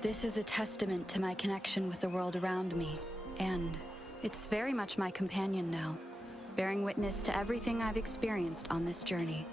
This is a testament to my connection with the world around me, and it's very much my companion now, bearing witness to everything I've experienced on this journey.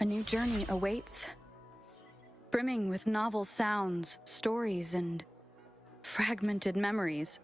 A new journey awaits, brimming with novel sounds, stories, and fragmented memories.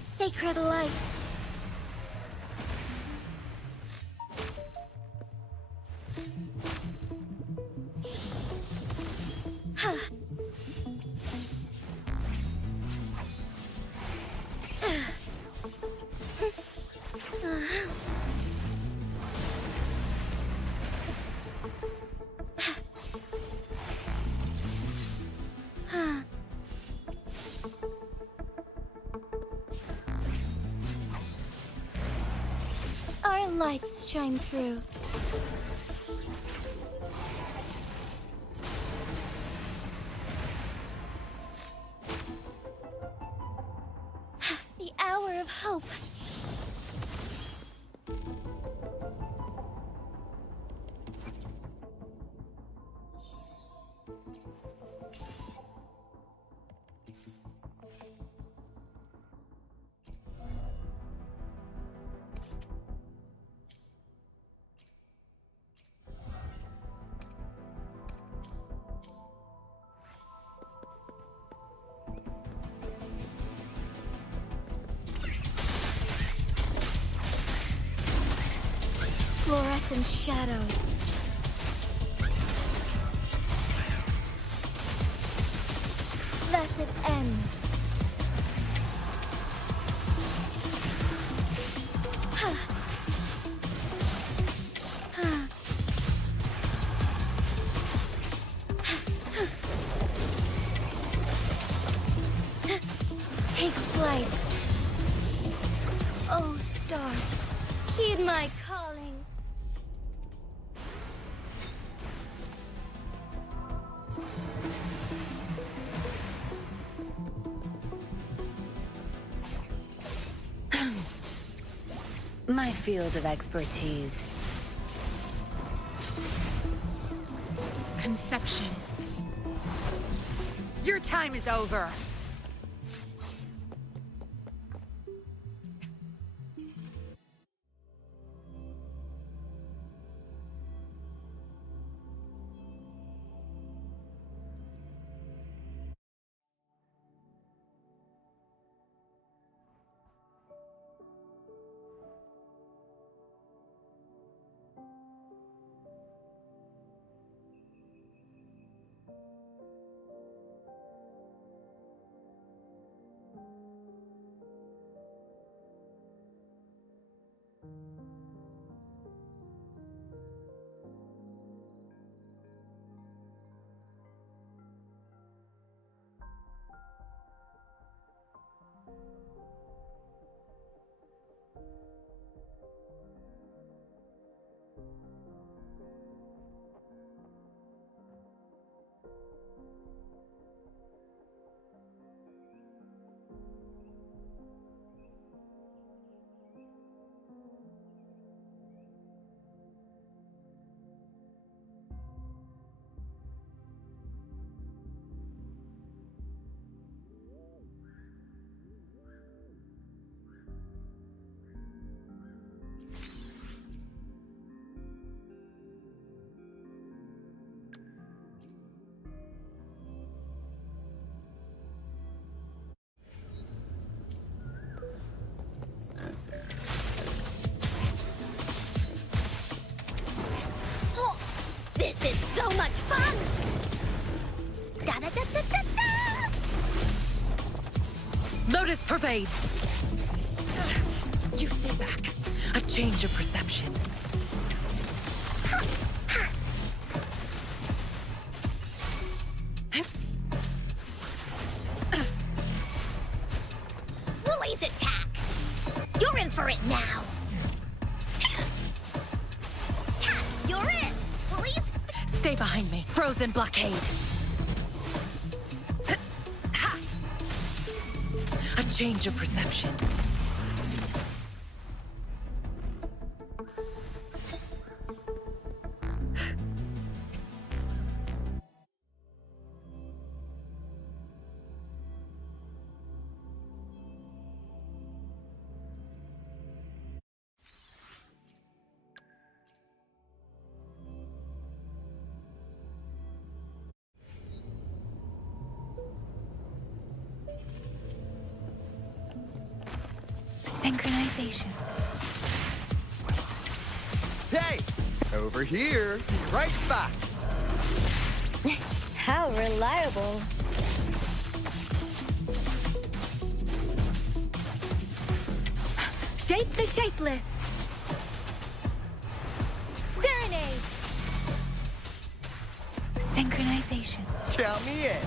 Sacred light. Our lights shine through. The hour of hope. Fluorescent shadows. Thus it ends. Take flight. Oh, stars, heed my calling. My field of expertise. Conception. Your time is over. This is so much fun! Da da da da da da! Lotus pervade! You stay back. A change of perception. Woolly's attack! You're in for it now! You're in! Woolly's! Stay behind me. Frozen blockade. A change of perception. Synchronization. Hey! Over here. Be right back. How reliable. Shape the shapeless. Serenade. Synchronization. Count me in.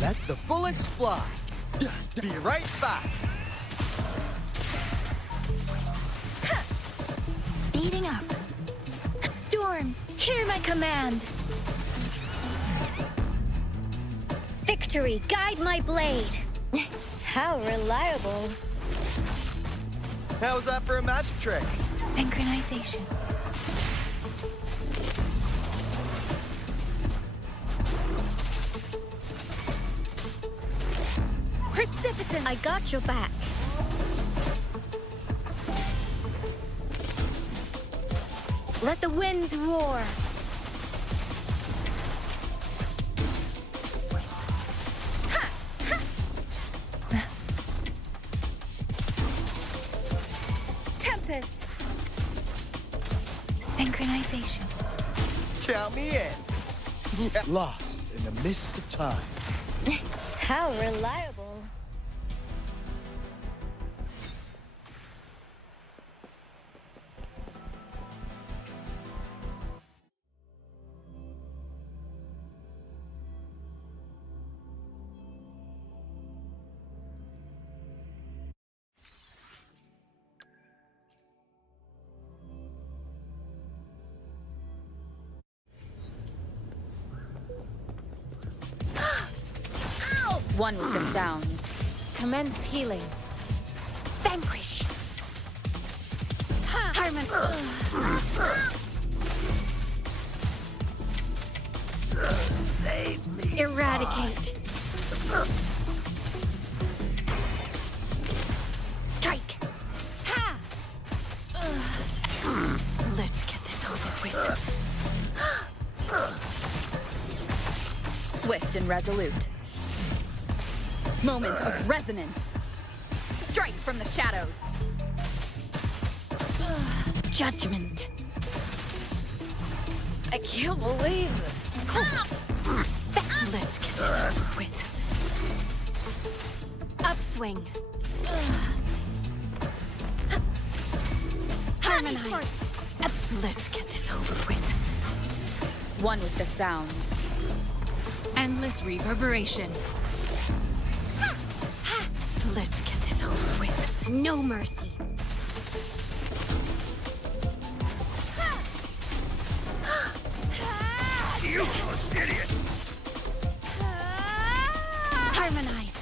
Let the bullets fly. Be right back. Speeding up. Storm, hear my command. Victory, guide my blade. How reliable. How's that for a magic trick? Synchronization. Precipitant. I got your back. Let the winds roar. Tempest. Synchronization. Count me in. Lost in the mist of time. How reliable. One with the sounds. Commence healing. Vanquish. Harmon. Save me. Eradicate. Strike. Ha! Let's get this over with. Swift and resolute. Moment of resonance. Strike from the shadows. Judgment. I can't believe it. Let's get this over with. Upswing. Harmonize. Let's get this over with. One with the sounds. Endless reverberation. Let's get this over with. No mercy. Useless idiots. Harmonize.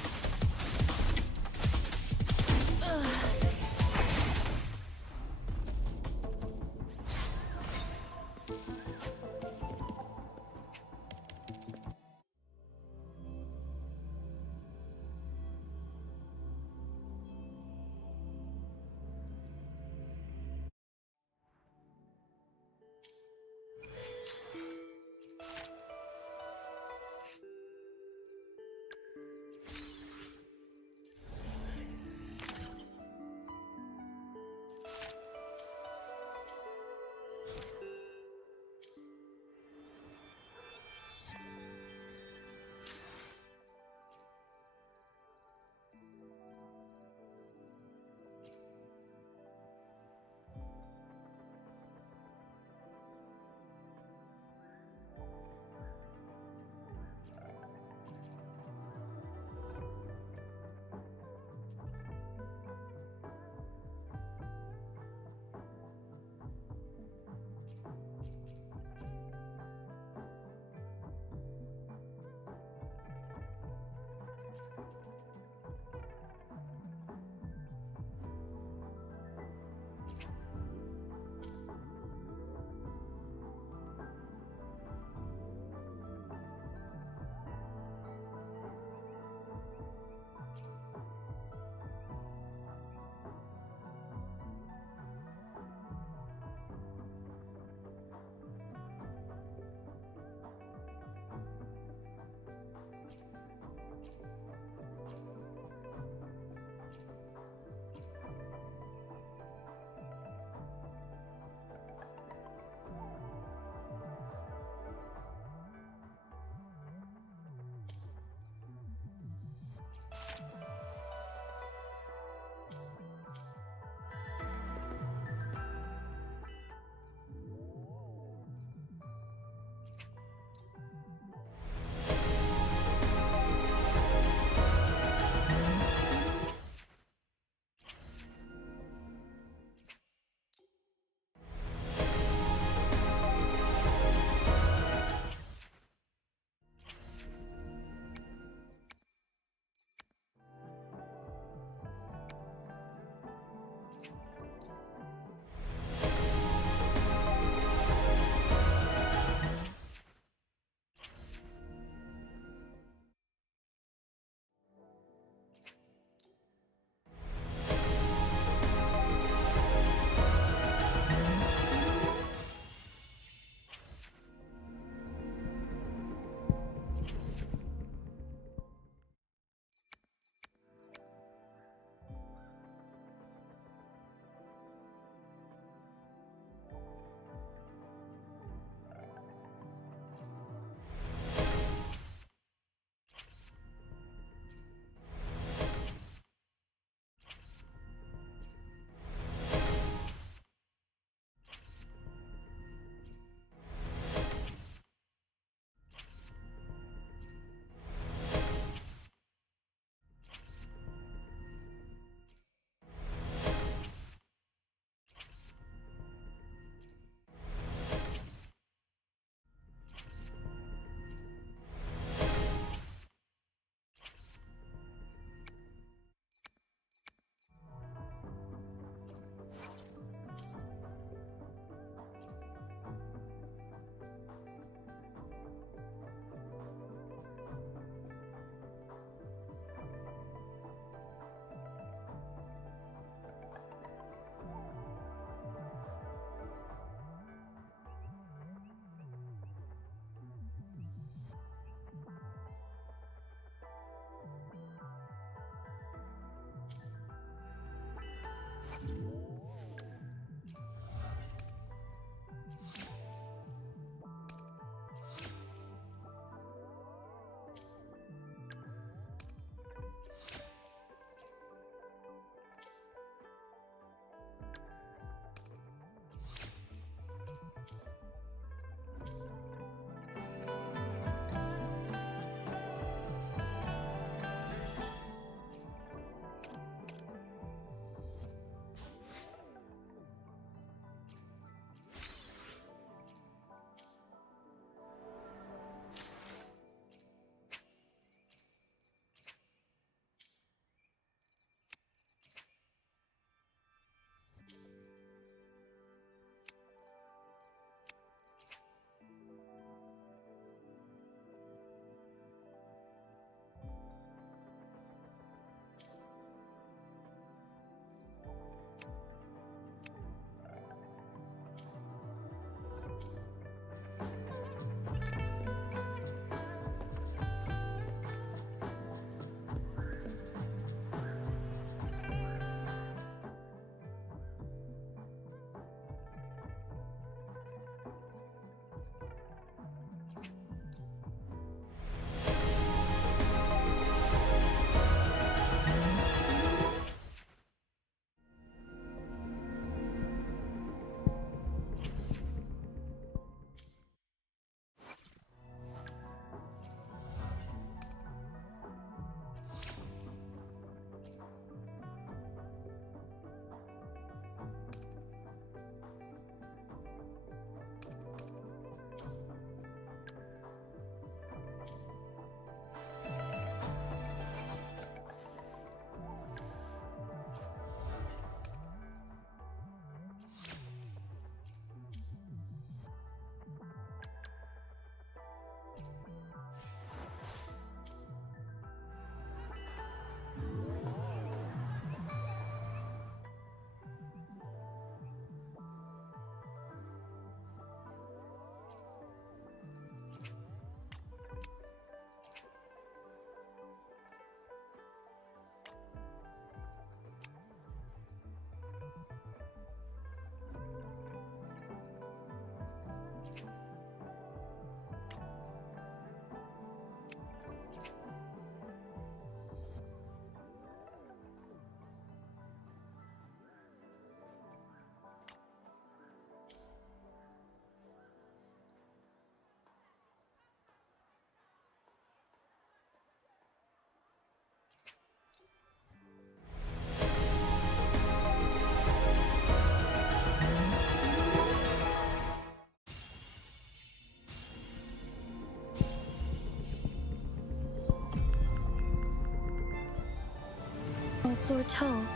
told,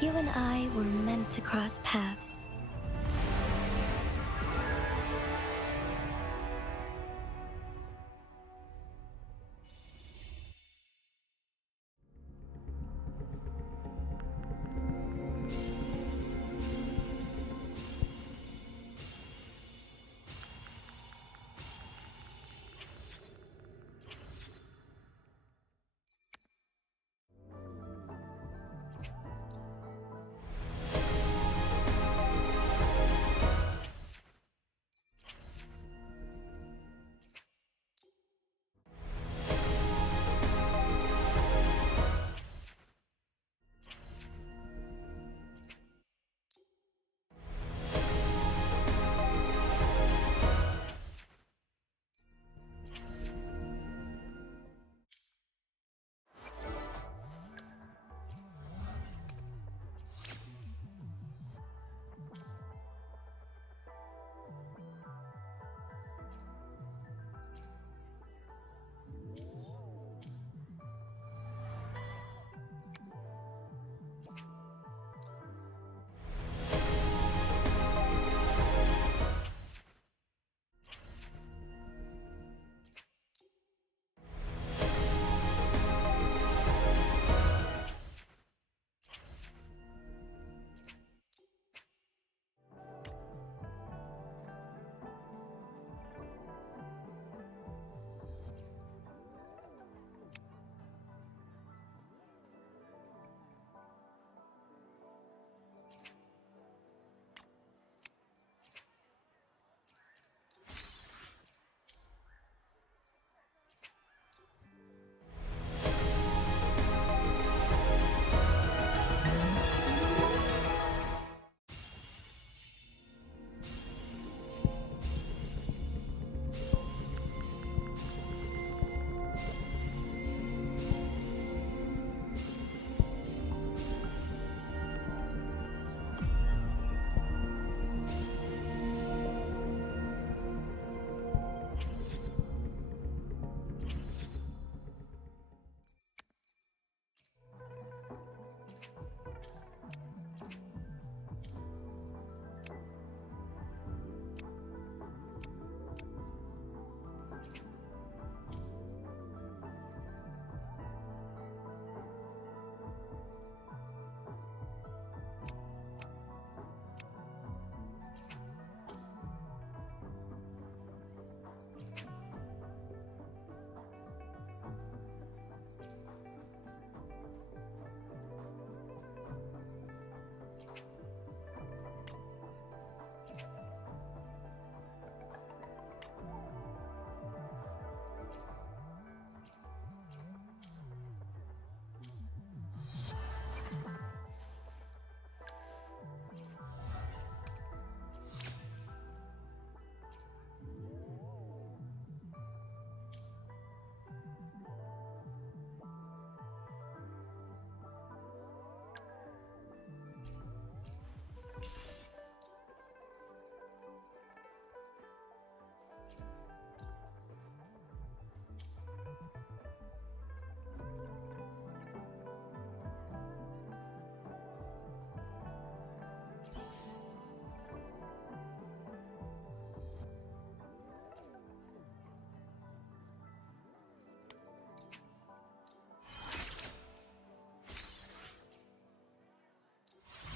you and I were meant to cross paths.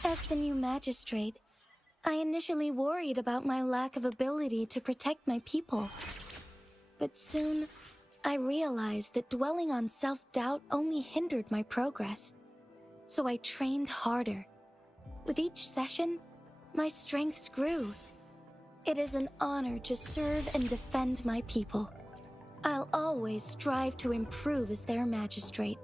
As the new magistrate, I initially worried about my lack of ability to protect my people. But soon, I realized that dwelling on self-doubt only hindered my progress. So I trained harder. With each session, my strengths grew. It is an honor to serve and defend my people. I'll always strive to improve as their magistrate.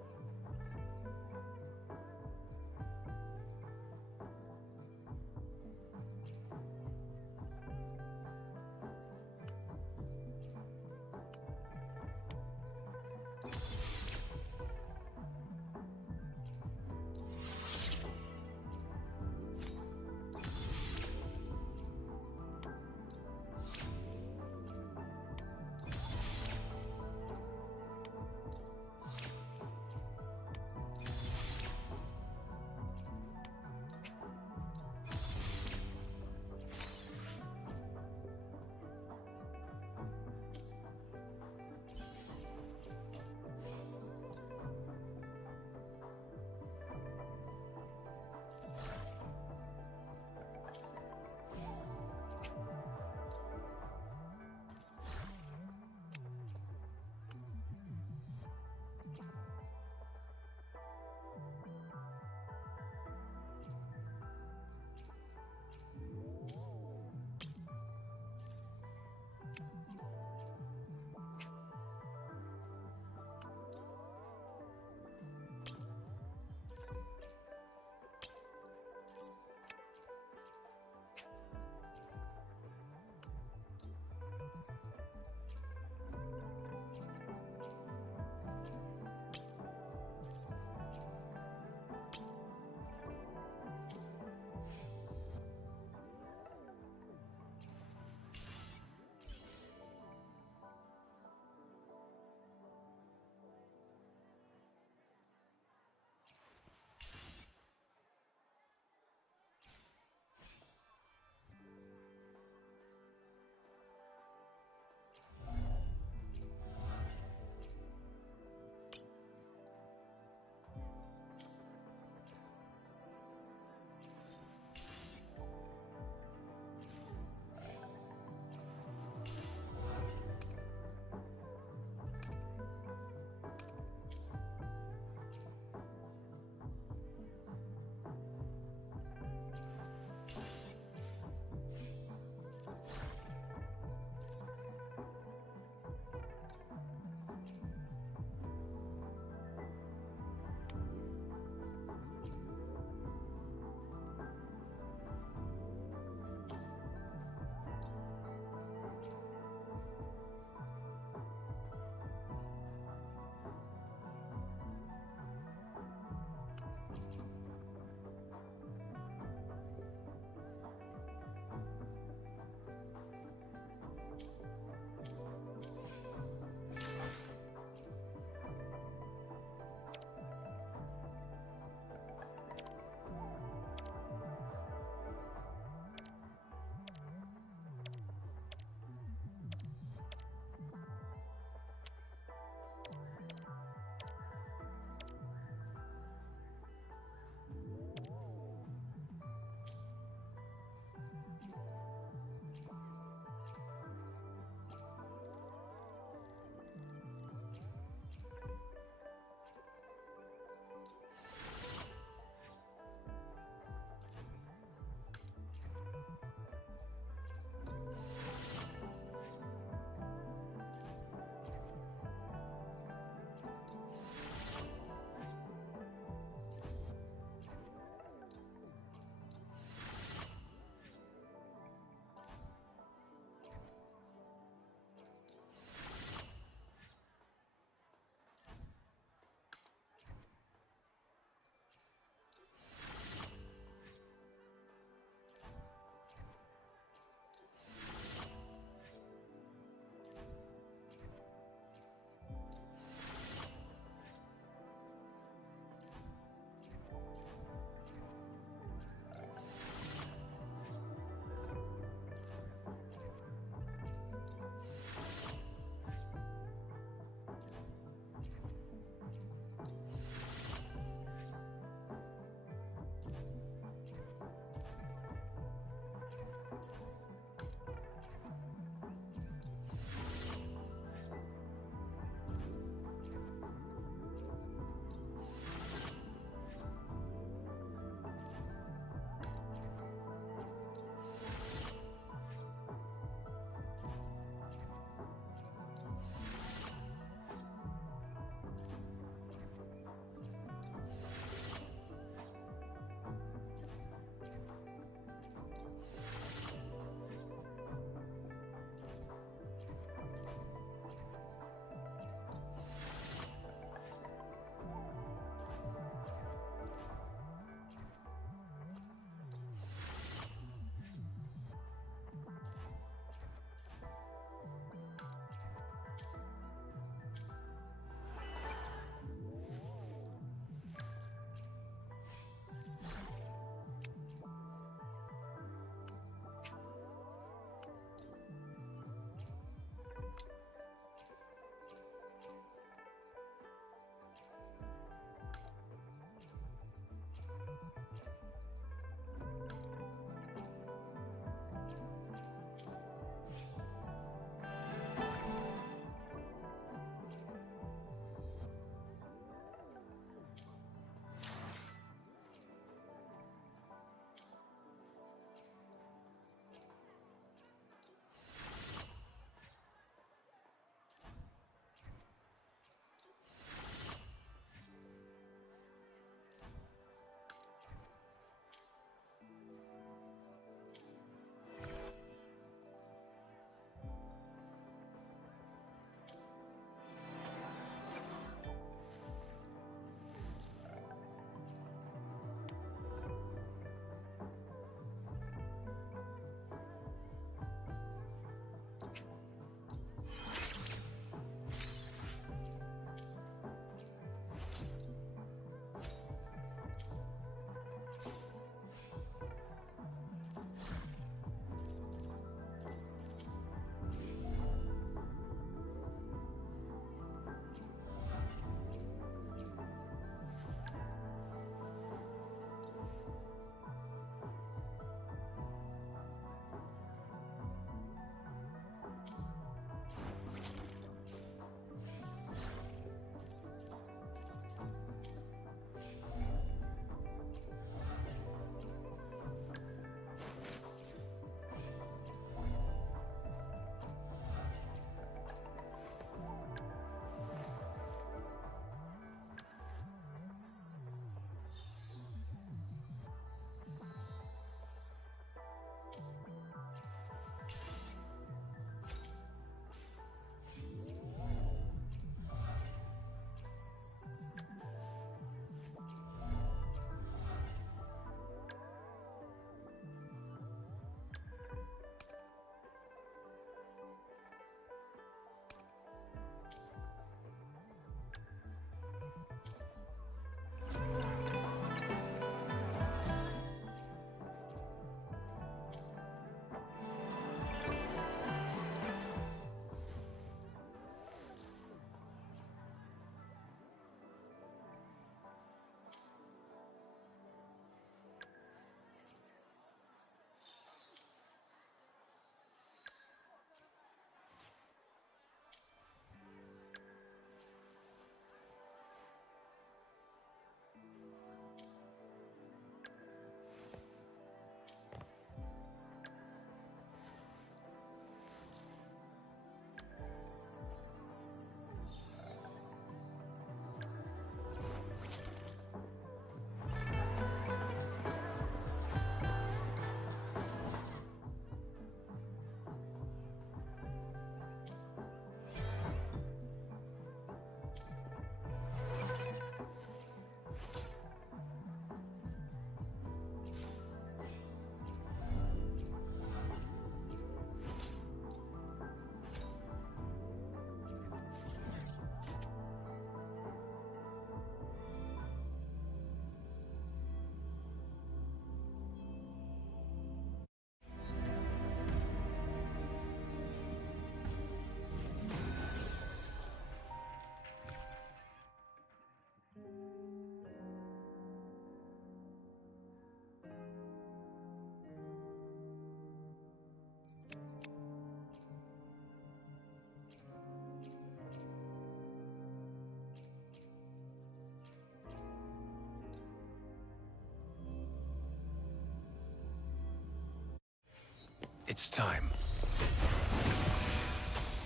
It's time.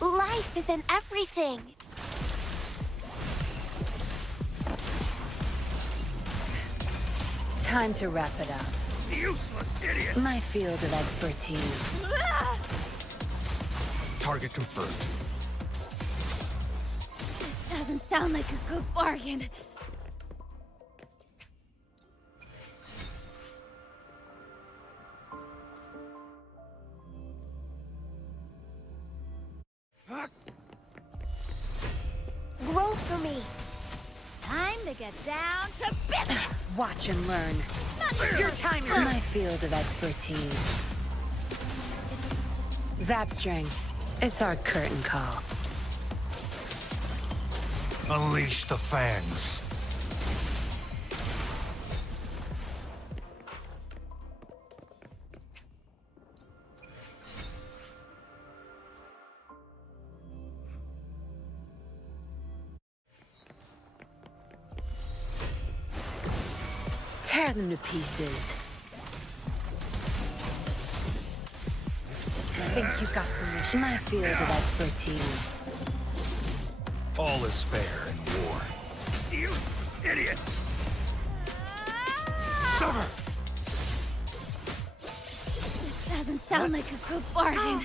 Life is in everything. Time to wrap it up. Useless idiot! My field of expertise. Target confirmed. This doesn't sound like a good bargain. Grow for me. Time to get down to business! Watch and learn. Your time is My field of expertise. Zapstring. It's our curtain call. Unleash the fangs. Tear them to pieces. I think you got permission. My field of expertise. All is fair in war. Useless idiots! Summer! This doesn't sound like a good bargain.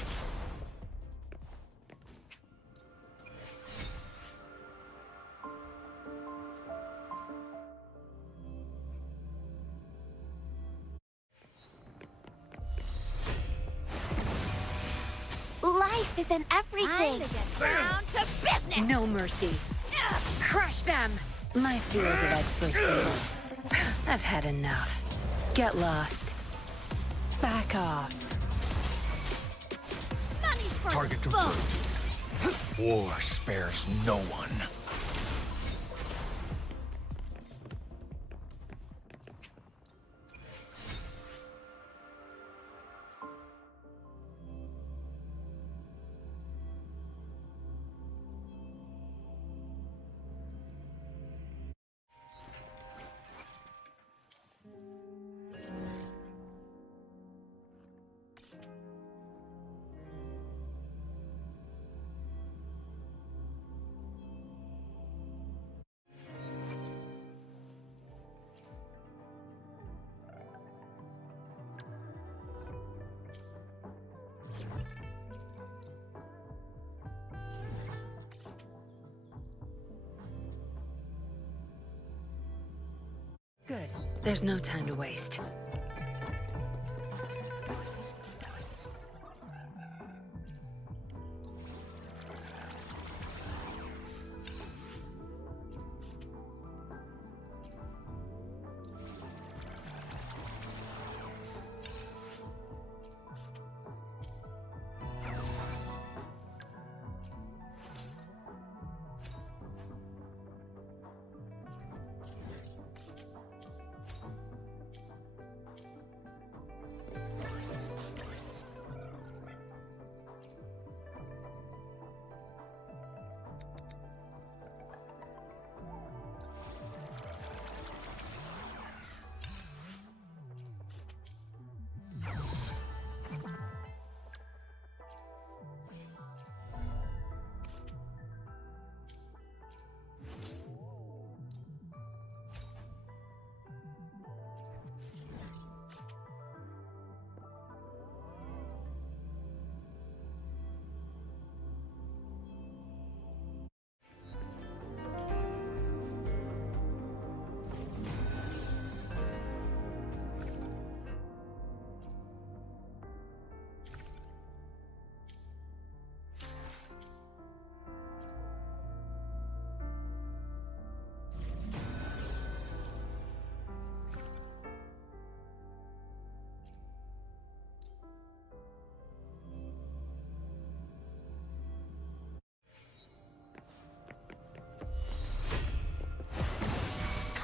Life is in everything. Time to get down to business! No mercy. Crush them! My field of expertise. I've had enough. Get lost. Back off. Money for Target the confirmed. War spares no one. Good. There's no time to waste.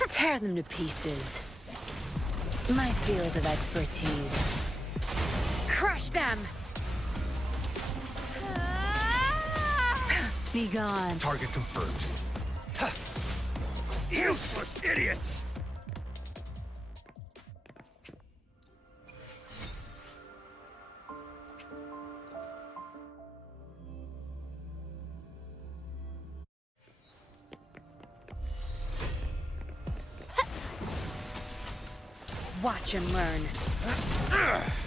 Tear them to pieces. My field of expertise. Crush them! Be gone. Target confirmed. Ha! Useless idiots! Watch and learn.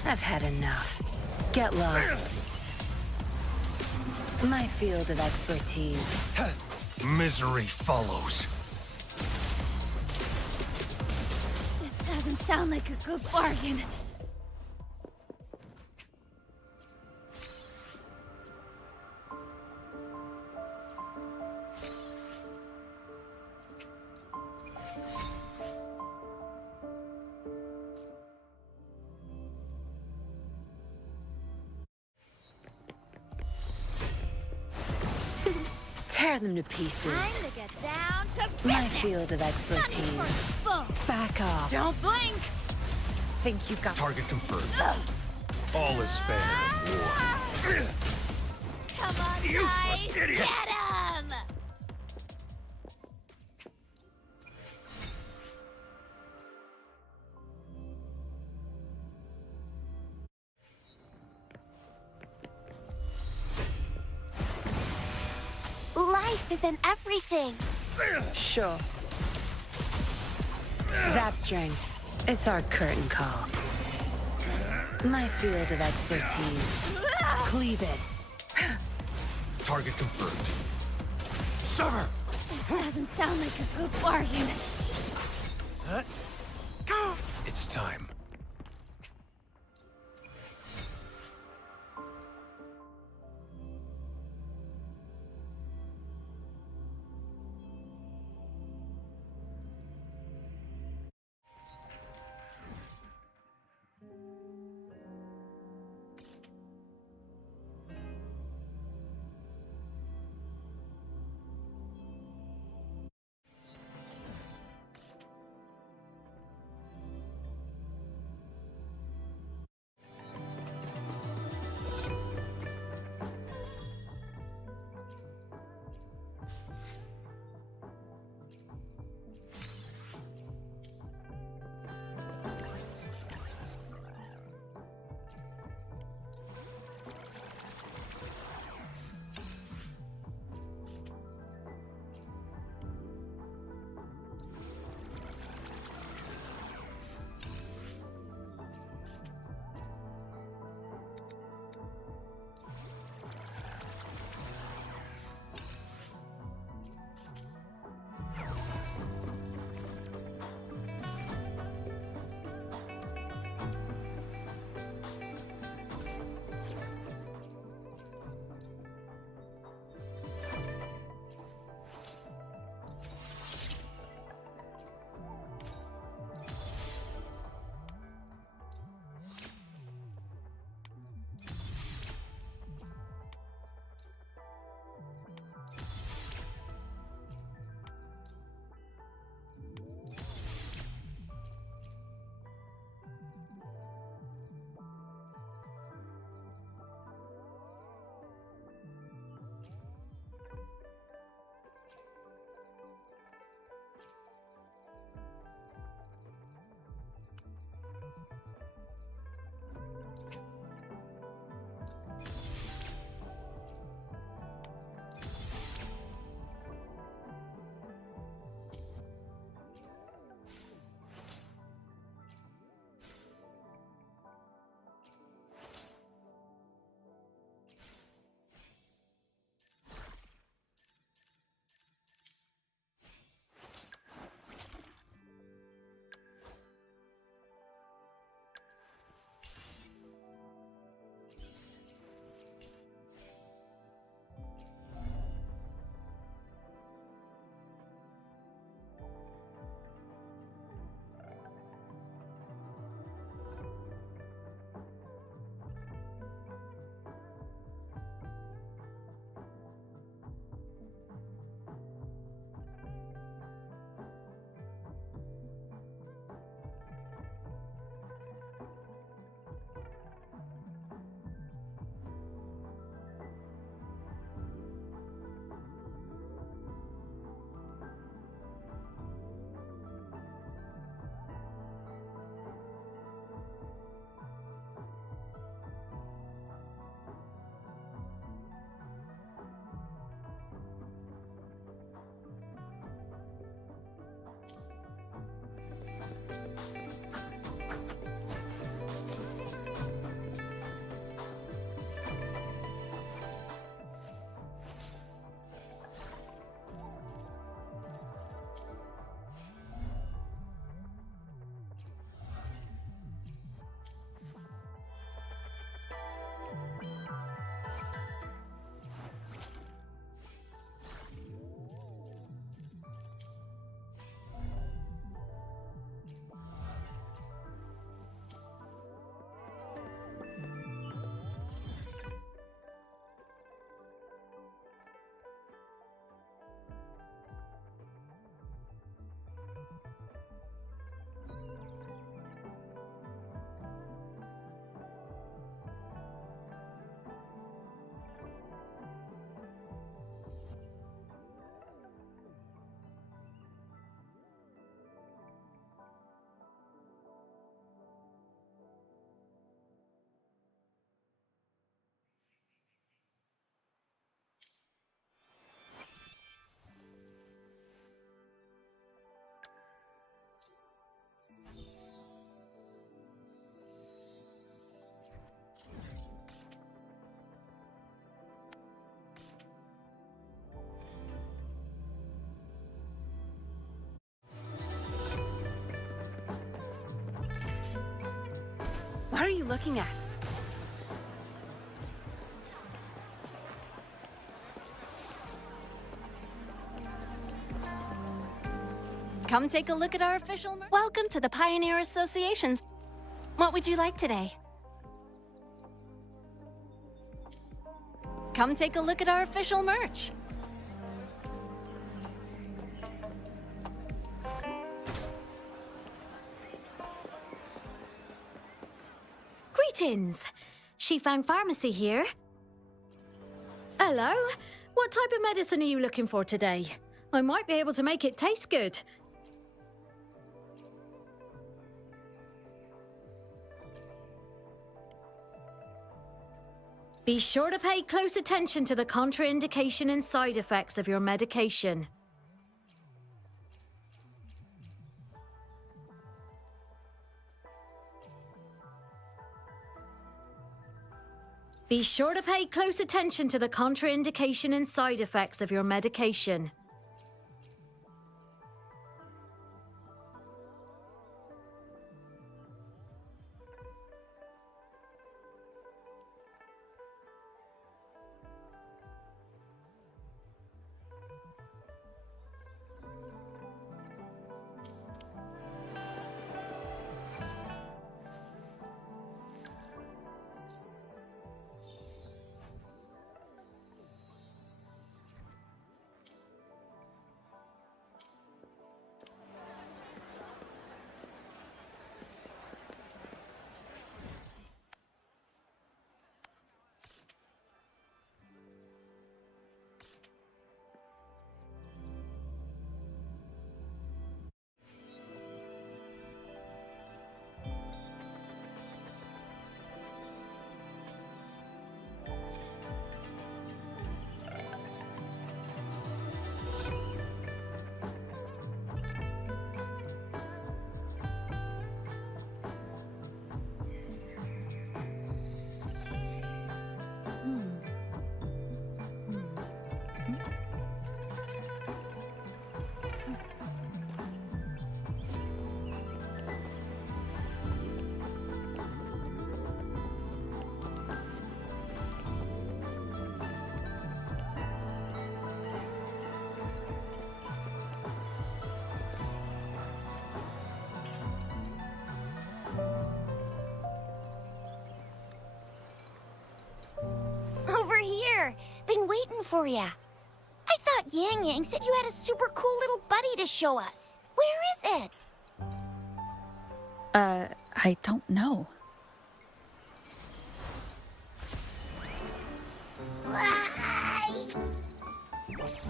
I've had enough. Get lost. My field of expertise. Misery follows. This doesn't sound like a good bargain. Tear them to pieces. Time to get down to business. My field of expertise. Back off. Don't blink. Think you've got Target confirmed. All is fair in war. Come on, Useless guys. idiots. Get him! Life isn't everything. Sure. Zapstring. It's our curtain call. My field of expertise. Cleave it. Target confirmed. Sever! This doesn't sound like a good bargain. It's time. are you looking at? Come take a look at our official merch. Welcome to the Pioneer Associations. What would you like today? Come take a look at our official merch. Greetings! Shifang Pharmacy here. Hello. What type of medicine are you looking for today? I might be able to make it taste good. Be sure to pay close attention to the contraindication and side effects of your medication. Be sure to pay close attention to the contraindication and side effects of your medication. Over here. Been waiting for ya. I thought Yang Yang said you had a super cool little buddy to show us. Where is it? I don't know.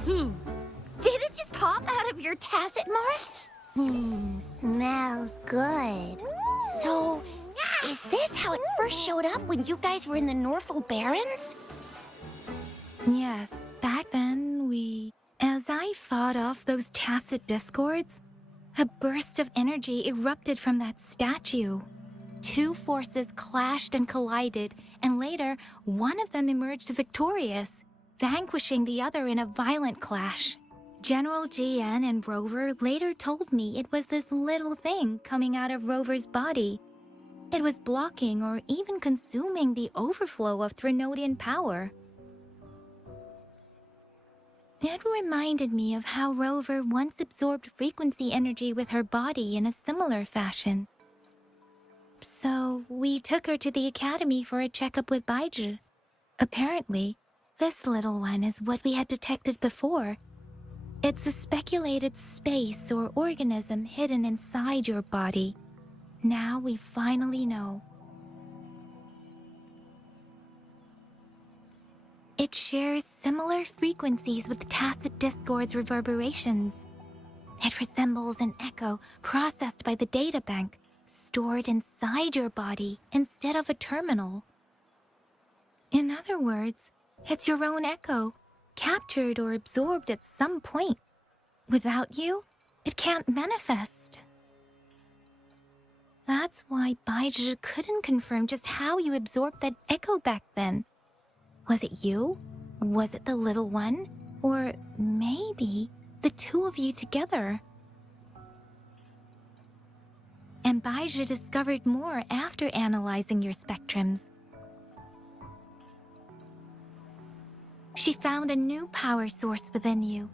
Did it just pop out of your tacit mark? Smells good. So, is this how it first showed up when you guys were in the Norfolk Barrens? Yes, back then as I fought off those tacit discords, a burst of energy erupted from that statue. Two forces clashed and collided, and later, one of them emerged victorious, vanquishing the other in a violent clash. General GN and Rover later told me it was this little thing coming out of Rover's body. It was blocking or even consuming the overflow of Threnodian power. It reminded me of how Rover once absorbed frequency energy with her body in a similar fashion. So, we took her to the academy for a checkup with Baizhi. Apparently, this little one is what we had detected before. It's a speculated space or organism hidden inside your body. Now we finally know. It shares similar frequencies with tacit discord's reverberations. It resembles an echo processed by the data bank, stored inside your body instead of a terminal. In other words, it's your own echo, captured or absorbed at some point. Without you, it can't manifest. That's why Baizhi couldn't confirm just how you absorbed that echo back then. Was it you? Was it the little one? Or maybe the two of you together? and Baija discovered more after analyzing your spectrums. She found a new power source within you,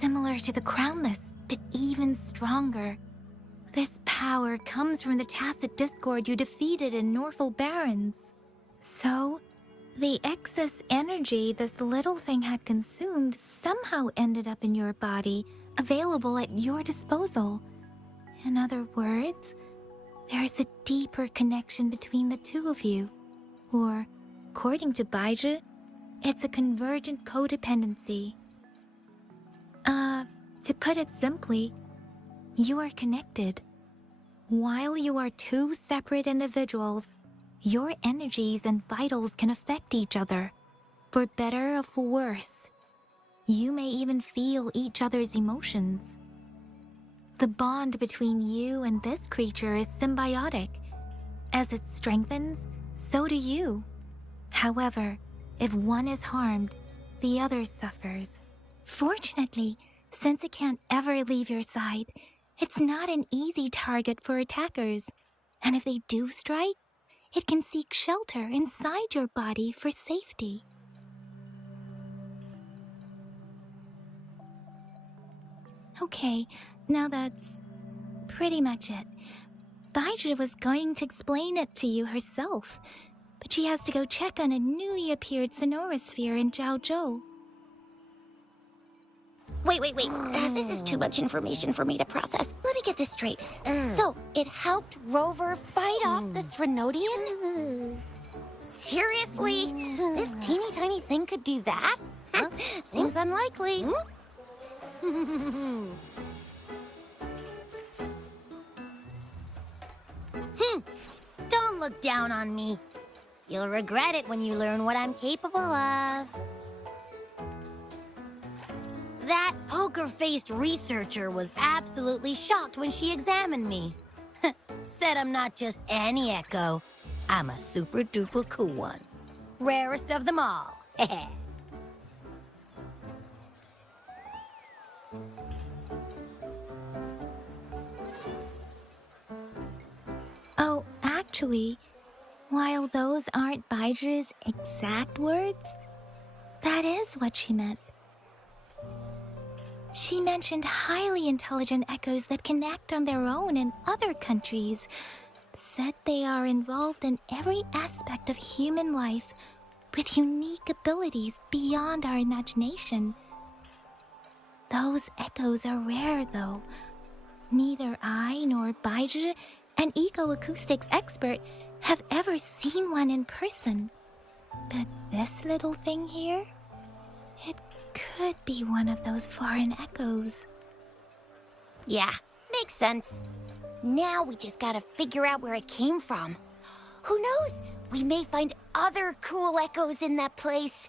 similar to the Crownless, but even stronger. This power comes from the tacit discord you defeated in Norful Barrens. So, the excess energy this little thing had consumed somehow ended up in your body, available at your disposal. In other words, there's a deeper connection between the two of you. Or, according to Baija, it's a convergent codependency. To put it simply, you are connected. While you are two separate individuals, your energies and vitals can affect each other, for better or for worse. You may even feel each other's emotions. The bond between you and this creature is symbiotic. As it strengthens, so do you. However, if one is harmed, the other suffers. Fortunately, since it can't ever leave your side, it's not an easy target for attackers. And if they do strike, it can seek shelter inside your body for safety. Okay, now that's pretty much it. Baija was going to explain it to you herself, but she has to go check on a newly appeared sonorosphere in Jiaozhou. Wait. This is too much information for me to process. Let me get this straight. So, it helped Rover fight off the Threnodian? Seriously? This teeny tiny thing could do that? Seems unlikely. Don't look down on me. You'll regret it when you learn what I'm capable of. That poker-faced researcher was absolutely shocked when she examined me. Said I'm not just any echo. I'm a super-duper cool one. Rarest of them all. Oh, actually, while those aren't Baija's exact words, that is what she meant. She mentioned highly intelligent echoes that can act on their own in other countries. Said they are involved in every aspect of human life with unique abilities beyond our imagination. Those echoes are rare, though. Neither I nor Baija, an eco-acoustics expert, have ever seen one in person. But this little thing here, it could be one of those foreign echoes. Yeah, makes sense. Now we just gotta figure out where it came from. Who knows? We may find other cool echoes in that place.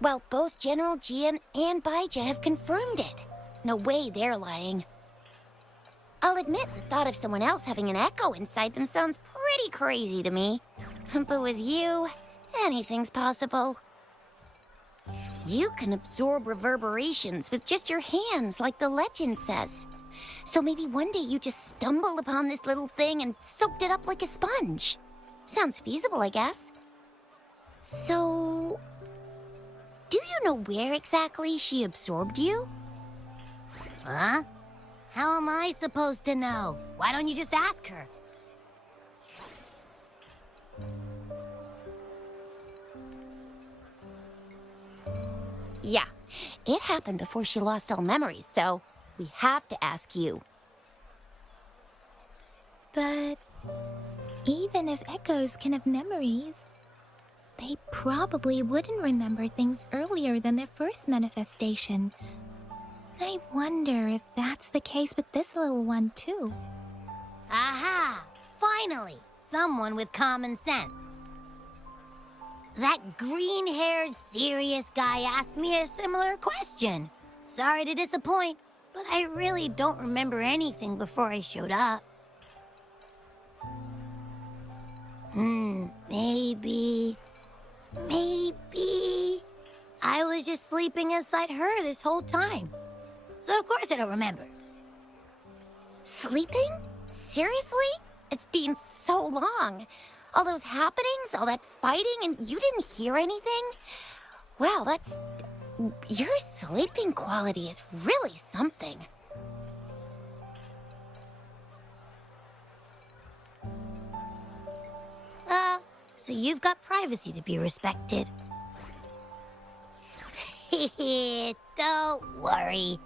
Well, both General Jian and Baija have confirmed it. No way they're lying. I'll admit the thought of someone else having an echo inside them sounds pretty crazy to me. But with you, anything's possible. You can absorb reverberations with just your hands, like the legend says. So maybe one day you just stumbled upon this little thing and soaked it up like a sponge. Sounds feasible, I guess. So, do you know where exactly she absorbed you? Huh? How am I supposed to know? Why don't you just ask her? Yeah, it happened before she lost all memories, so we have to ask you. But even if echoes can have memories, they probably wouldn't remember things earlier than their first manifestation. I wonder if that's the case with this little one, too. Aha! Finally, someone with common sense. That green-haired, serious guy asked me a similar question. Sorry to disappoint, but I really don't remember anything before I showed up. Maybe I was just sleeping inside her this whole time. So of course I don't remember. Sleeping? Seriously? It's been so long. All those happenings, all that fighting, and you didn't hear anything? Wow, your sleeping quality is really something. So you've got privacy to be respected. Don't worry.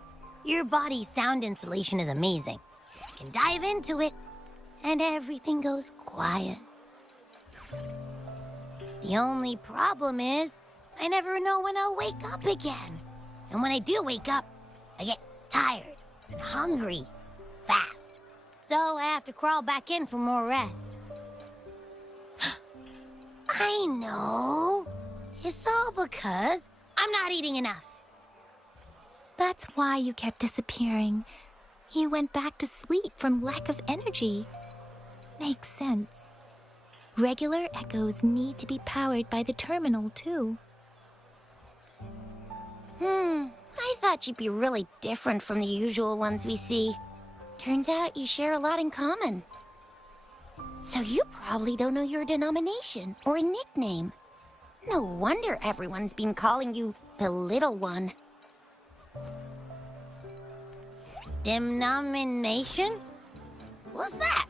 Your body's sound insulation is amazing. I can dive into it, and everything goes quiet. The only problem is, I never know when I'll wake up again. And when I do wake up, I get tired and hungry fast. So I have to crawl back in for more rest. I know. It's all because I'm not eating enough. That's why you kept disappearing. You went back to sleep from lack of energy. Makes sense. Regular echoes need to be powered by the terminal, too. I thought you'd be really different from the usual ones we see. Turns out you share a lot in common. So you probably don't know your denomination or a nickname. No wonder everyone's been calling you the Little One. Denomination? What's that?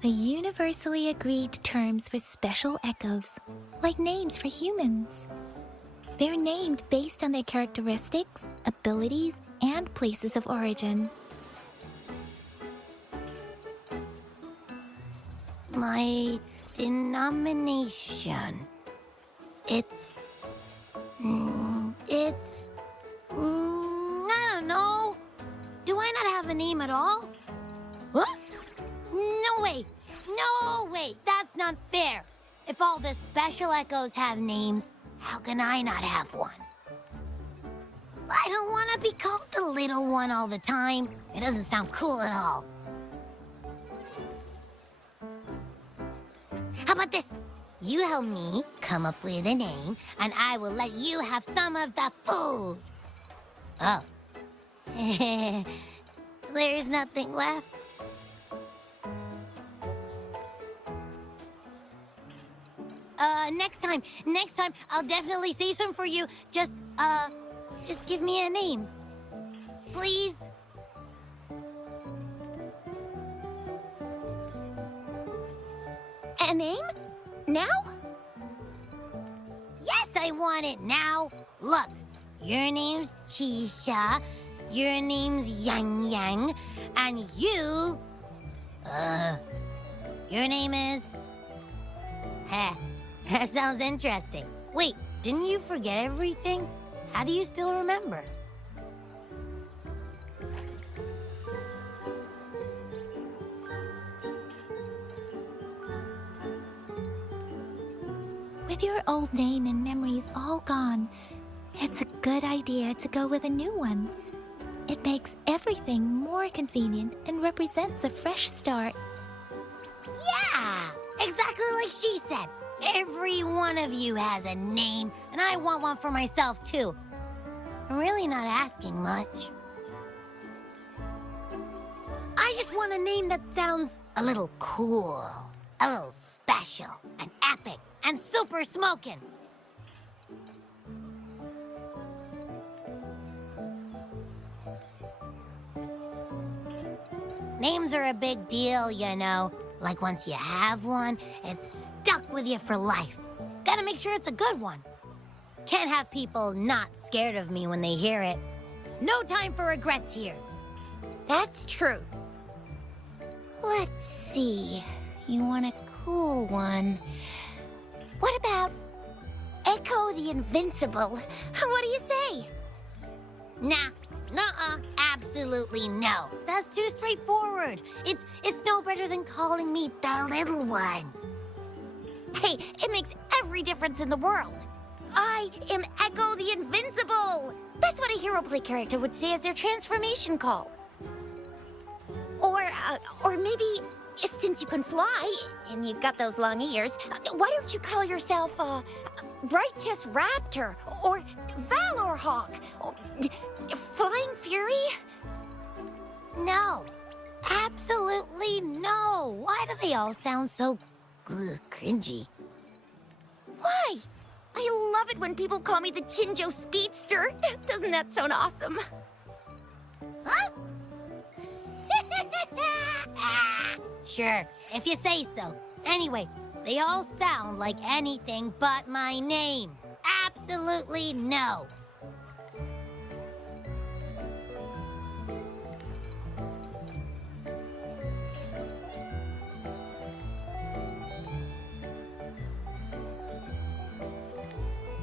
The universally agreed terms for special echoes, like names for humans. They're named based on their characteristics, abilities, and places of origin. My denomination. It's... I don't know. Do I not have a name at all? What? No way! No way! That's not fair! If all the special echoes have names, how can I not have one? I don't want to be called the Little One all the time. It doesn't sound cool at all. How about this? You help me come up with a name, and I will let you have some of the food. Oh. There's nothing left. Next time, I'll definitely save some for you. Just give me a name. Please? A name? Now? Yes, I want it now. Look, your name's Chisha, your name's Yang Yang, and your name is... That sounds interesting. Wait, didn't you forget everything? How do you still remember? With your old name and memories all gone, it's a good idea to go with a new one. It makes everything more convenient and represents a fresh start. Yeah! Exactly like she said. Every one of you has a name, and I want one for myself, too. I'm really not asking much. I just want a name that sounds a little cool, a little special, and epic, and super smokin'. Names are a big deal, you know. Like once you have one, it's stuck with you for life. Gotta make sure it's a good one. Can't have people not scared of me when they hear it. No time for regrets here. That's true. Let's see. You want a cool one. What about Echo the Invincible? What do you say? Nah. Nuh-uh. Absolutely no. That's too straightforward. It's no better than calling me the Little One. Hey, it makes every difference in the world. I am Echo the Invincible. That's what a hero play character would say as their transformation call. Or maybe, since you can fly and you've got those long ears, why don't you call yourself Righteous Raptor or Valor Hawk or Flying Fury? No, Absolutely no! Why do they all sound so cringy? Why? I love it when people call me the Chinjo Speedster. Doesn't that sound awesome? Huh? Sure, if you say so. Anyway, they all sound like anything but my name. Absolutely no.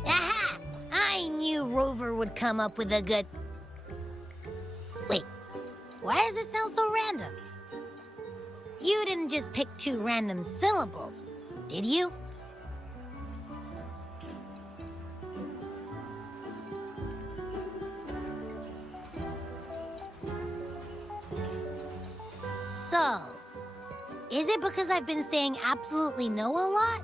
Aha! I knew Rover would come up with a good... Wait, why does it sound so random? You didn't just pick two random syllables, did you? So, is it because I've been saying absolutely no a lot?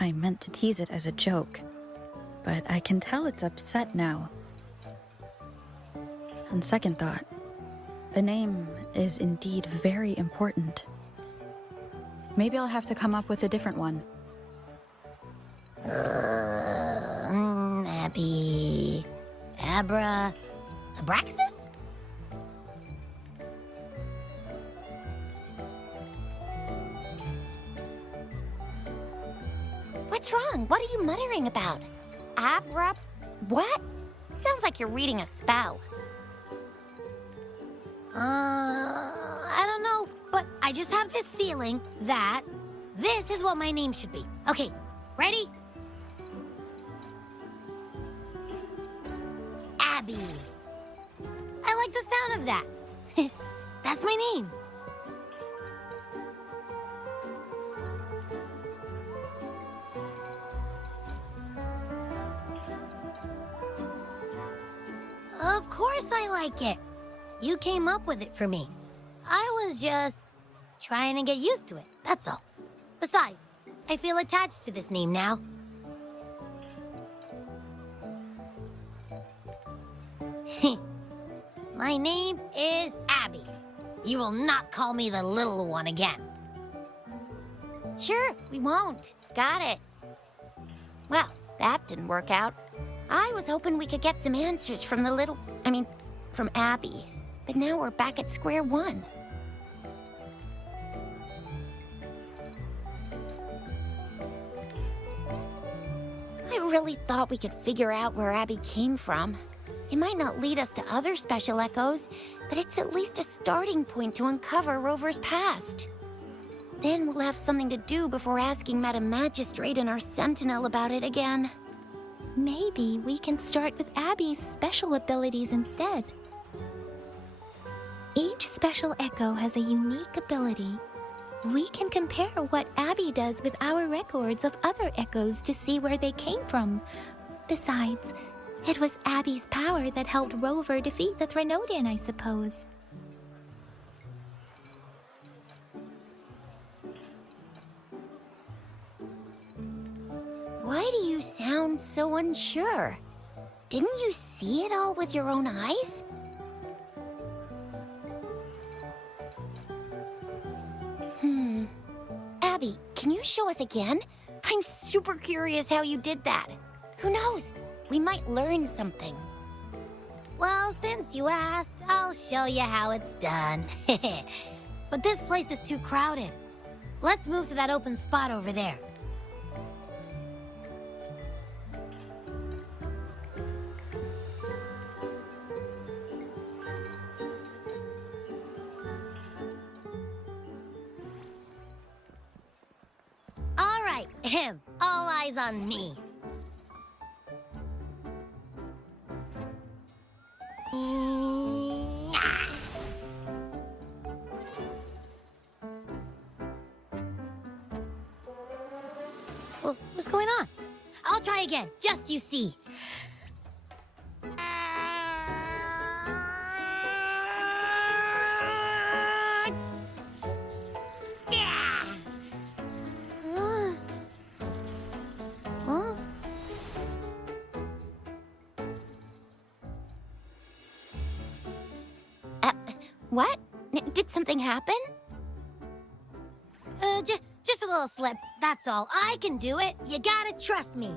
I meant to tease it as a joke, but I can tell it's upset now. On second thought, the name is indeed very important. Maybe I'll have to come up with a different one. Abby... Abraxas? What's wrong? What are you muttering about? What? Sounds like you're reading a spell. I don't know, but I just have this feeling that this is what my name should be. Okay, ready? Abby. I like the sound of that. That's my name. Of course I like it. You came up with it for me. I was just trying to get used to it, that's all. Besides, I feel attached to this name now. My name is Abby. You will not call me the little one again. Sure, we won't. Got it. Well, that didn't work out. I was hoping we could get some answers from from Abby. But now we're back at square one. I really thought we could figure out where Abby came from. It might not lead us to other special echoes, but it's at least a starting point to uncover Rover's past. Then we'll have something to do before asking Madam Magistrate and our Sentinel about it again. Maybe we can start with Abby's special abilities instead. Each special echo has a unique ability. We can compare what Abby does with our records of other echoes to see where they came from. Besides, it was Abby's power that helped Rover defeat the Threnodian, I suppose. Why do you sound so unsure? Didn't you see it all with your own eyes? Abby, can you show us again? I'm super curious how you did that. Who knows? We might learn something. Well, since you asked, I'll show you how it's done. But this place is too crowded. Let's move to that open spot over there. All right, all eyes on me. What's going on? I'll try again, just you see. What? Did something happen? Just a little slip, that's all. I can do it. You gotta trust me.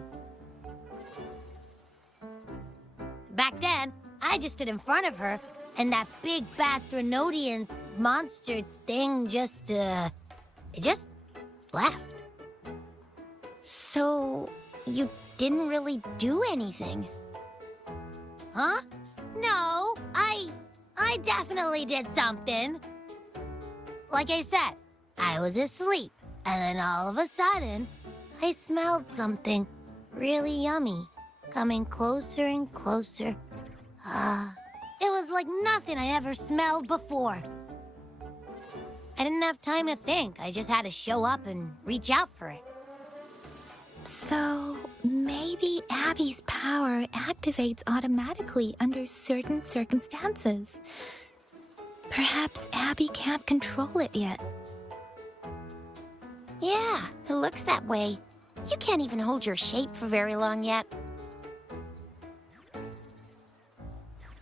Back then, I just stood in front of her, and that big bad Threnodian monster thing just, it just left. So, you didn't really do anything? Huh? No, I definitely did something. Like I said, I was asleep, and then all of a sudden, I smelled something really yummy, coming closer and closer. It was like nothing I ever smelled before. I didn't have time to think. I just had to show up and reach out for it. So, maybe Abby's power activates automatically under certain circumstances. Perhaps Abby can't control it yet. Yeah, it looks that way. You can't even hold your shape for very long yet.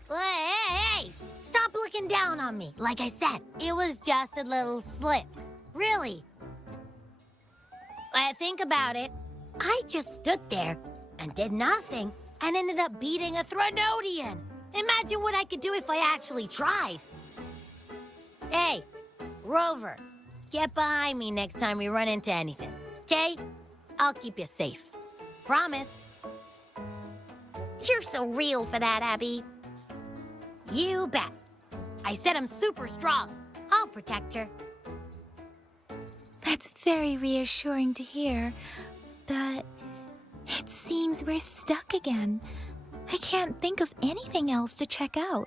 Hey! Stop looking down on me. Like I said, it was just a little slip. Really. Think about it. I just stood there and did nothing and ended up beating a Threnodian. Imagine what I could do if I actually tried. Hey, Rover, get behind me next time we run into anything, okay? I'll keep you safe. Promise. You're so real for that, Abby. You bet. I said I'm super strong. I'll protect her. That's very reassuring to hear, but it seems we're stuck again. I can't think of anything else to check out.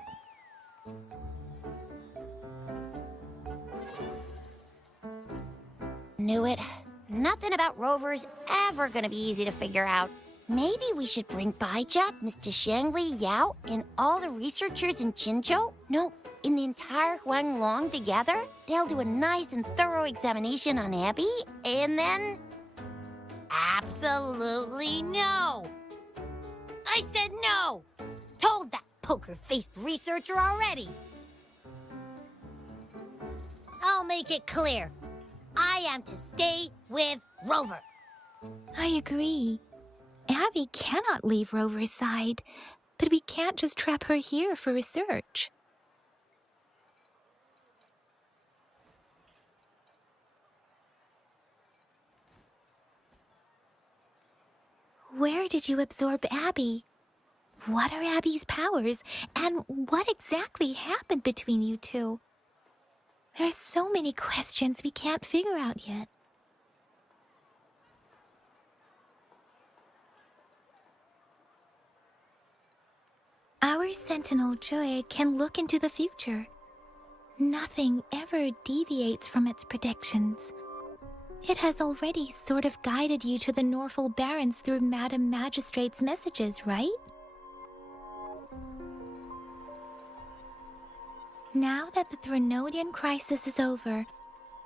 Knew it. Nothing about Rover's ever gonna be easy to figure out. Maybe we should bring Baija, Mr. Shangli, Yao, and all the researchers in Jinzhou? No, in the entire Huanglong together? They'll do a nice and thorough examination on Abby, and then... Absolutely no! I said no! Told that poker-faced researcher already! I'll make it clear. I am to stay with Rover. I agree. Abby cannot leave Rover's side, but we can't just trap her here for research. Where did you absorb Abby? What are Abby's powers, and what exactly happened between you two? There are so many questions we can't figure out yet. Our Sentinel Joy can look into the future. Nothing ever deviates from its predictions. It has already sort of guided you to the Norfolk Barrens through Madam Magistrate's messages, right? Now that the Threnodian crisis is over,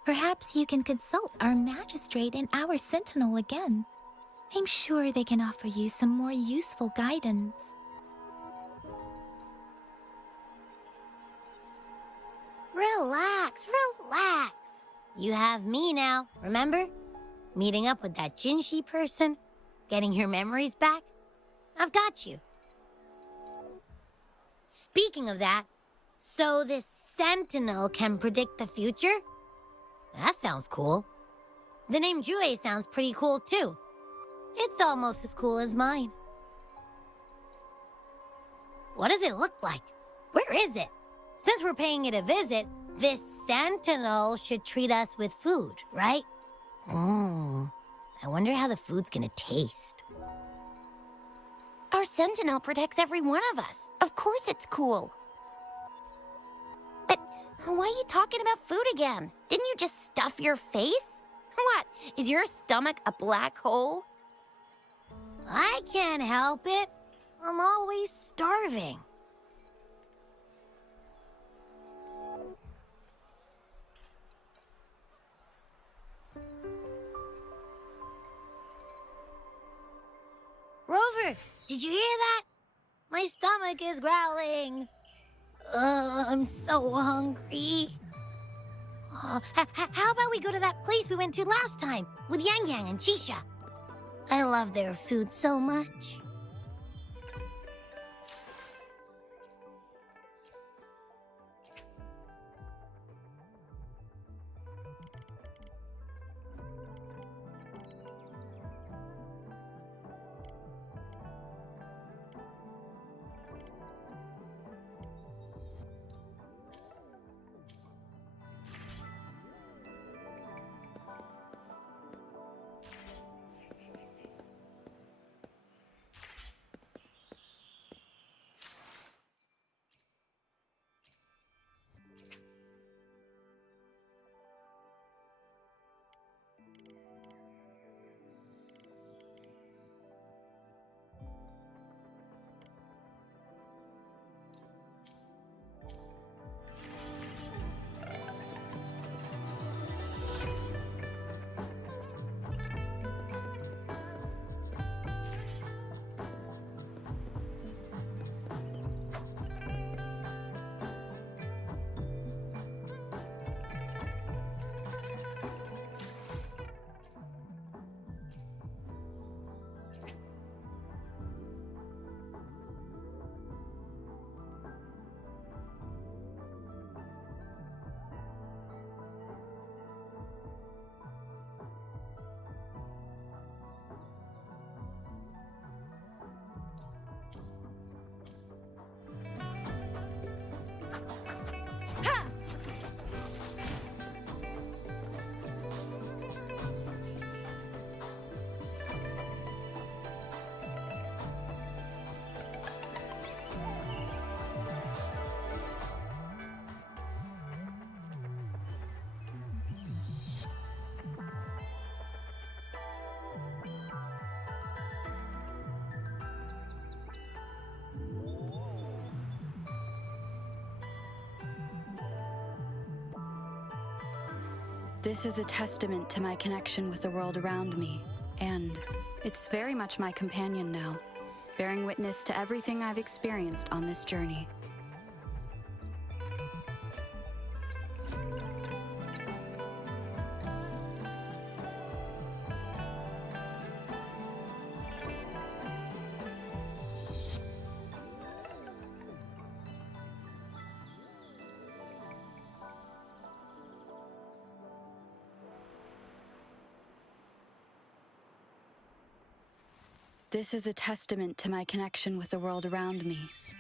perhaps you can consult our Magistrate and our Sentinel again. I'm sure they can offer you some more useful guidance. Relax, relax. You have me now, remember? Meeting up with that Jinshi person, getting your memories back. I've got you. Speaking of that, so this Sentinel can predict the future? That sounds cool. The name Jue sounds pretty cool too. It's almost as cool as mine. What does it look like? Where is it? Since we're paying it a visit, this Sentinel should treat us with food, right? I wonder how the food's gonna taste. Our Sentinel protects every one of us. Of course it's cool. But why are you talking about food again? Didn't you just stuff your face? What, is your stomach a black hole? I can't help it. I'm always starving. Rover, did you hear that? My stomach is growling. I'm so hungry. How about we go to that place we went to last time with Yang Yang and Chisha? I love their food so much. This is a testament to my connection with the world around me, and it's very much my companion now, bearing witness to everything I've experienced on this journey. This is a testament to my connection with the world around me,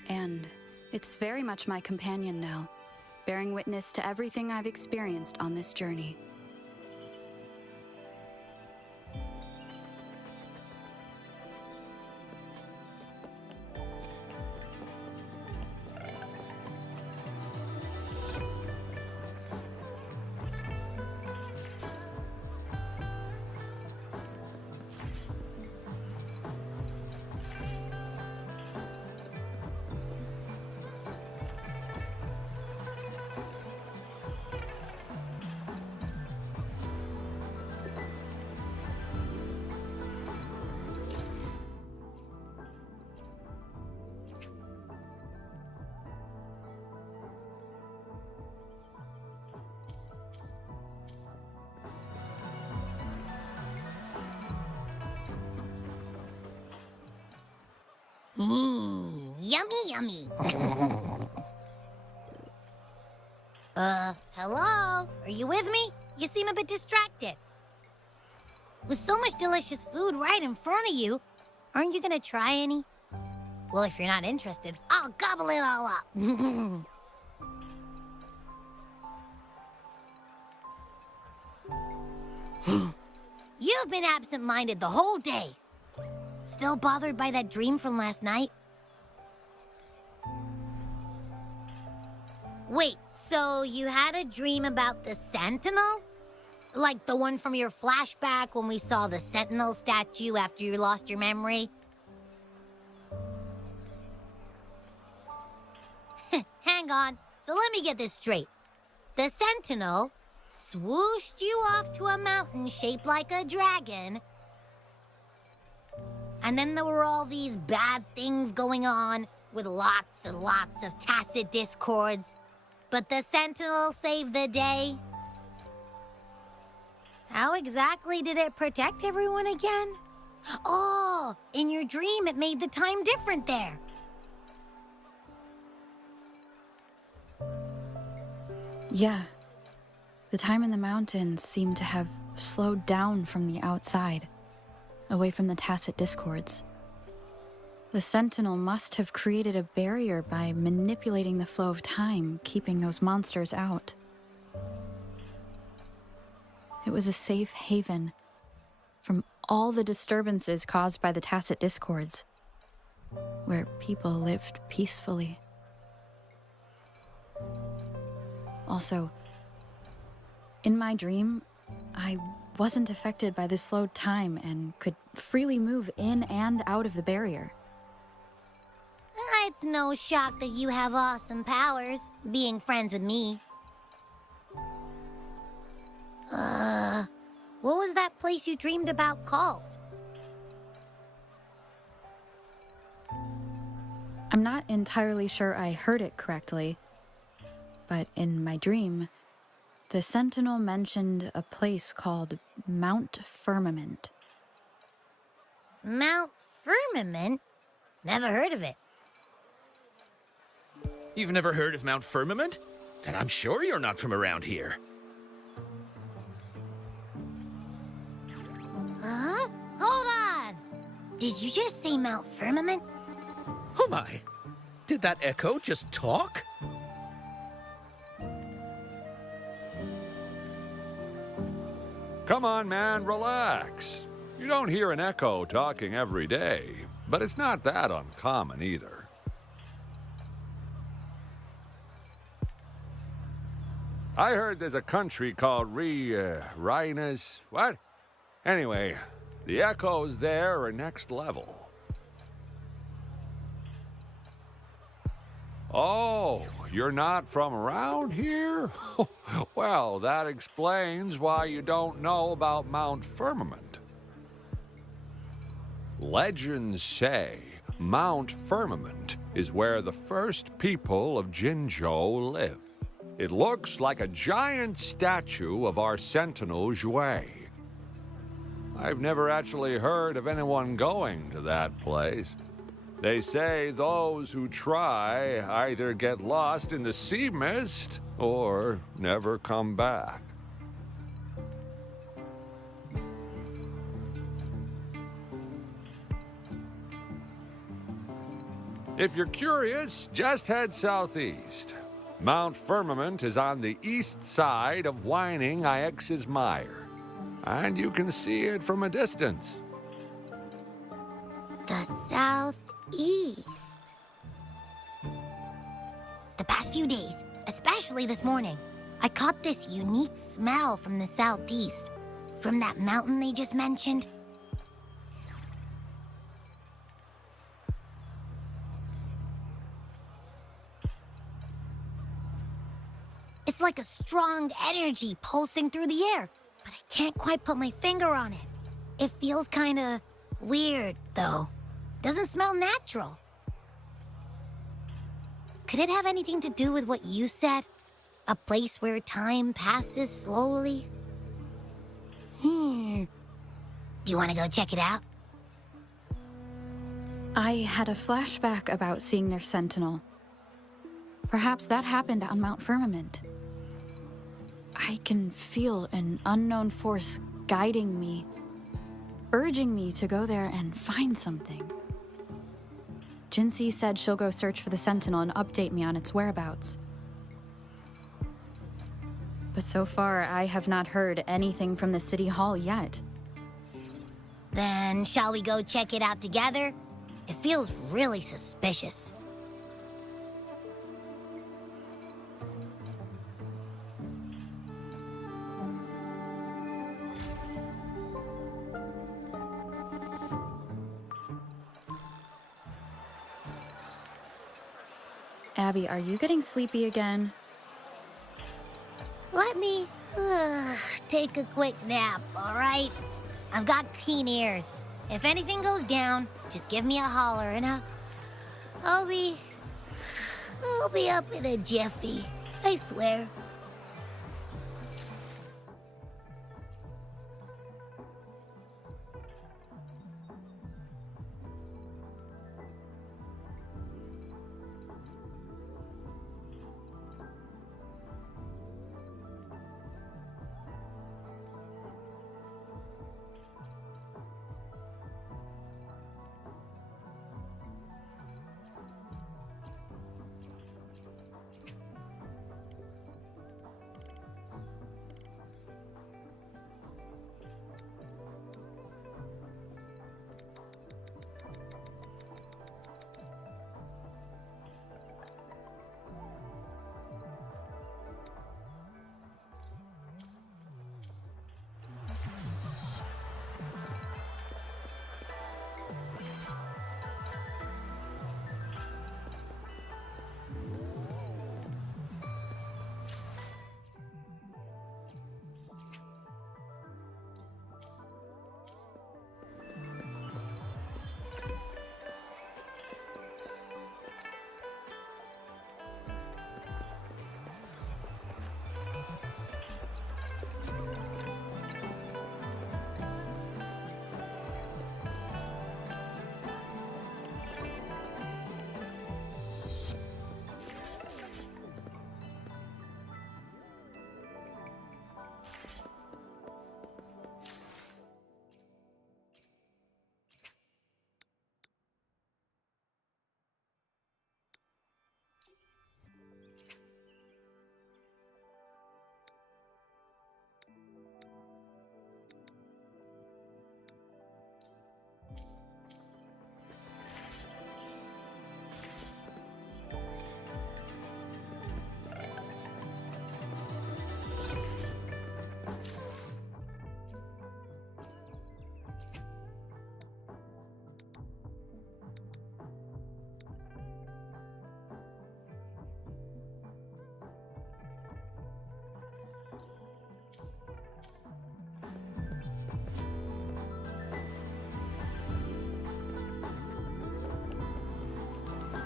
and it's very much my companion now, bearing witness to everything I've experienced on this journey. Yummy, yummy. Hello? Are you with me? You seem a bit distracted. With so much delicious food right in front of you, aren't you gonna try any? Well, if you're not interested, I'll gobble it all up. You've been absent-minded the whole day. Still bothered by that dream from last night? Wait, so you had a dream about the Sentinel? Like the one from your flashback when we saw the Sentinel statue after you lost your memory? Hang on, so let me get this straight. The Sentinel swooshed you off to a mountain shaped like a dragon, and then there were all these bad things going on, with lots and lots of tacit discords. But the Sentinel saved the day. How exactly did it protect everyone again? Oh, in your dream it made the time different there. Yeah. The time in the mountains seemed to have slowed down from the outside, away from the tacit discords. The Sentinel must have created a barrier by manipulating the flow of time, keeping those monsters out. It was a safe haven from all the disturbances caused by the tacit discords, where people lived peacefully. Also, in my dream, I wasn't affected by the slowed time and could freely move in and out of the barrier. It's no shock that you have awesome powers, being friends with me. What was that place you dreamed about called? I'm not entirely sure I heard it correctly, but in my dream, the Sentinel mentioned a place called Mount Firmament. Mount Firmament? Never heard of it. You've never heard of Mount Firmament? Then I'm sure you're not from around here. Huh? Hold on! Did you just say Mount Firmament? Oh my! Did that echo just talk? Come on, man, relax. You don't hear an echo talking every day, but it's not that uncommon either. I heard there's a country called Rhinus. What? Anyway, the echoes there are next level. Oh, you're not from around here? Well, that explains why you don't know about Mount Firmament. Legends say Mount Firmament is where the first people of Jinzhou lived. It looks like a giant statue of our Sentinel Jue. I've never actually heard of anyone going to that place. They say those who try either get lost in the sea mist or never come back. If you're curious, just head southeast. Mount Firmament is on the east side of whining Ix's Mire, and you can see it from a distance. The southeast. The past few days, especially this morning, I caught this unique smell from the southeast, from that mountain they just mentioned. It's like a strong energy pulsing through the air, but I can't quite put my finger on it. It feels kinda weird, though. Doesn't smell natural. Could it have anything to do with what you said? A place where time passes slowly? Do you want to go check it out? I had a flashback about seeing their Sentinel. Perhaps that happened on Mount Firmament. I can feel an unknown force guiding me, urging me to go there and find something. Jinxie said she'll go search for the Sentinel and update me on its whereabouts. But so far, I have not heard anything from the City Hall yet. Then shall we go check it out together? It feels really suspicious. Abby, are you getting sleepy again? Let me take a quick nap, all right? I've got keen ears. If anything goes down, just give me a holler and I'll be up in a jiffy, I swear.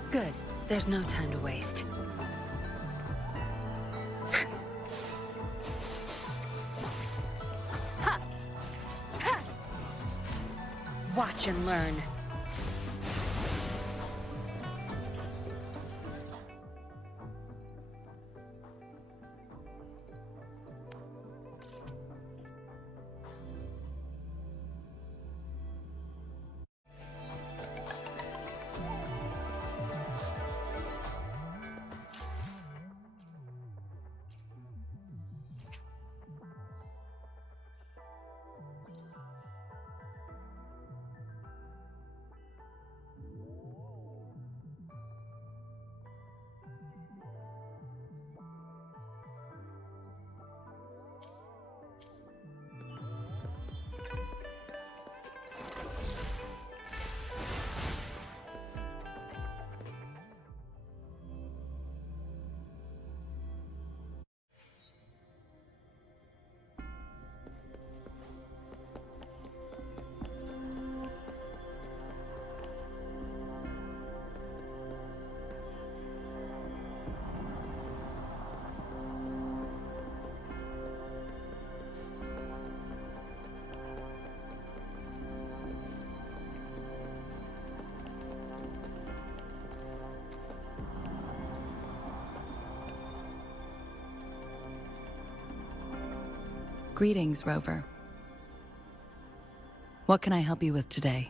Good. There's no time to waste. Watch and learn. Greetings, Rover. What can I help you with today?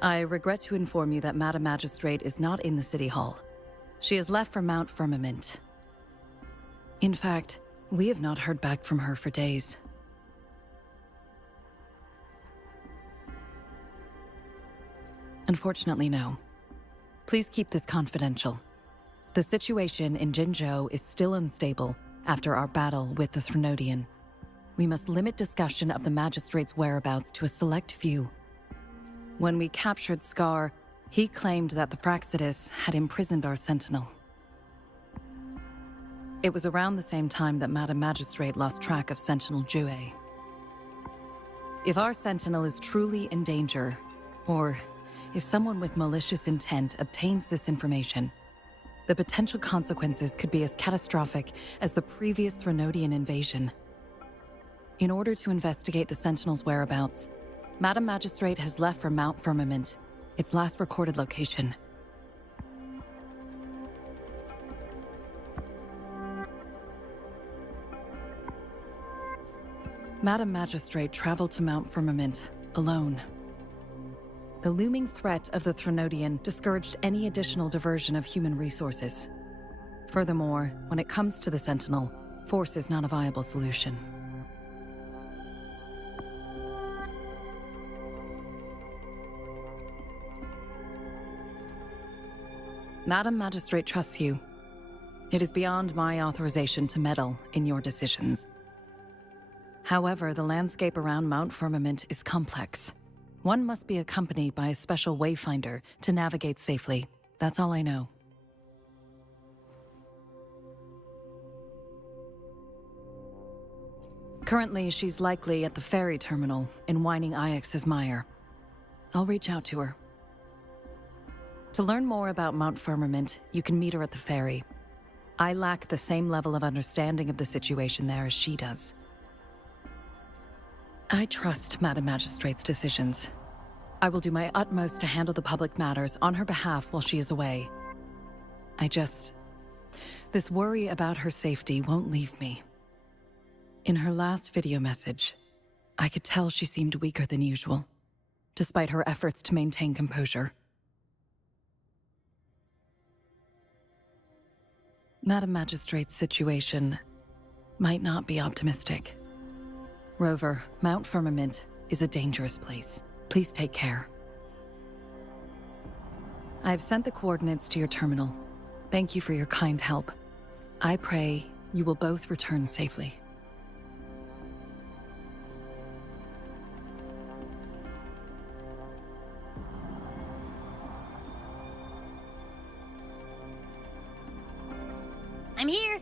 I regret to inform you that Madam Magistrate is not in the City Hall. She has left for Mount Firmament. In fact, we have not heard back from her for days. Unfortunately, no. Please keep this confidential. The situation in Jinzhou is still unstable after our battle with the Threnodian. We must limit discussion of the Magistrate's whereabouts to a select few. When we captured Scar, he claimed that the Fraxidus had imprisoned our Sentinel. It was around the same time that Madam Magistrate lost track of Sentinel Jue. If our Sentinel is truly in danger, or if someone with malicious intent obtains this information, the potential consequences could be as catastrophic as the previous Threnodian invasion. In order to investigate the Sentinel's whereabouts, Madam Magistrate has left for Mount Firmament, its last recorded location. Madam Magistrate traveled to Mount Firmament alone. The looming threat of the Threnodian discouraged any additional diversion of human resources. Furthermore, when it comes to the Sentinel, force is not a viable solution. Madam Magistrate trusts you. It is beyond my authorization to meddle in your decisions. However, the landscape around Mount Firmament is complex. One must be accompanied by a special wayfinder to navigate safely. That's all I know. Currently, she's likely at the ferry terminal in Whining Ix's Mire. I'll reach out to her. To learn more about Mount Firmament, you can meet her at the ferry. I lack the same level of understanding of the situation there as she does. I trust Madam Magistrate's decisions. I will do my utmost to handle the public matters on her behalf while she is away. This worry about her safety won't leave me. In her last video message, I could tell she seemed weaker than usual, despite her efforts to maintain composure. Madam Magistrate's situation might not be optimistic. Rover, Mount Firmament is a dangerous place. Please take care. I've sent the coordinates to your terminal. Thank you for your kind help. I pray you will both return safely. I'm here.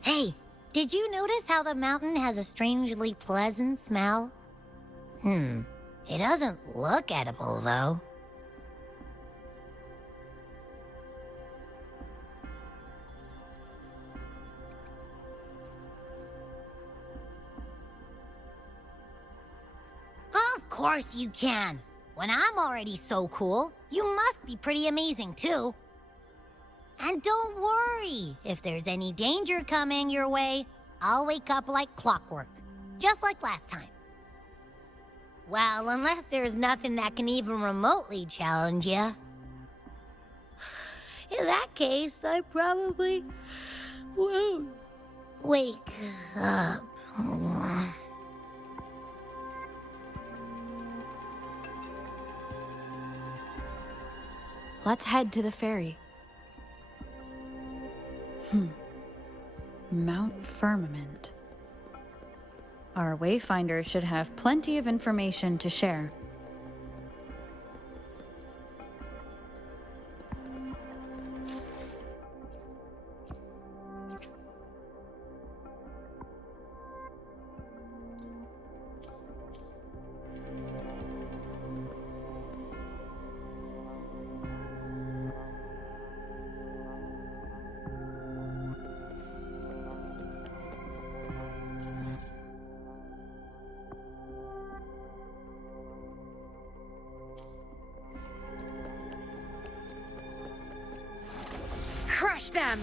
Hey, did you notice how the mountain has a strangely pleasant smell? It doesn't look edible, though. Of course you can. When I'm already so cool, you must be pretty amazing, too. And don't worry, if there's any danger coming your way, I'll wake up like clockwork, just like last time. Well, unless there's nothing that can even remotely challenge you. In that case, I probably won't wake up. Let's head to the ferry. Mount Firmament. Our wayfinder should have plenty of information to share. Crush them!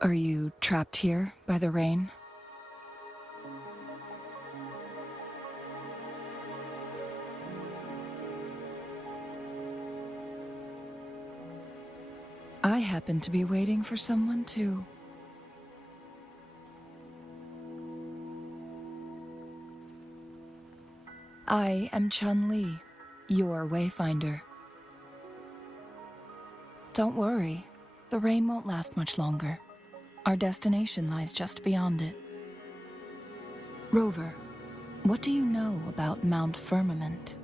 Are you trapped here by the rain? I happen to be waiting for someone too. I am Chun-Li, your Wayfinder. Don't worry, the rain won't last much longer. Our destination lies just beyond it. Rover, what do you know about Mount Firmament?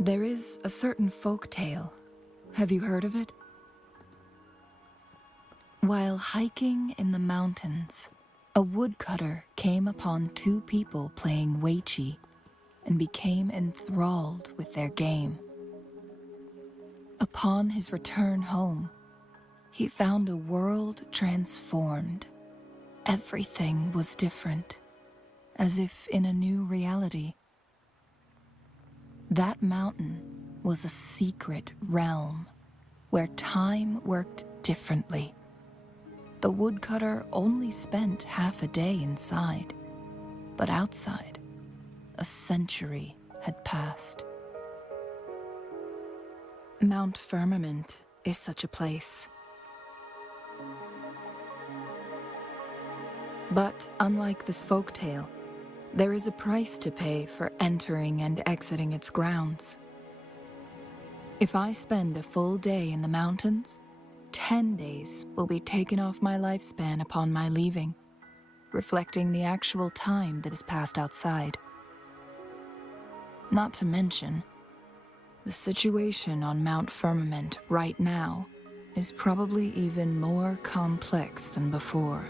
There is a certain folk tale. Have you heard of it? While hiking in the mountains, a woodcutter came upon two people playing Weiqi and became enthralled with their game. Upon his return home, he found a world transformed. Everything was different, as if in a new reality. That mountain was a secret realm where time worked differently. The woodcutter only spent half a day inside, but outside, a century had passed. Mount Firmament is such a place. But unlike this folktale, there is a price to pay for entering and exiting its grounds. If I spend a full day in the mountains, 10 days will be taken off my lifespan upon my leaving, reflecting the actual time that is passed outside. Not to mention, the situation on Mount Firmament right now is probably even more complex than before.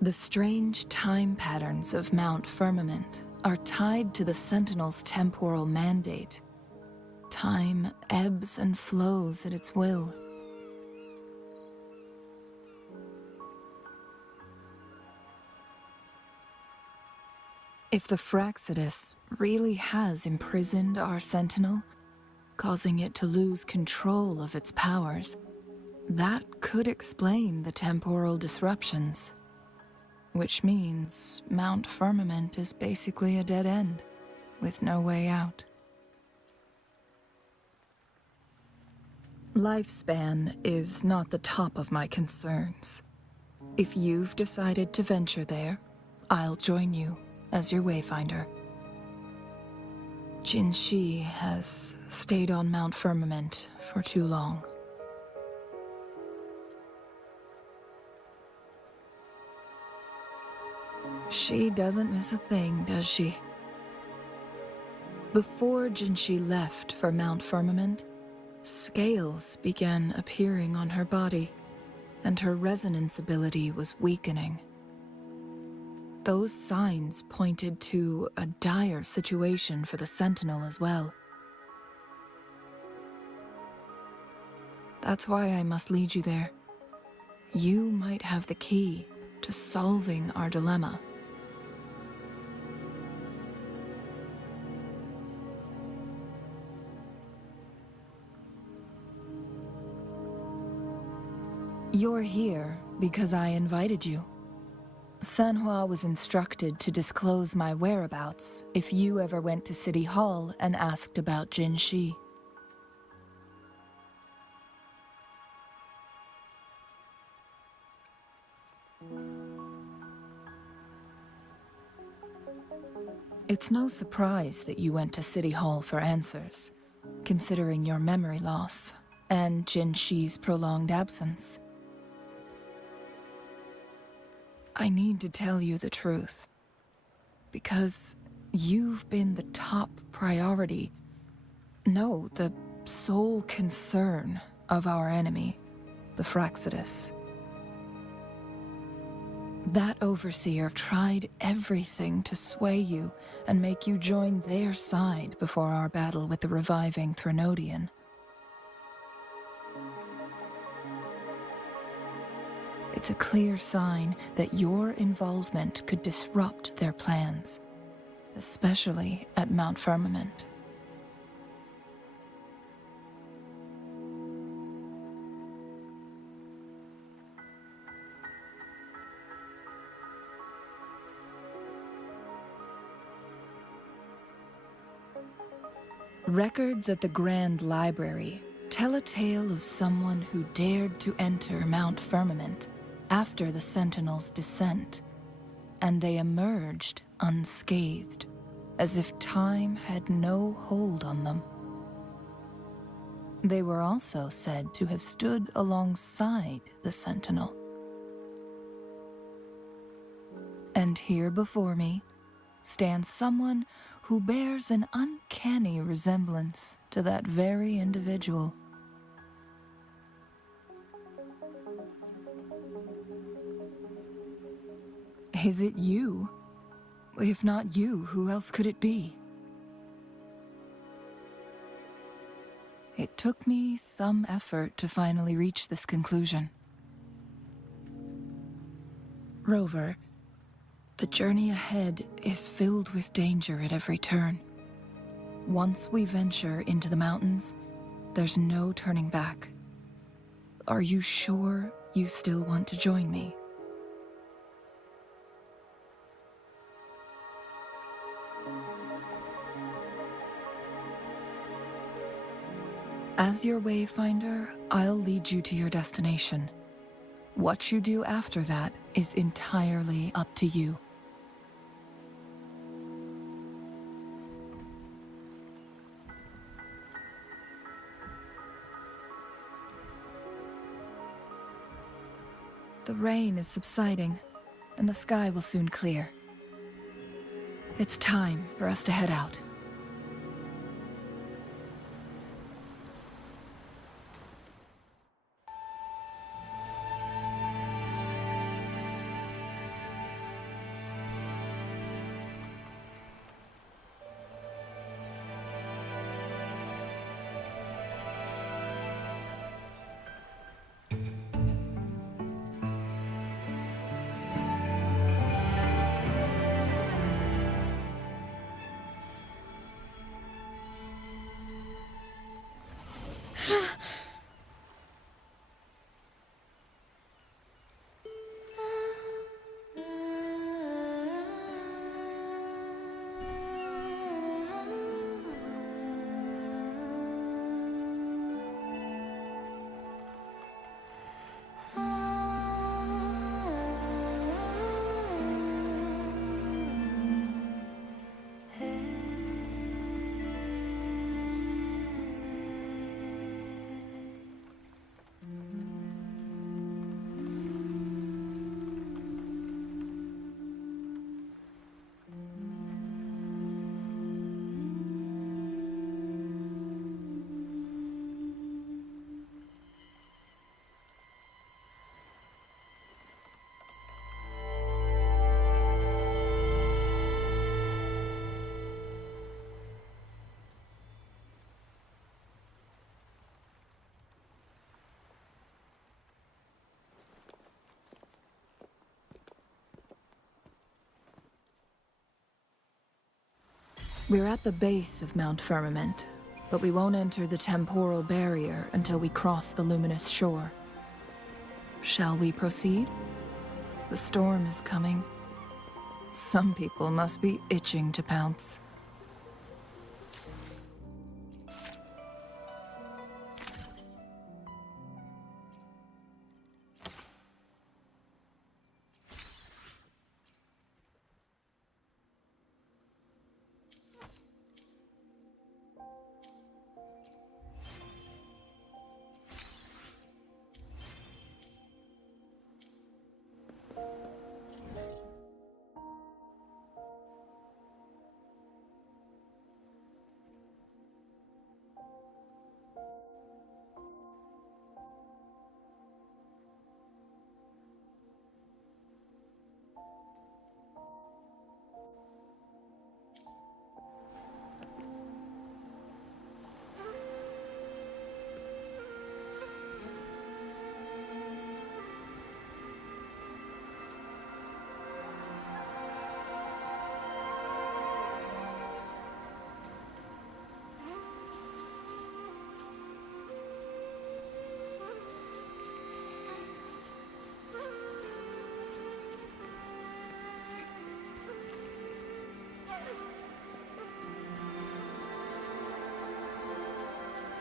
The strange time patterns of Mount Firmament are tied to the Sentinel's temporal mandate. Time ebbs and flows at its will. If the Fraxidus really has imprisoned our Sentinel, causing it to lose control of its powers, that could explain the temporal disruptions. Which means Mount Firmament is basically a dead end, with no way out. Lifespan is not the top of my concerns. If you've decided to venture there, I'll join you as your Wayfinder. Jin Shi has stayed on Mount Firmament for too long. She doesn't miss a thing, does she? Before Jin Shi left for Mount Firmament, scales began appearing on her body, and her resonance ability was weakening. Those signs pointed to a dire situation for the Sentinel as well. That's why I must lead you there. You might have the key to solving our dilemma. You're here because I invited you. Sanhua was instructed to disclose my whereabouts if you ever went to City Hall and asked about Jin Shi. It's no surprise that you went to City Hall for answers, considering your memory loss and Jin Shi's prolonged absence. I need to tell you the truth, because you've been the top priority, no, the sole concern of our enemy, the Fraxidus. That overseer tried everything to sway you and make you join their side before our battle with the reviving Threnodian. It's a clear sign that your involvement could disrupt their plans, especially at Mount Firmament. Records at the Grand Library tell a tale of someone who dared to enter Mount Firmament after the Sentinel's descent, and they emerged unscathed, as if time had no hold on them. They were also said to have stood alongside the Sentinel. And here before me stands someone who bears an uncanny resemblance to that very individual. Is it you? If not you, who else could it be? It took me some effort to finally reach this conclusion. Rover, the journey ahead is filled with danger at every turn. Once we venture into the mountains, there's no turning back. Are you sure you still want to join me? As your wayfinder, I'll lead you to your destination. What you do after that is entirely up to you. The rain is subsiding, and the sky will soon clear. It's time for us to head out. We're at the base of Mount Firmament, but we won't enter the temporal barrier until we cross the luminous shore. Shall we proceed? The storm is coming. Some people must be itching to pounce.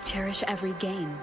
Cherish every gain.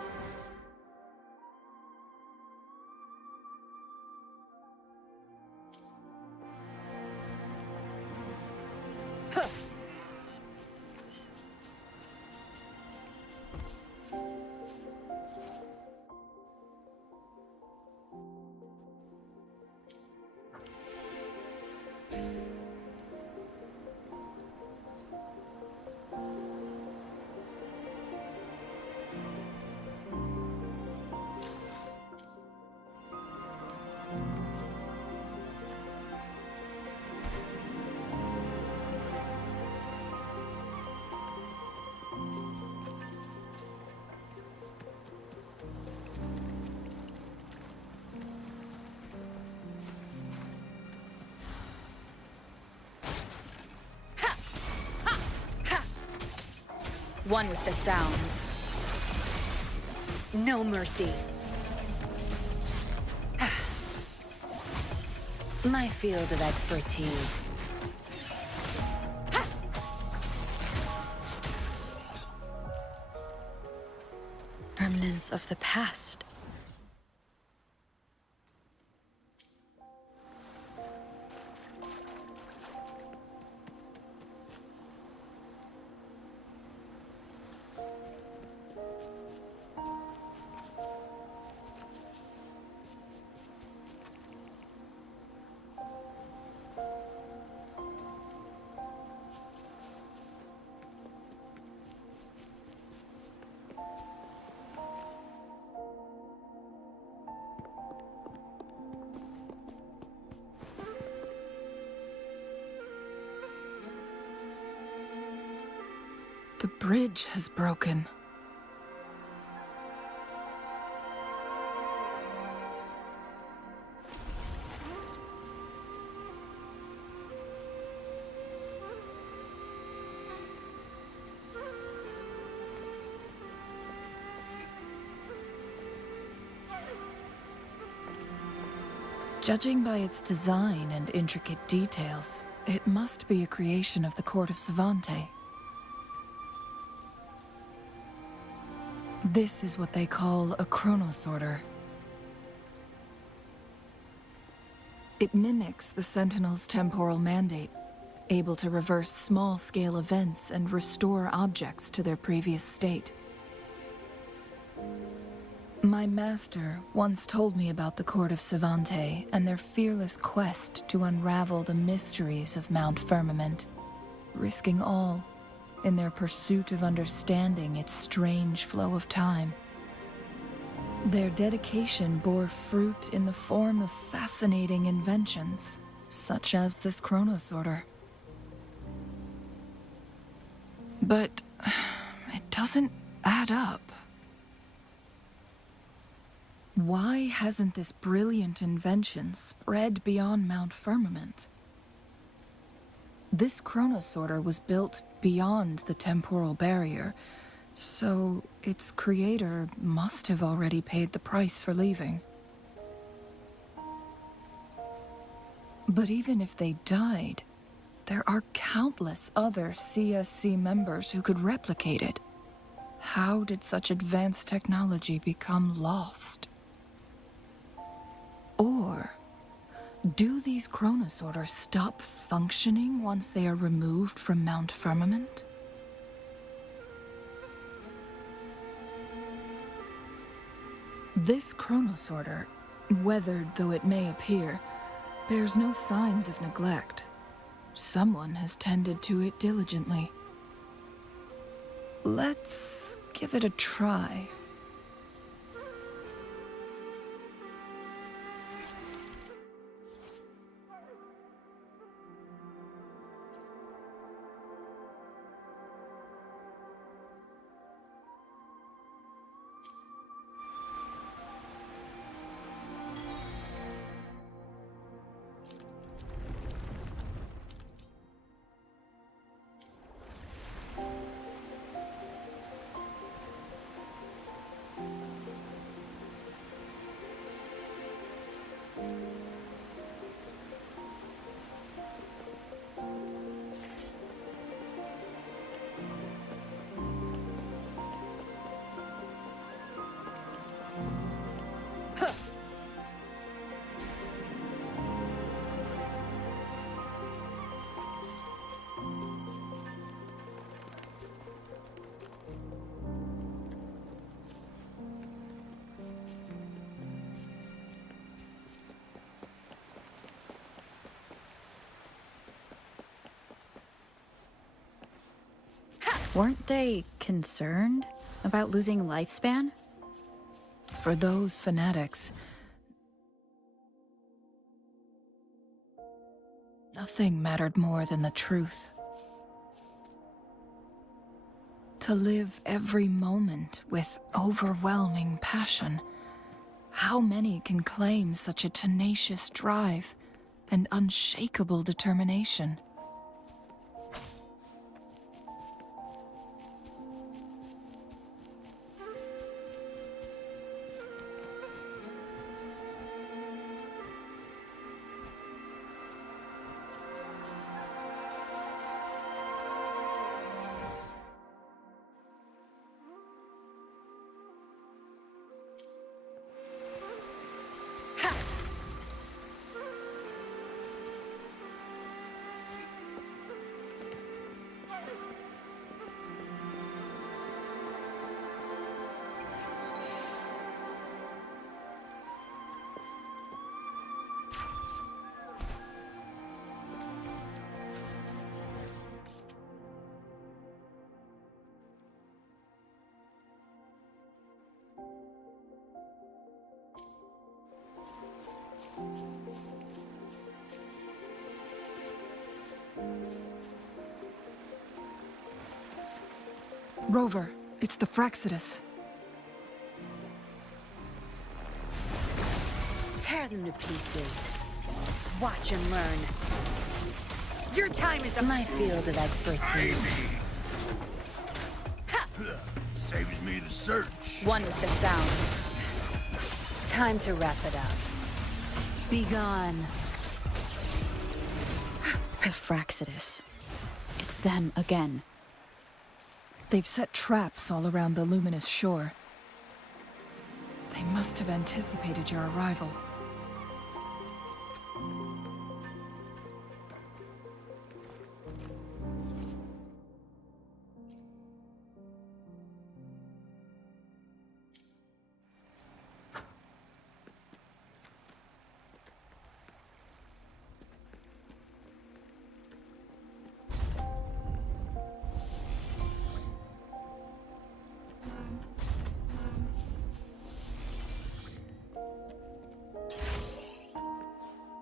One with the sounds. No mercy. My field of expertise. Remnants of the past. The bridge has broken. Judging by its design and intricate details, it must be a creation of the court of Savante. This is what they call a chronosorter. It mimics the Sentinel's temporal mandate, able to reverse small-scale events and restore objects to their previous state. My master once told me about the Court of Savante and their fearless quest to unravel the mysteries of Mount Firmament, risking all in their pursuit of understanding its strange flow of time. Their dedication bore fruit in the form of fascinating inventions, such as this chronosorter. But it doesn't add up. Why hasn't this brilliant invention spread beyond Mount Firmament? This chronosorter was built beyond the temporal barrier, so its creator must have already paid the price for leaving. But even if they died, there are countless other CSC members who could replicate it. How did such advanced technology become lost? Or do these chronosorters stop functioning once they are removed from Mount Firmament? This chronosorter, weathered though it may appear, bears no signs of neglect. Someone has tended to it diligently. Let's give it a try. Weren't they concerned about losing lifespan? For those fanatics, nothing mattered more than the truth. To live every moment with overwhelming passion. How many can claim such a tenacious drive and unshakable determination? Rover, it's the Fraxidus. Tear them to pieces. Watch and learn. Your time is my field of expertise. Saves me the search. One with the sound. Time to wrap it up. Be gone. The Fraxidus. It's them again. They've set traps all around the luminous shore. They must have anticipated your arrival.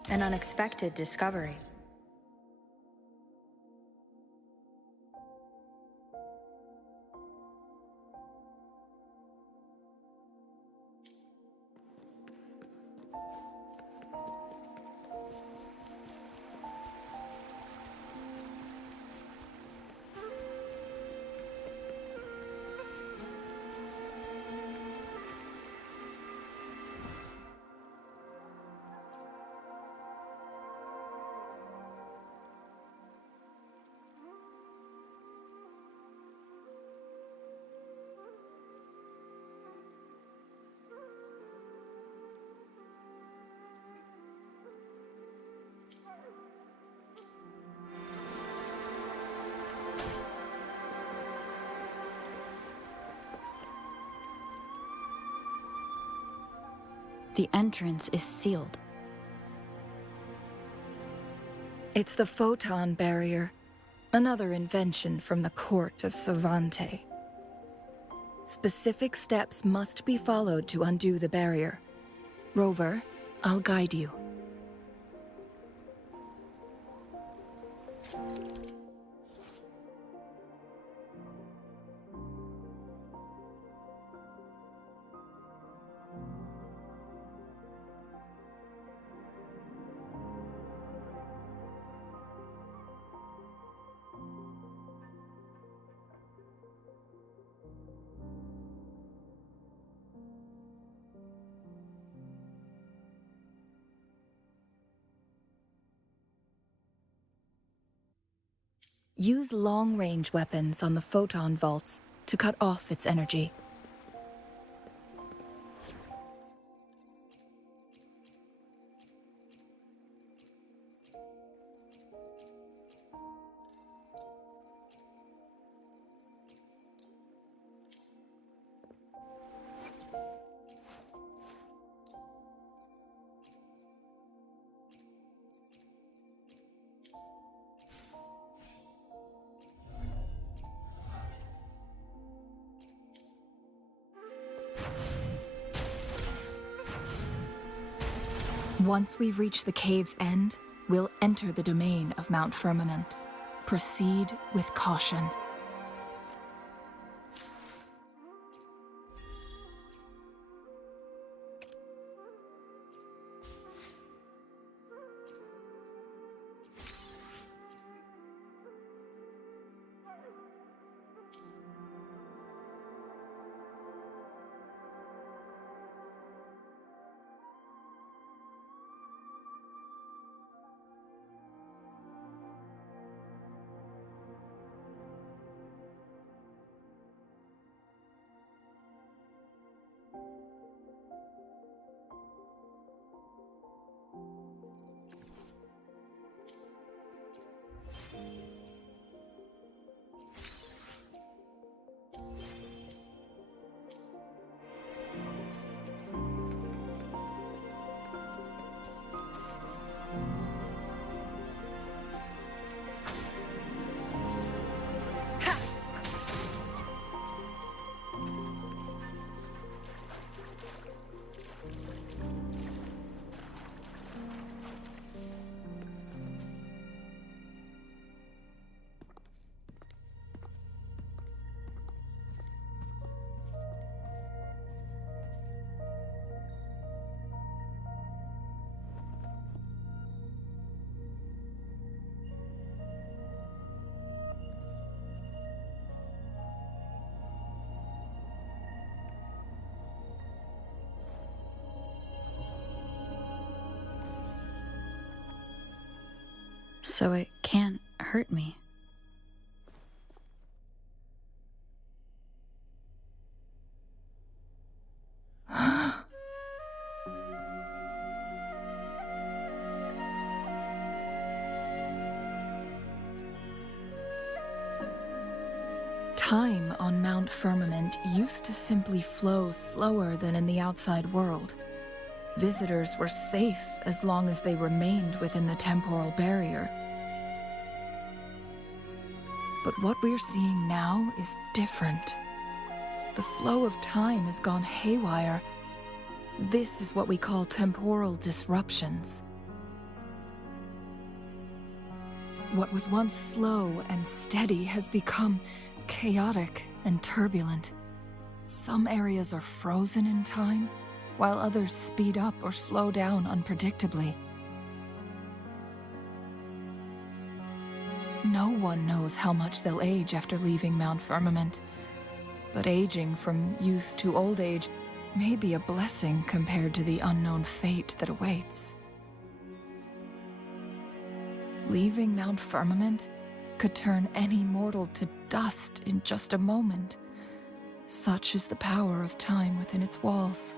An unexpected discovery. the entrance is sealed. It's the photon barrier, another invention from the court of Savante. Specific steps must be followed to undo the barrier. Rover, I'll guide you. Use long-range weapons on the photon vaults to cut off its energy. Once we've reached the cave's end, we'll enter the domain of Mount Firmament. Proceed with caution. So it can't hurt me. Time on Mount Firmament used to simply flow slower than in the outside world. Visitors were safe as long as they remained within the temporal barrier. But what we're seeing now is different. The flow of time has gone haywire. This is what we call temporal disruptions. What was once slow and steady has become chaotic and turbulent. Some areas are frozen in time, while others speed up or slow down unpredictably. No one knows how much they'll age after leaving Mount Firmament, but aging from youth to old age may be a blessing compared to the unknown fate that awaits. Leaving Mount Firmament could turn any mortal to dust in just a moment. Such is the power of time within its walls.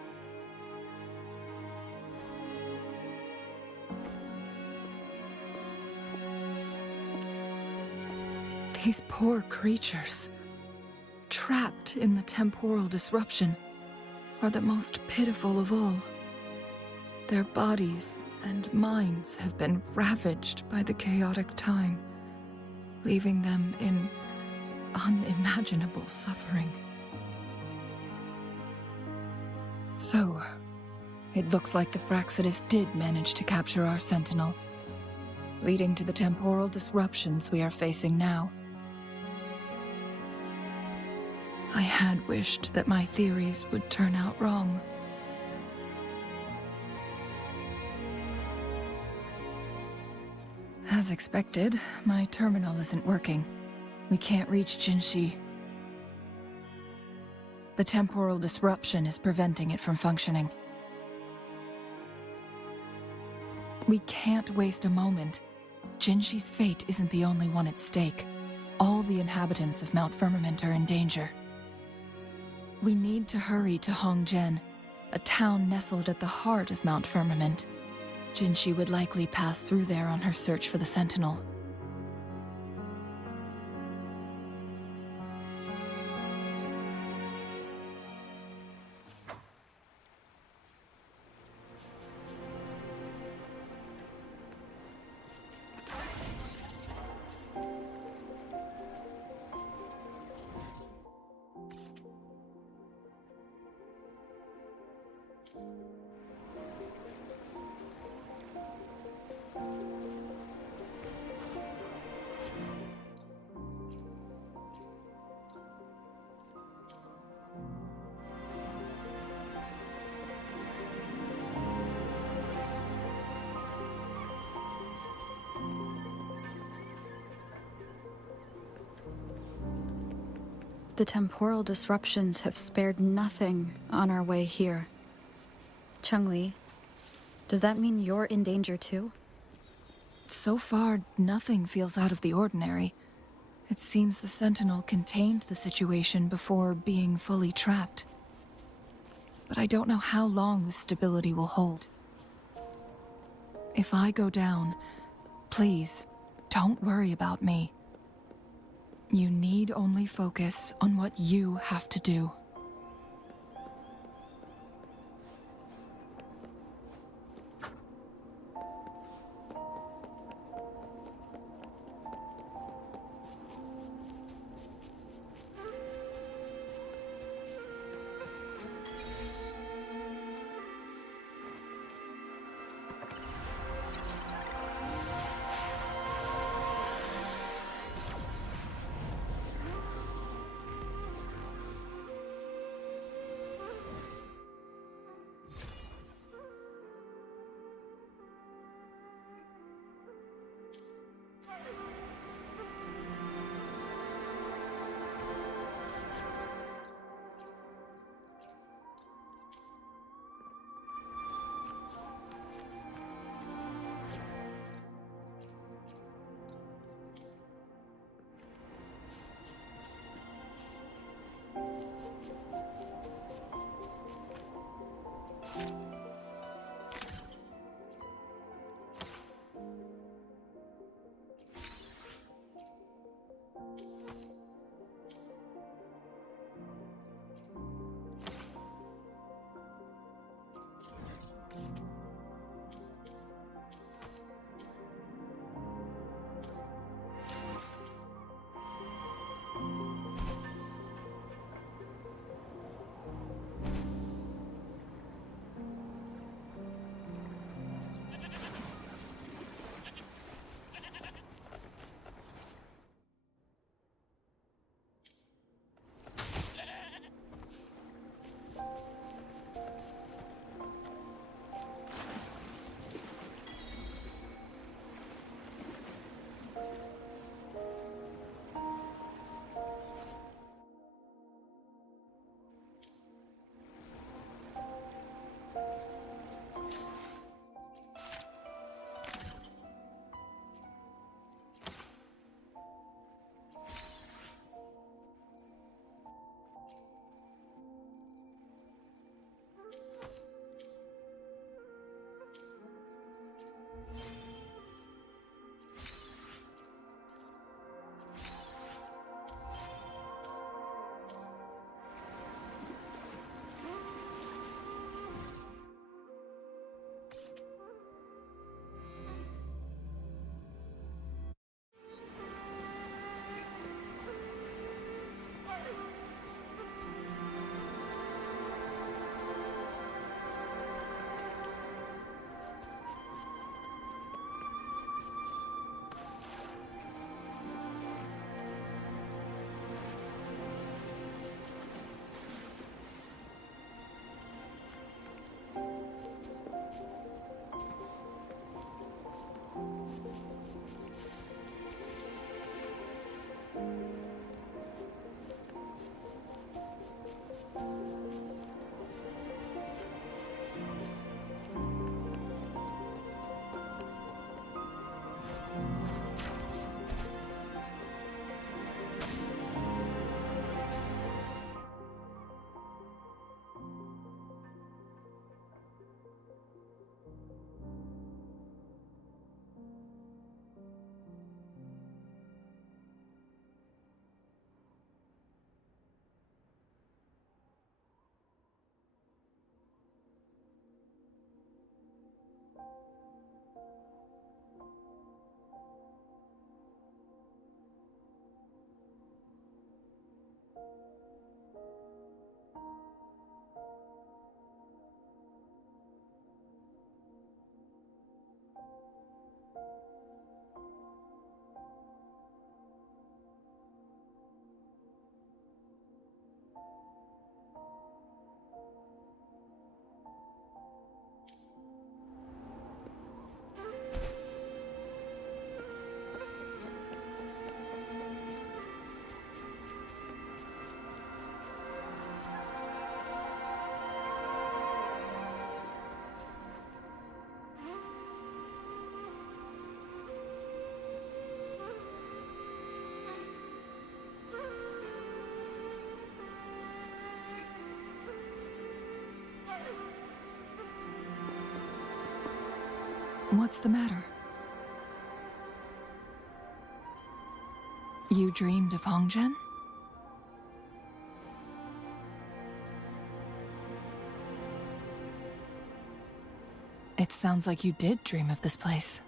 These poor creatures, trapped in the temporal disruption, are the most pitiful of all. Their bodies and minds have been ravaged by the chaotic time, leaving them in unimaginable suffering. So, it looks like the Fraxidus did manage to capture our Sentinel, leading to the temporal disruptions we are facing now. I had wished that my theories would turn out wrong. As expected, my terminal isn't working. We can't reach Jinshi. The temporal disruption is preventing it from functioning. We can't waste a moment. Jinshi's fate isn't the only one at stake. All the inhabitants of Mount Firmament are in danger. We need to hurry to Hongjian, a town nestled at the heart of Mount Firmament. Jinshi would likely pass through there on her search for the Sentinel. The temporal disruptions have spared nothing on our way here. Changli, does that mean you're in danger too? So far, nothing feels out of the ordinary. It seems the Sentinel contained the situation before being fully trapped. But I don't know how long this stability will hold. If I go down, please, don't worry about me. You need only focus on what you have to do. What's the matter? You dreamed of Hongzhen? It sounds like you did dream of this place.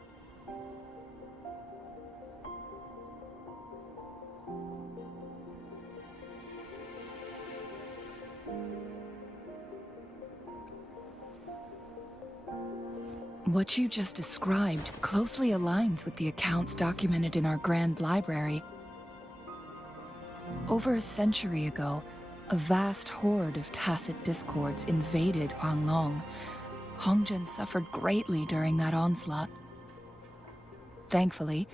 What you just described closely aligns with the accounts documented in our Grand Library. Over a century ago, a vast horde of tacit discords invaded Huanglong. Hongzhen suffered greatly during that onslaught. Thankfully,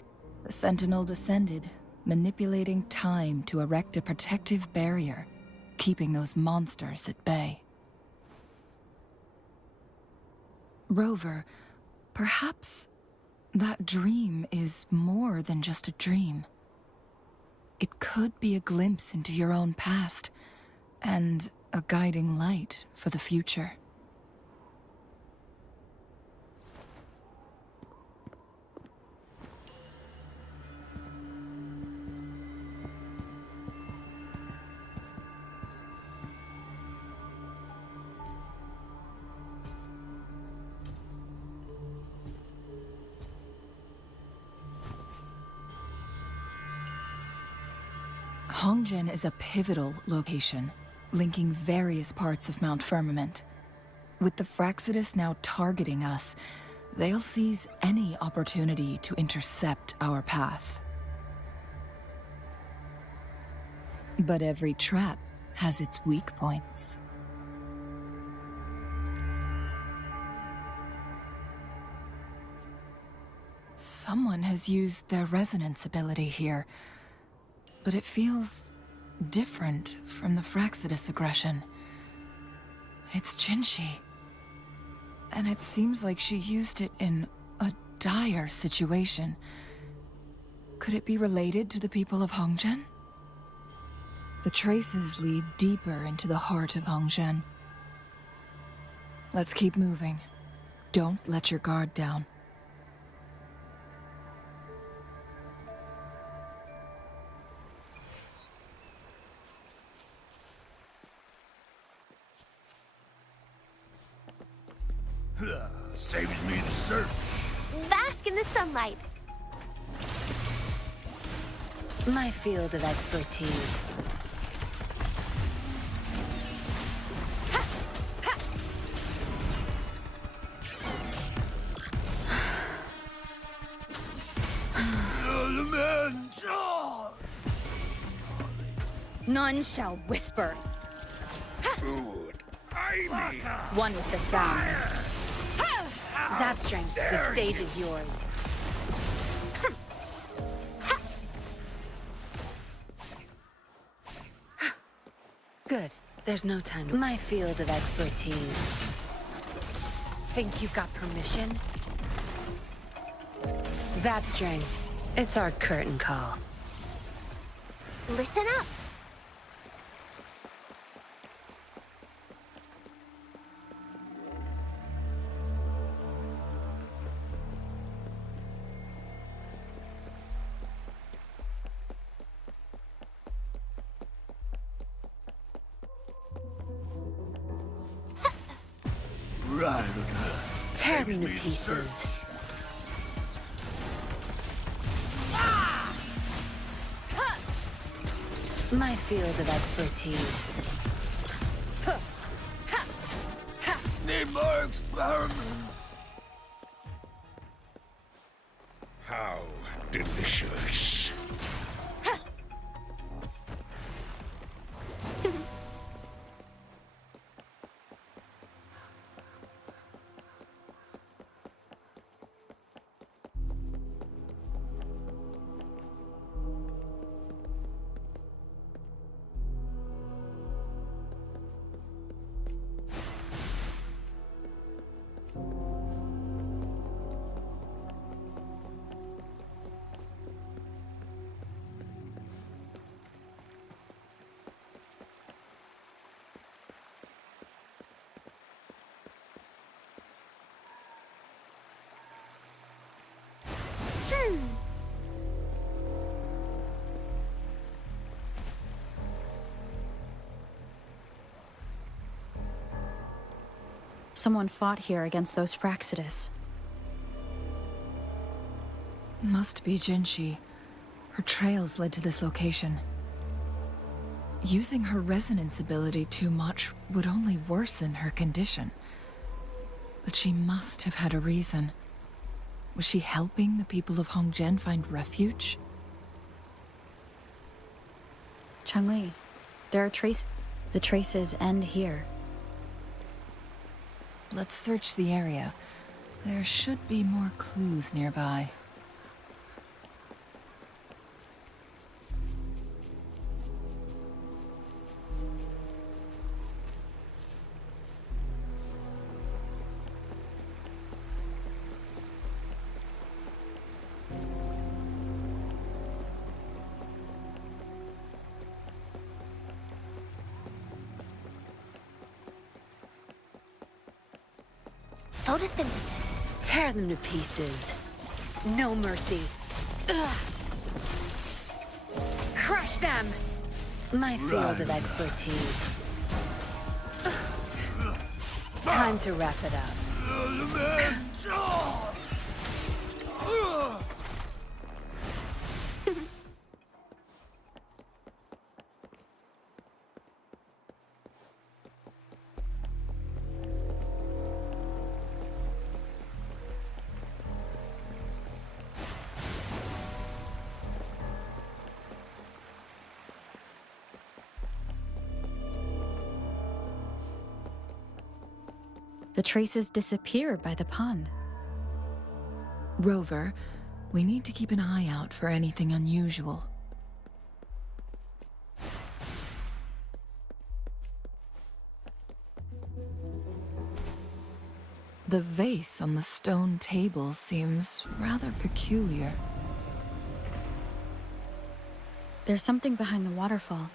the Sentinel descended, manipulating time to erect a protective barrier, keeping those monsters at bay. Rover, perhaps that dream is more than just a dream. It could be a glimpse into your own past, and a guiding light for the future. Hongzhen is a pivotal location, linking various parts of Mount Firmament. With the Fraxidus now targeting us, they'll seize any opportunity to intercept our path. But every trap has its weak points. Someone has used their resonance ability here, but it feels different from the Fraxidus aggression. It's Jinshi, and it seems like she used it in a dire situation. Could it be related to the people of Hongzhen? The traces lead deeper into the heart of Hongzhen. Let's keep moving. Don't let your guard down. Saves me the search. Bask in the sunlight. My field of expertise. None shall whisper. Food. I need. One with the sounds. Zapstring, the stage is yours. Good. There's no time to... My field of expertise. Think you've got permission? Zapstring, it's our curtain call. Listen up. Tear them to pieces. My field of expertise. Need more experiments. How delicious. Someone fought here against those Fraxidus. Must be Jinshi. Her trails led to this location. Using her resonance ability too much would only worsen her condition. But she must have had a reason. Was she helping the people of Hongzhen find refuge? Changli, there are the traces end here. Let's search the area. There should be more clues nearby. Photosynthesis. Tear them to pieces. No mercy. Ugh. Crush them! My field of expertise. Time to wrap it up. The traces disappear by the pond. Rover, we need to keep an eye out for anything unusual. The vase on the stone table seems rather peculiar. There's something behind the waterfall.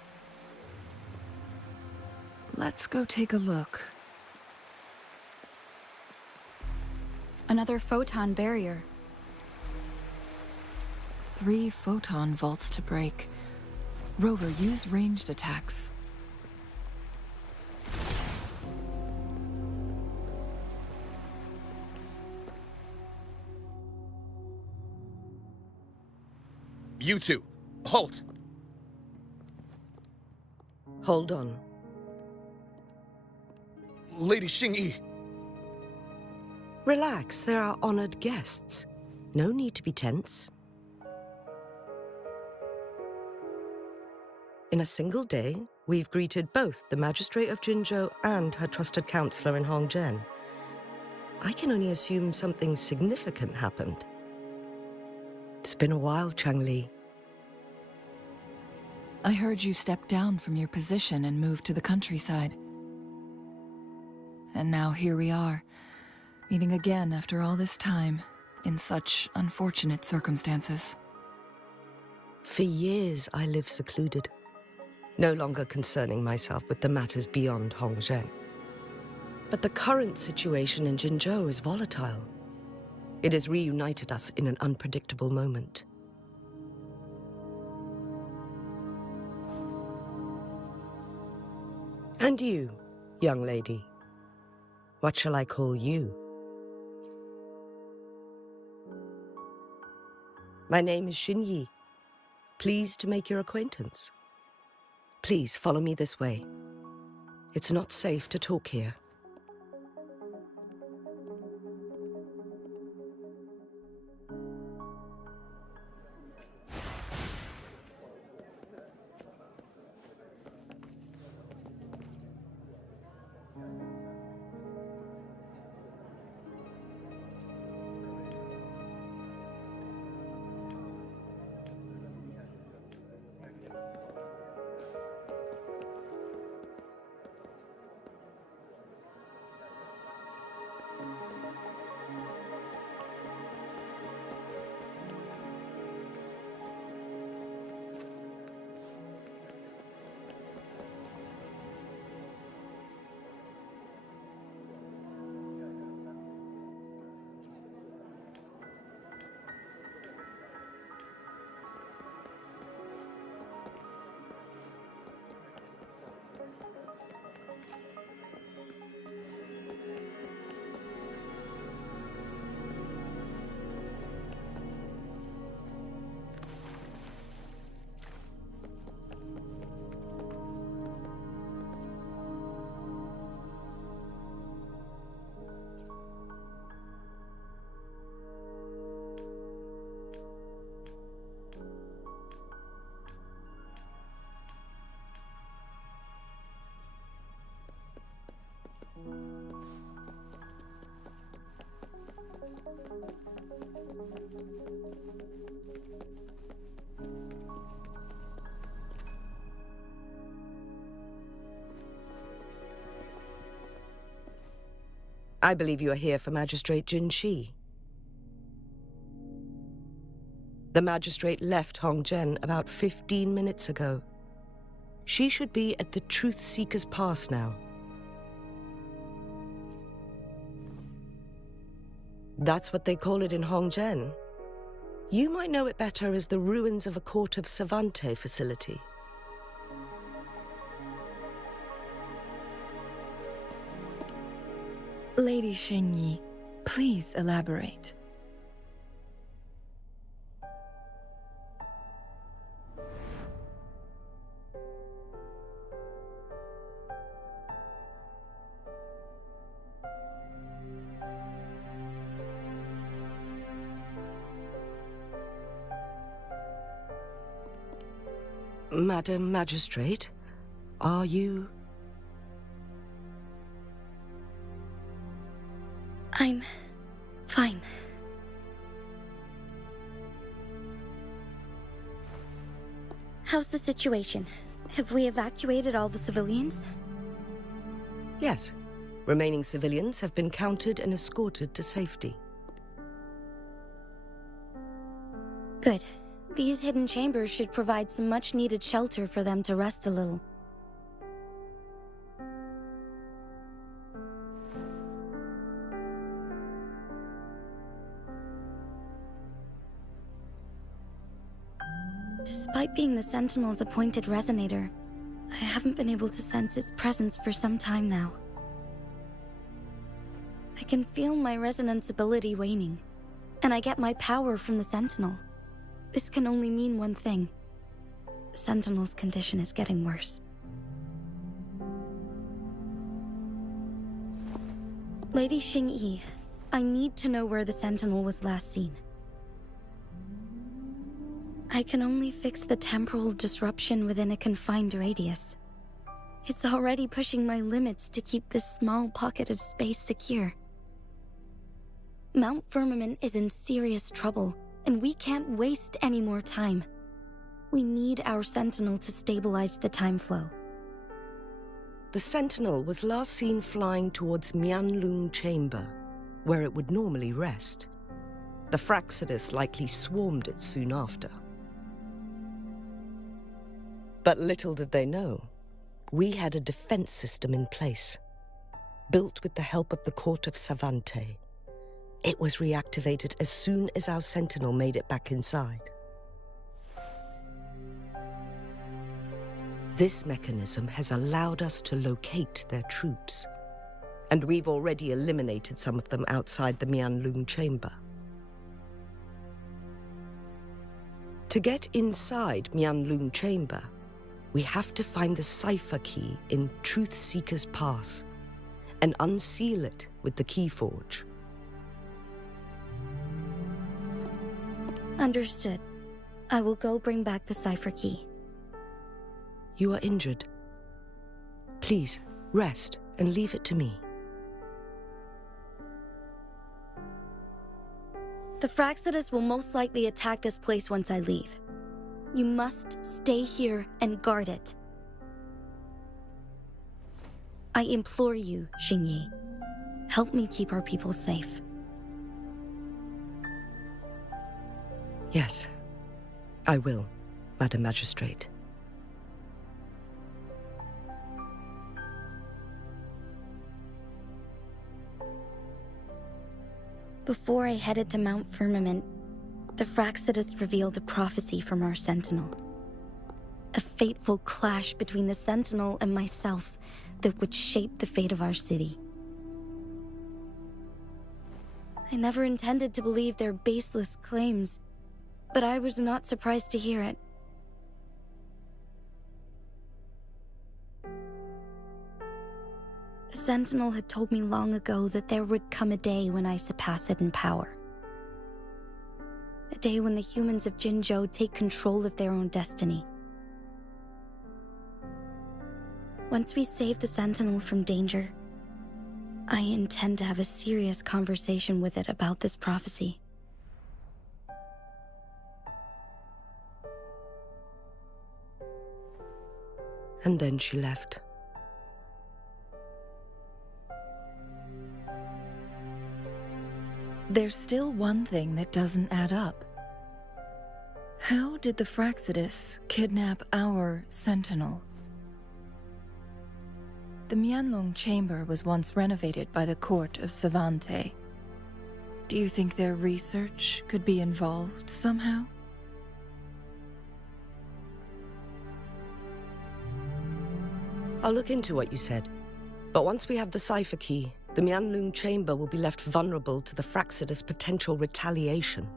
Let's go take a look. Another photon barrier. 3 photon vaults to break. Rover, use ranged attacks. You two, halt! Hold on. Lady Xingyi. Relax, they're our honored guests. No need to be tense. In a single day, we've greeted both the Magistrate of Jinzhou and her trusted counselor in Hongzhen. I can only assume something significant happened. It's been a while, Changli. I heard you stepped down from your position and moved to the countryside. And now here we are, meeting again after all this time, in such unfortunate circumstances. For years I lived secluded, no longer concerning myself with the matters beyond Hongzhen. But the current situation in Jinzhou is volatile. It has reunited us in an unpredictable moment. And you, young lady, what shall I call you? My name is Xinyi. Pleased to make your acquaintance. Please follow me this way. It's not safe to talk here. I believe you are here for Magistrate Jin Shi. The magistrate left Hongzhen about 15 minutes ago. She should be at the Truth Seeker's Pass now. That's what they call it in Hongzhen. You might know it better as the ruins of a Court of Savante facility. Lady Xinyi, please elaborate. Madam Magistrate, are you... I'm fine. How's the situation? Have we evacuated all the civilians? Yes. Remaining civilians have been counted and escorted to safety. Good. These hidden chambers should provide some much-needed shelter for them to rest a little. Despite being the Sentinel's appointed resonator, I haven't been able to sense its presence for some time now. I can feel my resonance ability waning, and I get my power from the Sentinel. This can only mean one thing. The Sentinel's condition is getting worse. Lady Xingyi, I need to know where the Sentinel was last seen. I can only fix the temporal disruption within a confined radius. It's already pushing my limits to keep this small pocket of space secure. Mount Firmament is in serious trouble, and we can't waste any more time. We need our Sentinel to stabilize the time flow. The Sentinel was last seen flying towards Mianlung Chamber, where it would normally rest. The Fraxidus likely swarmed it soon after. But little did they know, we had a defense system in place, built with the help of the court of Savante. It was reactivated as soon as our Sentinel made it back inside. This mechanism has allowed us to locate their troops, and we've already eliminated some of them outside the Mianlung Chamber. To get inside Mianlung Chamber, we have to find the cipher key in Truth Seeker's Pass and unseal it with the Keyforge. Understood. I will go bring back the cipher key. You are injured. Please, rest and leave it to me. The Fraxidus will most likely attack this place once I leave. You must stay here and guard it. I implore you, Xingyi. Help me keep our people safe. Yes, I will, Madam Magistrate. Before I headed to Mount Firmament, the Fraxidus revealed a prophecy from our Sentinel. A fateful clash between the Sentinel and myself that would shape the fate of our city. I never intended to believe their baseless claims, but I was not surprised to hear it. The Sentinel had told me long ago that there would come a day when I surpass it in power. A day when the humans of Jinzhou take control of their own destiny. Once we save the Sentinel from danger, I intend to have a serious conversation with it about this prophecy. And then she left. There's still one thing that doesn't add up. How did the Fraxidus kidnap our Sentinel? The Mianlung Chamber was once renovated by the court of Savante. Do you think their research could be involved somehow? I'll look into what you said. But once we have the cipher key, the Mianlung Chamber will be left vulnerable to the Fraxidus' potential retaliation.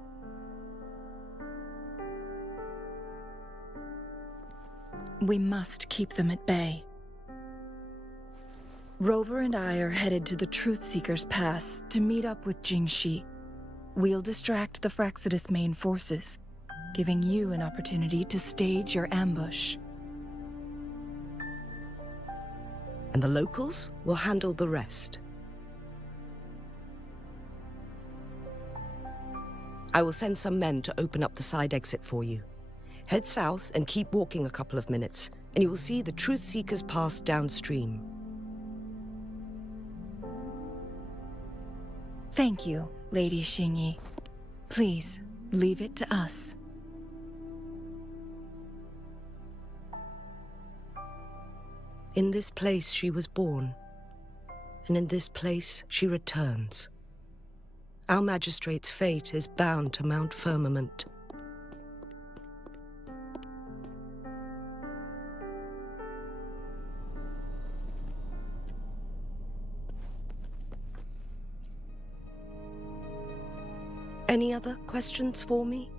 We must keep them at bay. Rover and I are headed to the Truth Seeker's Pass to meet up with Jingxi. We'll distract the Fraxidus' main forces, giving you an opportunity to stage your ambush. And the locals will handle the rest. I will send some men to open up the side exit for you. Head south and keep walking a couple of minutes, and you will see the Truth Seeker's Pass downstream. Thank you, Lady Xingyi. Please, leave it to us. In this place she was born, and in this place she returns. Our magistrate's fate is bound to Mount Firmament. Any other questions for me?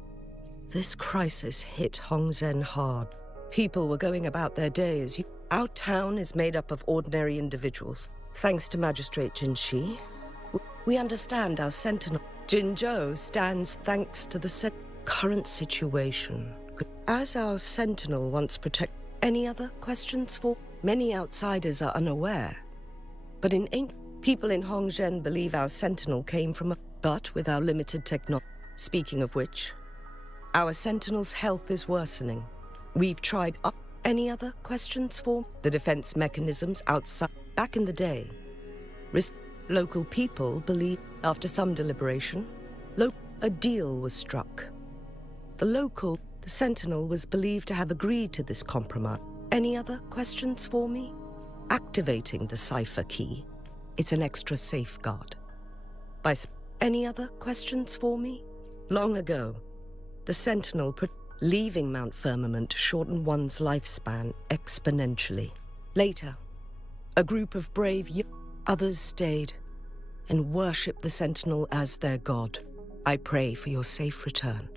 This crisis hit Hongzhen hard. People were going about their day as Our town is made up of ordinary individuals. Thanks to Magistrate Jinxi, we understand our Sentinel. Jinzhou stands thanks to the current situation. As our Sentinel wants protect... Any other questions for... Many outsiders are unaware. But people in Hongzhen believe our Sentinel came from a... But with our limited technology... Speaking of which, our Sentinel's health is worsening. We've tried up. Any other questions for the defense mechanisms outside? Back in the day, local people believe, after some deliberation, a deal was struck. The Sentinel was believed to have agreed to this compromise. Any other questions for me? Activating the cipher key. It's an extra safeguard. Any other questions for me? Long ago, the Sentinel leaving Mount Firmament shortened one's lifespan exponentially. Later, a group of brave others stayed and worshipped the Sentinel as their god. I pray for your safe return.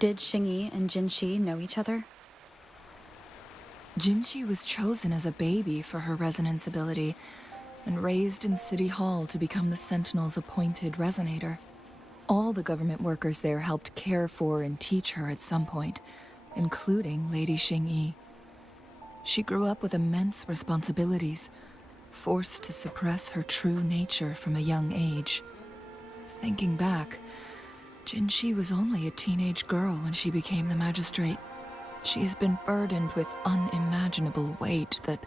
Did Xingyi and Jinxi know each other? Jinxi was chosen as a baby for her resonance ability and raised in City Hall to become the Sentinel's appointed resonator. All the government workers there helped care for and teach her at some point, including Lady Xingyi. She grew up with immense responsibilities, forced to suppress her true nature from a young age. Thinking back, Jinxi was only a teenage girl when she became the magistrate. She has been burdened with unimaginable weight that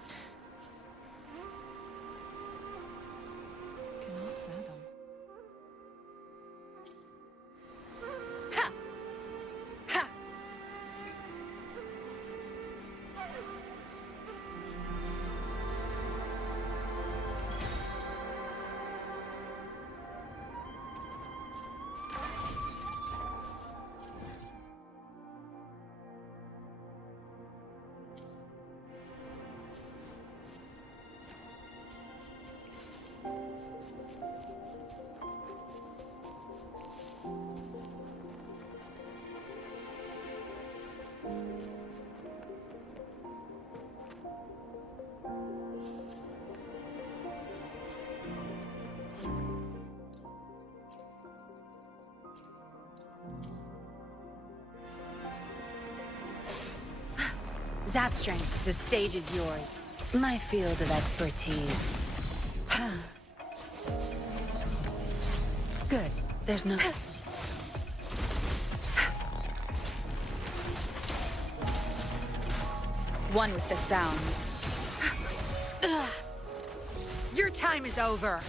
Zap strength, the stage is yours. My field of expertise. Good. There's no... One with the sounds. Your time is over.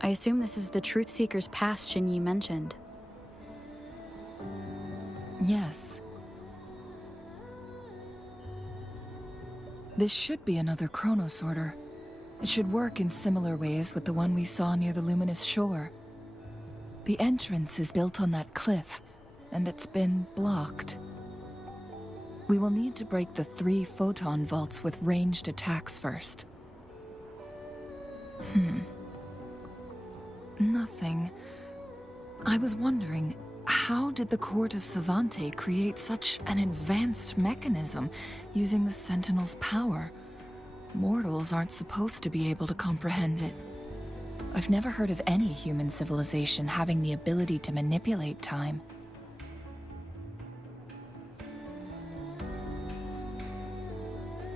I assume this is the Truth Seeker's Pass Shinyi mentioned. Yes. This should be another chronosorter. It should work in similar ways with the one we saw near the luminous shore. The entrance is built on that cliff, and it's been blocked. We will need to break the 3 photon vaults with ranged attacks first. Nothing. I was wondering, how did the Court of Savante create such an advanced mechanism using the Sentinel's power? Mortals aren't supposed to be able to comprehend it. I've never heard of any human civilization having the ability to manipulate time.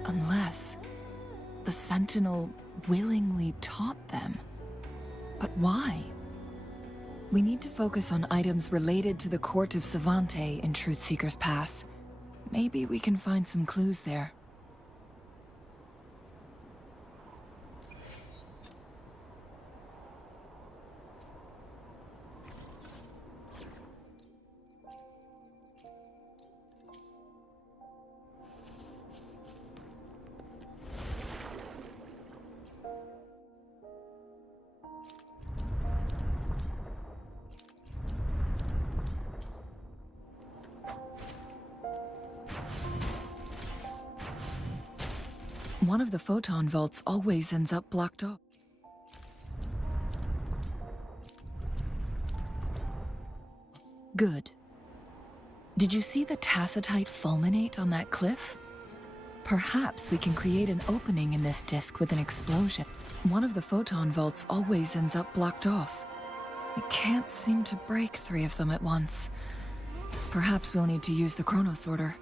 Unless the Sentinel willingly taught them. But why? We need to focus on items related to the Court of Savante in Truth Seeker's Pass. Maybe we can find some clues there. One of the photon vaults always ends up blocked off. Good. Did you see the tacitite fulminate on that cliff? Perhaps we can create an opening in this disk with an explosion. One of the photon vaults always ends up blocked off. I can't seem to break 3 of them at once. Perhaps we'll need to use the chronosorter.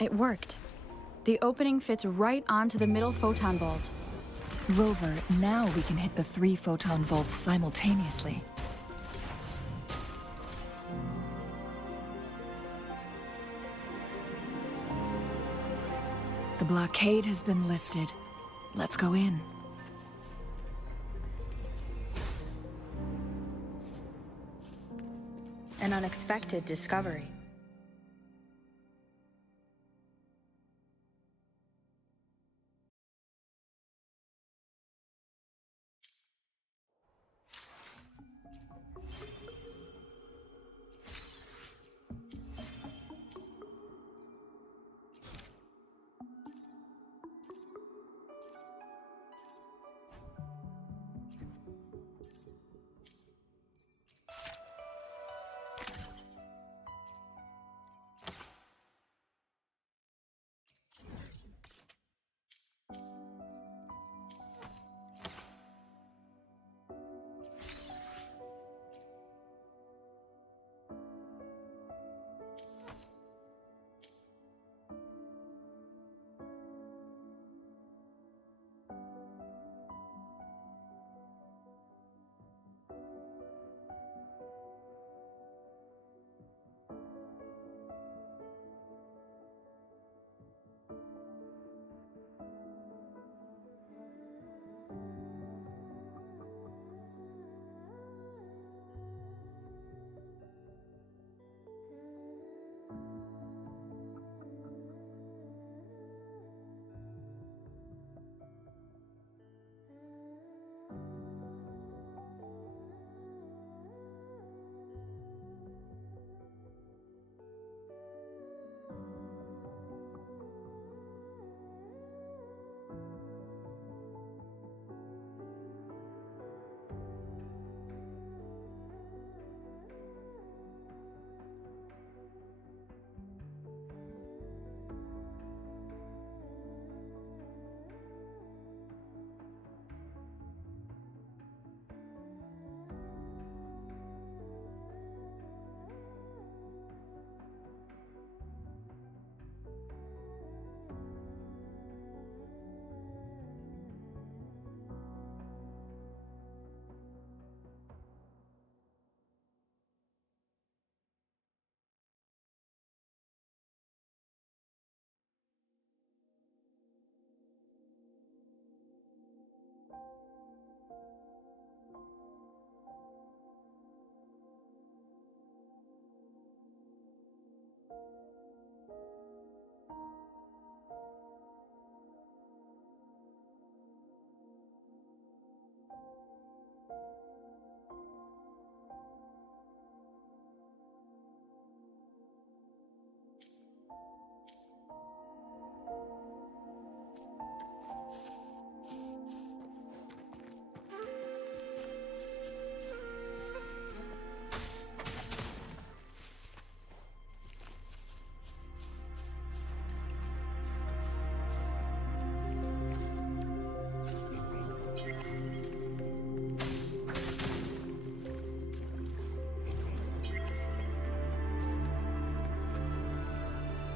It worked. The opening fits right onto the middle photon vault. Rover, now we can hit the 3 photon vaults simultaneously. The blockade has been lifted. Let's go in. An unexpected discovery.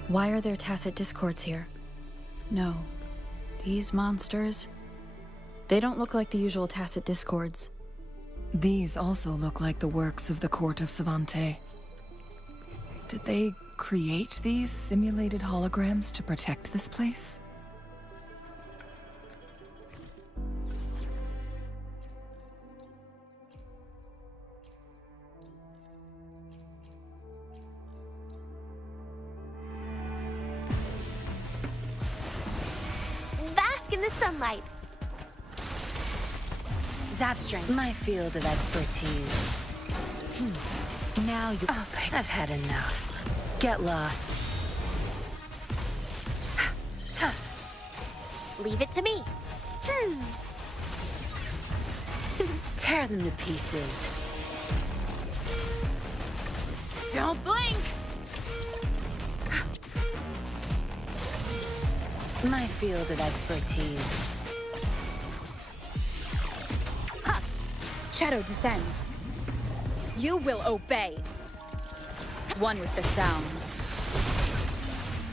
Why are there tacit discords here? No. These monsters... They don't look like the usual tacit discords. These also look like the works of the court of Savante. Did they create these simulated holograms to protect this place? Bask in the sunlight. Zapstring, my field of expertise. Now you... Oh, I've had enough. Get lost. Leave it to me. Tear them to pieces. Don't blink! My field of expertise. Shadow descends. You will obey. One with the sounds.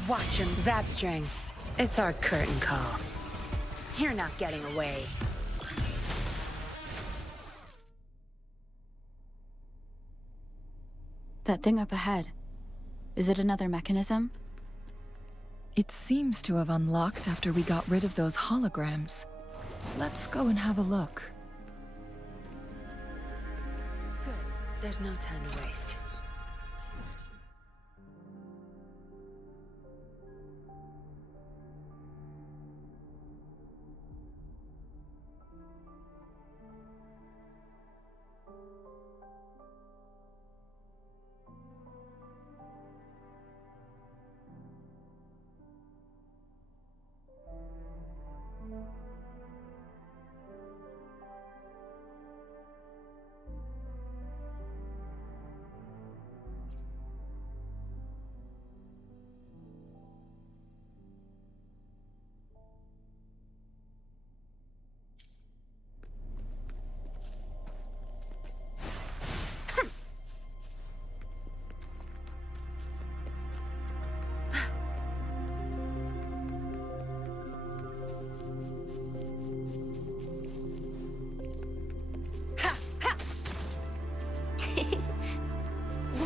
Watch him, Zapstring. It's our curtain call. You're not getting away. That thing up ahead. Is it another mechanism? It seems to have unlocked after we got rid of those holograms. Let's go and have a look. Good. There's no time to waste.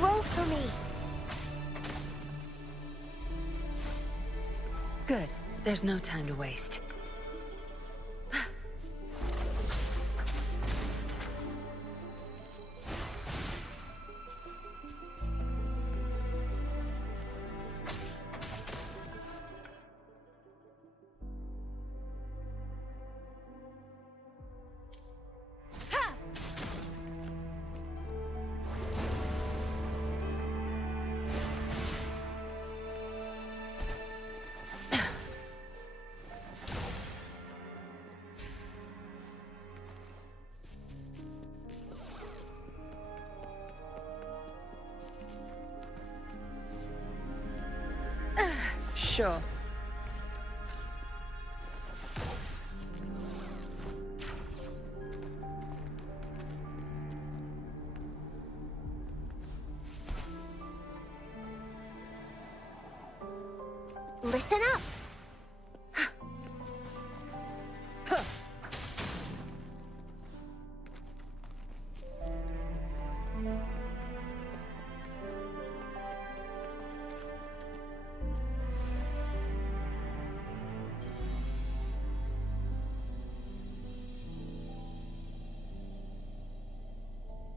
Roll for me. Good. There's no time to waste. Sure. Listen up.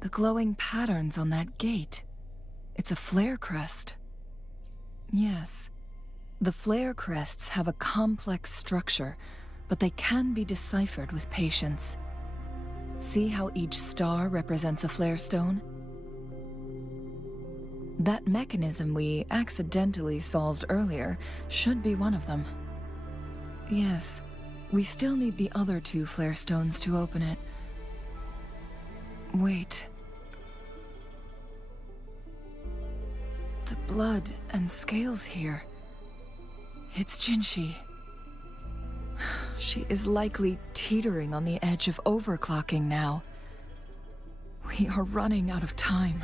The glowing patterns on that gate. It's a flare crest. Yes. The flare crests have a complex structure, but they can be deciphered with patience. See how each star represents a flare stone? That mechanism we accidentally solved earlier should be one of them. Yes. We still need the other two flare stones to open it. Wait. The blood and scales here. It's Jinshi. She is likely teetering on the edge of overclocking now. We are running out of time.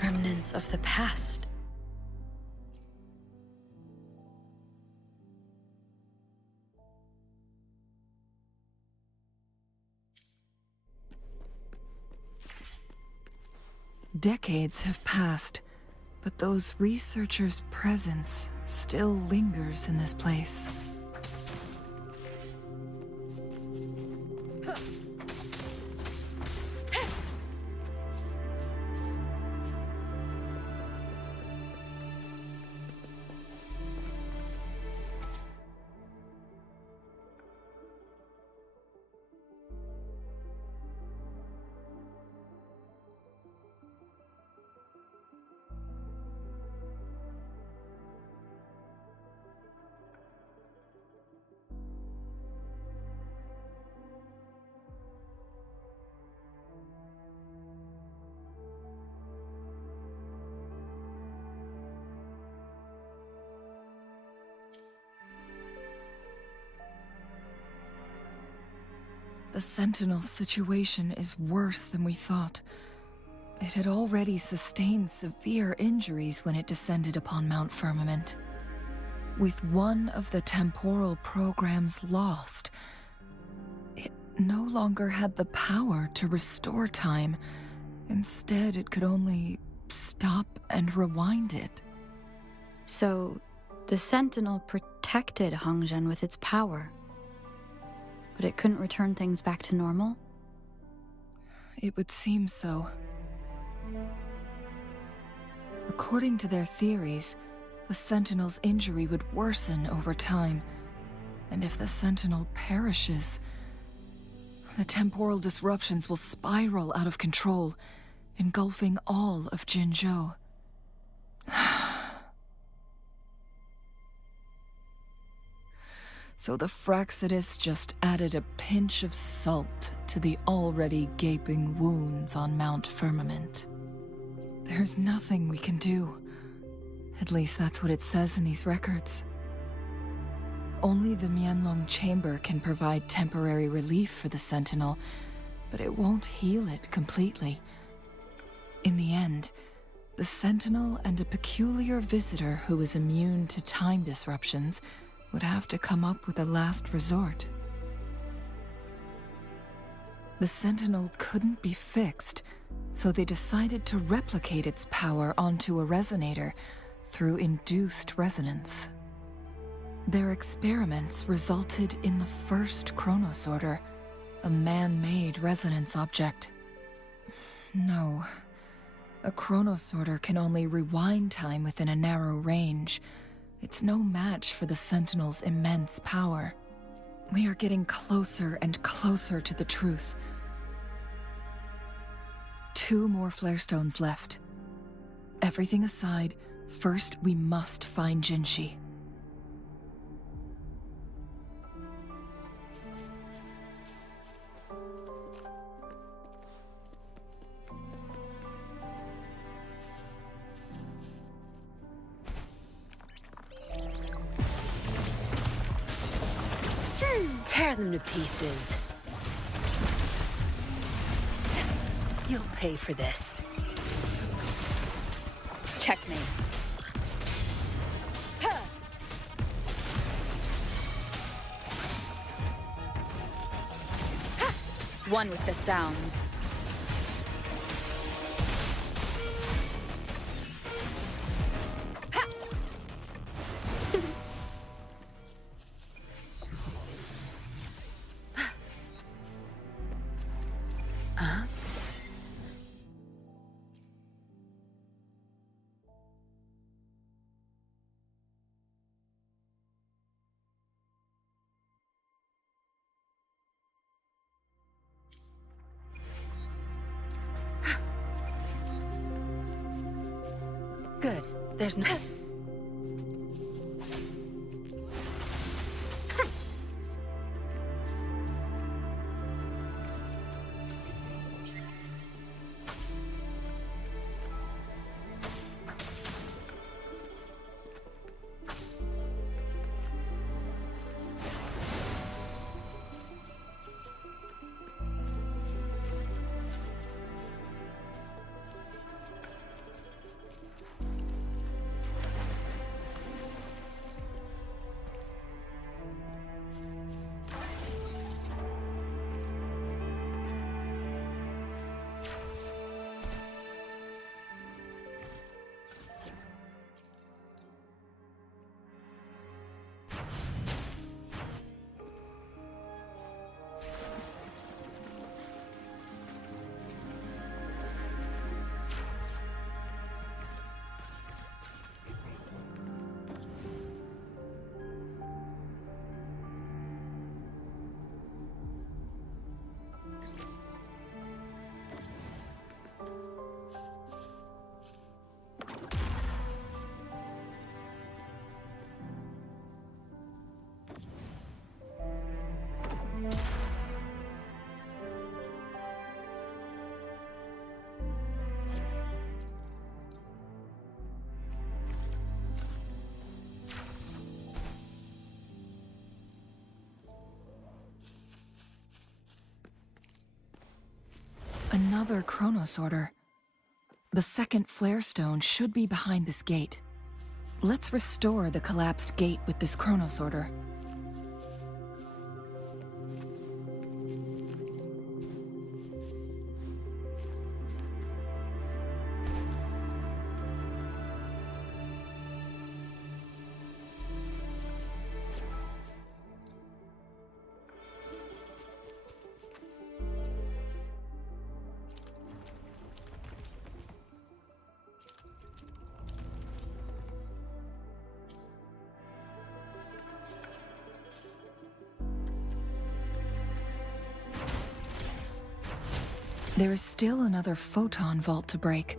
Remnants of the past. Decades have passed, but those researchers' presence still lingers in this place. The Sentinel's situation is worse than we thought. It had already sustained severe injuries when it descended upon Mount Firmament. With one of the temporal programs lost, it no longer had the power to restore time. Instead, it could only stop and rewind it. So, the Sentinel protected Hongzhen with its power. But it couldn't return things back to normal? It would seem so. According to their theories, the Sentinel's injury would worsen over time, and if the Sentinel perishes, the temporal disruptions will spiral out of control, engulfing all of Jinzhou. So the Fraxidus just added a pinch of salt to the already gaping wounds on Mount Firmament. There's nothing we can do. At least that's what it says in these records. Only the Mianlong Chamber can provide temporary relief for the Sentinel, but it won't heal it completely. In the end, the Sentinel and a peculiar visitor who is immune to time disruptions would have to come up with a last resort. The Sentinel couldn't be fixed, so they decided to replicate its power onto a resonator through induced resonance. Their experiments resulted in the first chronosorter, a man-made resonance object. No, a chronosorter can only rewind time within a narrow range. It's no match for the Sentinel's immense power. We are getting closer and closer to the truth. 2 more flare stones left. Everything aside, first we must find Jinshi. Tear them to pieces. You'll pay for this. Checkmate. One with the sounds. Good. There's no... Another chronosorter. The second flare stone should be behind this gate. Let's restore the collapsed gate with this chronosorter. There is still another photon vault to break.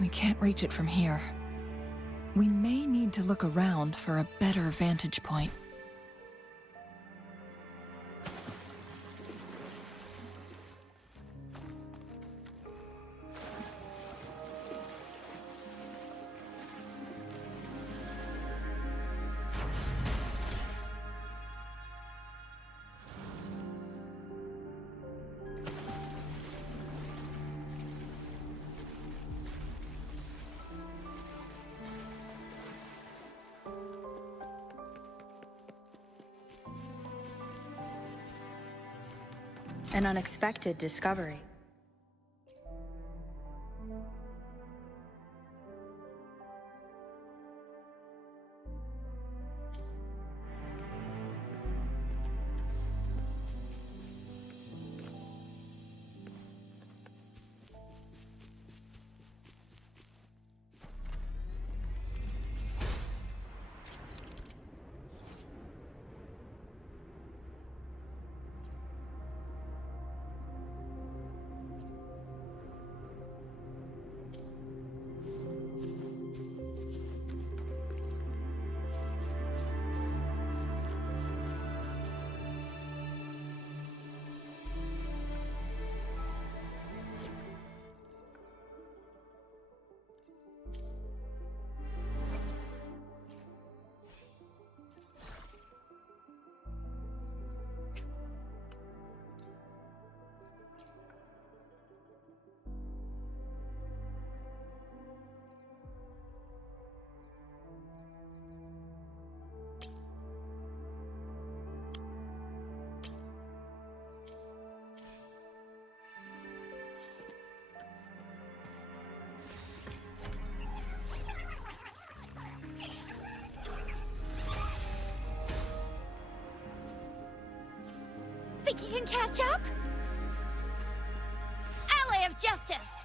We can't reach it from here. We may need to look around for a better vantage point. An unexpected discovery. Think you can catch up? Ally of Justice!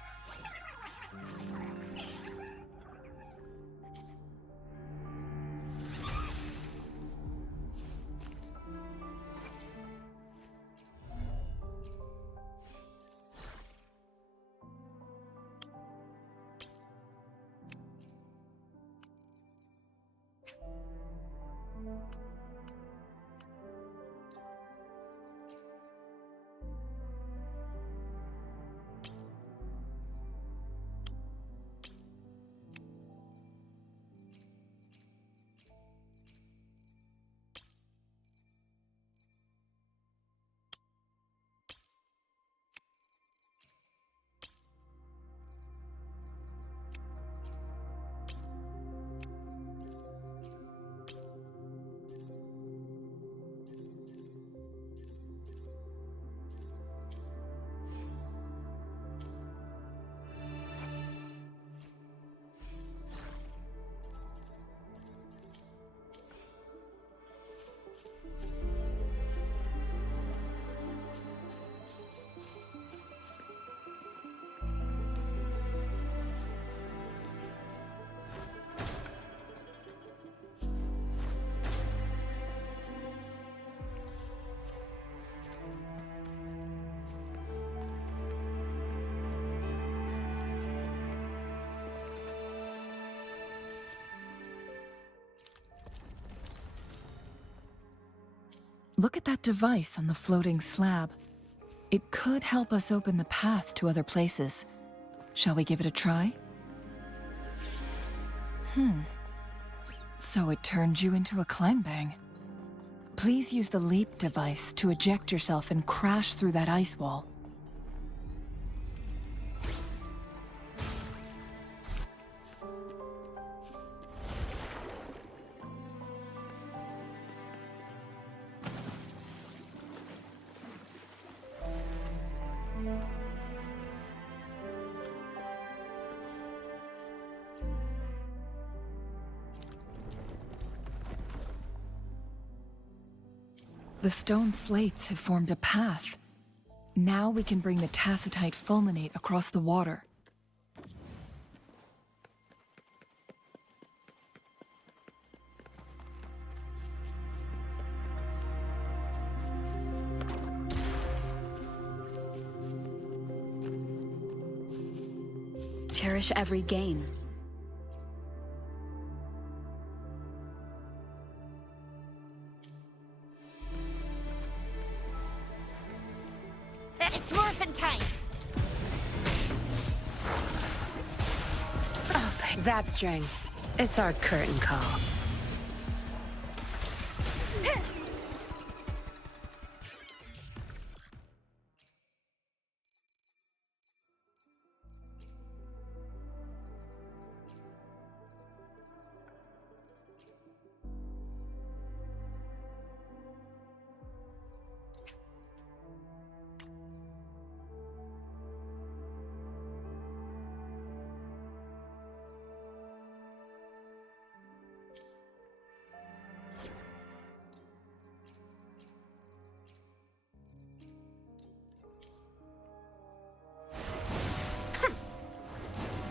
Look at that device on the floating slab. It could help us open the path to other places. Shall we give it a try? So it turned you into a Kleinbang. Please use the leap device to eject yourself and crash through that ice wall. The stone slates have formed a path. Now we can bring the tacitite fulminate across the water. Cherish every gain. It's morphin' time! Oh, Zapstring. It's our curtain call.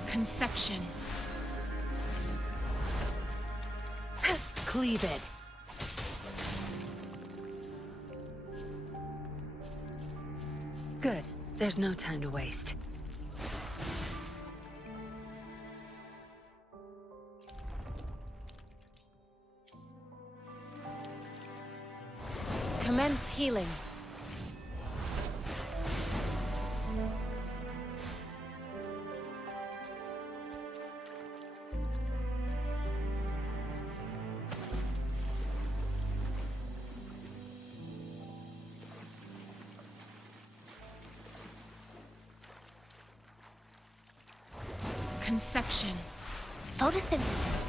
Conception. Cleave it. Good. There's no time to waste. Commence healing. Conception. Photosynthesis.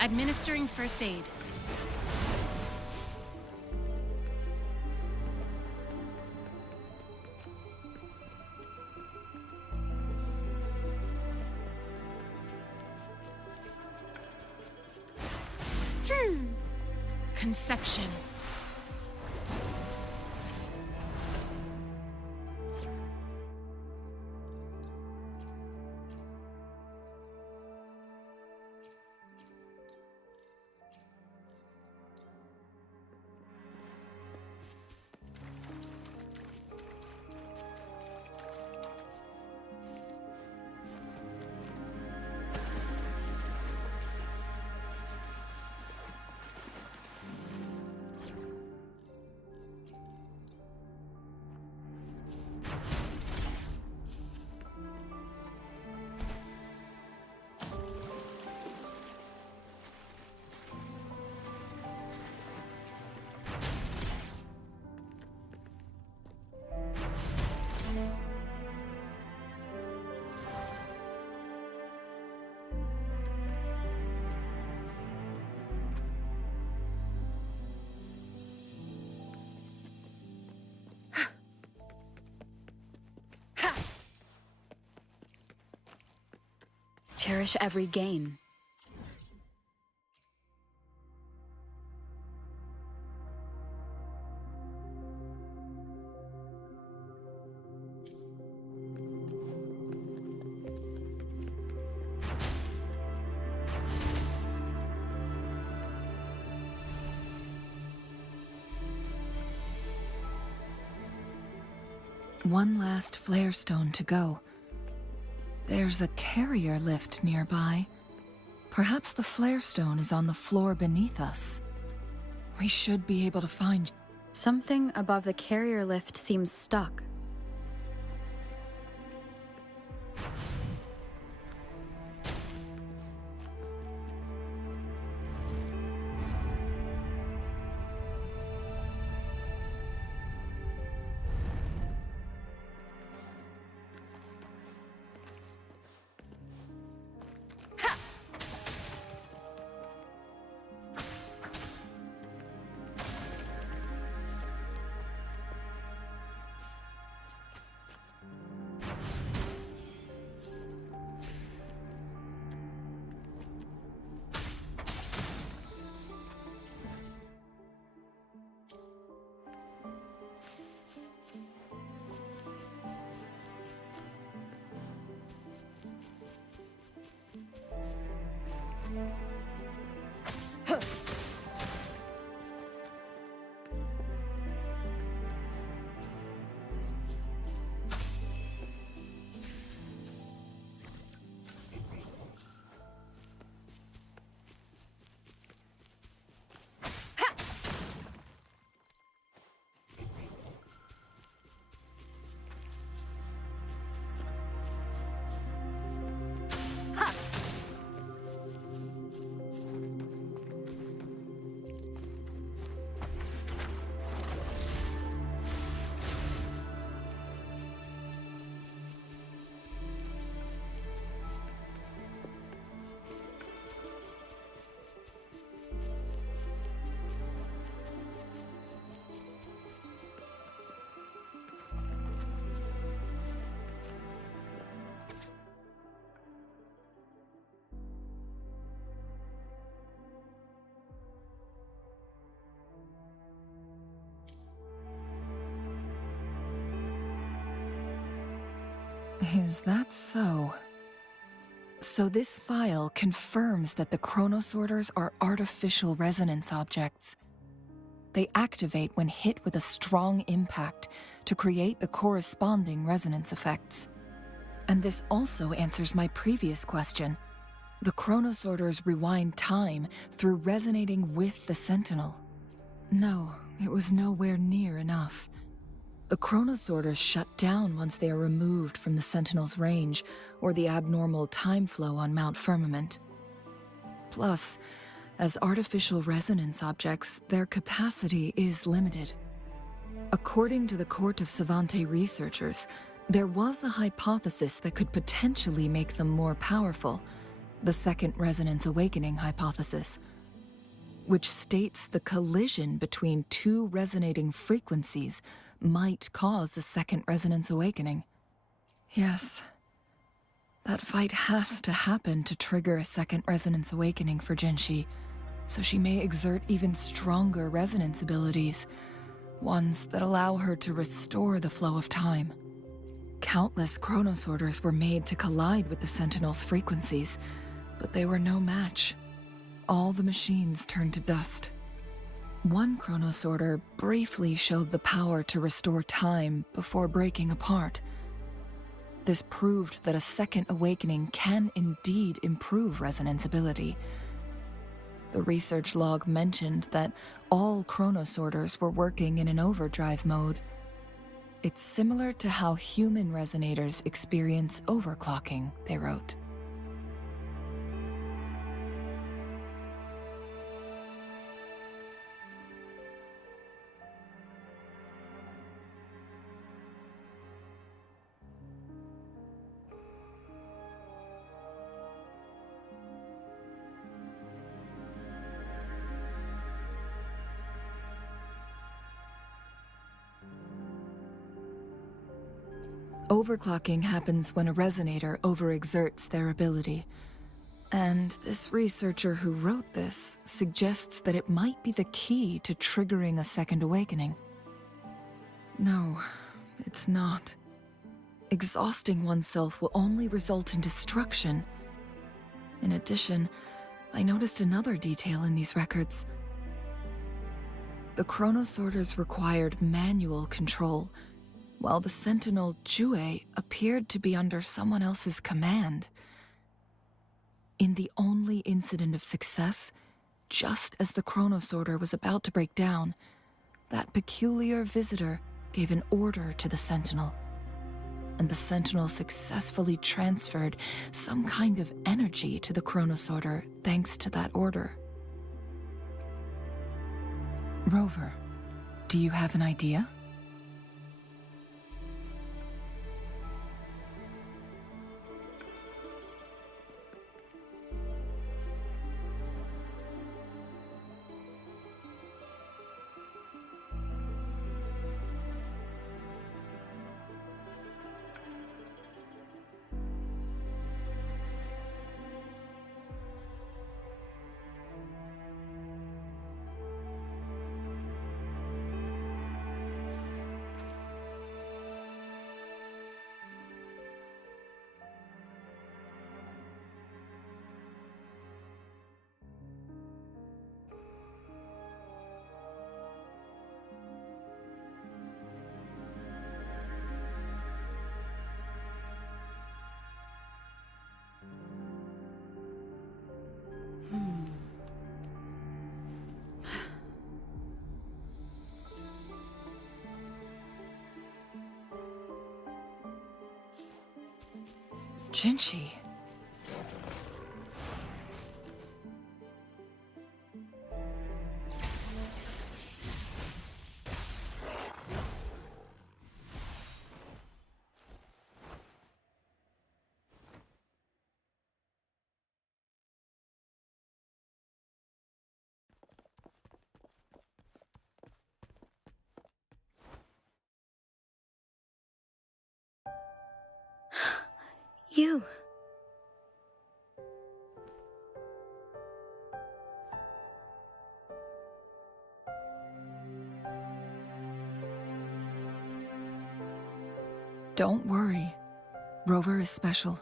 Administering first aid. Conception. Cherish every gain. One last flare stone to go. There's a carrier lift nearby. Perhaps the flare stone is on the floor beneath us. We should be able to find... Something above the carrier lift seems stuck. Is that so? So this file confirms that the chronosorters are artificial resonance objects. They activate when hit with a strong impact to create the corresponding resonance effects. And this also answers my previous question. The chronosorters rewind time through resonating with the Sentinel. No, it was nowhere near enough. The chronosorters shut down once they are removed from the Sentinel's range or the abnormal time flow on Mount Firmament. Plus, as artificial resonance objects, their capacity is limited. According to the Court of Savante researchers, there was a hypothesis that could potentially make them more powerful, the Second Resonance Awakening hypothesis, which states the collision between two resonating frequencies might cause a second resonance awakening. Yes, that fight has to happen to trigger a second resonance awakening for Jinshi, so she may exert even stronger resonance abilities, ones that allow her to restore the flow of time. Countless chronosorters were made to collide with the Sentinel's frequencies, but they were no match. All the machines turned to dust. One chronosorter briefly showed the power to restore time before breaking apart. This proved that a second awakening can indeed improve resonance ability. The research log mentioned that all chronosorters were working in an overdrive mode. It's similar to how human resonators experience overclocking, they wrote. Overclocking happens when a resonator overexerts their ability. And this researcher who wrote this suggests that it might be the key to triggering a second awakening. No, it's not. Exhausting oneself will only result in destruction. In addition, I noticed another detail in these records. The chronosorters required manual control, while the Sentinel Jue appeared to be under someone else's command. In the only incident of success, just as the chronosorter was about to break down, that peculiar visitor gave an order to the Sentinel. And the Sentinel successfully transferred some kind of energy to the chronosorter thanks to that order. Rover, do you have an idea? Jinchi. You. Don't worry. Rover is special.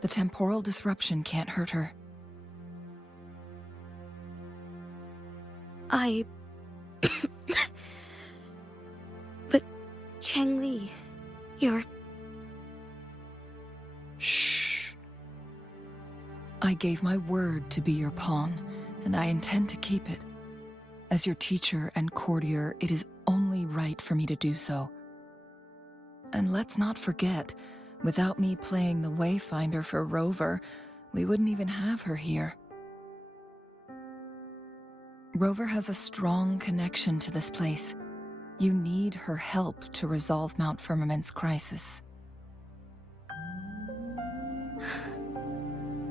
The temporal disruption can't hurt her. But Changli, you're... Shh. I gave my word to be your pawn, and I intend to keep it. As your teacher and courtier, it is only right for me to do so. And let's not forget, without me playing the Wayfinder for Rover, we wouldn't even have her here. Rover has a strong connection to this place. You need her help to resolve Mount Firmament's crisis.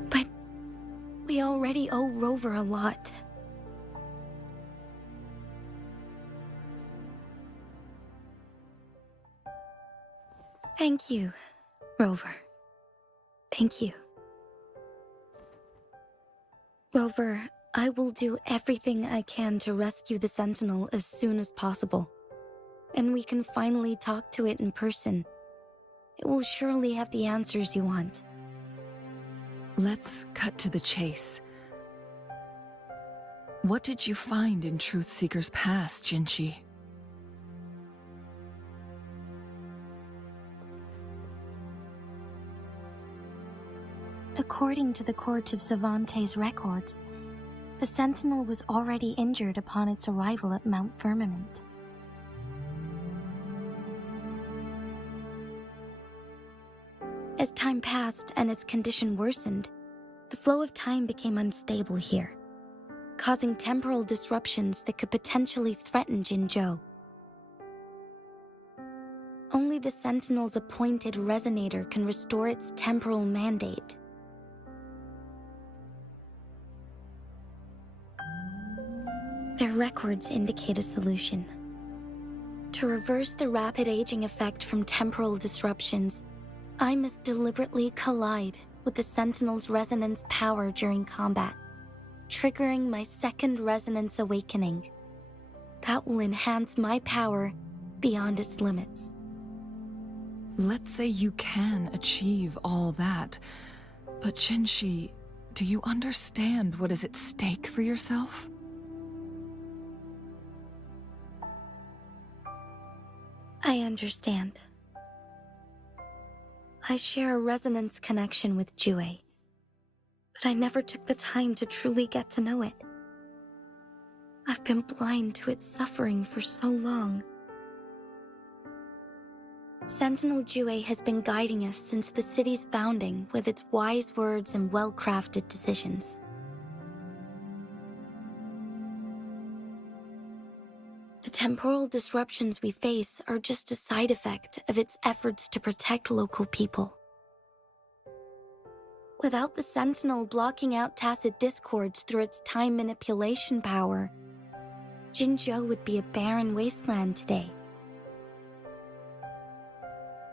But we already owe Rover a lot. Thank you, Rover. Thank you. Rover, I will do everything I can to rescue the Sentinel as soon as possible. And we can finally talk to it in person. It will surely have the answers you want. Let's cut to the chase. What did you find in Truthseeker's past, Jinchi? According to the Court of Savante's records, the Sentinel was already injured upon its arrival at Mount Firmament. As time passed and its condition worsened, the flow of time became unstable here, causing temporal disruptions that could potentially threaten Jinzhou. Only the Sentinel's appointed resonator can restore its temporal mandate. Their records indicate a solution. To reverse the rapid aging effect from temporal disruptions, I must deliberately collide with the Sentinel's resonance power during combat, triggering my second resonance awakening. That will enhance my power beyond its limits. Let's say you can achieve all that, but Jinchi, do you understand what is at stake for yourself? I understand. I share a resonance connection with Jue, but I never took the time to truly get to know it. I've been blind to its suffering for so long. Sentinel Jue has been guiding us since the city's founding with its wise words and well-crafted decisions. The temporal disruptions we face are just a side effect of its efforts to protect local people. Without the Sentinel blocking out tacit discords through its time manipulation power, Jinzhou would be a barren wasteland today.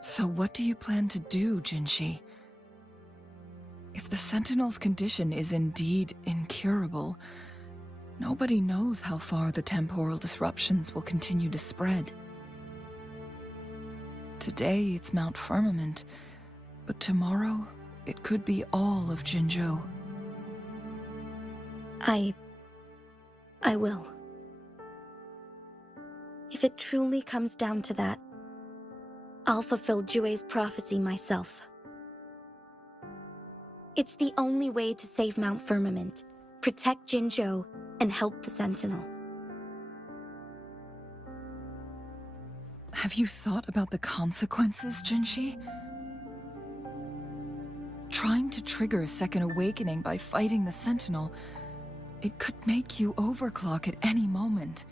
So what do you plan to do, Jinchi? If the Sentinel's condition is indeed incurable, nobody knows how far the temporal disruptions will continue to spread. Today it's Mount Firmament, but tomorrow it could be all of Jinzhou. I will. If it truly comes down to that, I'll fulfill Jue's prophecy myself. It's the only way to save Mount Firmament, protect Jinzhou, and help the Sentinel. Have you thought about the consequences, Jinchi? trying to trigger a second awakening by fighting the Sentinel, it could make you overclock at any moment.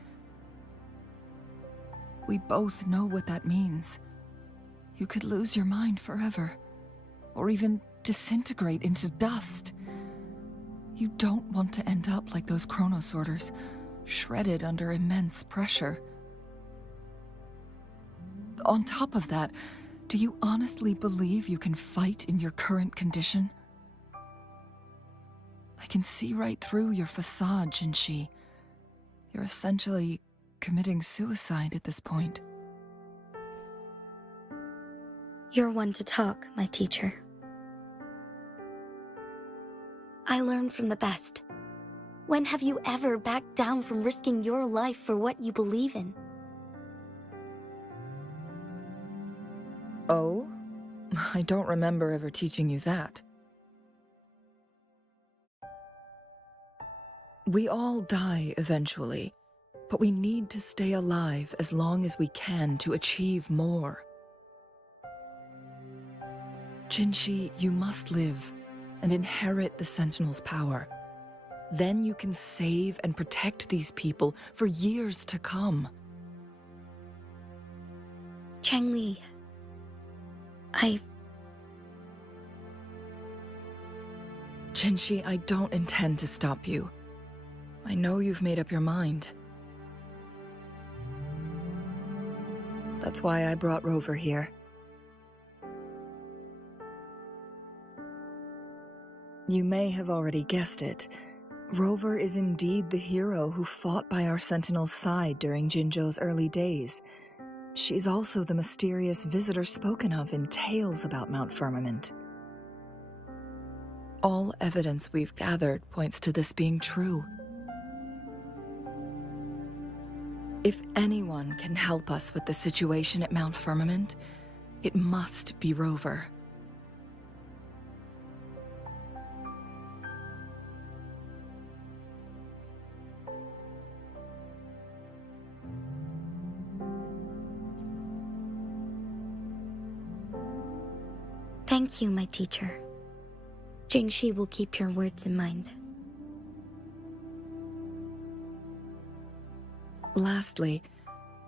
We both know what that means. You could lose your mind forever, or even disintegrate into dust. You don't want to end up like those chronosorters, shredded under immense pressure. On top of that, do you honestly believe you can fight in your current condition? I can see right through your facade, Jinshi. You're essentially committing suicide at this point. You're one to talk, my teacher. I learn from the best. When have you ever backed down from risking your life for what you believe in? Oh? I don't remember ever teaching you that. We all die eventually, but we need to stay alive as long as we can to achieve more. Jinshi, you must live and inherit the Sentinel's power. Then you can save and protect these people for years to come. Changli, Jinshi, I don't intend to stop you. I know you've made up your mind. That's why I brought Rover here. You may have already guessed it. Rover is indeed the hero who fought by our Sentinel's side during Jinzhou's early days. She's also the mysterious visitor spoken of in tales about Mount Firmament. All evidence we've gathered points to this being true. If anyone can help us with the situation at Mount Firmament, it must be Rover. Thank you, my teacher. Jingshi will keep your words in mind. Lastly,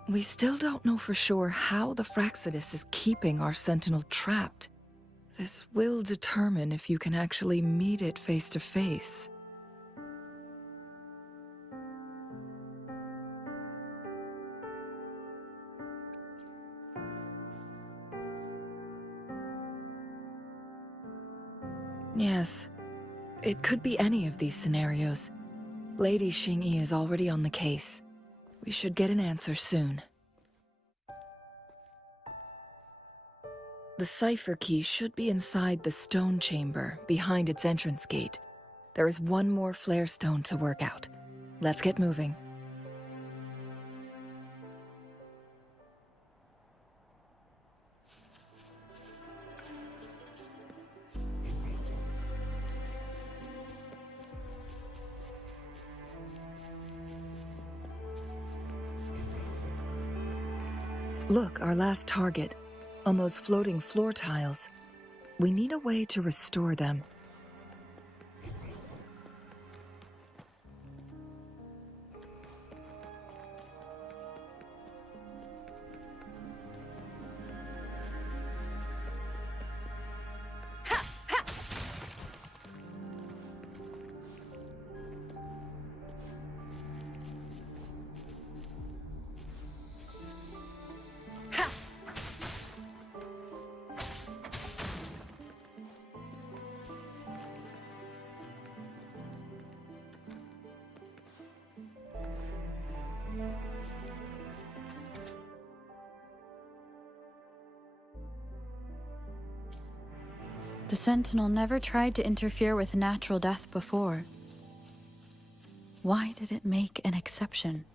we still don't know for sure how the Fraxidus is keeping our Sentinel trapped. This will determine if you can actually meet it face to face. Yes, it could be any of these scenarios. Lady Xingyi is already on the case. We should get an answer soon. The cipher key should be inside the stone chamber, behind its entrance gate. There is one more flare stone to work out. Let's get moving. Look, our last target, on those floating floor tiles. We need a way to restore them. The Sentinel never tried to interfere with natural death before. Why did it make an exception?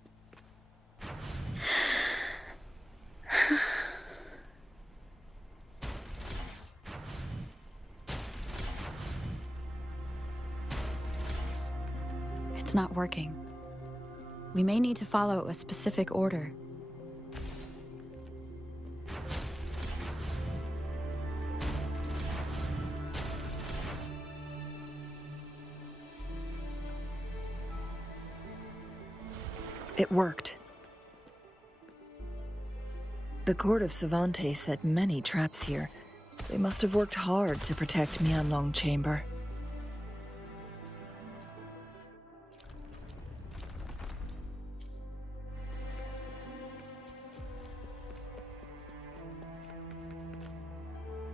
It's not working. We may need to follow a specific order. It worked. The court of Savante set many traps here. They must have worked hard to protect Mianlong Chamber.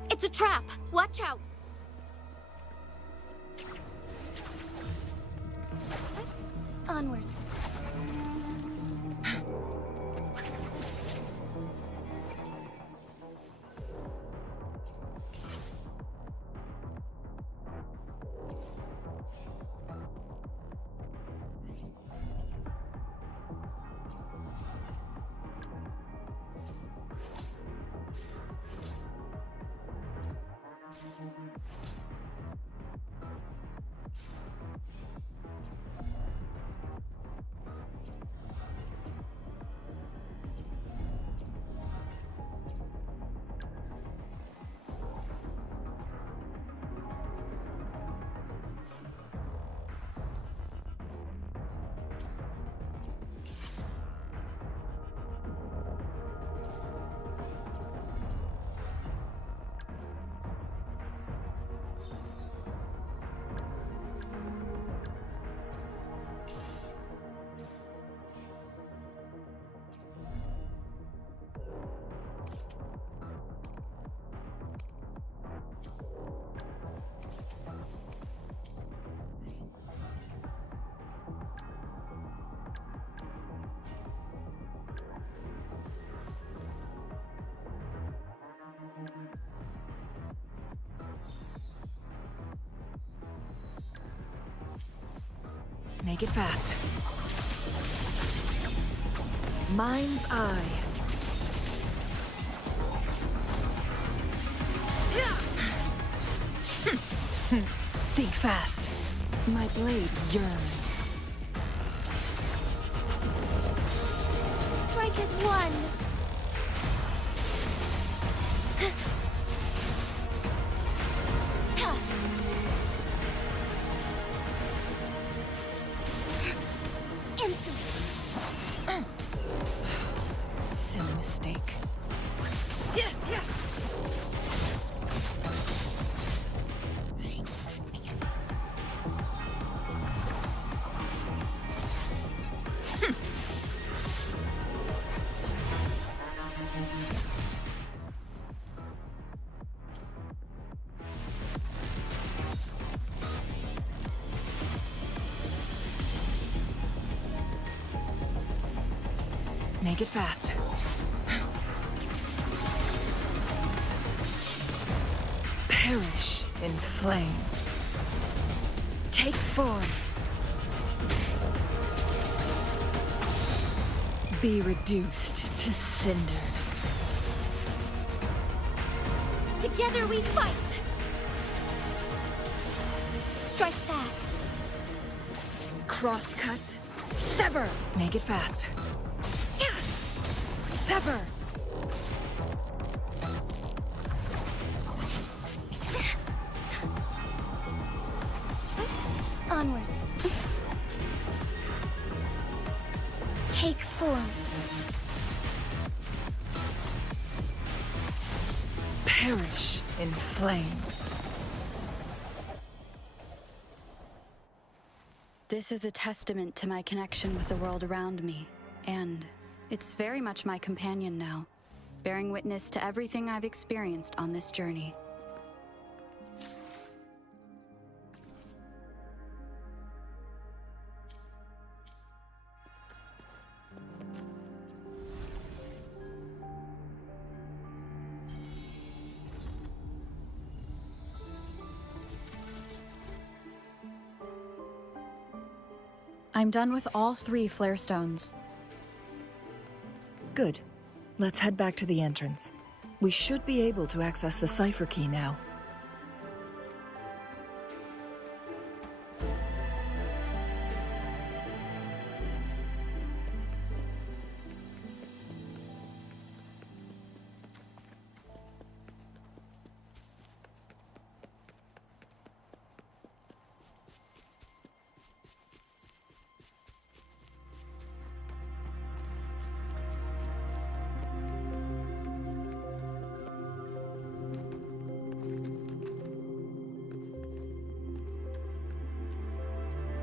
It's a trap! Watch out! Onwards. Make it fast. Mind's eye. Think fast. My blade yearns. Strike as one! Silly mistake. Make it fast. Perish in flames. Take form. Be reduced to cinders. Together we fight! Strike fast. Crosscut. Sever. Make it fast. Sever. Onwards. Take form. Perish in flames. This is a testament to my connection with the world around me, and it's very much my companion now, bearing witness to everything I've experienced on this journey. I'm done with all 3 flare stones. Good. Let's head back to the entrance. We should be able to access the cipher key now.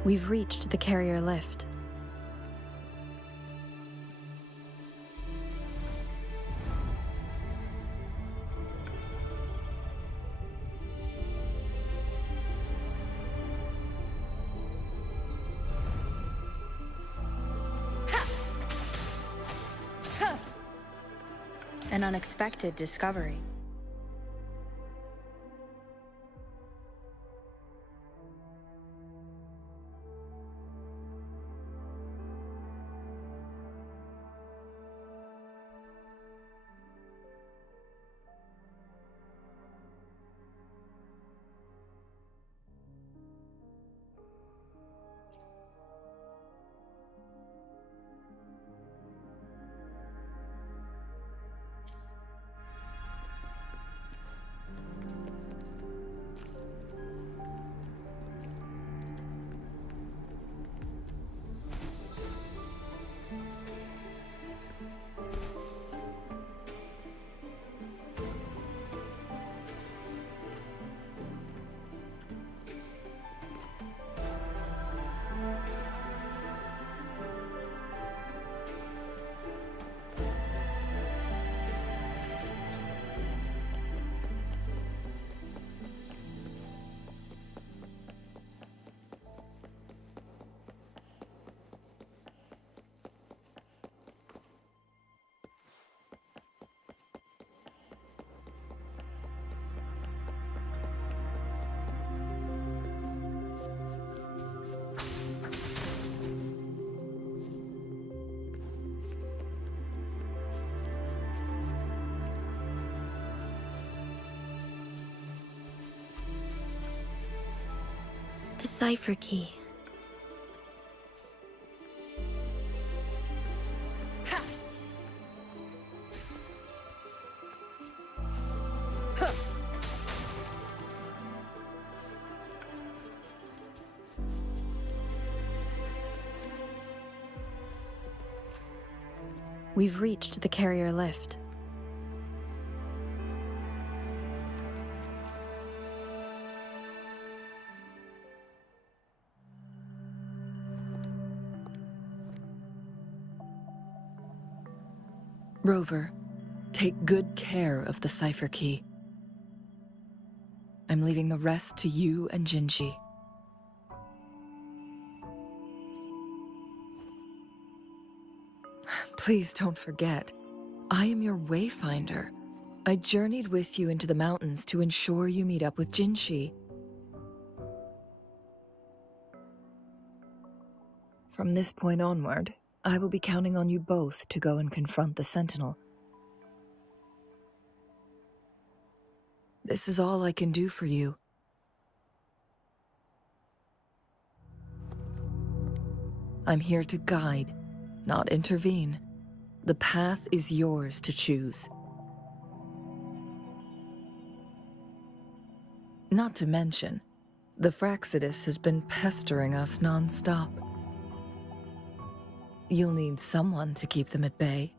We've reached the carrier lift. An unexpected discovery. The cipher key. We've reached the carrier lift. Rover, take good care of the cipher key. I'm leaving the rest to you and Jinji. Please don't forget, I am your wayfinder. I journeyed with you into the mountains to ensure you meet up with Jinji. From this point onward, I will be counting on you both to go and confront the Sentinel. This is all I can do for you. I'm here to guide, not intervene. The path is yours to choose. Not to mention, the Fraxidus has been pestering us non-stop. You'll need someone to keep them at bay.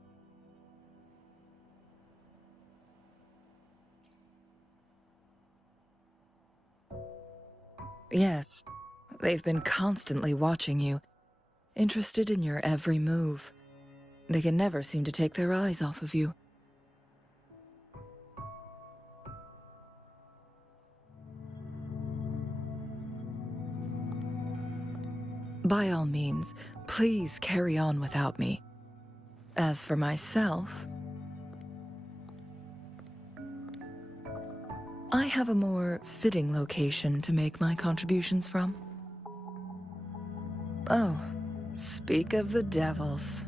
Yes, they've been constantly watching you, interested in your every move. They can never seem to take their eyes off of you. By all means, please carry on without me. As for myself, I have a more fitting location to make my contributions from. Oh, speak of the devils.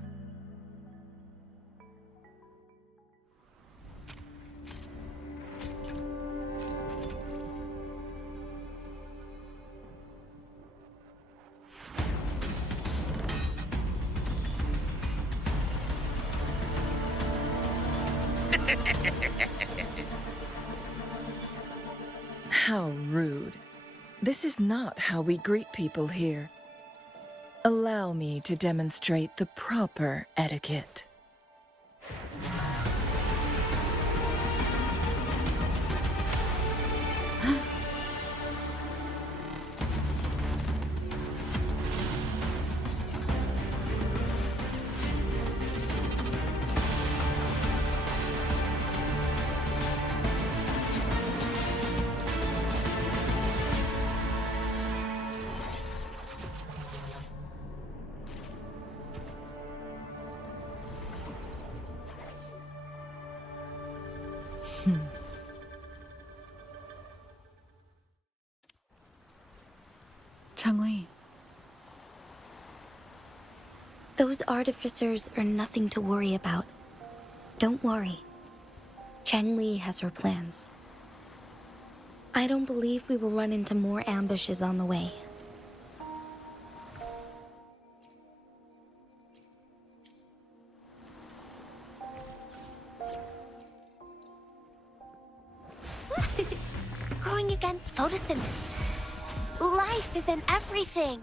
How rude. This is not how we greet people here. Allow me to demonstrate the proper etiquette. Changli. Those artificers are nothing to worry about. Don't worry. Changli has her plans. I don't believe we will run into more ambushes on the way. Going against photosynthesis. Life is in everything.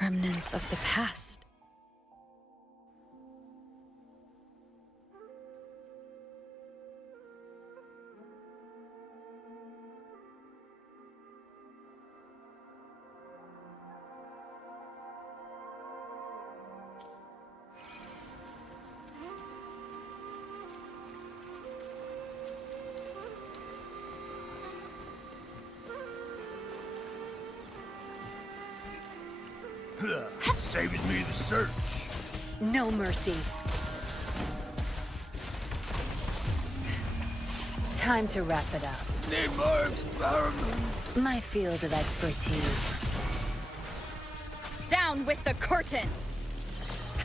Remnants of the past. Saves me the search. No mercy. Time to wrap it up. Need more experiment. My field of expertise. Down with the curtain!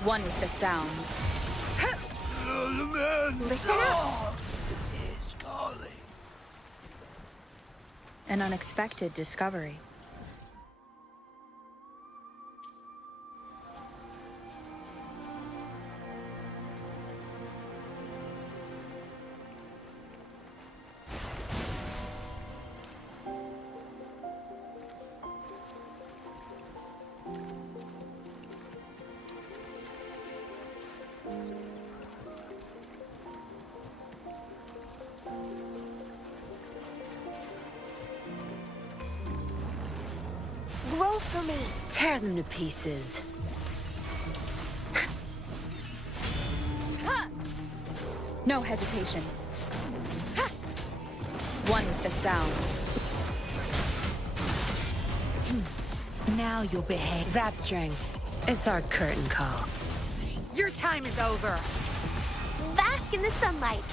One with the sounds. Listen up. It's calling. An unexpected discovery. Grow for me. Tear them to pieces. No hesitation. One with the sounds. Now you'll behave. Zapstring, it's our curtain call. Your time is over. Bask in the sunlight.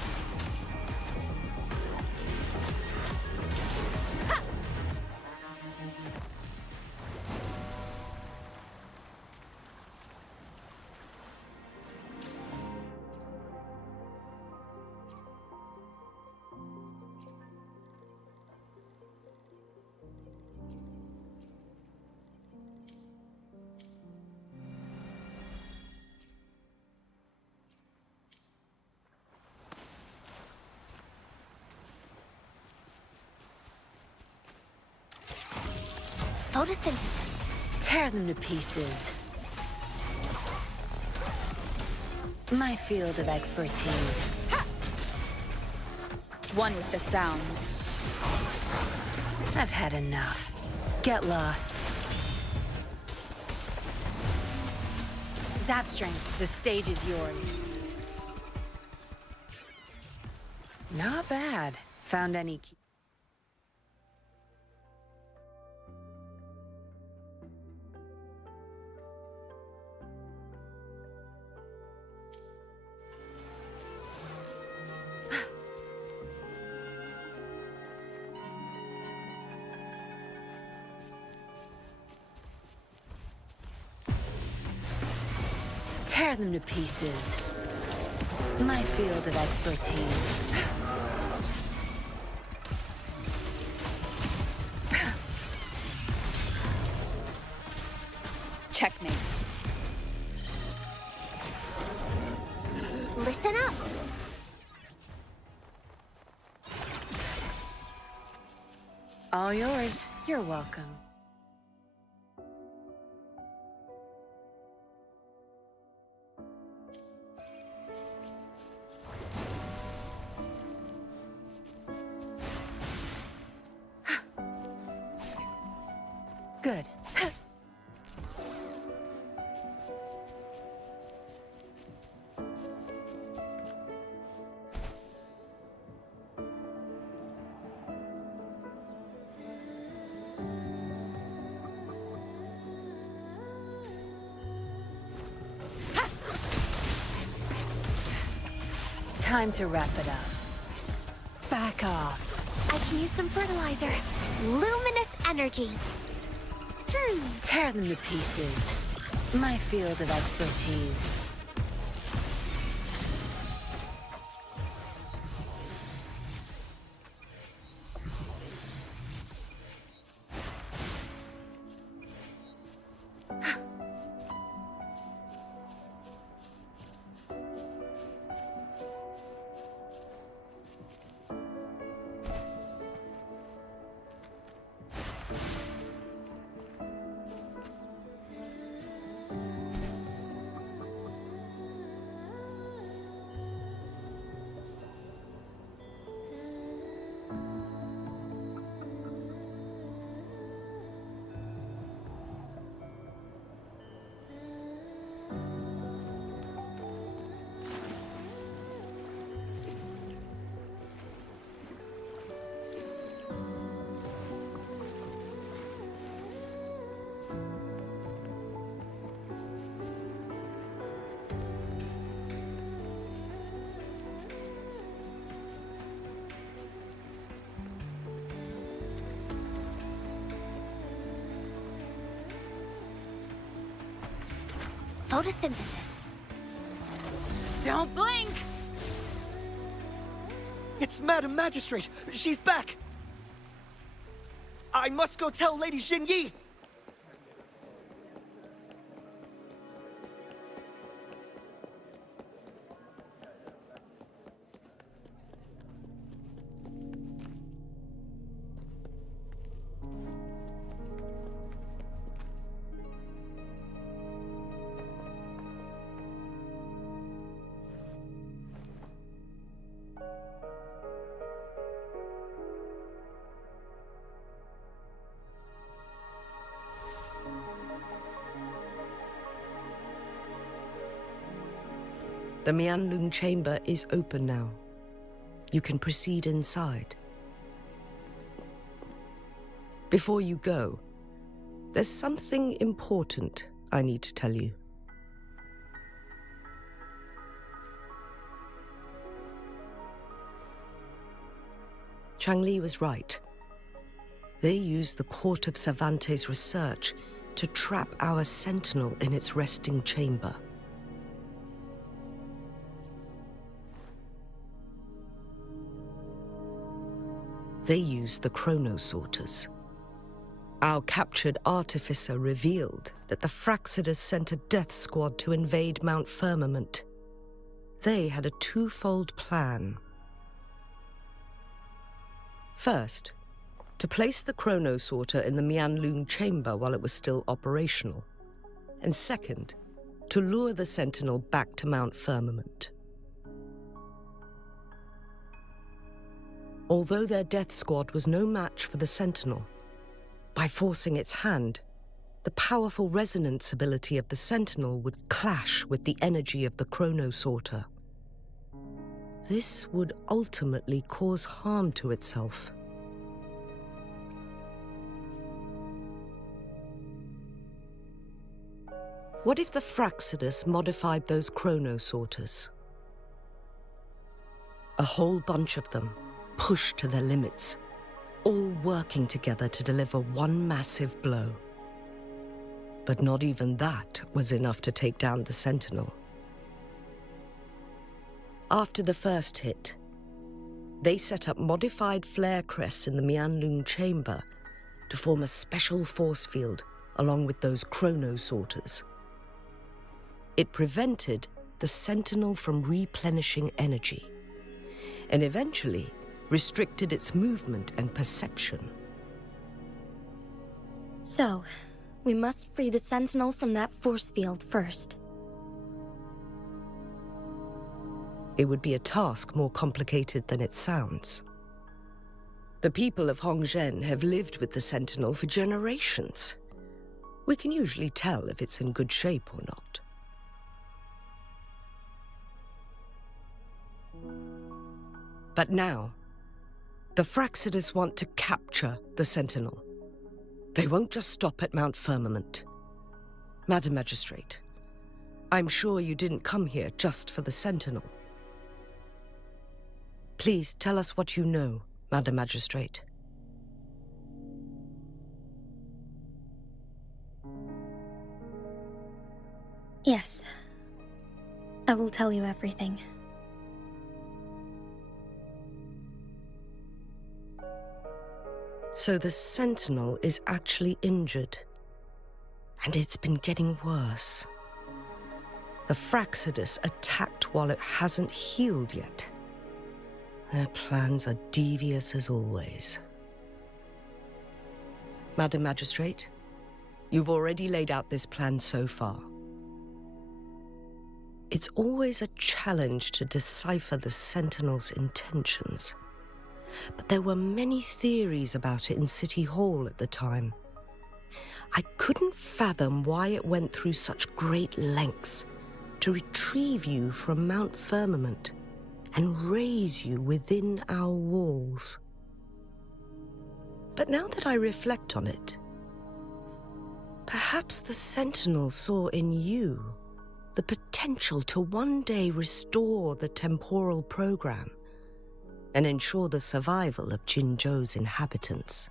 Photosynthesis. Tear them to pieces. My field of expertise. One with the sounds. I've had enough. Get lost. Zapstring, the stage is yours. Not bad. Found any key? Tear them to pieces. My field of expertise. Checkmate. Listen up. All yours. You're welcome. Good. Time to wrap it up. Back off. I can use some fertilizer. Luminous energy. Tear them to pieces. My field of expertise. Photosynthesis. Don't blink! It's Madam Magistrate! She's back! I must go tell Lady Xinyi! The Mianlung chamber is open now. You can proceed inside. Before you go, there's something important I need to tell you. Changli was right. They used the Court of Cervantes' research to trap our sentinel in its resting chamber. They used the chronosorters. Our captured artificer revealed that the Fraxidus sent a death squad to invade Mount Firmament. They had a twofold plan. First, to place the chronosorter in the Mianlung chamber while it was still operational. And second, to lure the sentinel back to Mount Firmament. Although their death squad was no match for the sentinel, by forcing its hand, the powerful resonance ability of the sentinel would clash with the energy of the chronosorter. This would ultimately cause harm to itself. What if the Fraxidus modified those chronosorters? A whole bunch of them, pushed to their limits, all working together to deliver one massive blow. But not even that was enough to take down the Sentinel. After the first hit, they set up modified flare crests in the Mianlung chamber to form a special force field along with those chronosorters. It prevented the Sentinel from replenishing energy, and eventually restricted its movement and perception. So, we must free the Sentinel from that force field first. It would be a task more complicated than it sounds. The people of Hongzhen have lived with the Sentinel for generations. We can usually tell if it's in good shape or not. But now, the Fraxidus want to capture the Sentinel. They won't just stop at Mount Firmament. Madam Magistrate, I'm sure you didn't come here just for the Sentinel. Please tell us what you know, Madam Magistrate. Yes. I will tell you everything. So the Sentinel is actually injured. And it's been getting worse. The Fraxidus attacked while it hasn't healed yet. Their plans are devious as always. Madam Magistrate, you've already laid out this plan so far. It's always a challenge to decipher the Sentinel's intentions. But there were many theories about it in City Hall at the time. I couldn't fathom why it went through such great lengths to retrieve you from Mount Firmament and raise you within our walls. But now that I reflect on it, perhaps the Sentinel saw in you the potential to one day restore the temporal program and ensure the survival of Jinzhou's inhabitants.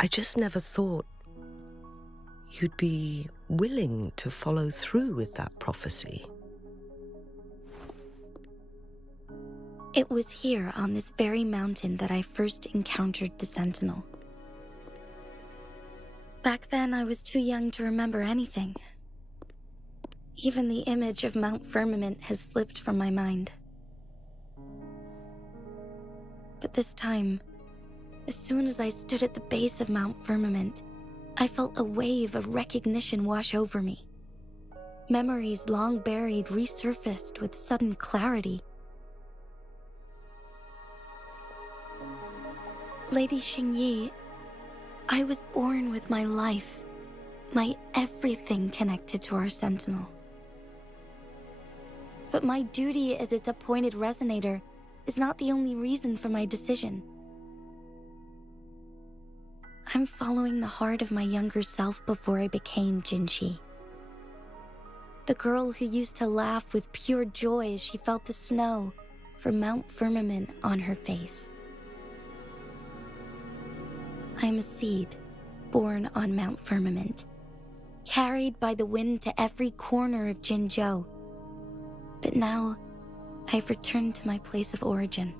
I just never thought you'd be willing to follow through with that prophecy. It was here on this very mountain that I first encountered the Sentinel. Back then, I was too young to remember anything. Even the image of Mount Firmament has slipped from my mind. But this time, as soon as I stood at the base of Mount Firmament, I felt a wave of recognition wash over me. Memories long buried resurfaced with sudden clarity. Lady Xingyi, I was born with my life, my everything connected to our Sentinel. But my duty as its appointed resonator is not the only reason for my decision. I'm following the heart of my younger self before I became Jinxi. The girl who used to laugh with pure joy as she felt the snow from Mount Firmament on her face. I am a seed born on Mount Firmament, carried by the wind to every corner of Jinzhou. But now, I've returned to my place of origin.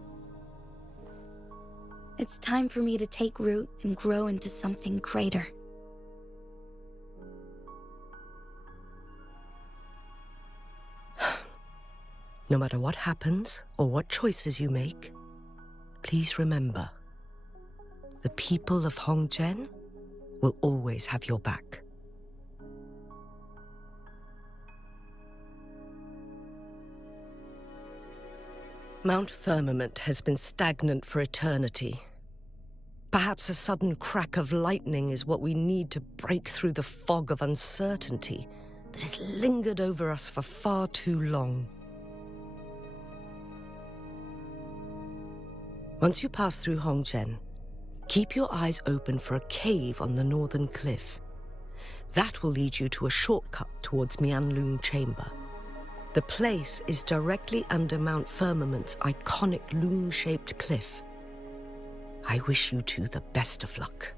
It's time for me to take root and grow into something greater. No matter what happens or what choices you make, please remember, the people of Hongzhen will always have your back. Mount Firmament has been stagnant for eternity. Perhaps a sudden crack of lightning is what we need to break through the fog of uncertainty that has lingered over us for far too long. Once you pass through Hongzhen, keep your eyes open for a cave on the northern cliff. That will lead you to a shortcut towards Mianlun Chamber. The place is directly under Mount Firmament's iconic loon-shaped cliff. I wish you two the best of luck.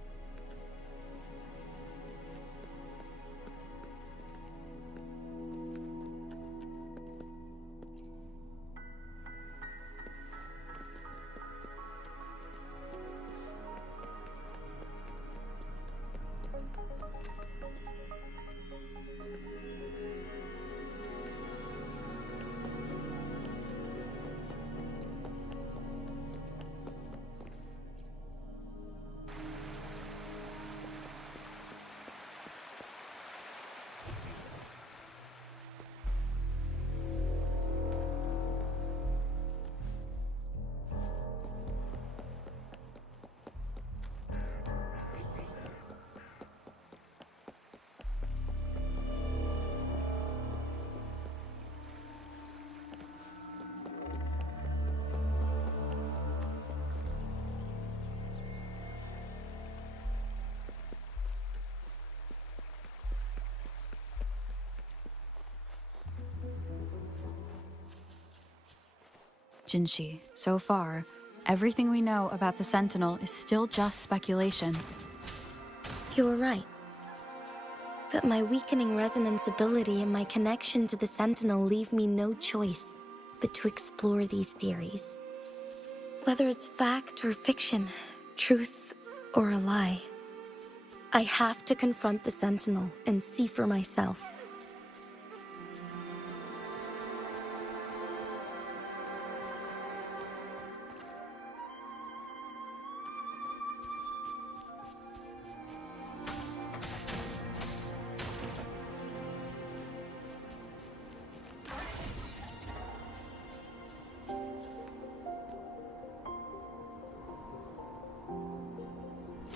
Jinshi, so far, everything we know about the Sentinel is still just speculation. You were right. But my weakening resonance ability and my connection to the Sentinel leave me no choice but to explore these theories. Whether it's fact or fiction, truth or a lie, I have to confront the Sentinel and see for myself.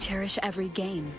Cherish every gain.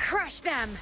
Crush them!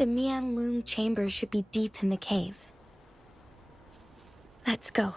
The Mianlun chamber should be deep in the cave. Let's go.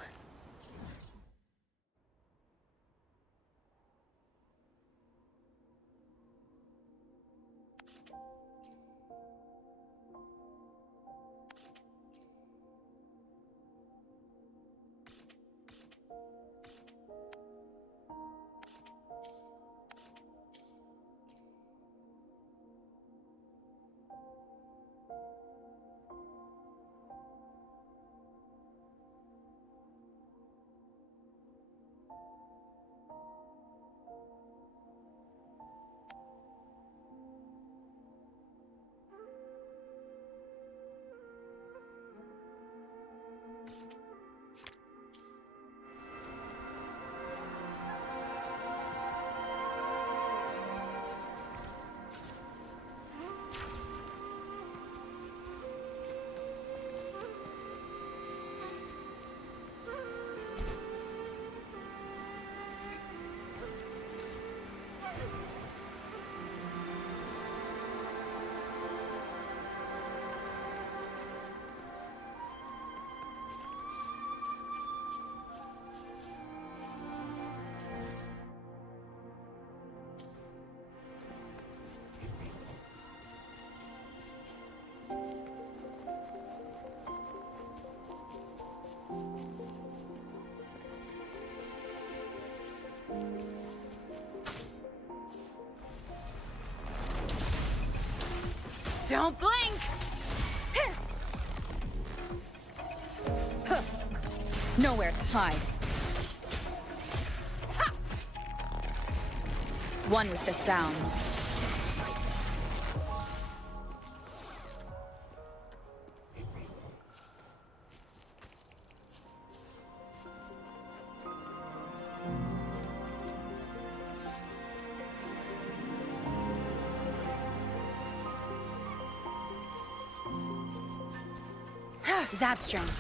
Don't blink! Nowhere to hide. One with the sounds.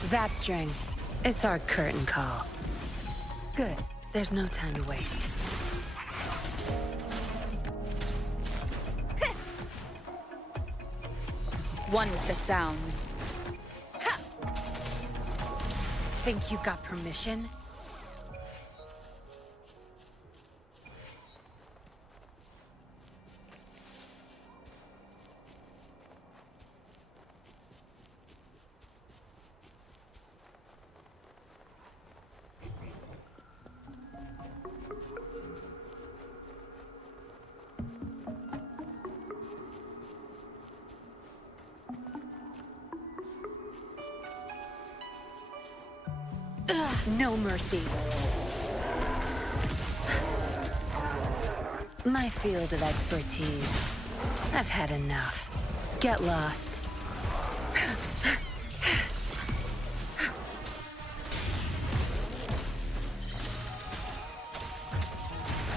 Zapstring. It's our curtain call. Good. There's no time to waste. One with the sounds. Think you've got permission? No mercy. My field of expertise. I've had enough. Get lost.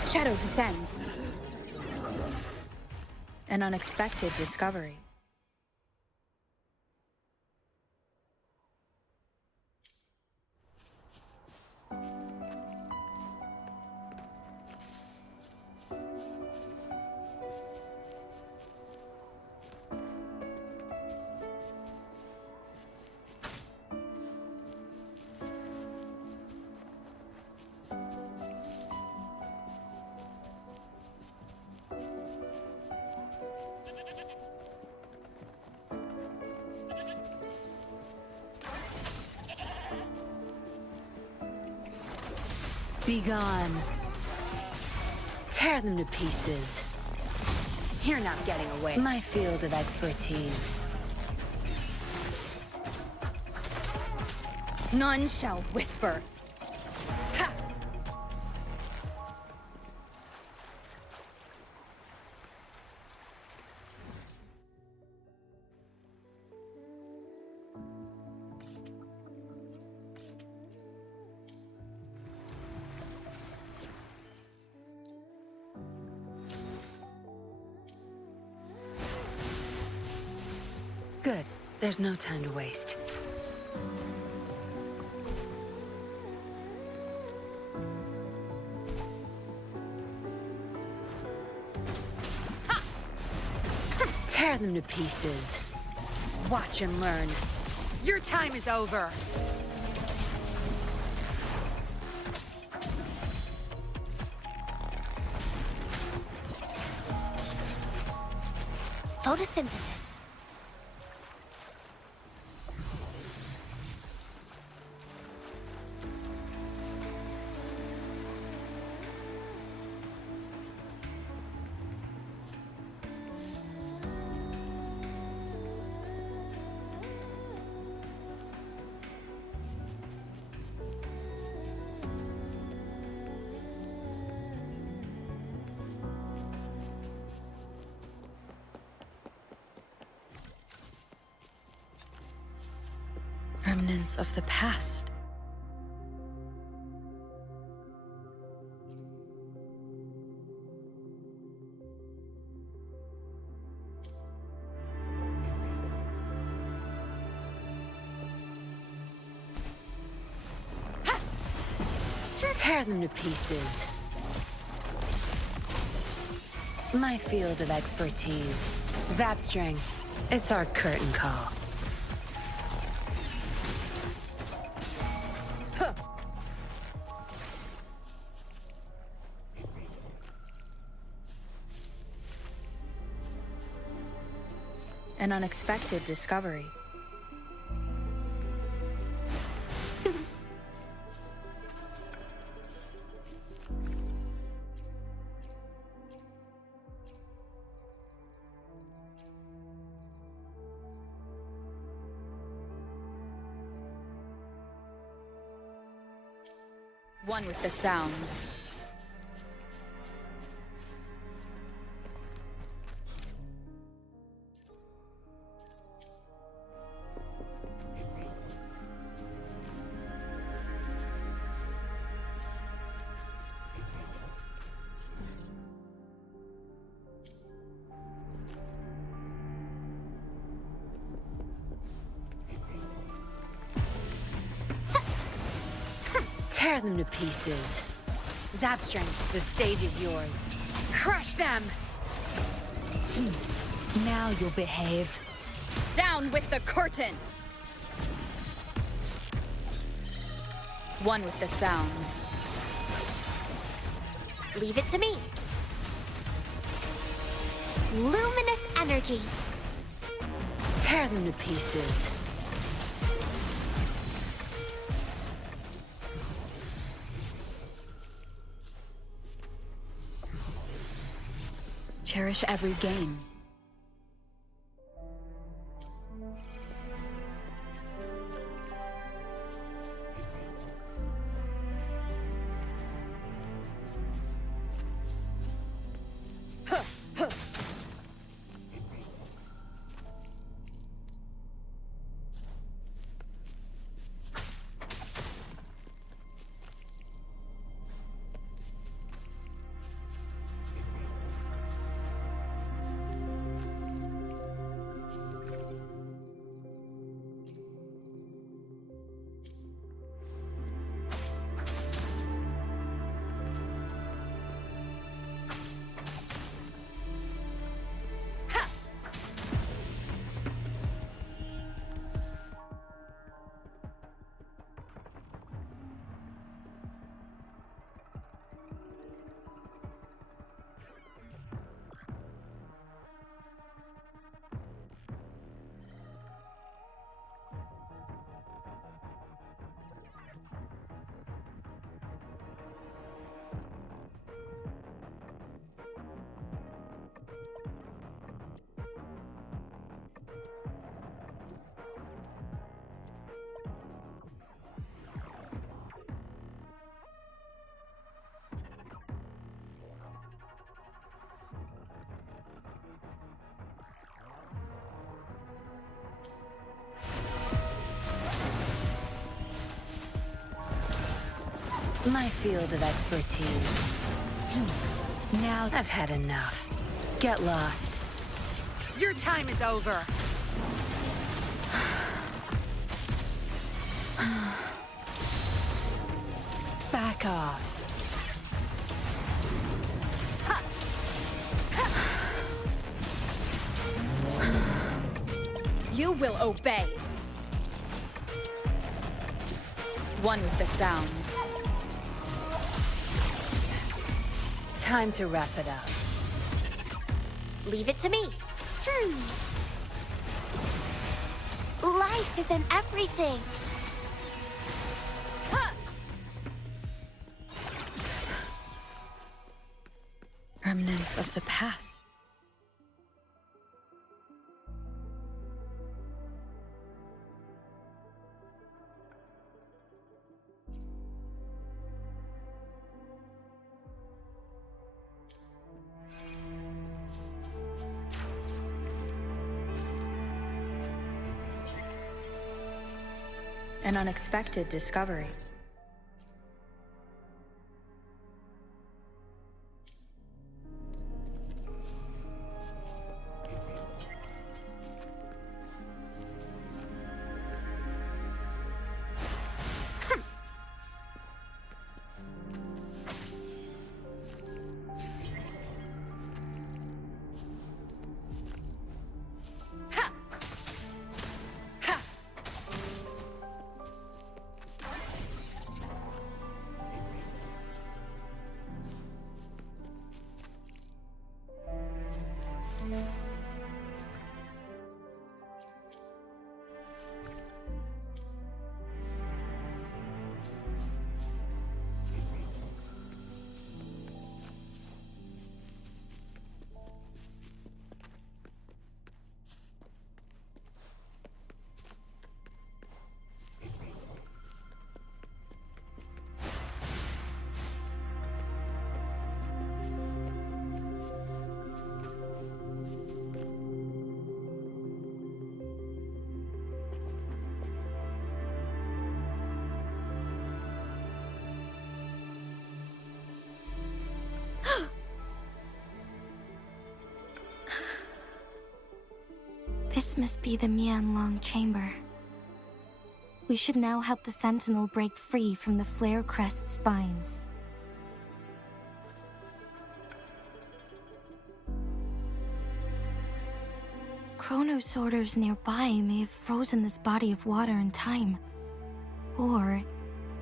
Shadow descends. An unexpected discovery. Be gone. Tear them to pieces. You're not getting away. My field of expertise. None shall whisper. Ha! Good. There's no time to waste. Tear them to pieces. Watch and learn. Your time is over. Photosynthesis. Remnants of the past. Tear them to pieces. My field of expertise. Zapstring. It's our curtain call. An unexpected discovery. One with the sounds. Tear them to pieces. Zapstring, the stage is yours. Crush them! Now you'll behave. Down with the curtain! One with the sounds. Leave it to me. Luminous energy. Tear them to pieces. Cherish every game. My field of expertise. Now I've had enough. Get lost. Your time is over. Back off. You will obey. One with the sounds. Time to wrap it up. Leave it to me. Life is in everything. Remnants of the past. An unexpected discovery. This must be the Mianlong chamber. We should now help the Sentinel break free from the Flare Crest spines. Chrono sorters nearby may have frozen this body of water in time. Or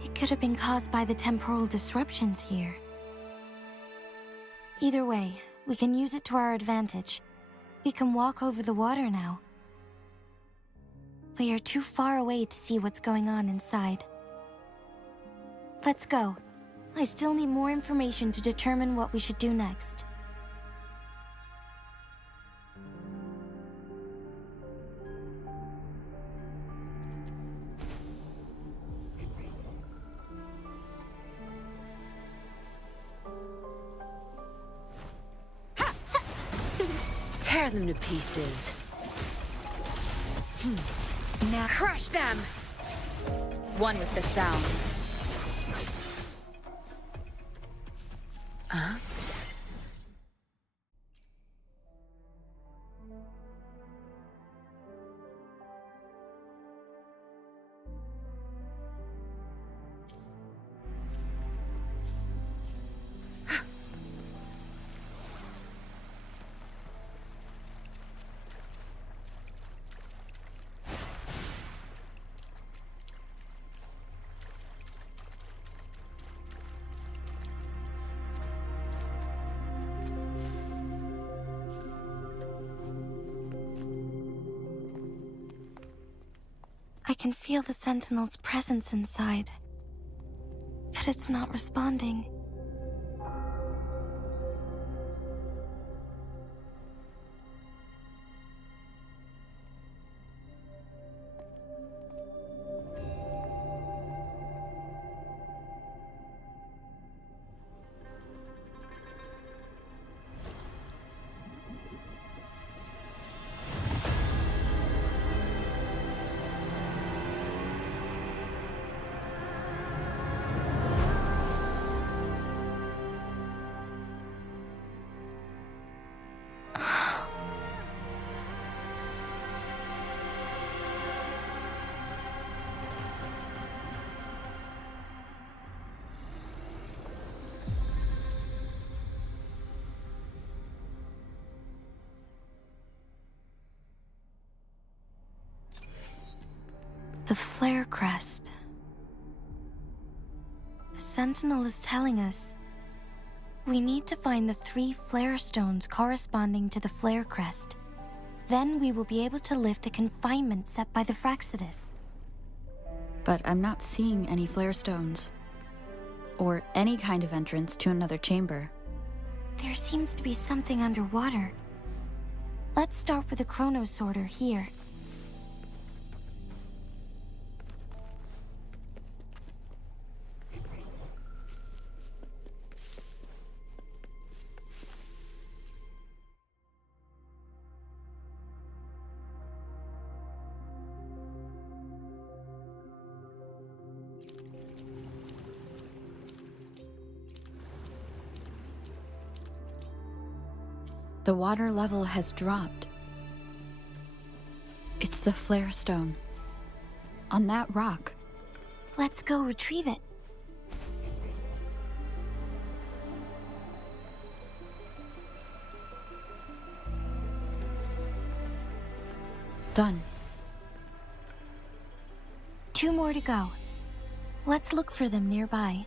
it could have been caused by the temporal disruptions here. Either way, we can use it to our advantage. We can walk over the water now. We are too far away to see what's going on inside. Let's go. I still need more information to determine what we should do next. Tear them to pieces. Now crush them! One with the sounds. Huh? I can feel the Sentinel's presence inside, but it's not responding. The Flare Crest. The Sentinel is telling us we need to find the 3 flare stones corresponding to the Flare Crest. Then we will be able to lift the confinement set by the Fraxidus. But I'm not seeing any flare stones. Or any kind of entrance to another chamber. There seems to be something underwater. Let's start with the Chrono Sorter here. The water level has dropped. It's the flare stone. On that rock. Let's go retrieve it. Done. 2 more to go. Let's look for them nearby.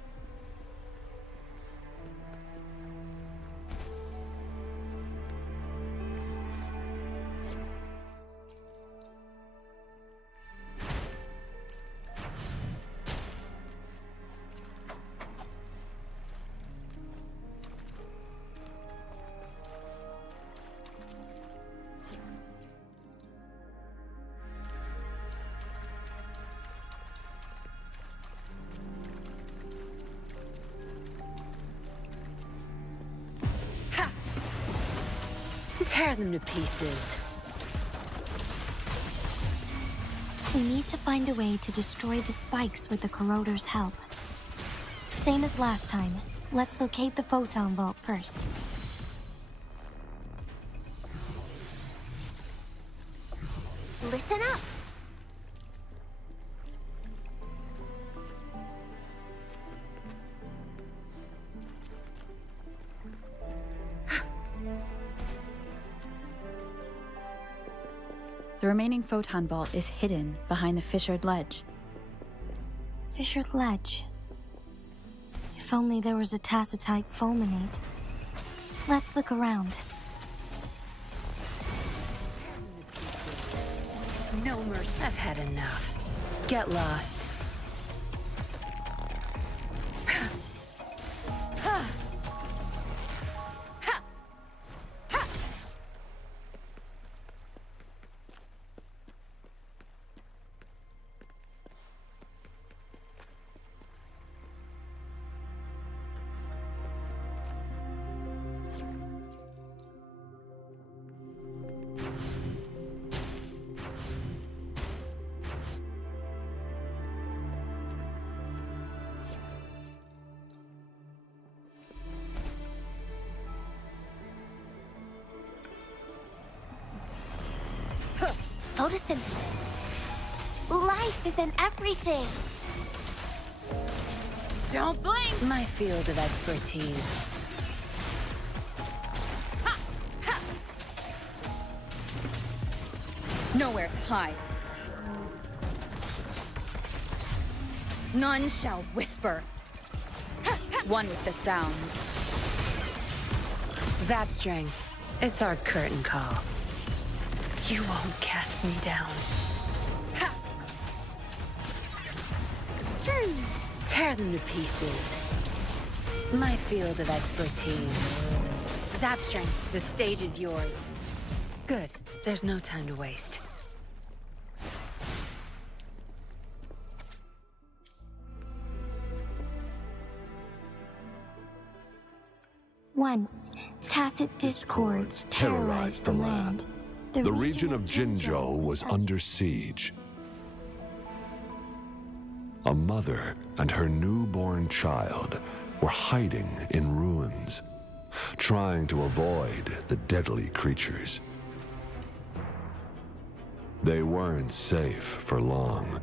Tear them to pieces. We need to find a way to destroy the spikes with the corroder's help. Same as last time. Let's locate the photon vault first. Listen up. The remaining photon vault is hidden behind the fissured ledge. Fissured ledge. If only there was a tacitite fulminate. Let's look around. No mercy. I've had enough. Get lost. Photosynthesis. Life is in everything. Don't blink! My field of expertise. Nowhere to hide. None shall whisper. One with the sounds. Zapstring, it's our curtain call. You won't cast me down. Tear them to pieces. My field of expertise. Zapstring, the stage is yours. Good. There's no time to waste. Once, tacit discords terrorized the land. The region of Jinzhou was under siege. A mother and her newborn child were hiding in ruins, trying to avoid the deadly creatures. They weren't safe for long,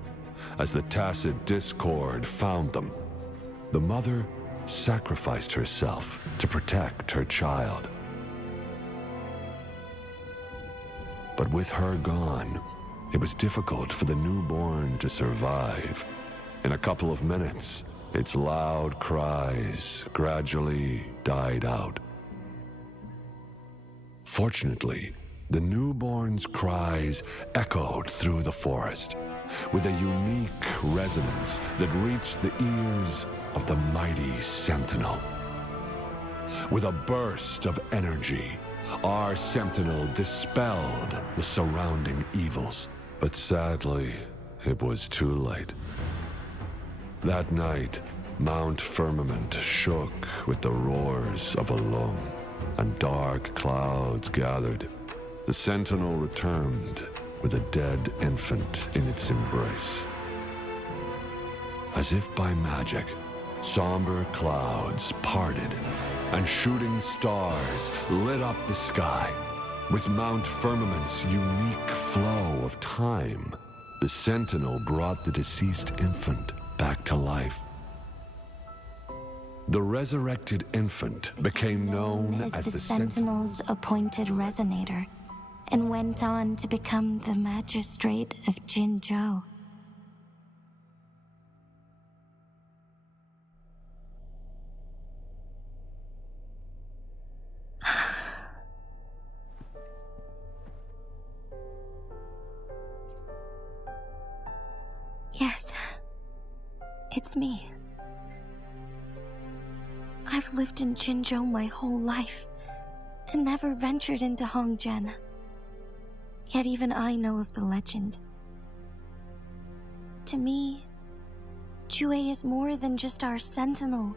as the tacit discord found them. The mother sacrificed herself to protect her child. But with her gone, it was difficult for the newborn to survive. In a couple of minutes, its loud cries gradually died out. Fortunately, the newborn's cries echoed through the forest with a unique resonance that reached the ears of the mighty Sentinel. With a burst of energy, our Sentinel dispelled the surrounding evils. But sadly, it was too late. That night, Mount Firmament shook with the roars of a lung, and dark clouds gathered. The Sentinel returned with a dead infant in its embrace. As if by magic, somber clouds parted, and shooting stars lit up the sky. With Mount Firmament's unique flow of time, the Sentinel brought the deceased infant back to life. The resurrected infant became known as the Sentinel's appointed resonator, and went on to become the Magistrate of Jinzhou. Yes, it's me. I've lived in Jinzhou my whole life, and never ventured into Hongzhen. Yet even I know of the legend. To me, Jue is more than just our sentinel,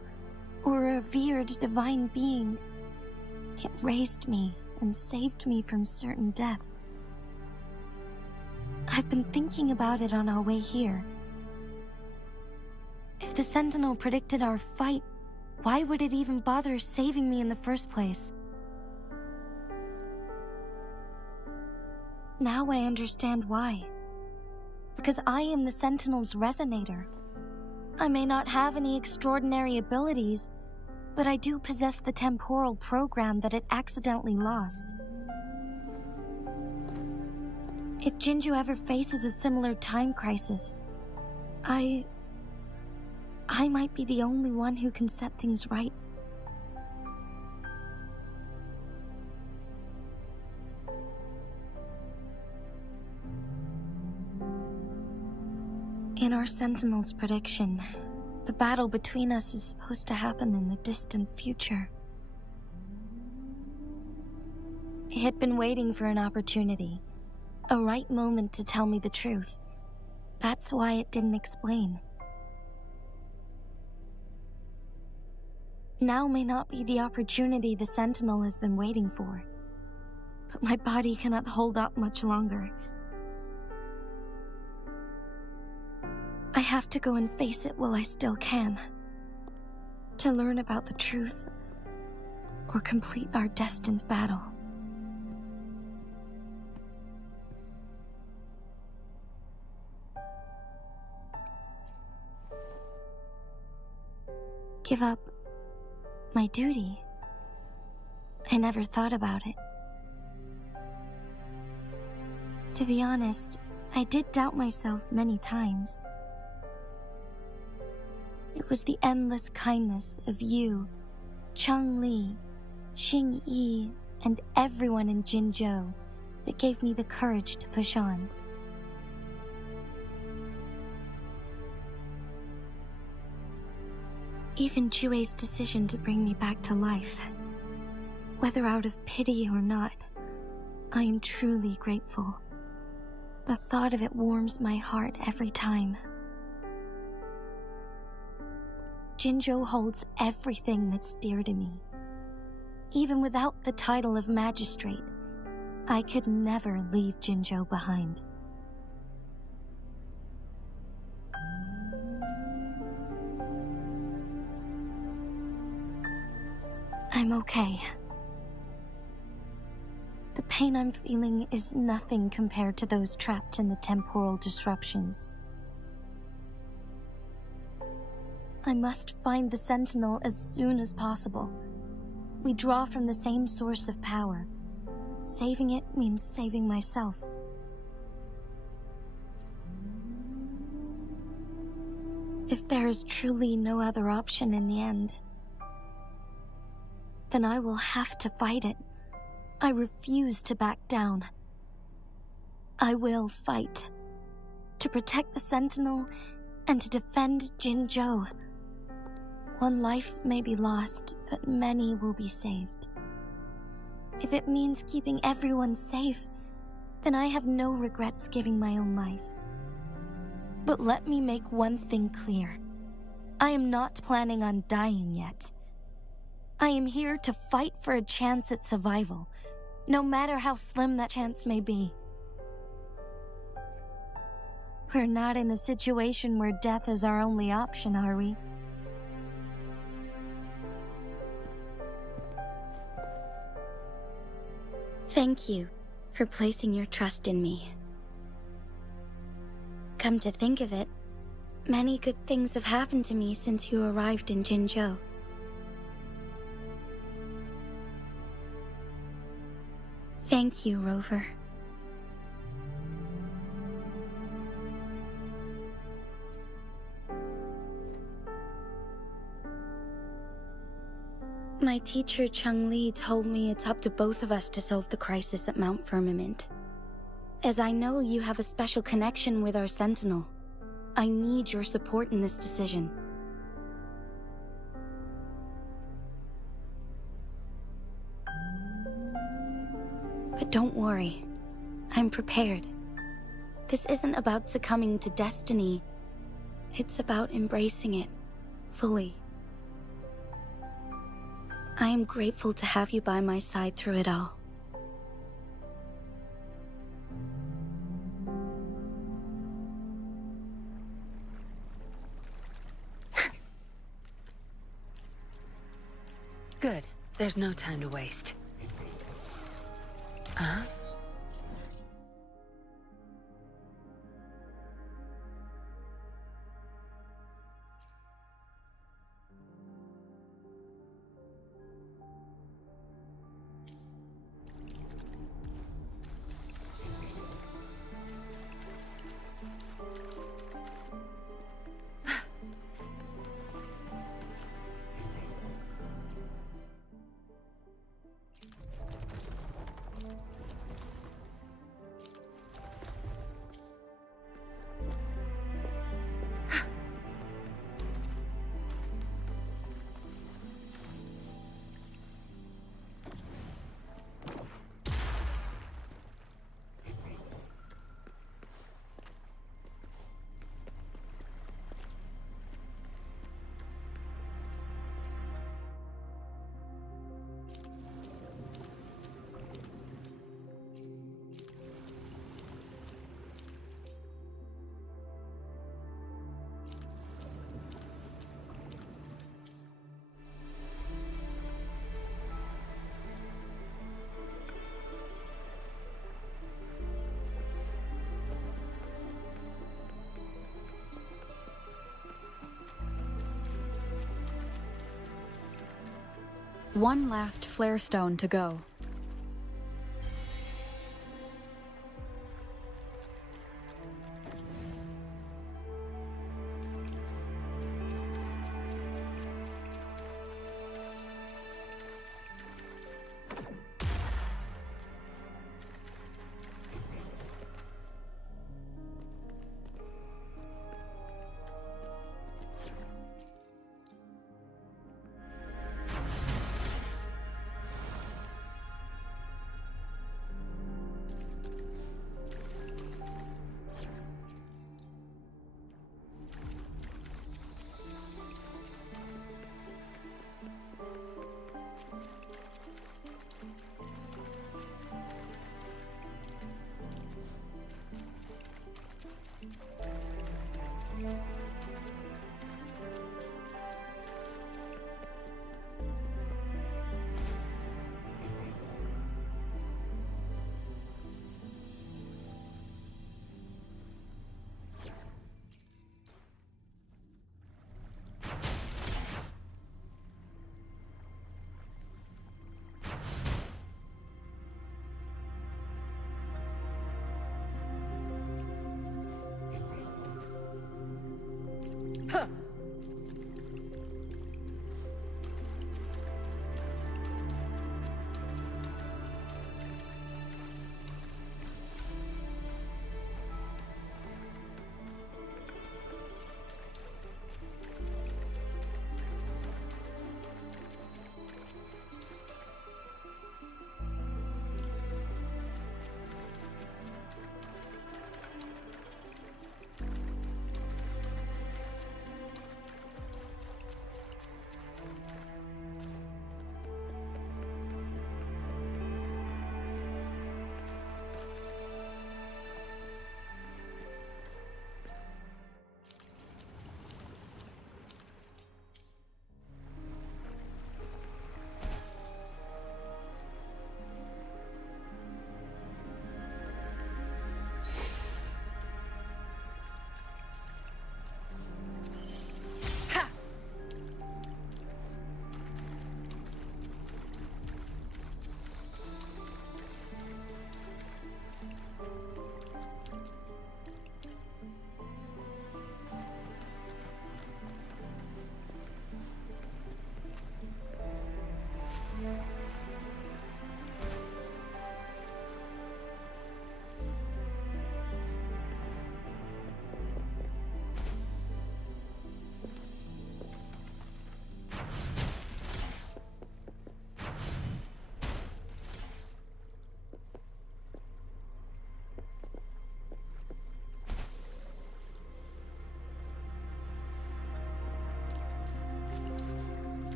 or a revered divine being. It raised me and saved me from certain death. I've been thinking about it on our way here. If the Sentinel predicted our fight, why would it even bother saving me in the first place? Now I understand why. Because I am the Sentinel's resonator. I may not have any extraordinary abilities, but I do possess the temporal program that it accidentally lost. If Jinju ever faces a similar time crisis, I might be the only one who can set things right. In our Sentinel's prediction, the battle between us is supposed to happen in the distant future. It had been waiting for an opportunity, a right moment to tell me the truth. That's why it didn't explain. Now may not be the opportunity the Sentinel has been waiting for, but my body cannot hold up much longer. I have to go and face it while I still can. To learn about the truth, or complete our destined battle. Give up my duty. I never thought about it. To be honest, I did doubt myself many times. It was the endless kindness of you, Changli, Xingyi, and everyone in Jinzhou that gave me the courage to push on. Even Jue's decision to bring me back to life, whether out of pity or not, I am truly grateful. The thought of it warms my heart every time. Jinzhou holds everything that's dear to me. Even without the title of magistrate, I could never leave Jinzhou behind. I'm okay. The pain I'm feeling is nothing compared to those trapped in the temporal disruptions. I must find the Sentinel as soon as possible. We draw from the same source of power. Saving it means saving myself. If there is truly no other option in the end, then I will have to fight it. I refuse to back down. I will fight. To protect the Sentinel and to defend Jinzhou. One life may be lost, but many will be saved. If it means keeping everyone safe, then I have no regrets giving my own life. But let me make one thing clear. I am not planning on dying yet. I am here to fight for a chance at survival, no matter how slim that chance may be. We're not in a situation where death is our only option, are we? Thank you for placing your trust in me. Come to think of it, many good things have happened to me since you arrived in Jinzhou. Thank you, Rover. My teacher Changli told me it's up to both of us to solve the crisis at Mount Firmament. As I know you have a special connection with our Sentinel, I need your support in this decision. But don't worry, I'm prepared. This isn't about succumbing to destiny. It's about embracing it fully. I am grateful to have you by my side through it all. Good. There's no time to waste. Huh? One last flare stone to go.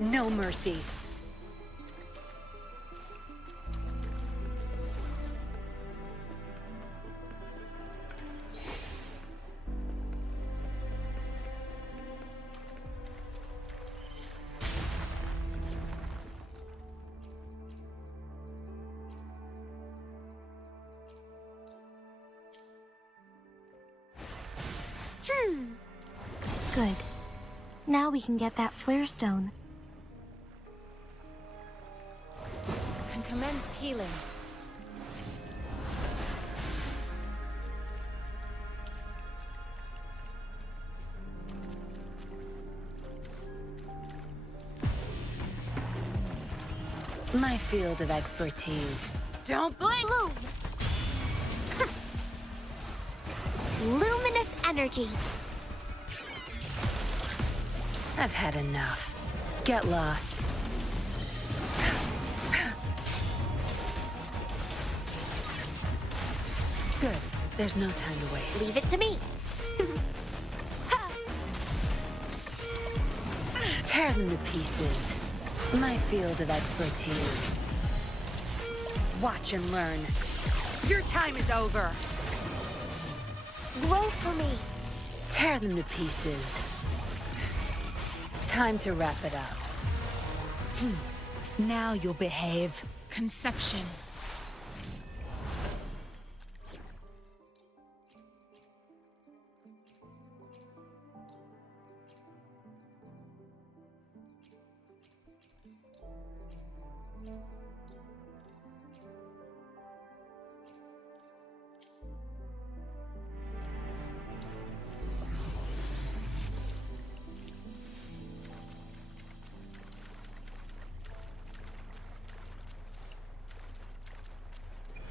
No mercy. Good. Now we can get that flare stone. Can commence healing. My field of expertise. Don't blink! Bloom! Luminous energy. I've had enough. Get lost. Good. There's no time to waste. Leave it to me. Tear them to pieces. My field of expertise. Watch and learn. Your time is over. Grow for me. Tear them to pieces. Time to wrap it up. Now you'll behave. Conception.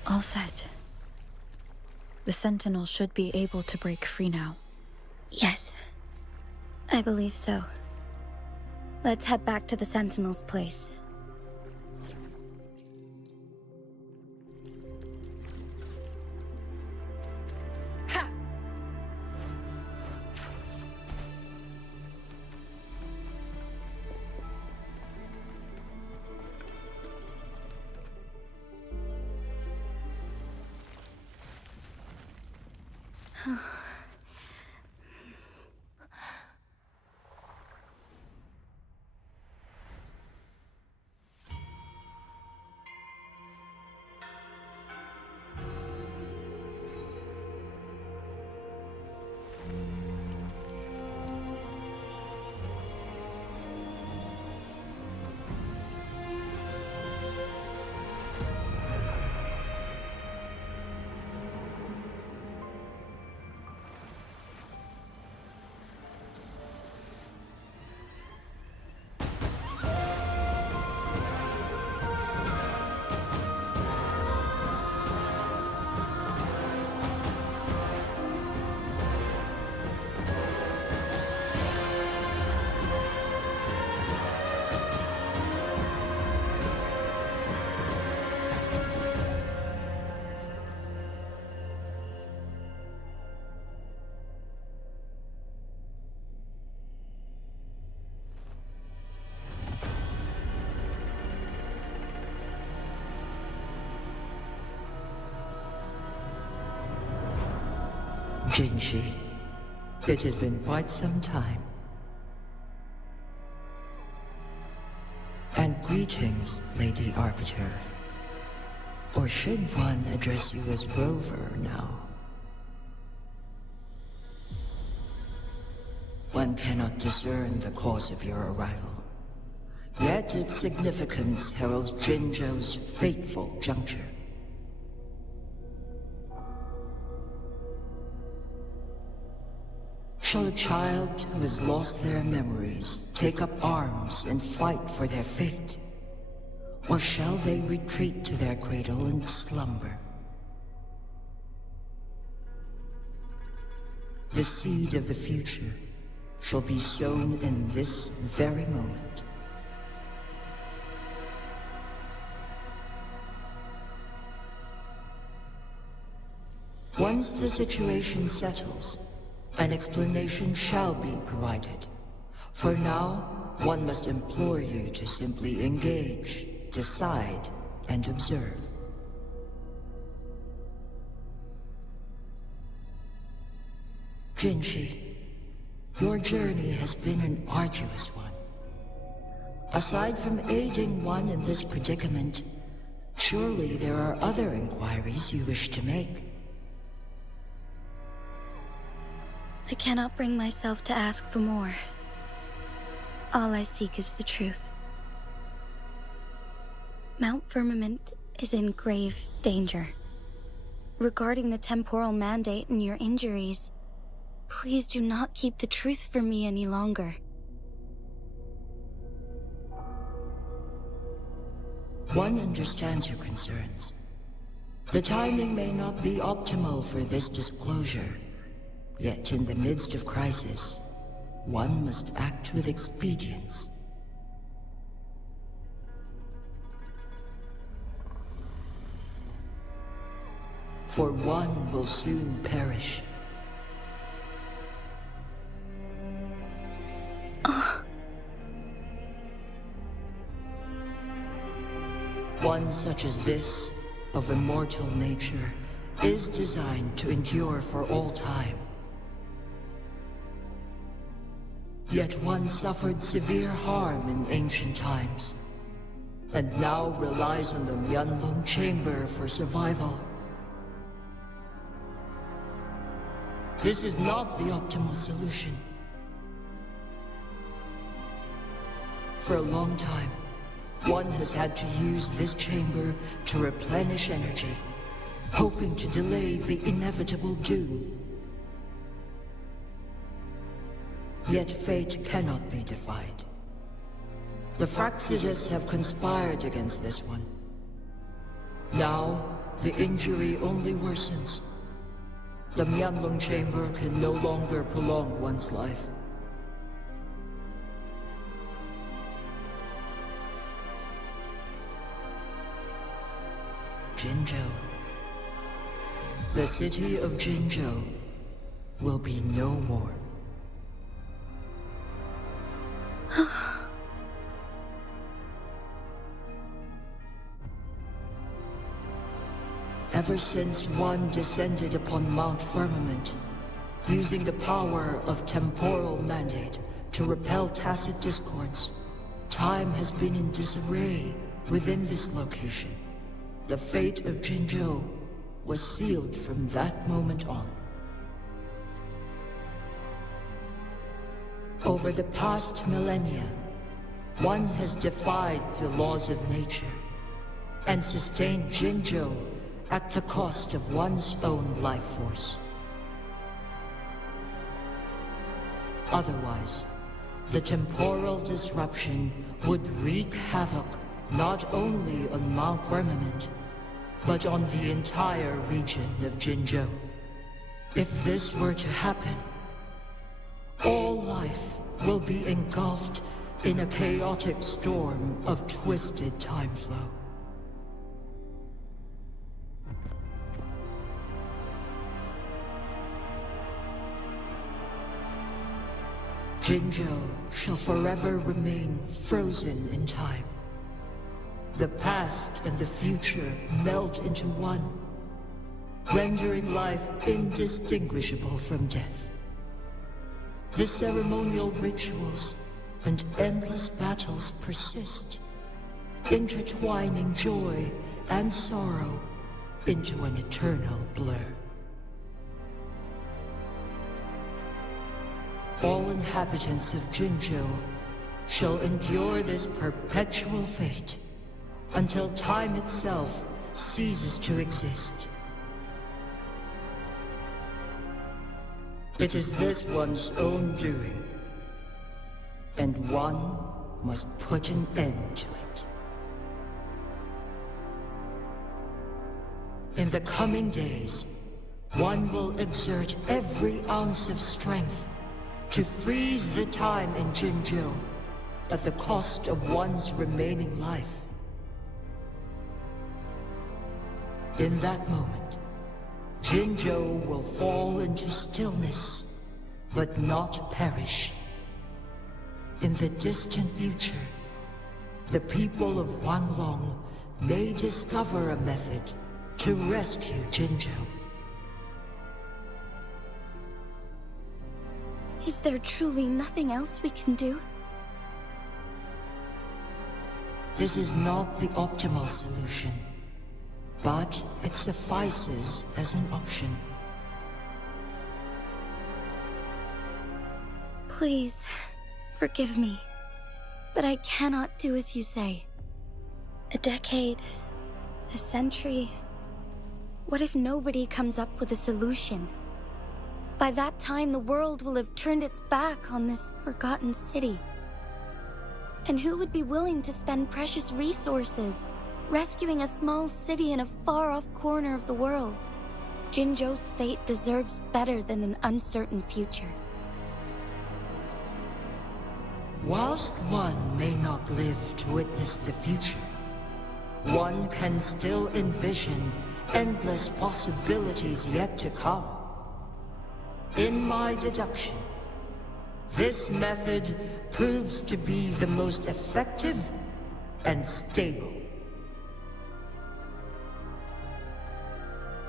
All set. The Sentinel should be able to break free now. Yes, I believe so. Let's head back to the Sentinel's place. Jinshi, it has been quite some time. And greetings, Lady Arbiter. Or should one address you as Rover now? One cannot discern the cause of your arrival. Yet its significance heralds Jinzhou's fateful juncture. Shall a child who has lost their memories take up arms and fight for their fate? Or shall they retreat to their cradle and slumber? The seed of the future shall be sown in this very moment. Once the situation settles, an explanation shall be provided. For now, one must implore you to simply engage, decide, and observe. Jinshi, your journey has been an arduous one. Aside from aiding one in this predicament, surely there are other inquiries you wish to make. I cannot bring myself to ask for more. All I seek is the truth. Mount Firmament is in grave danger. Regarding the temporal mandate and your injuries, please do not keep the truth from me any longer. One understands your concerns. The timing may not be optimal for this disclosure. Yet in the midst of crisis, one must act with expedience. For one will soon perish. One such as this, of immortal nature, is designed to endure for all time. Yet one suffered severe harm in ancient times, and now relies on the Myanlong Chamber for survival. This is not the optimal solution. For a long time, one has had to use this chamber to replenish energy, hoping to delay the inevitable doom. Yet fate cannot be defied. The Fraxides have conspired against this one. Now, the injury only worsens. The Myanlong Chamber can no longer prolong one's life. Jinzhou. The city of Jinzhou will be no more. Ever since one descended upon Mount Firmament, using the power of temporal mandate to repel tacit discords, time has been in disarray within this location. The fate of Jinzhou was sealed from that moment on. Over the past millennia, one has defied the laws of nature and sustained Jinzhou at the cost of one's own life force. Otherwise, the temporal disruption would wreak havoc not only on Mount Firmament, but on the entire region of Jinzhou. If this were to happen, all life will be engulfed in a chaotic storm of twisted time flow. Jinzhou shall forever remain frozen in time. The past and the future melt into one, rendering life indistinguishable from death. The ceremonial rituals and endless battles persist, intertwining joy and sorrow into an eternal blur. All inhabitants of Jinzhou shall endure this perpetual fate until time itself ceases to exist. It is this one's own doing, and one must put an end to it. In the coming days, one will exert every ounce of strength to freeze the time in Jinzhou at the cost of one's remaining life. In that moment, Jinzhou will fall into stillness, but not perish. In the distant future, the people of Wanglong may discover a method to rescue Jinzhou. Is there truly nothing else we can do? This is not the optimal solution, but it suffices as an option. Please, forgive me, but I cannot do as you say. A decade, a century. What if nobody comes up with a solution? By that time, the world will have turned its back on this forgotten city. And who would be willing to spend precious resources rescuing a small city in a far-off corner of the world? Jinzhou's fate deserves better than an uncertain future. Whilst one may not live to witness the future, one can still envision endless possibilities yet to come. In my deduction, this method proves to be the most effective and stable.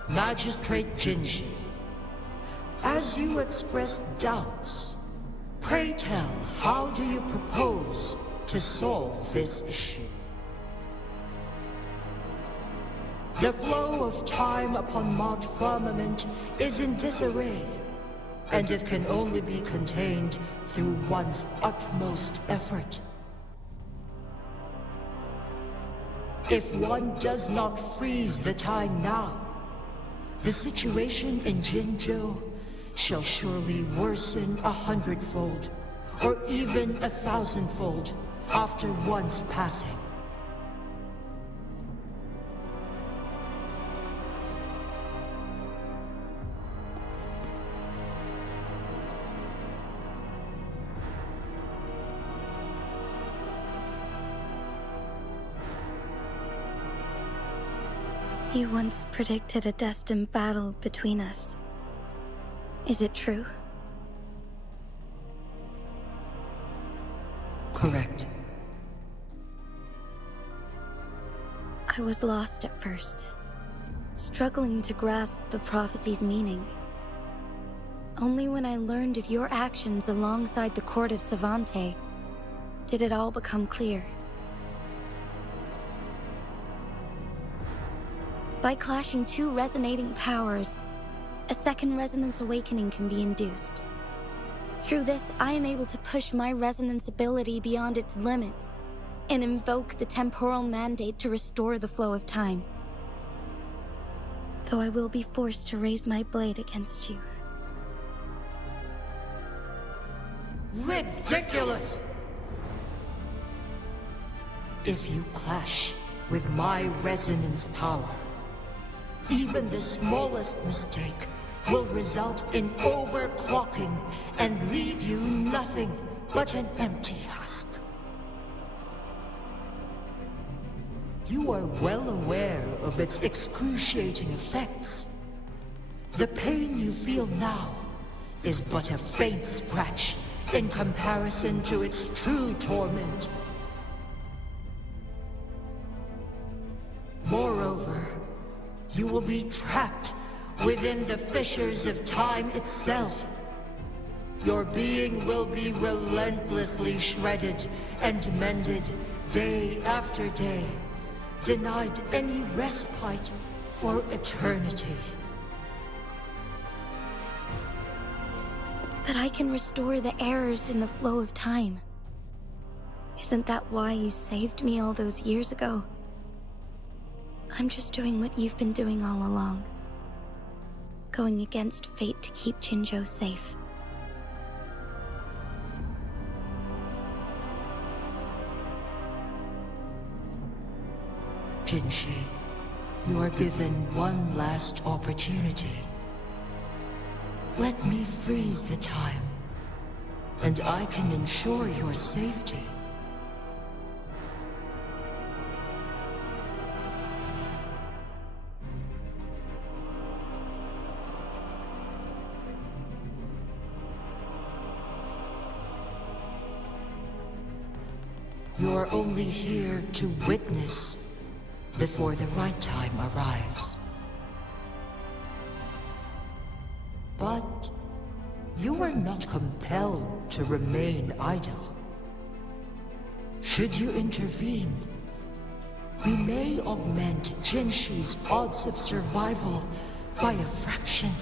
Magistrate Jinji, as you express doubts, Pray tell, how do you propose to solve this issue? The flow of time upon Mount Firmament is in disarray, and it can only be contained through one's utmost effort. If one does not freeze the time now, the situation in Jinzhou shall surely worsen 100-fold, or even 1,000-fold, after one's passing. You once predicted a destined battle between us. Is it true? Correct. I was lost at first, struggling to grasp the prophecy's meaning. Only when I learned of your actions alongside the court of Savante did it all become clear. By clashing two resonating powers, a second resonance awakening can be induced. Through this, I am able to push my resonance ability beyond its limits and invoke the temporal mandate to restore the flow of time. Though I will be forced to raise my blade against you. Ridiculous! If you clash with my resonance power, even the smallest mistake will result in overclocking and leave you nothing but an empty husk. You are well aware of its excruciating effects. The pain you feel now is but a faint scratch in comparison to its true torment. Moreover, you will be trapped within the fissures of time itself. Your being will be relentlessly shredded and mended day after day, denied any respite for eternity. But I can restore the errors in the flow of time. Isn't that why you saved me all those years ago? I'm just doing what you've been doing all along. Going against fate to keep Jinzhou safe. Jinshi, you are given one last opportunity. Let me freeze the time, and I can ensure your safety. You're only here to witness before the right time arrives. But you are not compelled to remain idle. Should you intervene, we may augment Jinshi's odds of survival by a fraction.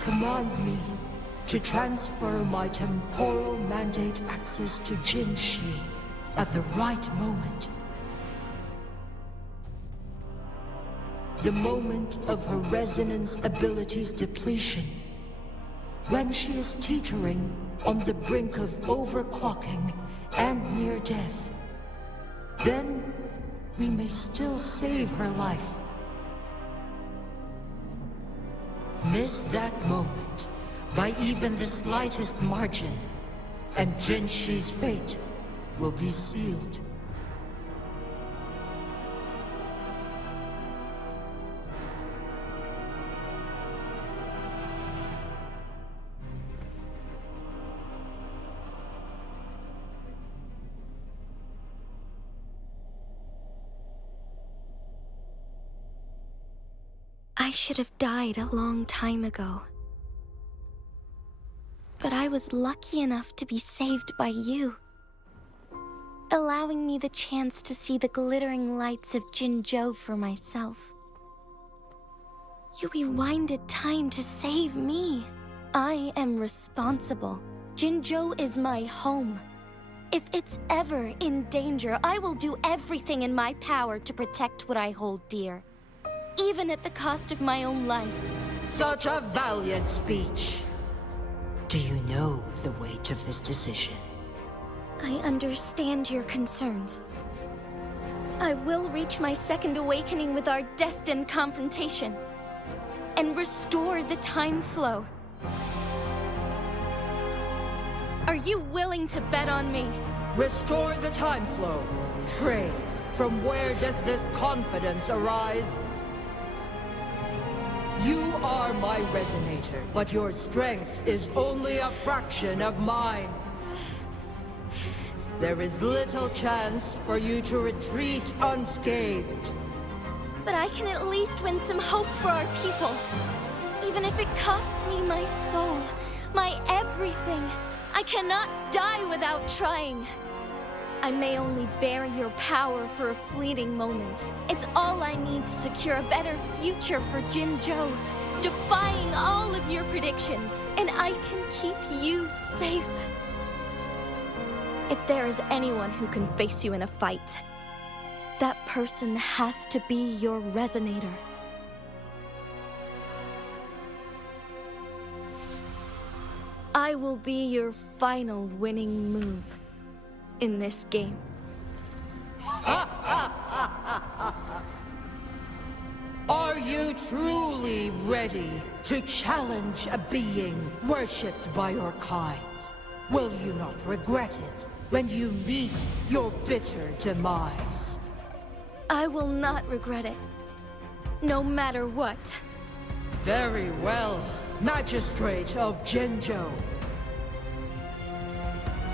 Command me to transfer my temporal mandate access to Jinshi at the right moment. The moment of her resonance ability's depletion, when she is teetering on the brink of overclocking and near death. Then we may still save her life. Miss that moment by even the slightest margin, and Jinshi's fate will be sealed. I should have died a long time ago. was lucky enough to be saved by you, allowing me the chance to see the glittering lights of Jinzhou for myself. You rewinded time to save me. I am responsible. Jinzhou is my home. If it's ever in danger, I will do everything in my power to protect what I hold dear, even at the cost of my own life. Such a valiant speech. Do you know the weight of this decision? I understand your concerns. I will reach my second awakening with our destined confrontation and restore the time flow. Are you willing to bet on me? Restore the time flow. Pray, from where does this confidence arise? You are my resonator, but your strength is only a fraction of mine. There is little chance for you to retreat unscathed. But I can at least win some hope for our people. Even if it costs me my soul, my everything. I cannot die without trying. I may only bear your power for a fleeting moment. It's all I need to secure a better future for Jinzhou, defying all of your predictions, and I can keep you safe. If there is anyone who can face you in a fight, that person has to be your resonator. I will be your final winning move in this game. Are you truly ready to challenge a being worshipped by your kind? Will you not regret it when you meet your bitter demise? I will not regret it, no matter what. Very well, Magistrate of Jinzhou.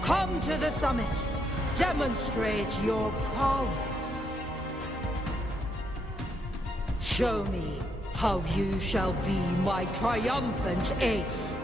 Come to the summit. Demonstrate your prowess. Show me how you shall be my triumphant ace.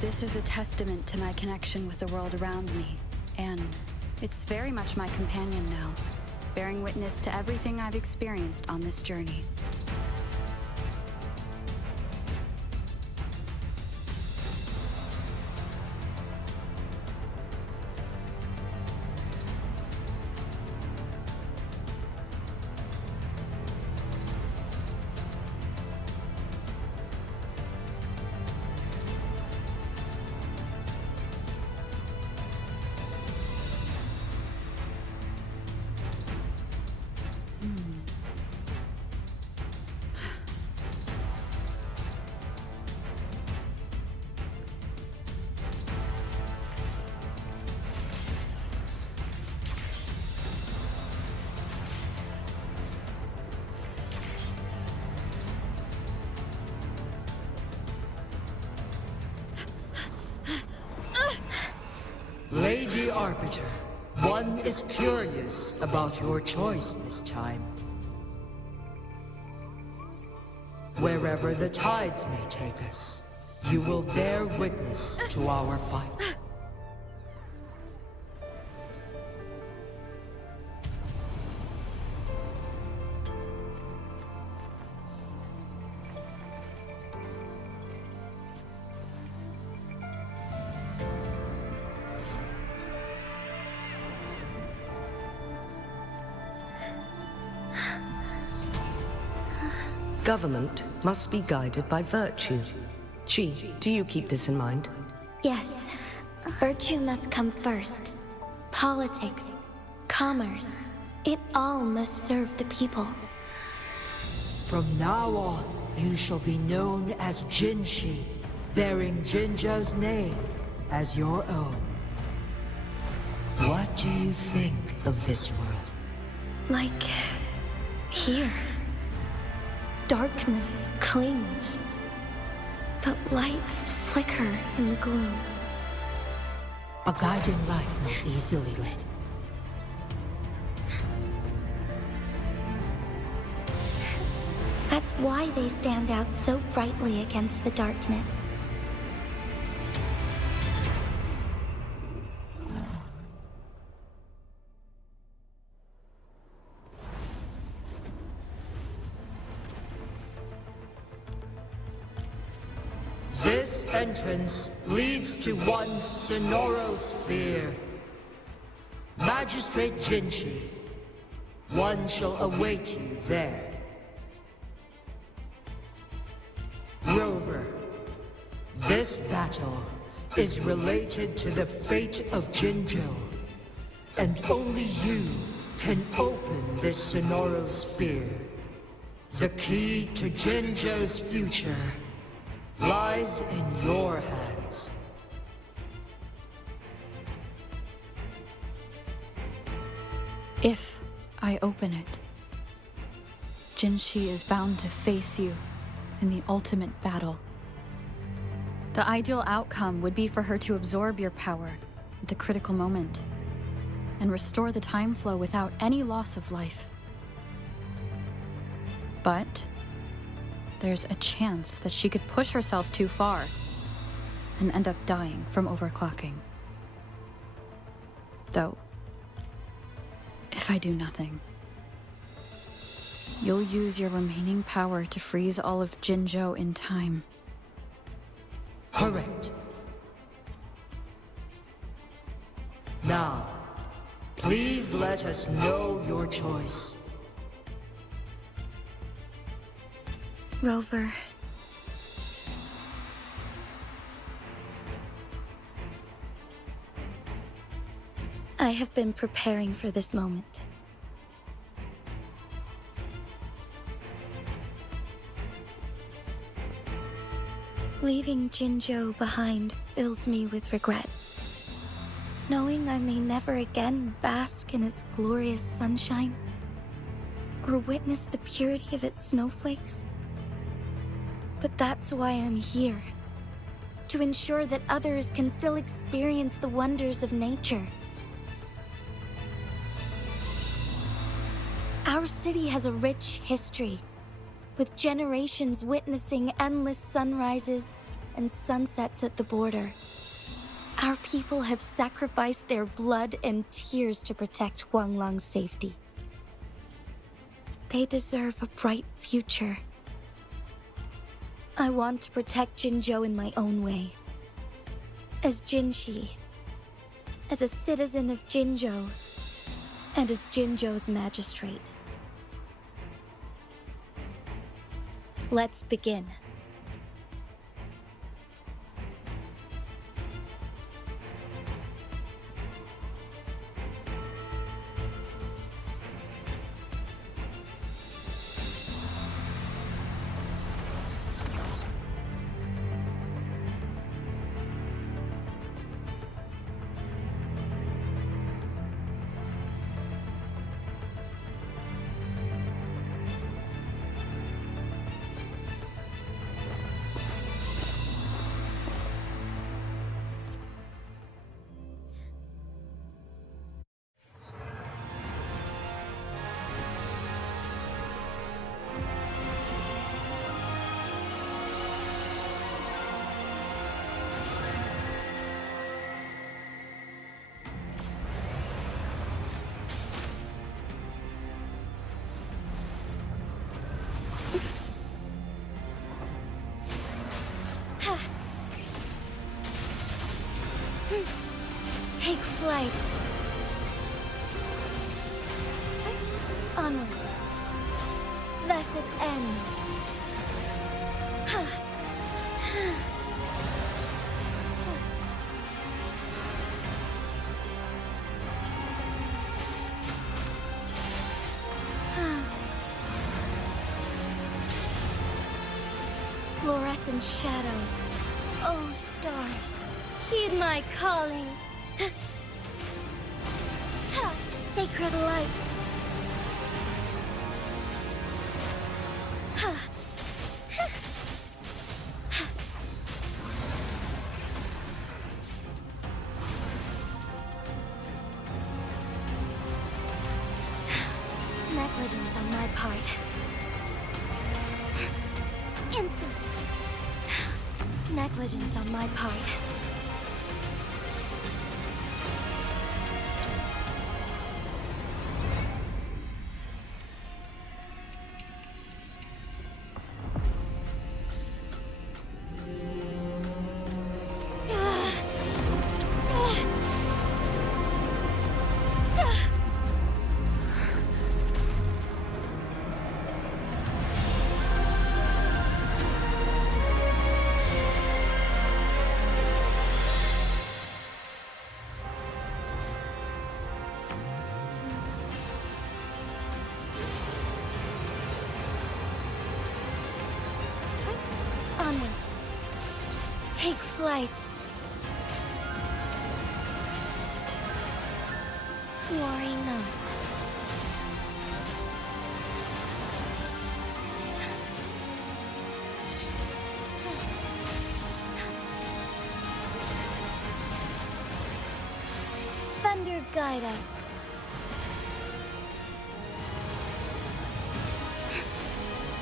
This is a testament to my connection with the world around me, and it's very much my companion now, bearing witness to everything I've experienced on this journey. the Arbiter. One is curious about your choice this time. Wherever the tides may take us, you will bear witness to our fight. Government must be guided by virtue. Chi, do you keep this in mind? Yes. Virtue must come first. Politics, commerce, it all must serve the people. From now on, you shall be known as Jinshi, bearing Jinzhou's name as your own. What do you think of this world? Like... here. Darkness clings, but lights flicker in the gloom. A guiding light's not easily lit. That's why they stand out so brightly against the darkness. This entrance leads to one's Sonoro sphere. Magistrate Jinshi, one shall await you there. Rover, this battle is related to the fate of Jinzhou, and only you can open this Sonoro sphere. The key to Jinzhou's future lies in your hands. If I open it, Jinshi is bound to face you in the ultimate battle. The ideal outcome would be for her to absorb your power at the critical moment and restore the time flow without any loss of life. But there's a chance that she could push herself too far and end up dying from overclocking. Though, if I do nothing, you'll use your remaining power to freeze all of Jinzhou in time. Correct. Now, please let us know your choice. Rover. I have been preparing for this moment. Leaving Jinzhou behind fills me with regret. Knowing I may never again bask in its glorious sunshine, or witness the purity of its snowflakes. But that's why I'm here. To ensure that others can still experience the wonders of nature. Our city has a rich history, with generations witnessing endless sunrises and sunsets at the border. Our people have sacrificed their blood and tears to protect Huanglang's safety. They deserve a bright future. I want to protect Jinzhou in my own way. As Jinshi, as a citizen of Jinzhou, and as Jinzhou's magistrate. Let's begin. flight. Onwards. Thus it ends. Fluorescent shadows. Oh, stars, heed my calling. Sacred light. Negligence on my part. Insolence. Negligence on my part. Onwards. Take flight. Worry not. Thunder guide us.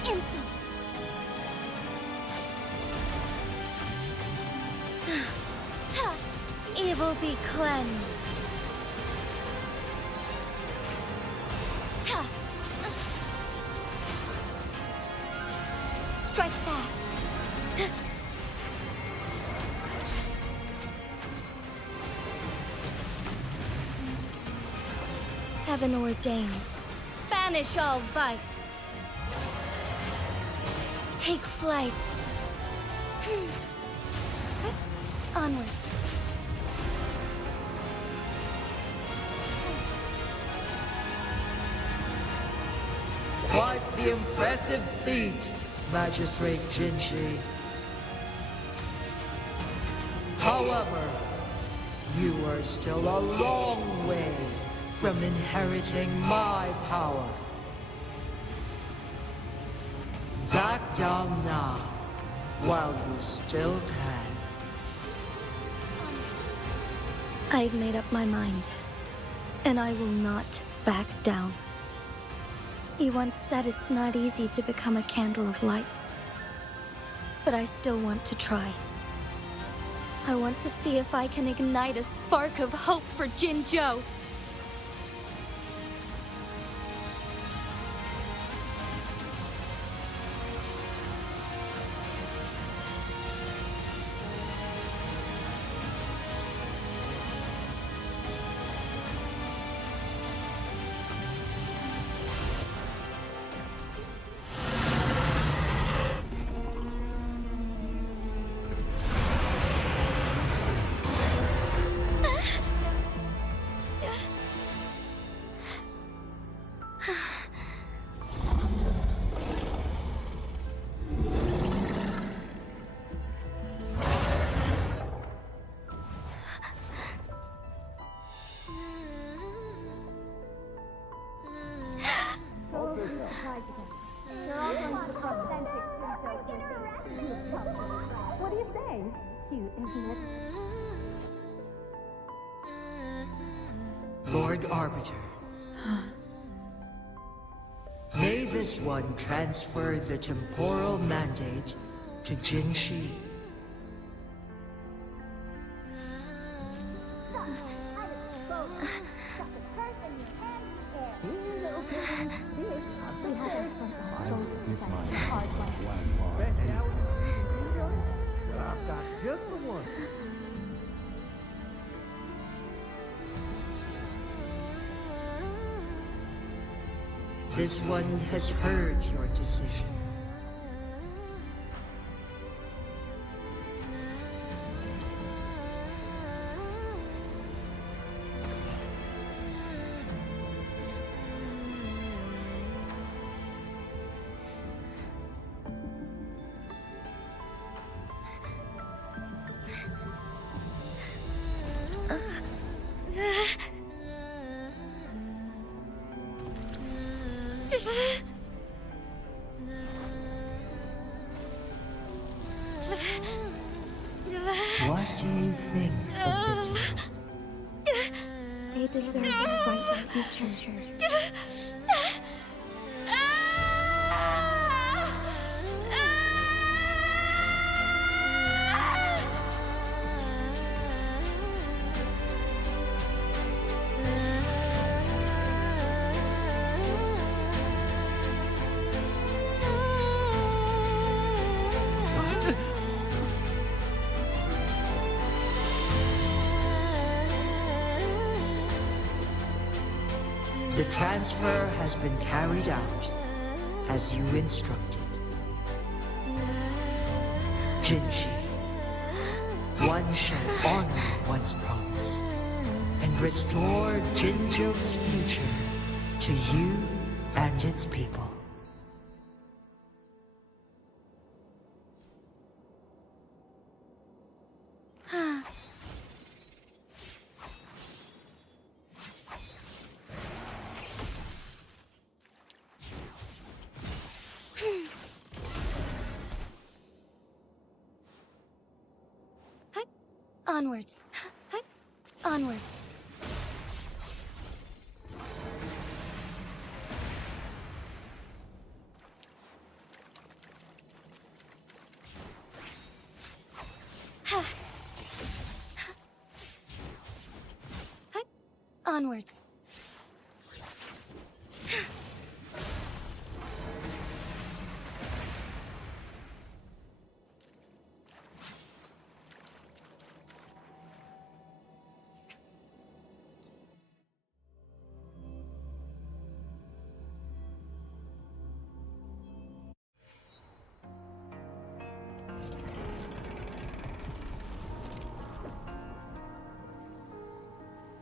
Insolence. Evil be cleansed. Strike fast. Heaven ordains. Banish all vice. Take flight. Onwards. Quite the impressive feat, Magistrate Jinshi. However, you are still a long way from inheriting my power. Back down now, while you still can. I've made up my mind, and I will not back down. You once said it's not easy to become a candle of light. But I still want to try. I want to see if I can ignite a spark of hope for Jinzhou. What do you say? Cute, isn't it? Lord Arbiter. May this one transfer the temporal mandate to Jinshi. this one has heard your decision. What do you think of this one? They deserve a bright future. The transfer has been carried out as you instructed. Jinshi, one shall honor one's promise and restore Jinzhou's future to you and its people. Onwards. Onwards. Onwards.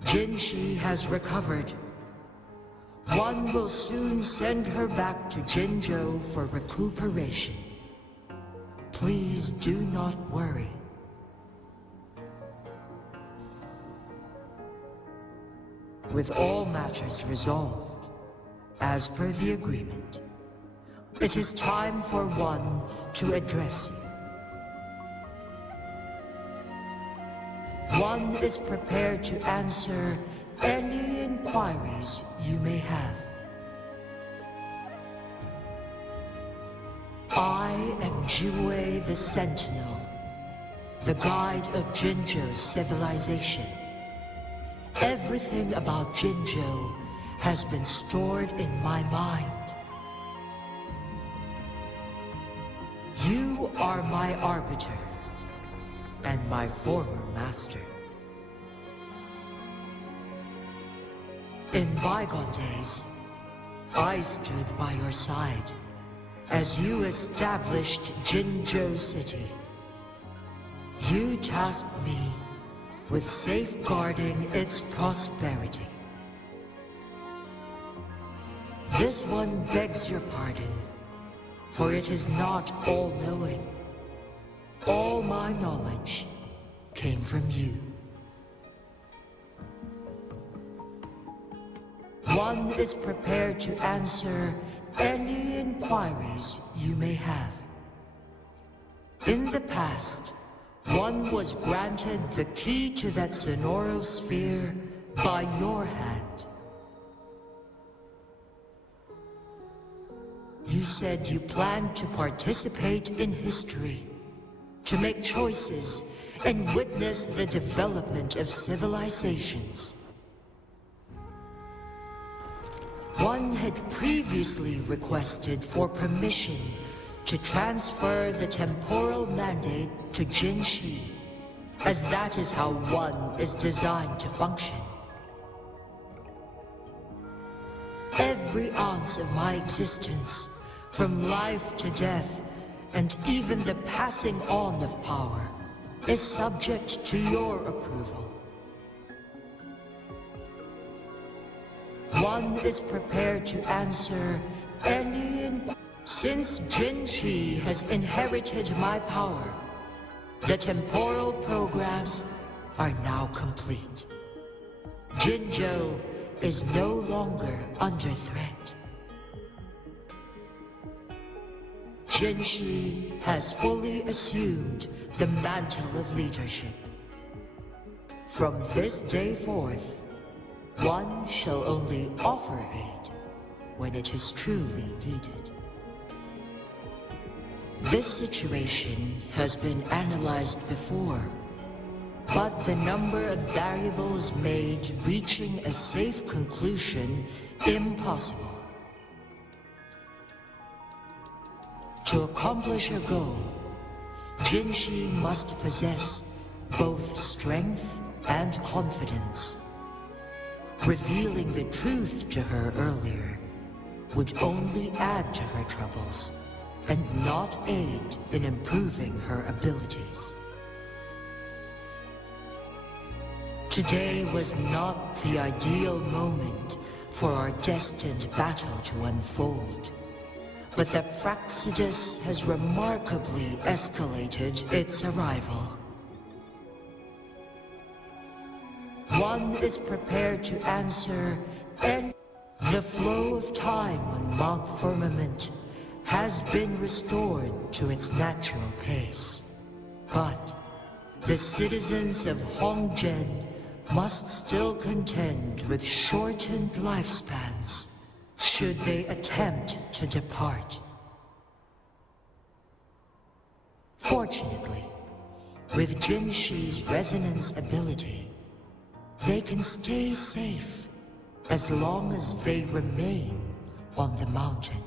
Jinshi has recovered. One will soon send her back to Jinzhou for recuperation. Please do not worry. With all matters resolved, as per the agreement, it is time for one to address you. One is prepared to answer any inquiries you may have. I am Jue the Sentinel, the guide of Jinzhou's civilization. Everything about Jinzhou has been stored in my mind. You are my arbiter and my former master. In bygone days, I stood by your side as you established Jinzhou City. You tasked me with safeguarding its prosperity. This one begs your pardon, for it is not all-knowing. All my knowledge came from you. One is prepared to answer any inquiries you may have. In the past, one was granted the key to that Sonoro sphere by your hand. You said you planned to participate in history, to make choices and witness the development of civilizations. One had previously requested for permission to transfer the temporal mandate to Jinshi, as that is how one is designed to function. Every ounce of my existence, from life to death, and even the passing on of power, is subject to your approval. One is prepared to answer any inquiry. Since Jinchi has inherited my power, the temporal programs are now complete. Jinzhou is no longer under threat. Jinchi has fully assumed the mantle of leadership. From this day forth, one shall only offer aid when it is truly needed. This situation has been analyzed before, but the number of variables made reaching a safe conclusion impossible. To accomplish her goal, Jinchi must possess both strength and confidence. Revealing the truth to her earlier would only add to her troubles and not aid in improving her abilities. Today was not the ideal moment for our destined battle to unfold, but the Fraccidus has remarkably escalated its arrival. One is prepared to answer any. The flow of time on Mount Firmament has been restored to its natural pace. But the citizens of Hongzhen must still contend with shortened lifespans should they attempt to depart. Fortunately, with Jinxi's resonance ability, they can stay safe as long as they remain on the mountain.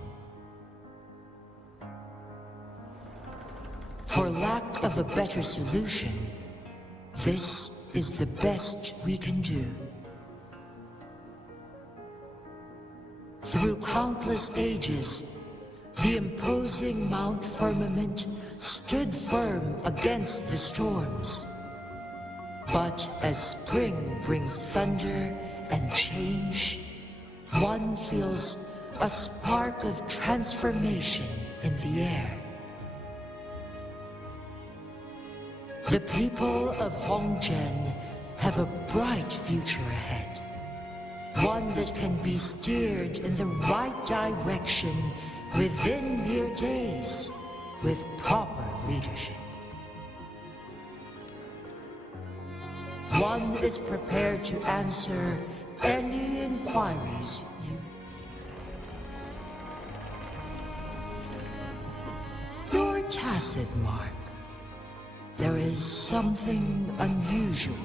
For lack of a better solution, this is the best we can do. Through countless ages, the imposing Mount Firmament stood firm against the storms. But as spring brings thunder and change, one feels a spark of transformation in the air. The people of Hongzhen have a bright future ahead. One that can be steered in the right direction within mere days with proper leadership. One is prepared to answer any inquiries you... Your tacit, Mark. There is something unusual.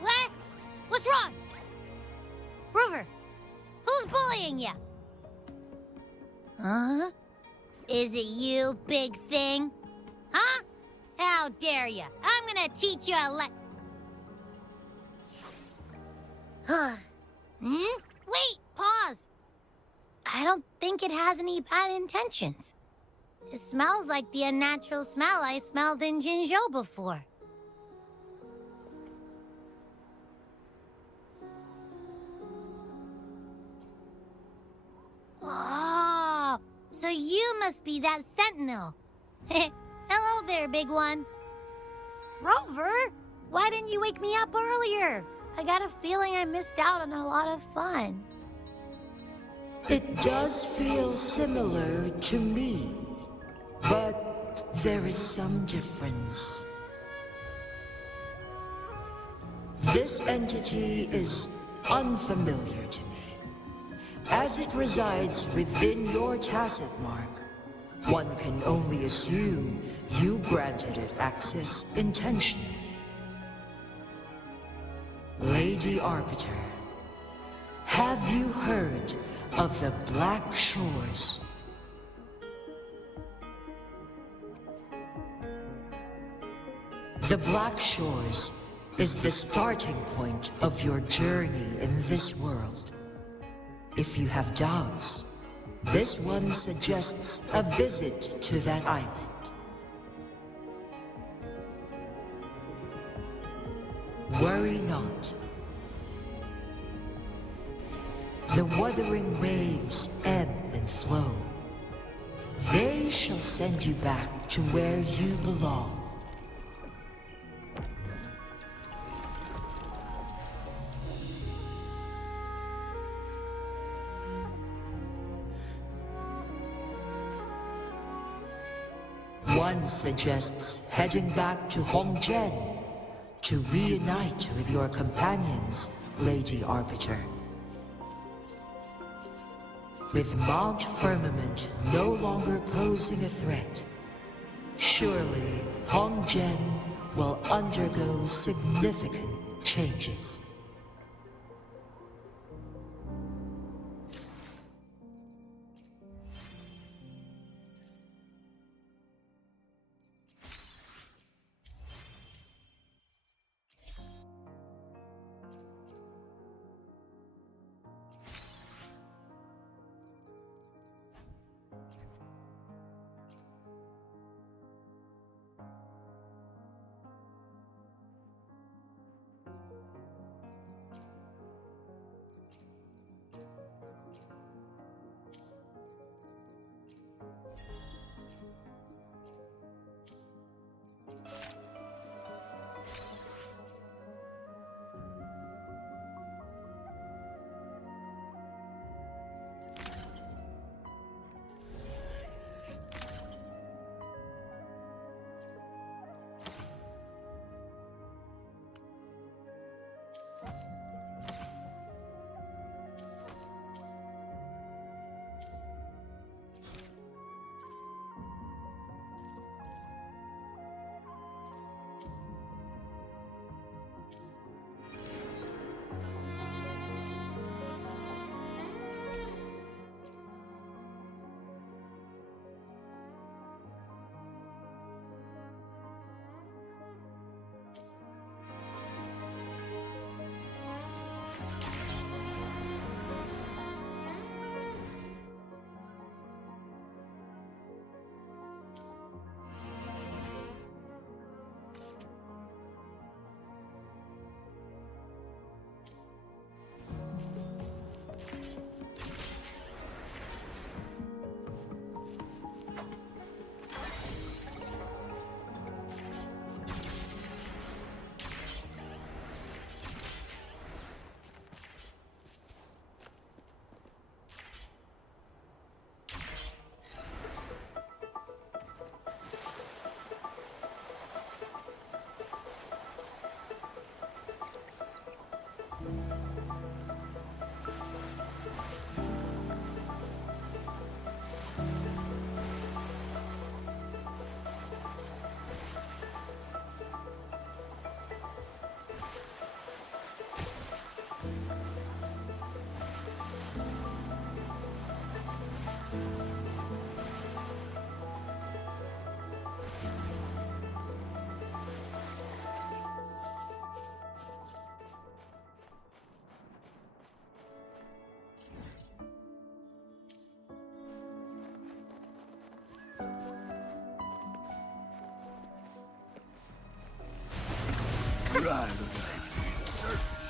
What? What's wrong? Rover, who's bullying you? Huh? Is it you, big thing? Huh? How dare you? I'm gonna teach you a Wait, pause. I don't think it has any bad intentions. It smells like the unnatural smell I smelled in Jinzhou before. Oh, so you must be that sentinel. Hello there, big one. Rover, why didn't you wake me up earlier? I got a feeling I missed out on a lot of fun. It does feel similar to me, but there is some difference. This entity is unfamiliar to me. As it resides within your tacit mark, one can only assume you granted it access intentionally. Lady Arbiter, have you heard of the Black Shores? The Black Shores is the starting point of your journey in this world. If you have doubts, this one suggests a visit to that island. Worry not. The wuthering waves ebb and flow. They shall send you back to where you belong. One suggests heading back to Hongzhen to reunite with your companions, Lady Arbiter. With Mount Firmament no longer posing a threat, surely Hongzhen will undergo significant changes.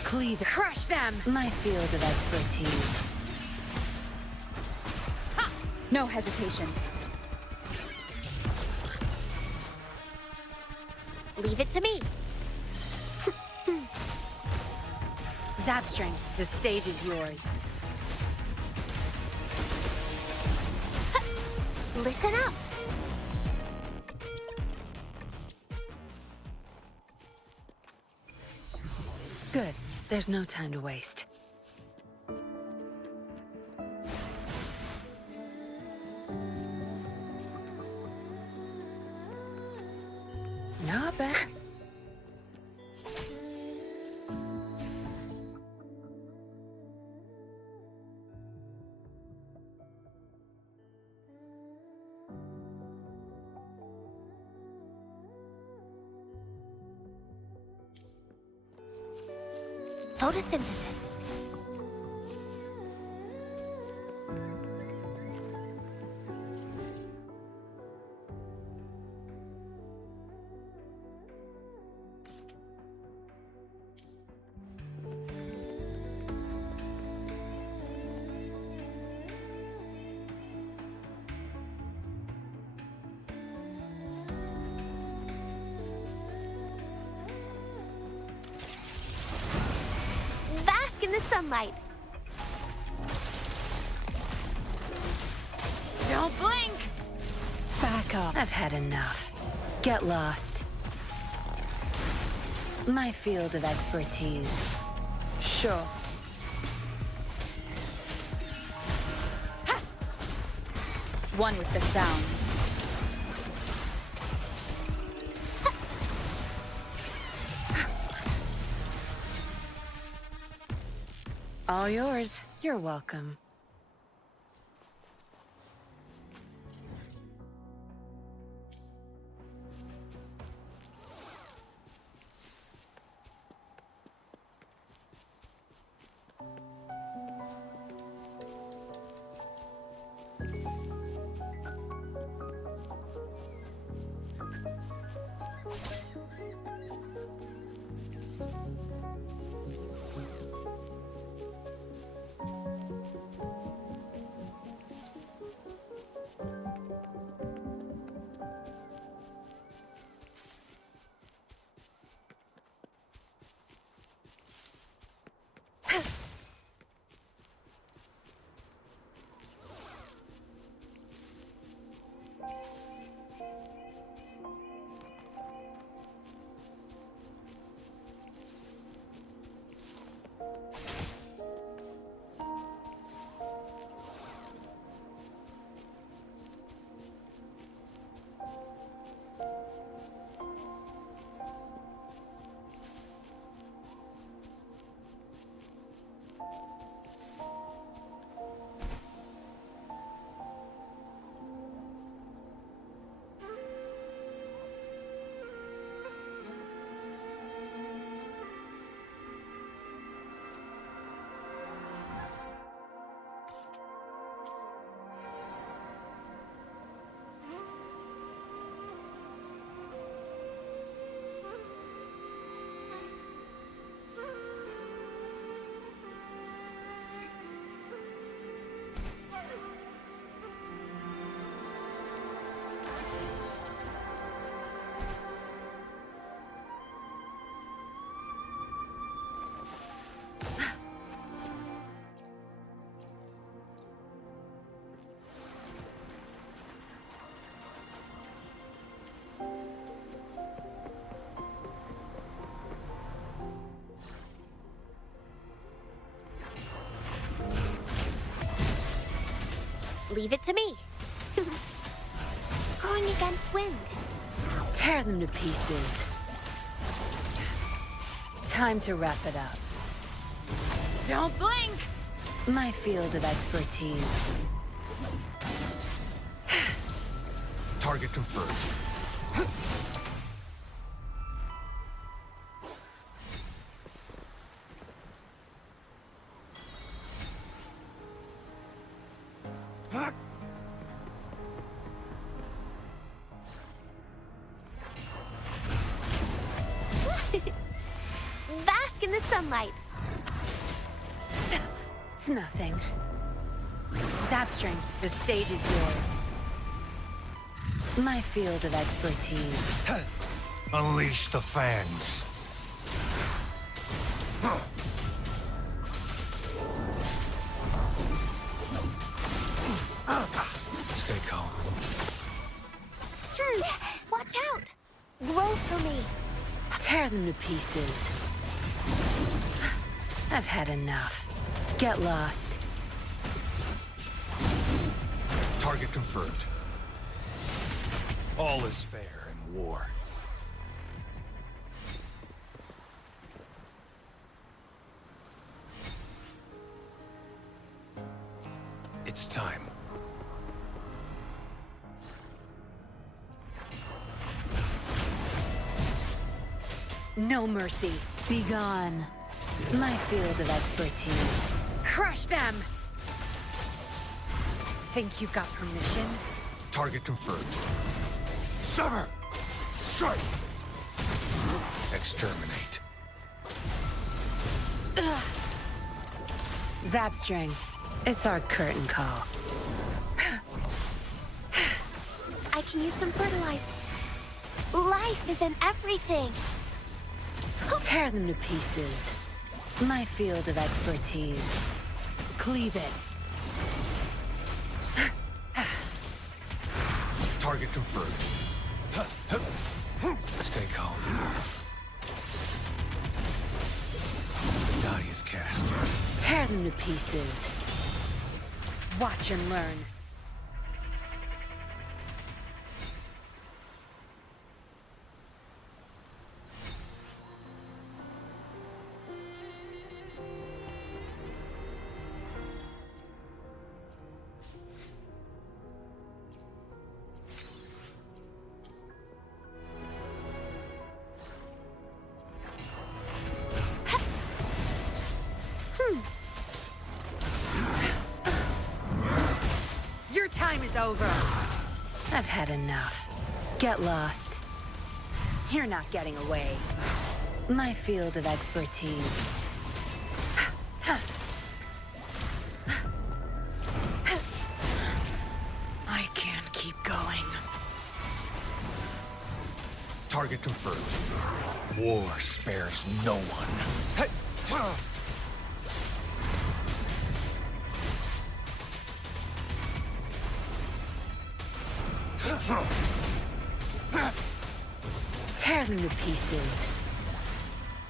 Cleave. Crush them! My field of expertise. Ha! No hesitation. Leave it to me. Zapstring, the stage is yours. Listen up. Good. There's no time to waste. Not bad. Photosynthesis. Bask in the sunlight. Don't blink! Back off. I've had enough. Get lost. My field of expertise. Sure. One with the sounds. All yours. You're welcome. Leave it to me. Going against wind. Tear them to pieces. Time to wrap it up. Don't blink! My field of expertise. Target confirmed. Bask in the sunlight. It's nothing. Zapstring, the stage is yours. My field of expertise. Unleash the fans. Stay calm. Watch out! Grow for me. Tear them to pieces. I've had enough. Get lost. Target confirmed. All is fair in war. It's time. No mercy. Be gone. My field of expertise. Crush them! Think you got permission? Target confirmed. Sever! Strike! Exterminate. Zapstring. It's our curtain call. I can use some fertilizer. Life is in everything. Tear them to pieces. My field of expertise. Cleave it. Target confirmed. Stay calm. The die is cast. Tear them to pieces. Watch and learn. Your time is over. I've had enough. Get lost. You're not getting away. My field of expertise. I can't keep going. Target confirmed. War spares no one. Tear them to pieces.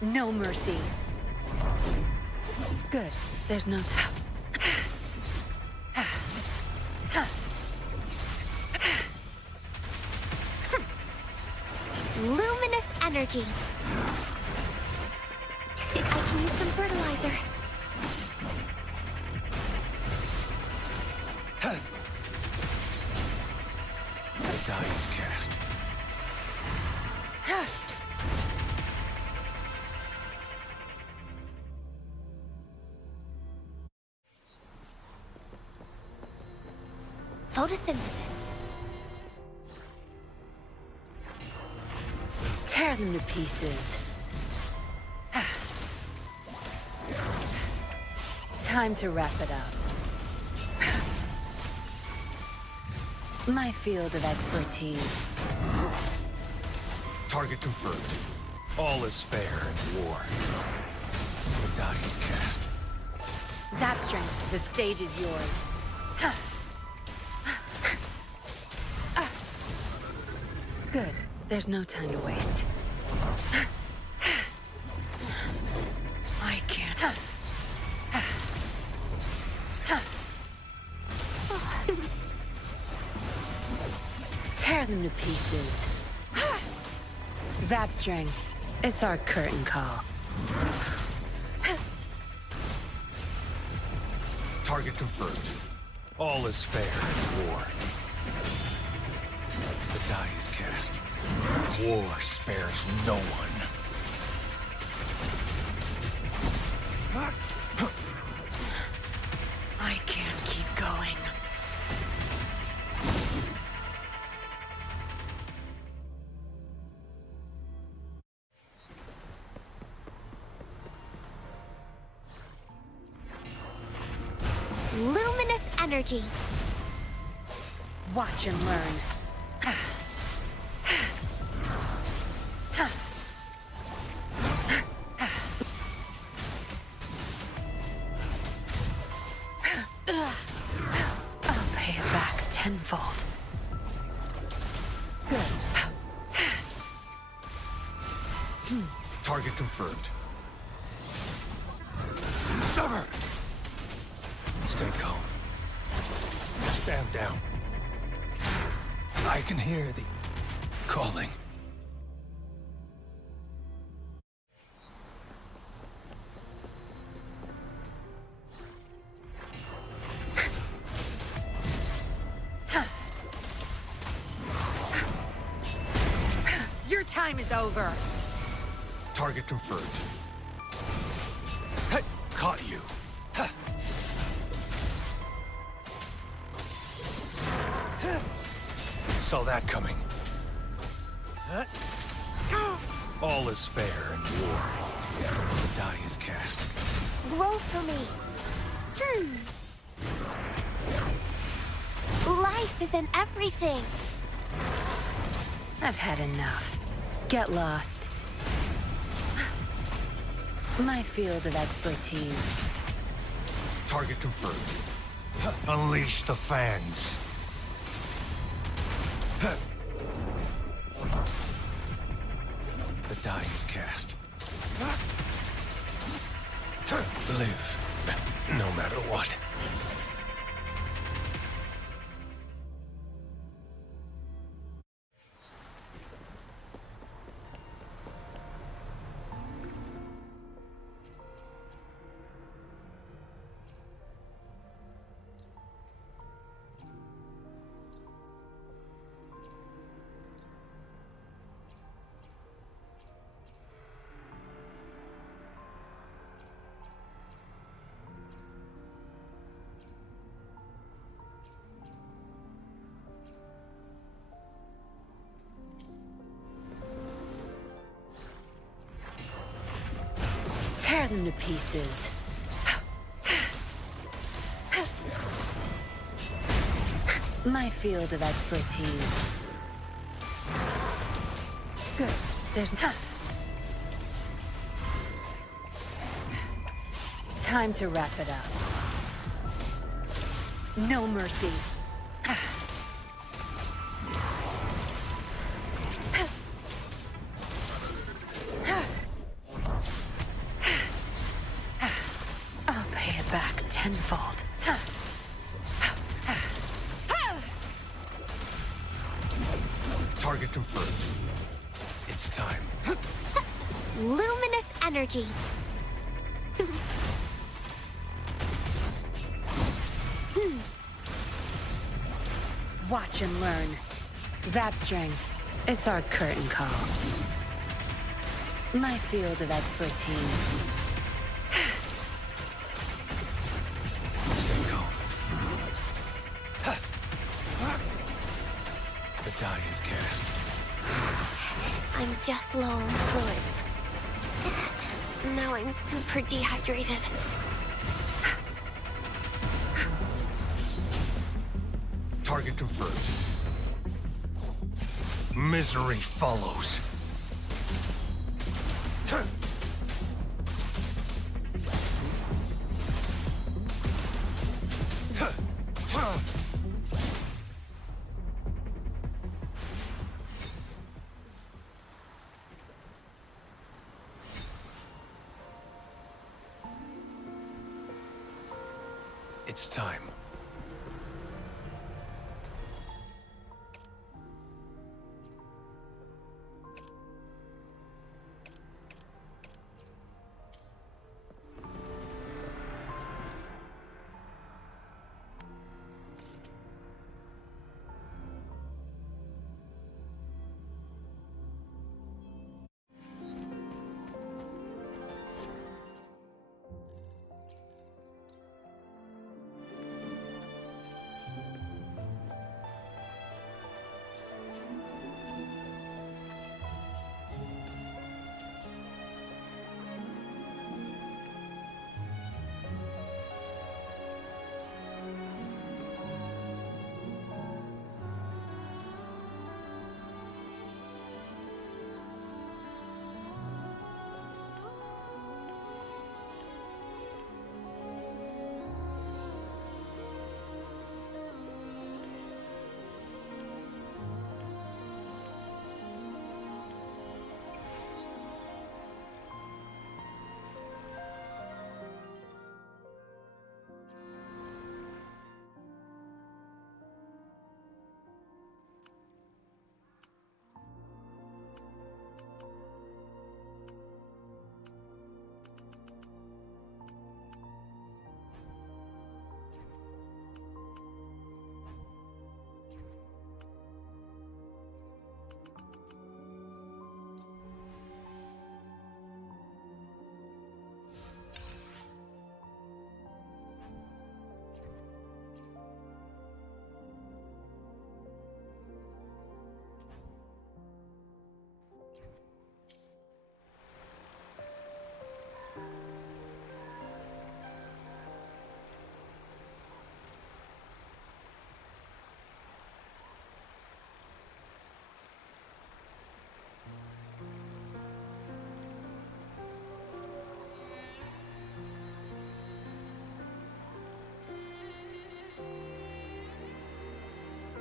No mercy. Good. There's no time. Luminous energy. I can use some fertilizer. The die is cast. Photosynthesis. Tear them to pieces. Time to wrap it up. My field of expertise. Target confirmed. All is fair in war. The die is cast. Zapstring, the stage is yours. Good. There's no time to waste. I can't. Tear them to pieces. Zapstring, it's our curtain call. Target confirmed. All is fair in war. The die is cast. War spares no one. I can't keep going. Luminous energy. Watch and learn. I'll pay it back tenfold. Good. Target confirmed. Sever! Stay calm. Stand down. I can hear the calling. Your time is over. Target confirmed. saw that coming. All is fair in war. The die is cast. Roll for me. Life is in everything. I've had enough. Get lost. My field of expertise. Target confirmed. Unleash the fangs. The die is cast. Live, no matter what. Tear them to pieces. My field of expertise. Good. There's time to wrap it up. No mercy. I'll pay it back tenfold. Target confirmed. It's time. Luminous energy. Watch and learn. Zapstring, it's our curtain call. My field of expertise. Stay calm. The die is cast. I'm just low on fluids. Now I'm super dehydrated. Target confirmed. Misery follows. It's time.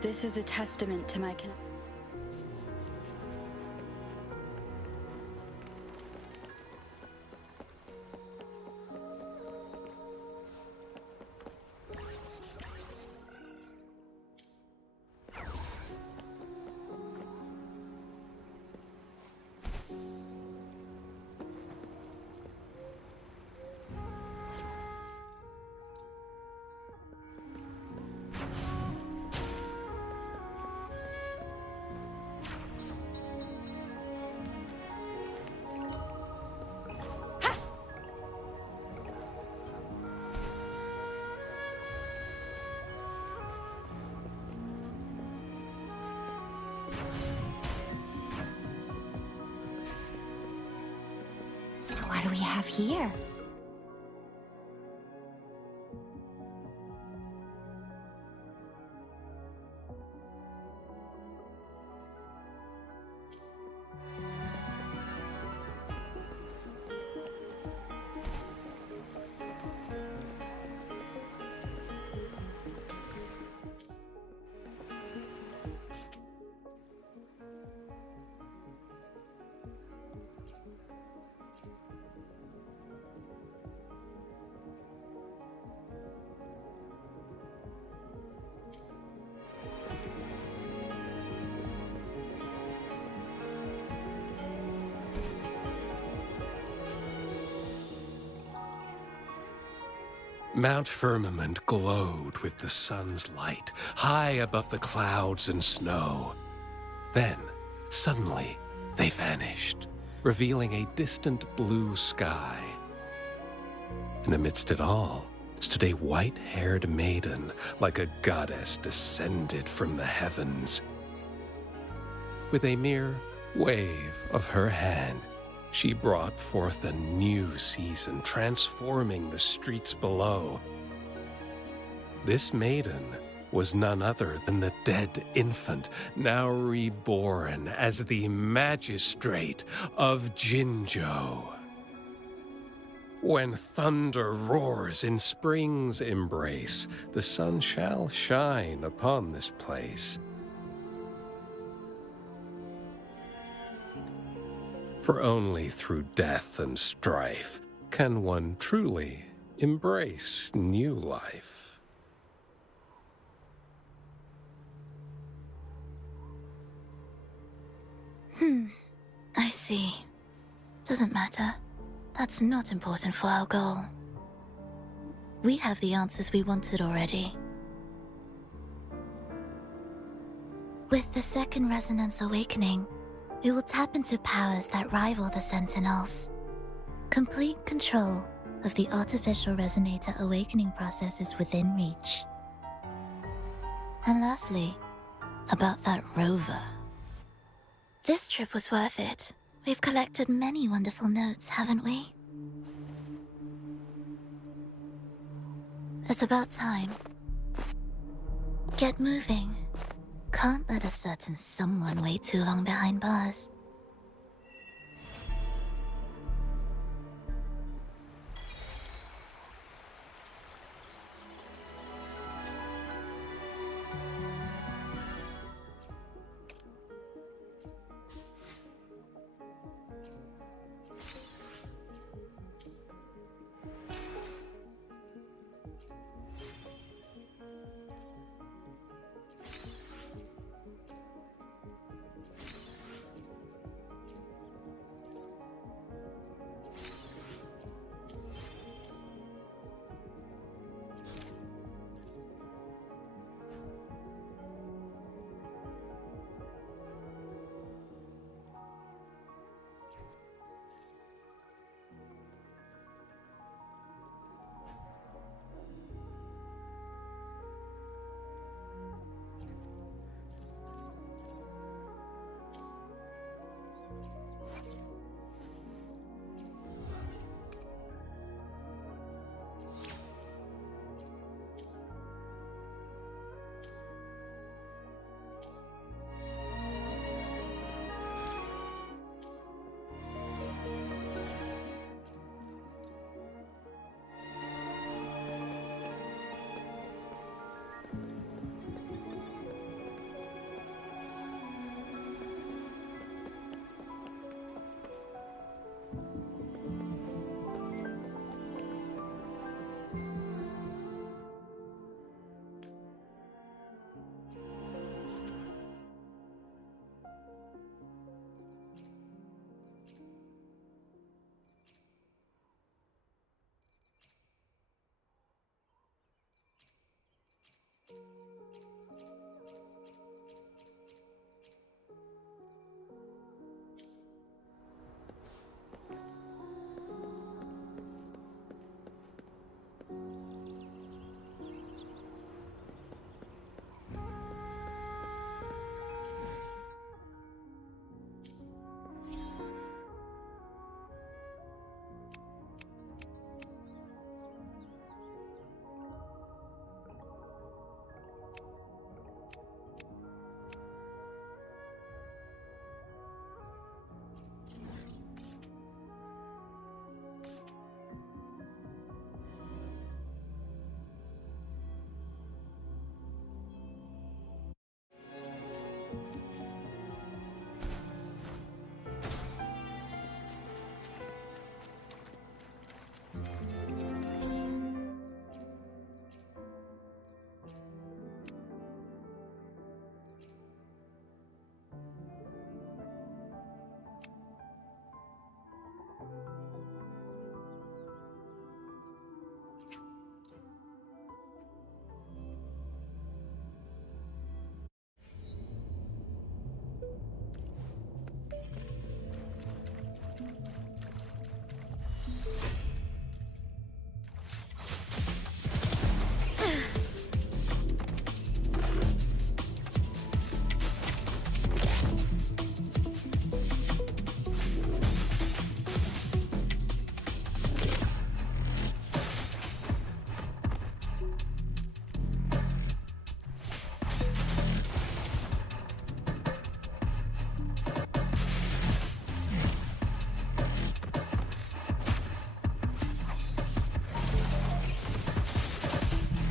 This is a testament to my connection. What do we have here? Mount Firmament glowed with the sun's light, high above the clouds and snow. Then, suddenly, they vanished, revealing a distant blue sky. And amidst it all stood a white-haired maiden, like a goddess descended from the heavens. With a mere wave of her hand, she brought forth a new season, transforming the streets below. This maiden was none other than the dead infant, now reborn as the magistrate of Jinzhou. When thunder roars in spring's embrace, the sun shall shine upon this place. For only through death and strife can one truly embrace new life. I see. Doesn't matter. That's not important for our goal. We have the answers we wanted already. With the second resonance awakening, we will tap into powers that rival the Sentinels. Complete control of the artificial resonator awakening process is within reach. And lastly, about that rover. This trip was worth it. We've collected many wonderful notes, haven't we? It's about time. Get moving. Can't let a certain someone wait too long behind bars.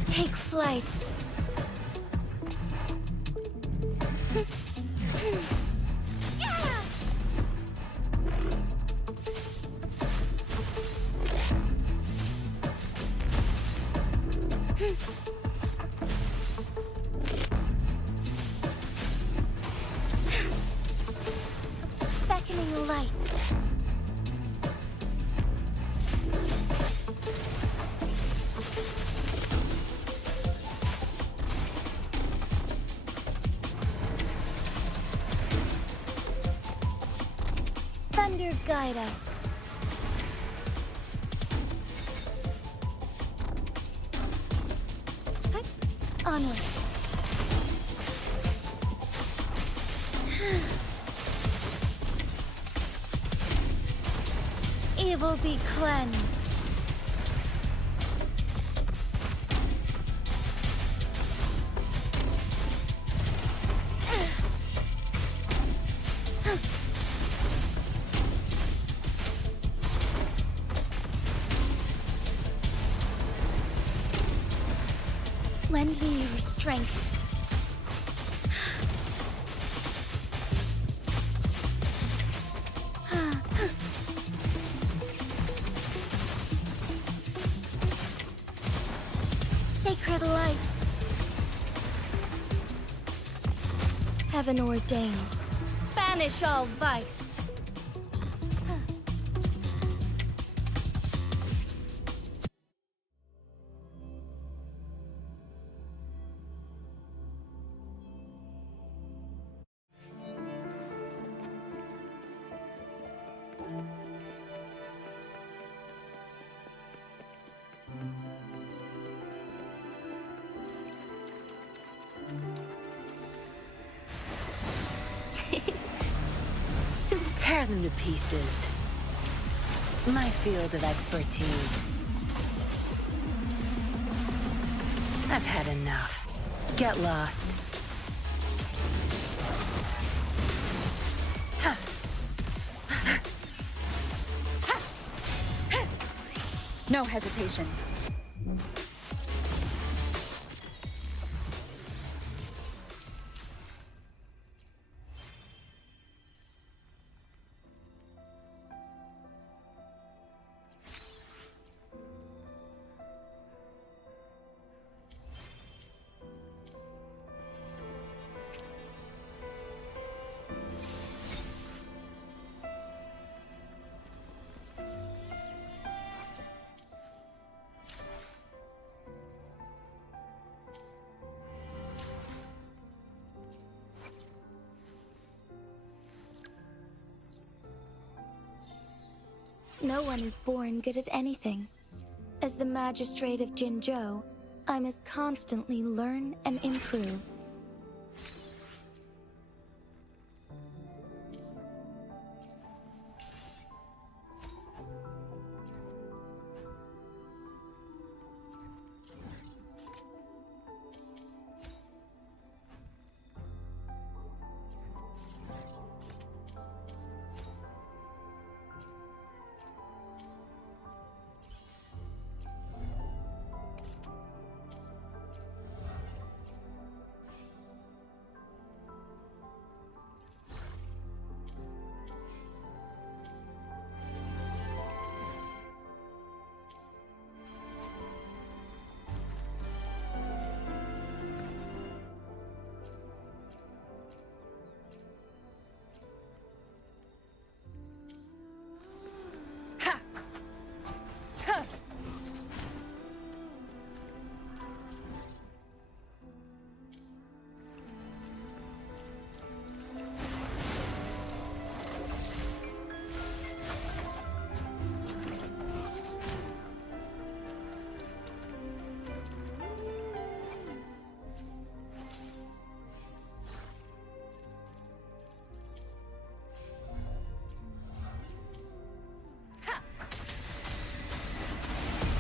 Take flight. Beckoning light. Thunder guide us. Onward. Evil be cleansed. Lend me your strength. Sacred light. Heaven ordains. Banish all vice. Tear them to pieces. My field of expertise. I've had enough. Get lost. No hesitation. No one is born good at anything. As the magistrate of Jinzhou, I must constantly learn and improve.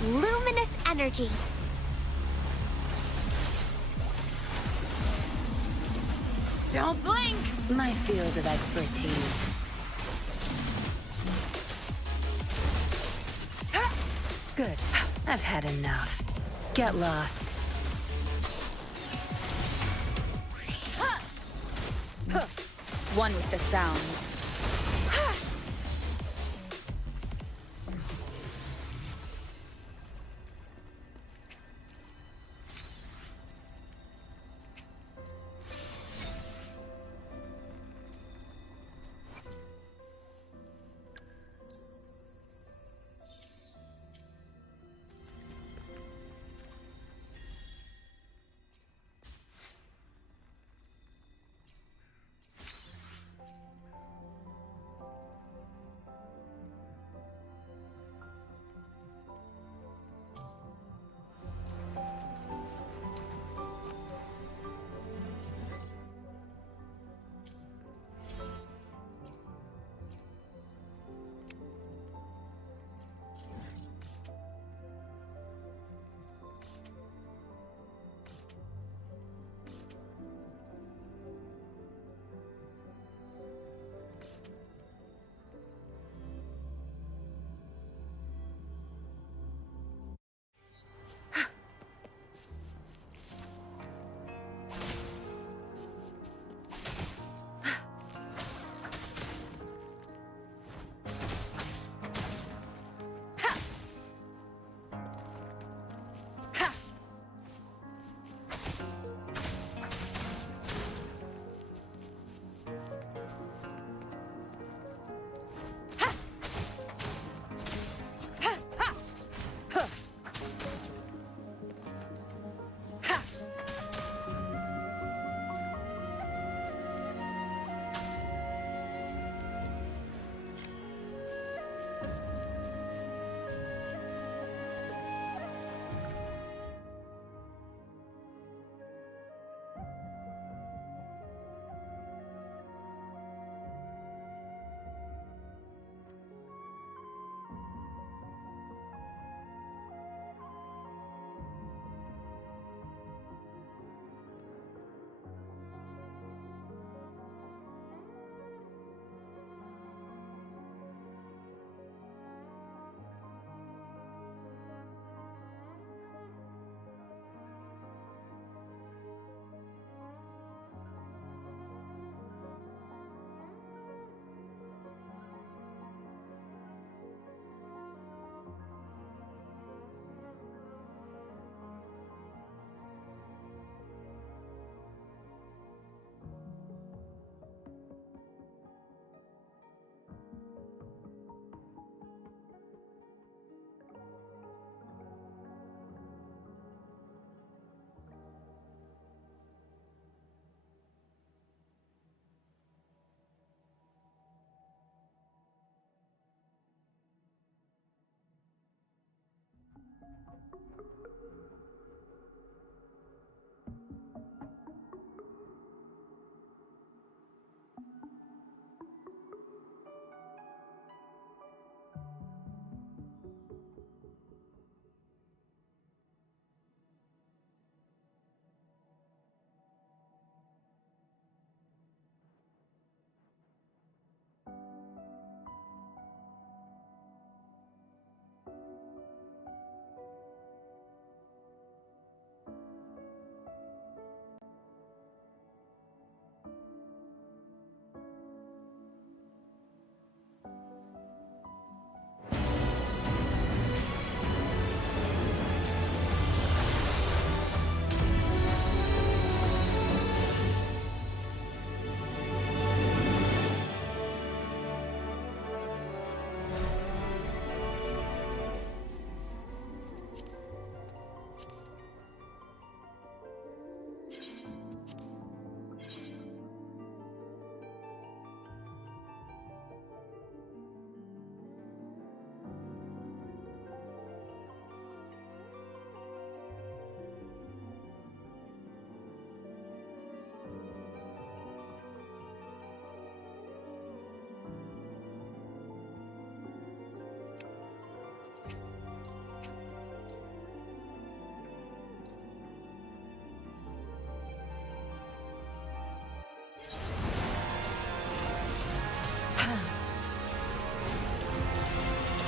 Luminous energy. Don't blink! My field of expertise. Good. I've had enough. Get lost. One with the sounds.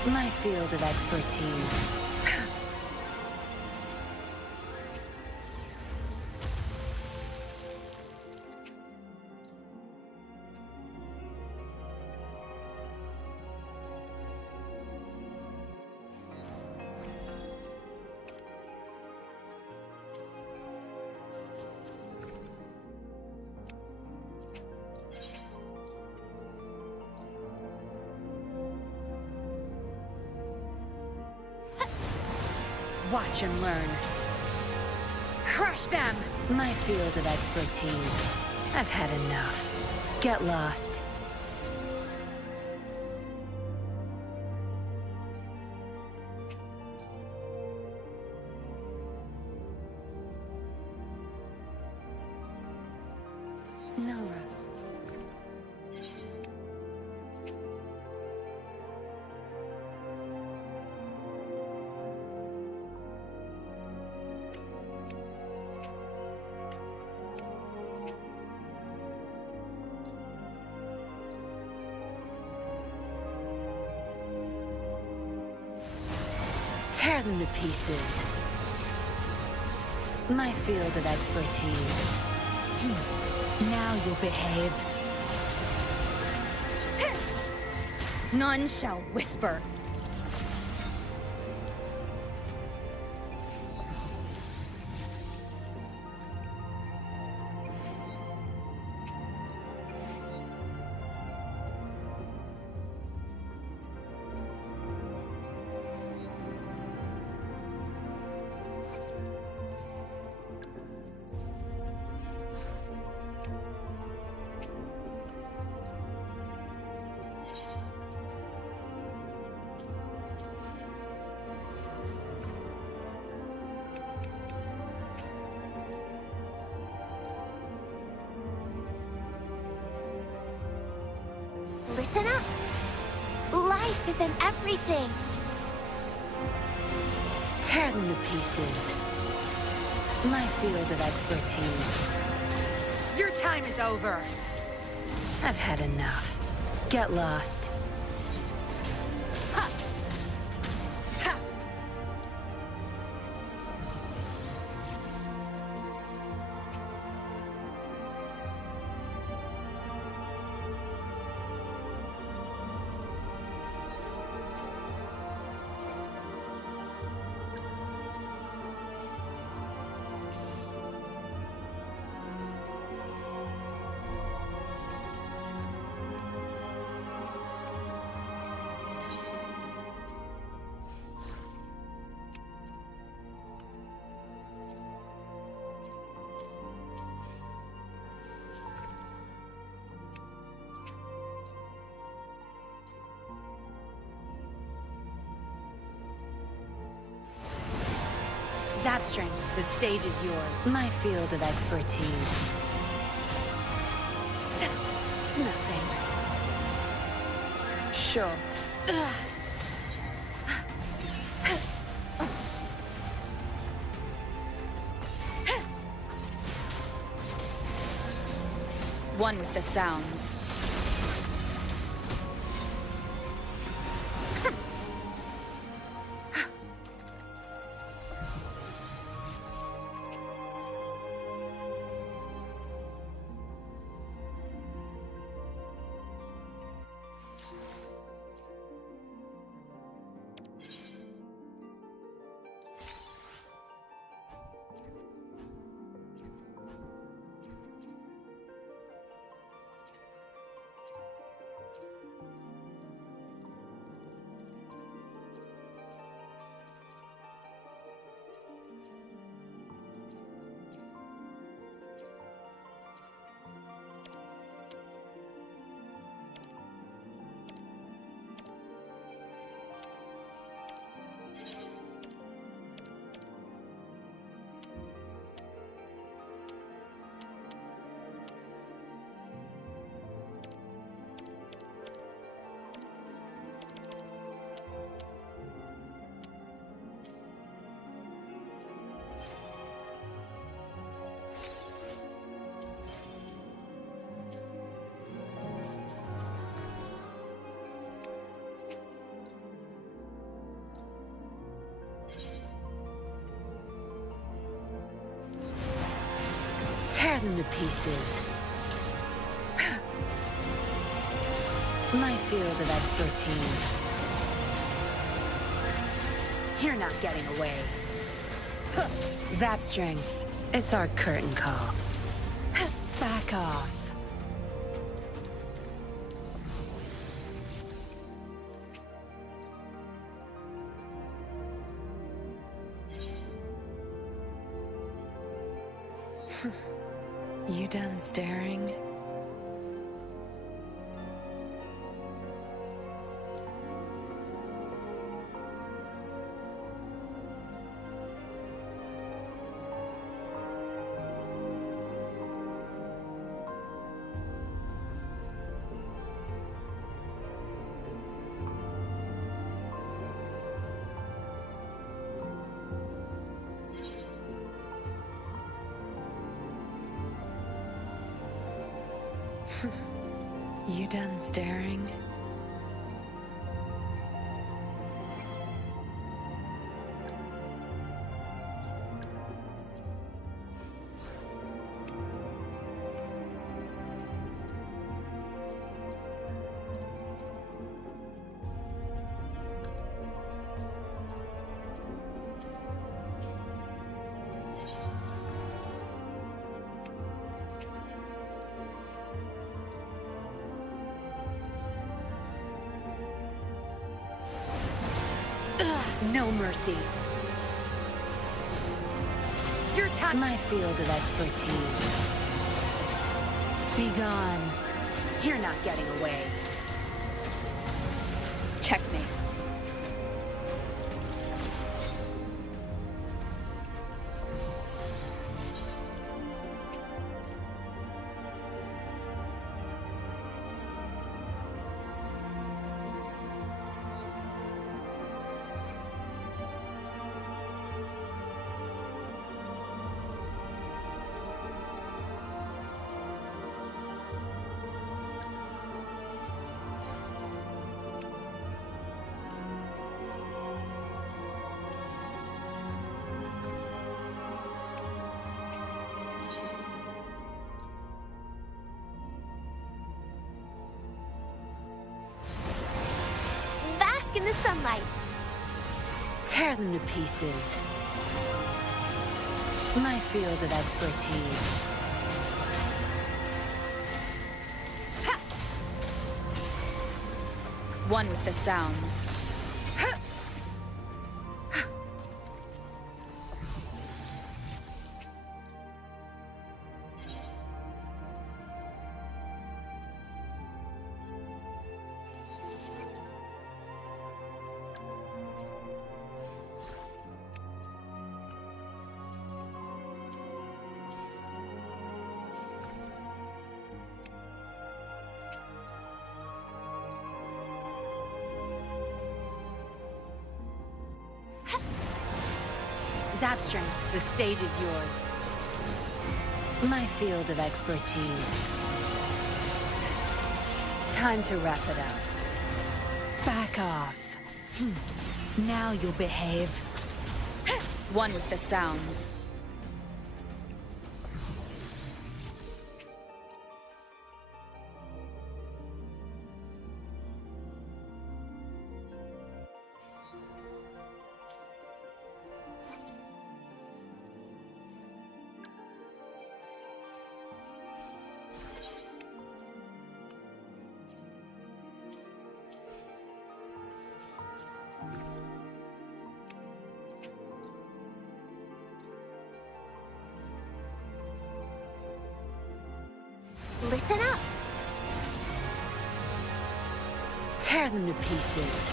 My field of expertise. Watch and learn. Crush them! My field of expertise. I've had enough. Get lost. Nora. Tear them to pieces. My field of expertise. Now you'll behave. None shall whisper. Listen up. Life is in everything. Tear them to pieces. My field of expertise. Your time is over. I've had enough. Get lost. Ha! Ha! Zap strength, the stage is yours. My field of expertise. It's nothing. Sure. One with the sounds. Tear them to pieces. My field of expertise. You're not getting away. Zapstring, it's our curtain call. Back off. You done staring? You done staring? No mercy. Your time. My field of expertise. Be gone. You're not getting away. Checkmate. In the sunlight. Tear them to pieces. My field of expertise. Ha! One with the sounds. Zapstring, the stage is yours. My field of expertise. Time to wrap it up. Back off. Now you'll behave. One with the sounds. Listen up. Tear them to pieces.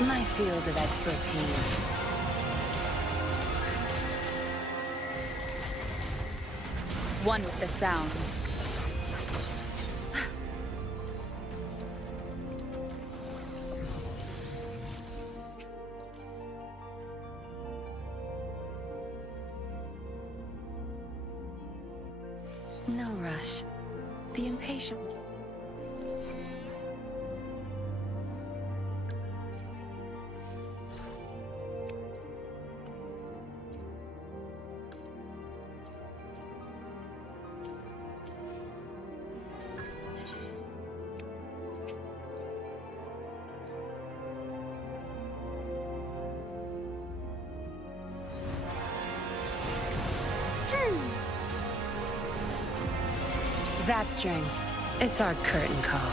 My field of expertise. One with the sounds. No rush. The impatience. Zapstring, it's our curtain call.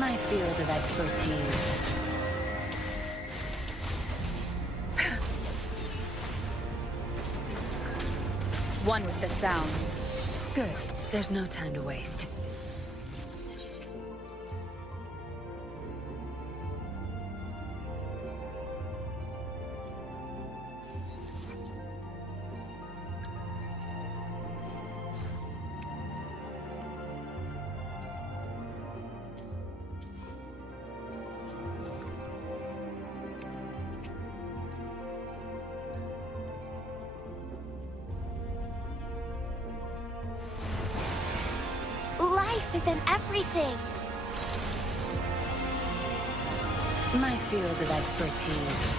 My field of expertise. One with the sounds. Good. There's no time to waste. Life is in everything. My field of expertise.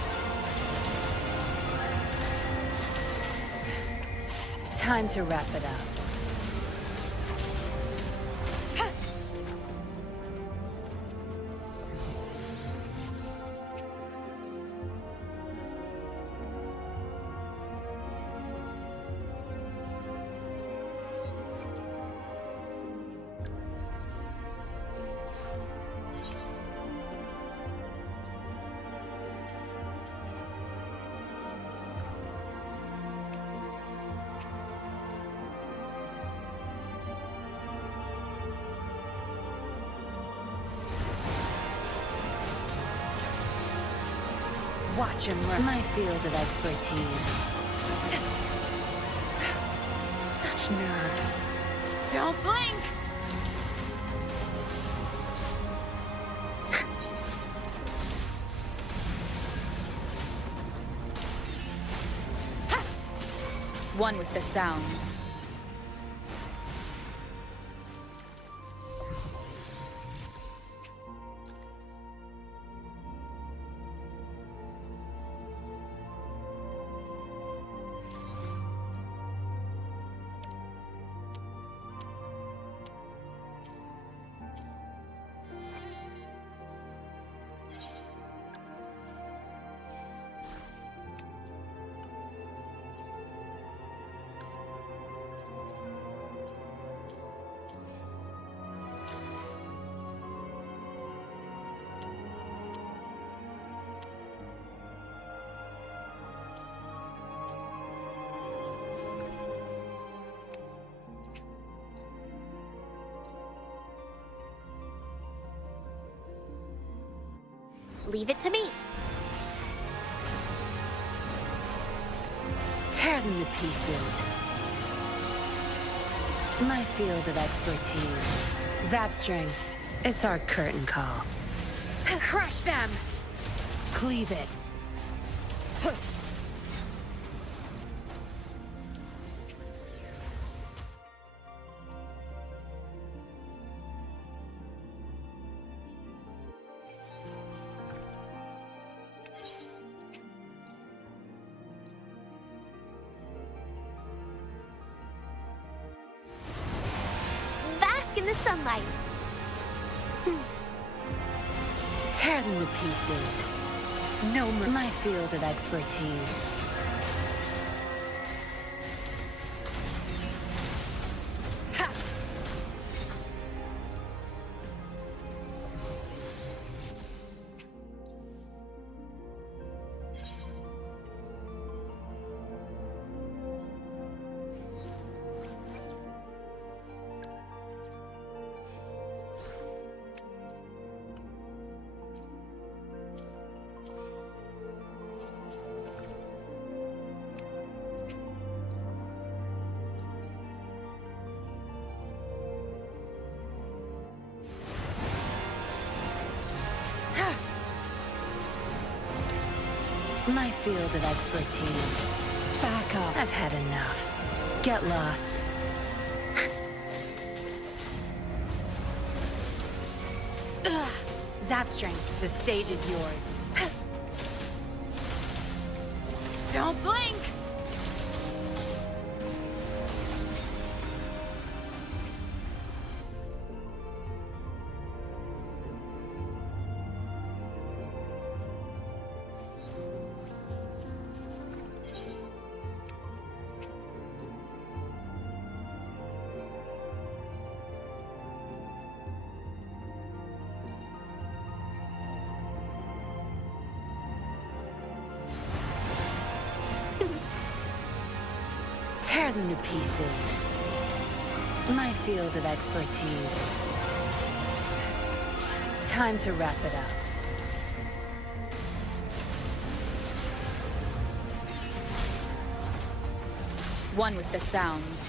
Time to wrap it up. Watch him run. My field of expertise. Such nerve. Don't blink! One with the sounds. Leave it to me. Tear them to pieces. My field of expertise. Zapstring, it's our curtain call. Crush them! Cleave it. Bask in the sunlight. Tear them to pieces. No more. My field of expertise. Ha! My field of expertise. Back up. I've had enough. Get lost. Zapstring, the stage is yours. Don't blink! Tear them to pieces. My field of expertise. Time to wrap it up. One with the sounds.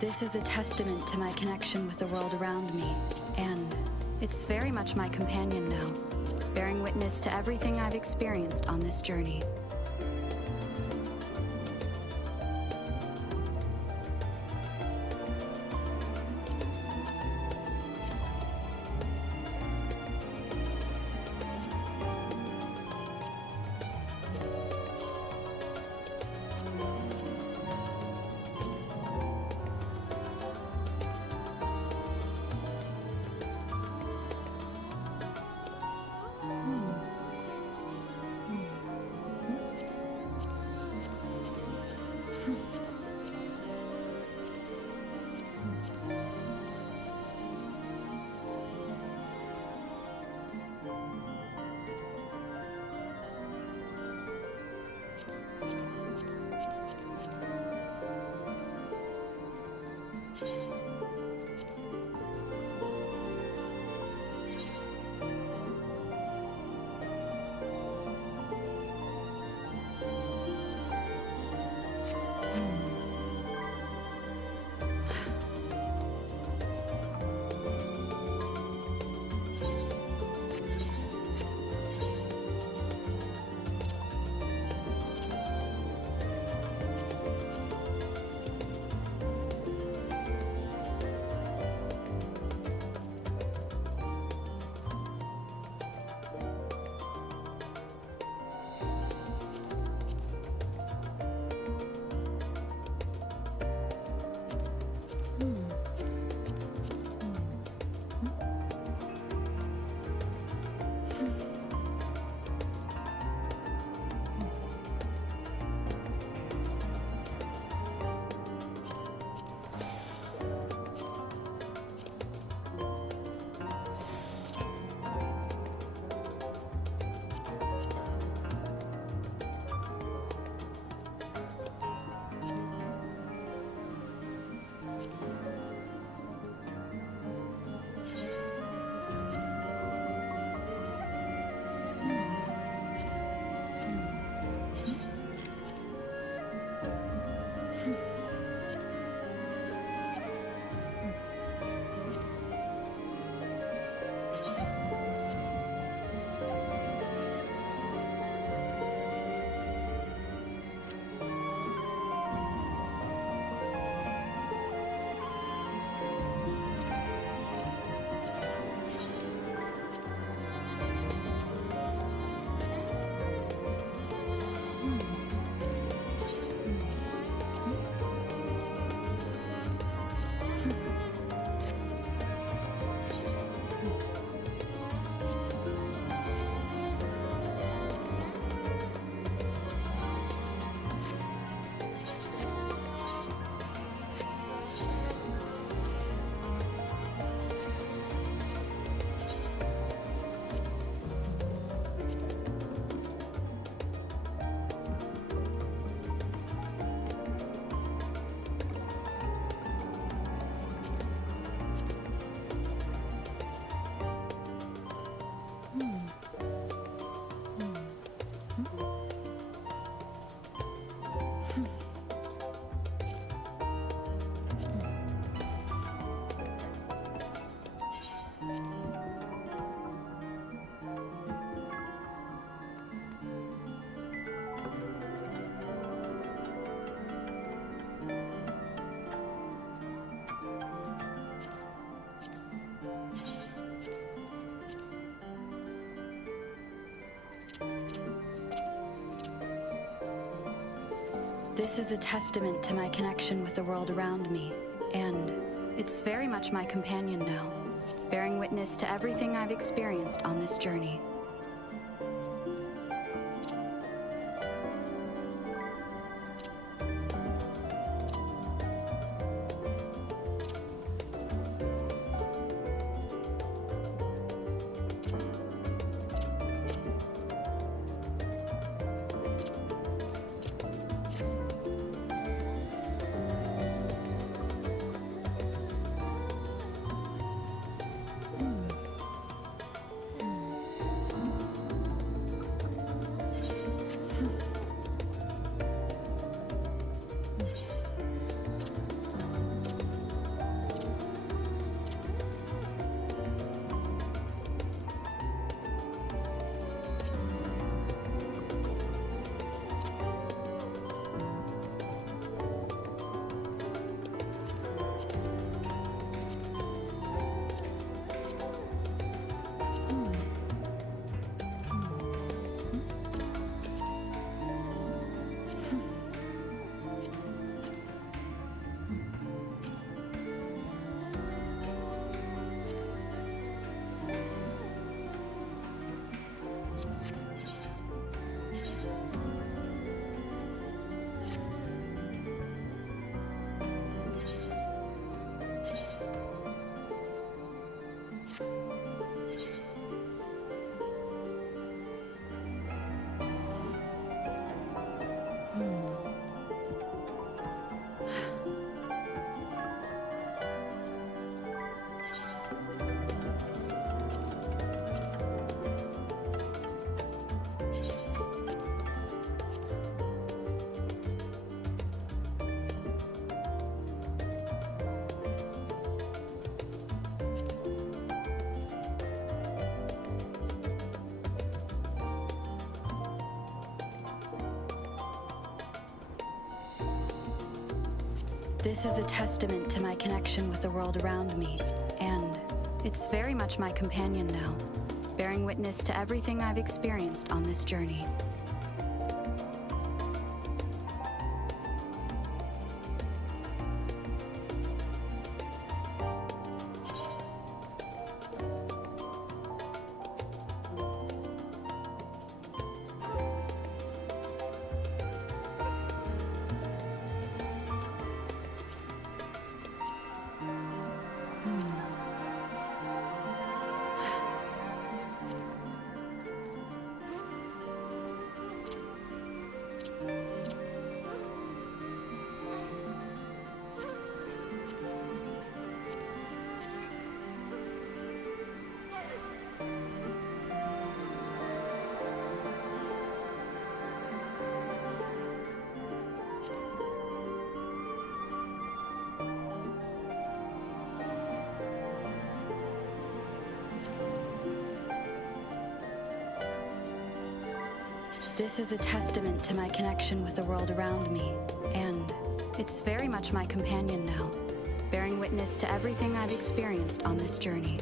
This is a testament to my connection with the world around me, and it's very much my companion now, bearing witness to everything I've experienced on this journey. This is a testament to my connection with the world around me, and it's very much my companion now, bearing witness to everything I've experienced on this journey. This is a testament to my connection with the world around me, and it's very much my companion now, bearing witness to everything I've experienced on this journey. This is a testament to my connection with the world around me, and it's very much my companion now, bearing witness to everything I've experienced on this journey.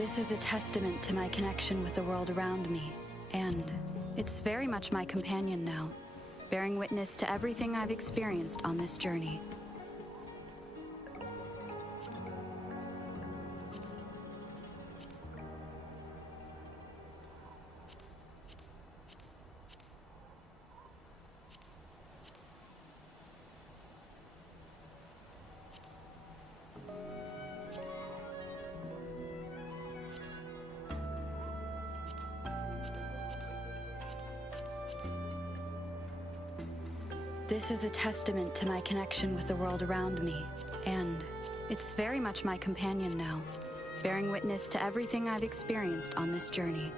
This is a testament to my connection with the world around me, and it's very much my companion now, bearing witness to everything I've experienced on this journey. This is a testament to my connection with the world around me, and it's very much my companion now, bearing witness to everything I've experienced on this journey.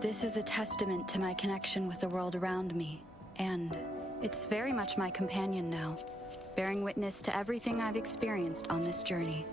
This is a testament to my connection with the world around me, and it's very much my companion now, bearing witness to everything I've experienced on this journey.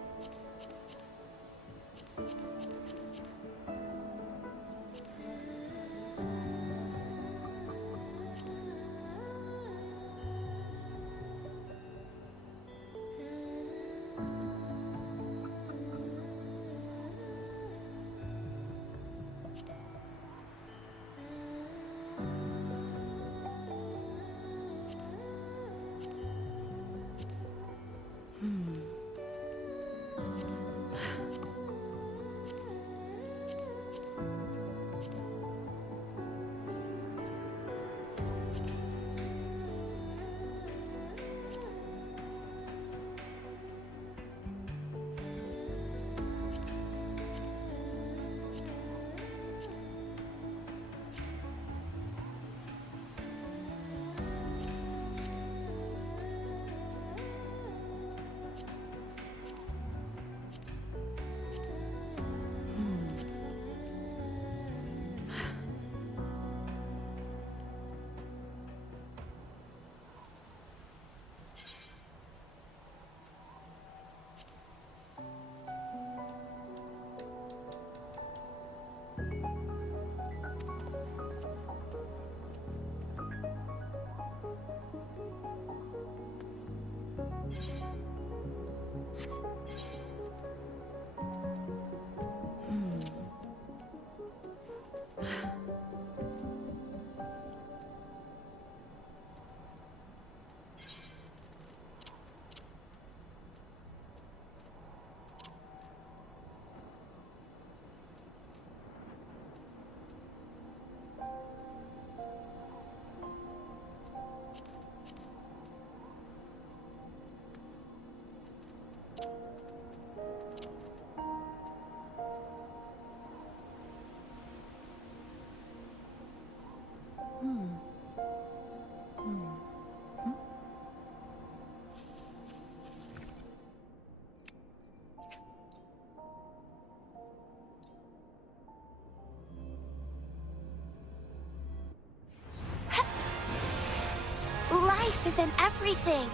Life is in everything.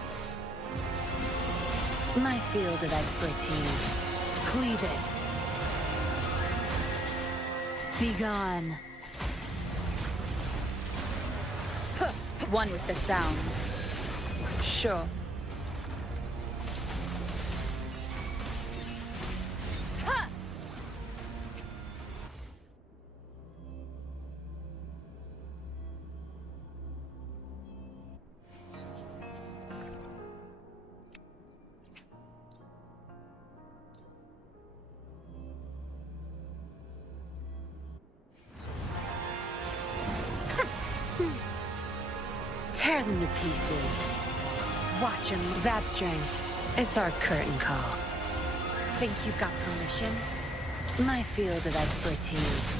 My field of expertise. Cleave it. Be gone. One with the sounds. Sure. Tear them to pieces. Watch them. Zapstring. It's our curtain call. Think you got permission? My field of expertise.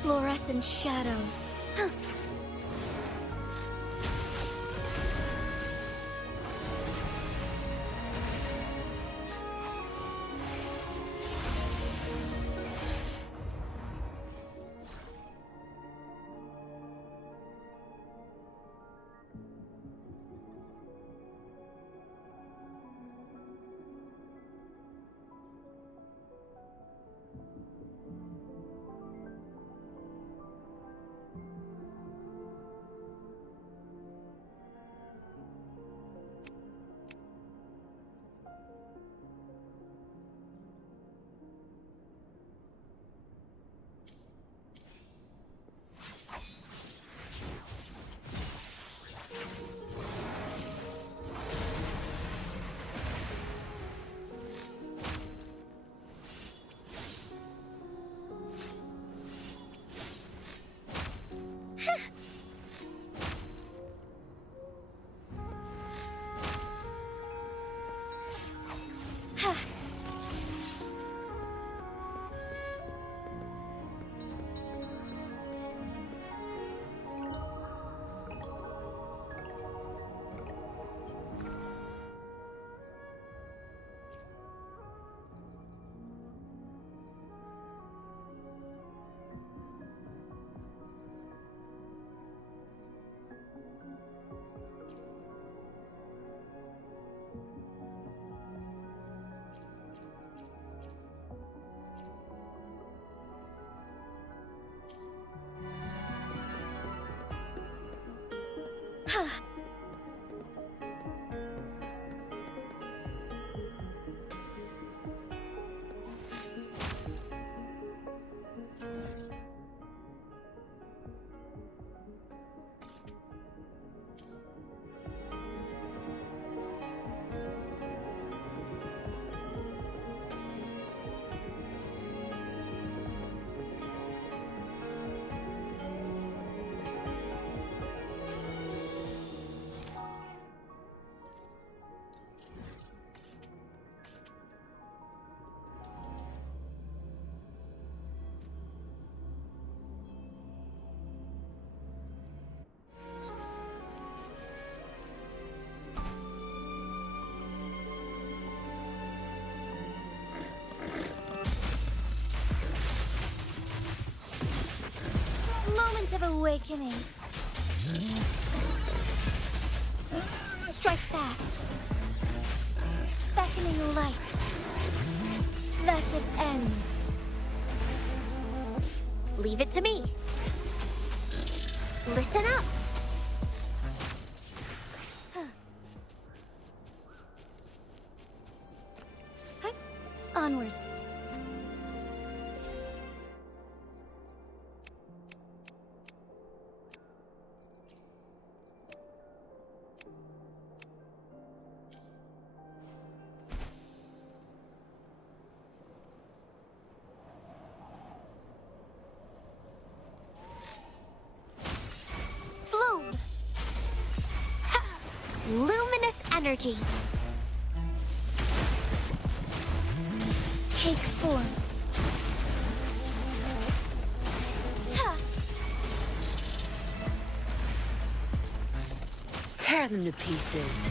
Fluorescent shadows. Moment of awakening. Strike fast. Beckoning light. Thus it ends. Leave it to me. Listen up. Onwards. Bloom. Ha! Luminous energy. Take form. Ha! Tear them to pieces.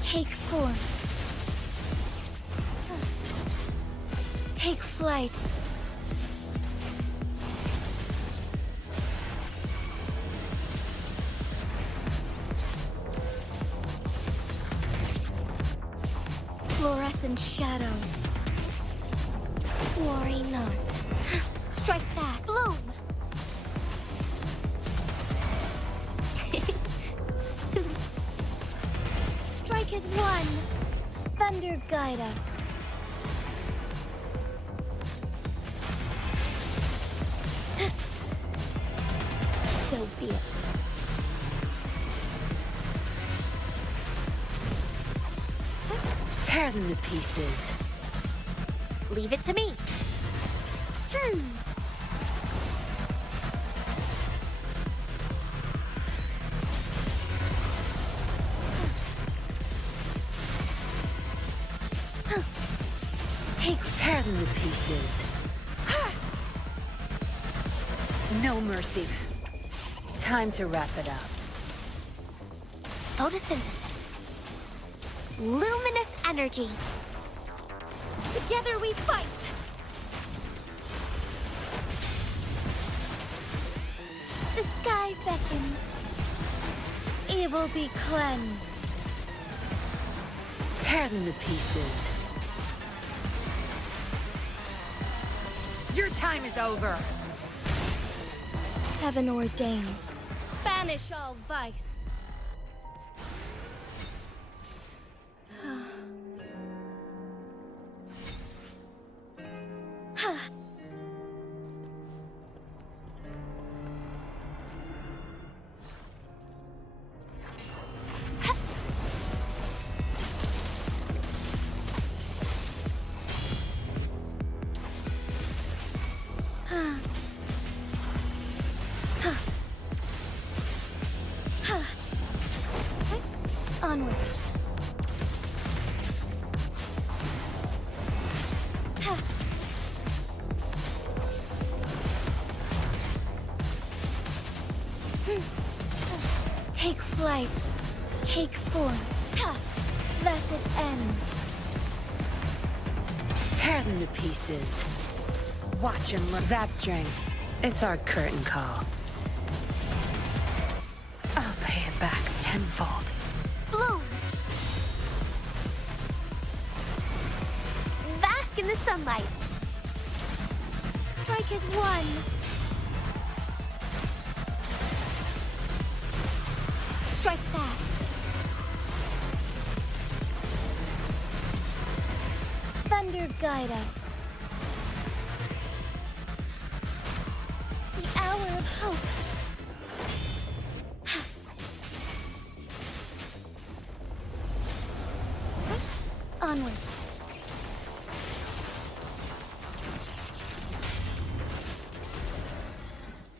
Take form. Take flight. Fluorescent shadows. Worry not. Strike fast. Bloom. Strike as one. Thunder guide us. So be it. Tear them to pieces. Leave it to me. Tear them to pieces. No mercy. Time to wrap it up. Photosynthesis. Luminous energy. Together we fight! The sky beckons. Evil be cleansed. Tear them to pieces. Your time is over. Heaven ordains. Banish all vice. Onwards. Take flight. Take form. Thus it ends. Tear them to pieces. Watch and look. Zapstring, it's our curtain call. I'll pay it back tenfold. Bloom! Bask in the sunlight. Strike as one. Strike fast. Thunder guide us. The hour of hope. Onwards.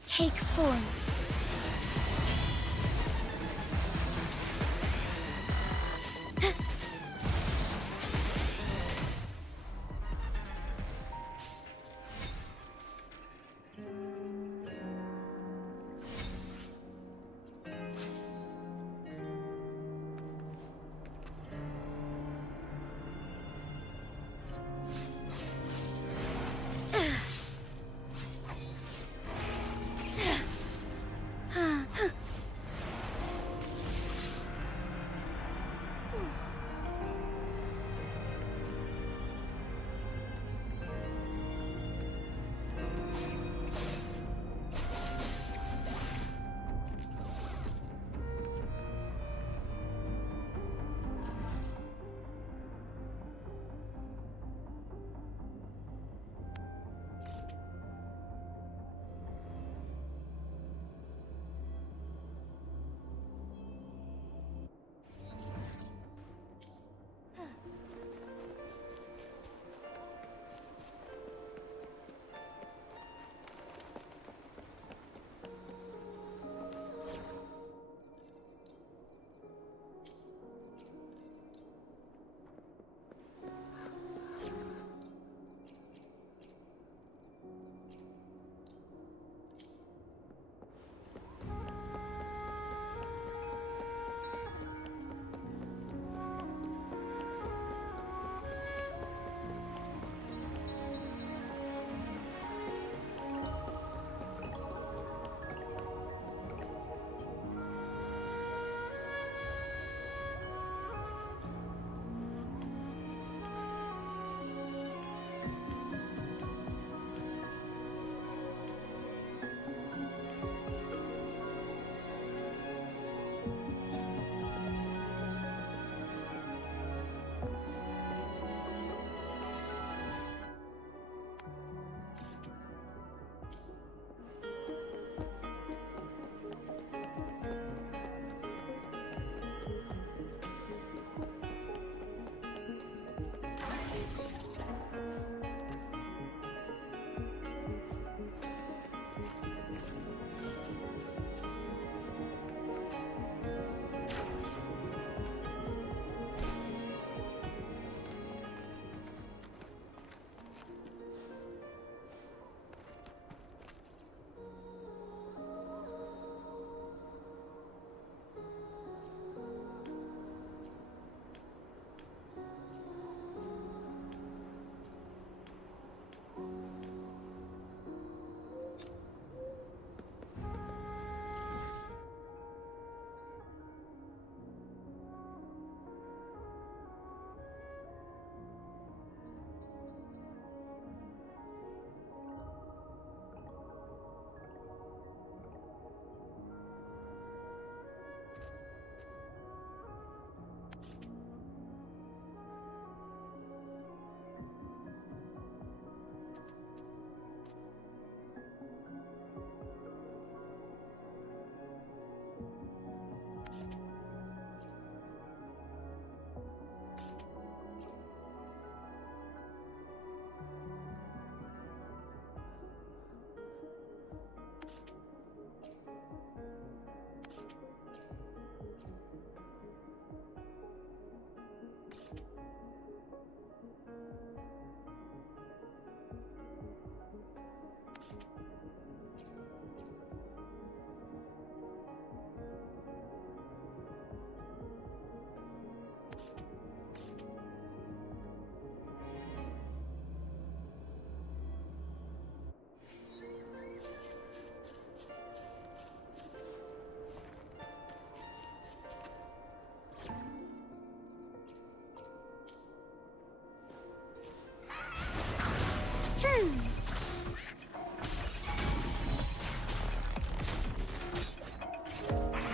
Take form.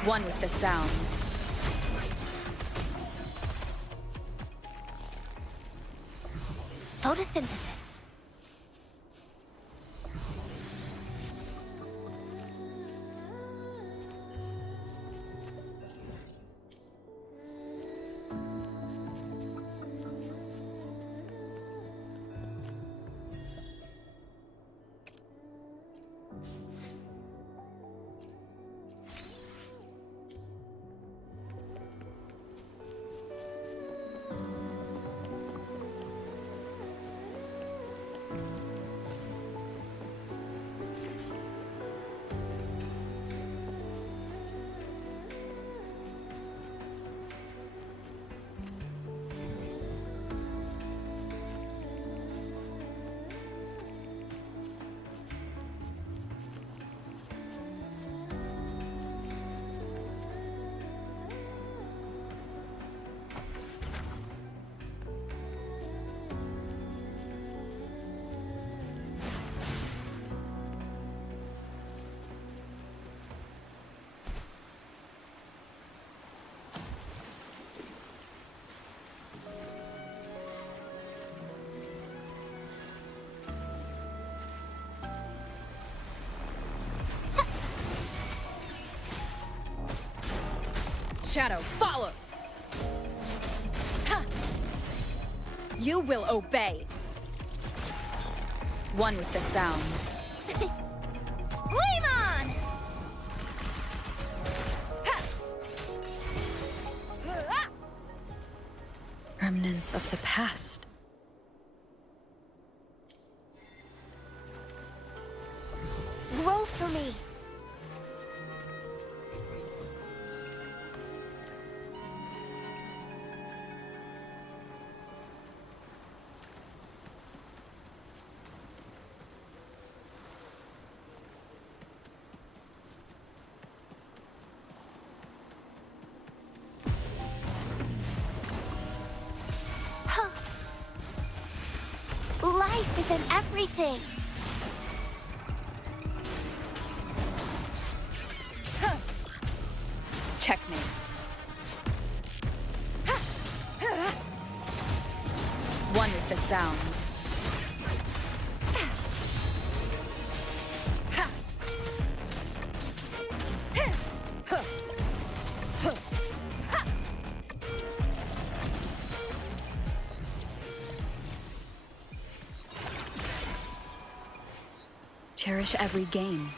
One with the sounds. Photosynthesis. Shadow follows. Ha! You will obey. One with the sounds. Flame on! Remnants of the past. Grow for me. Life is in everything. Checkmate. One with the sounds. Cherish every game.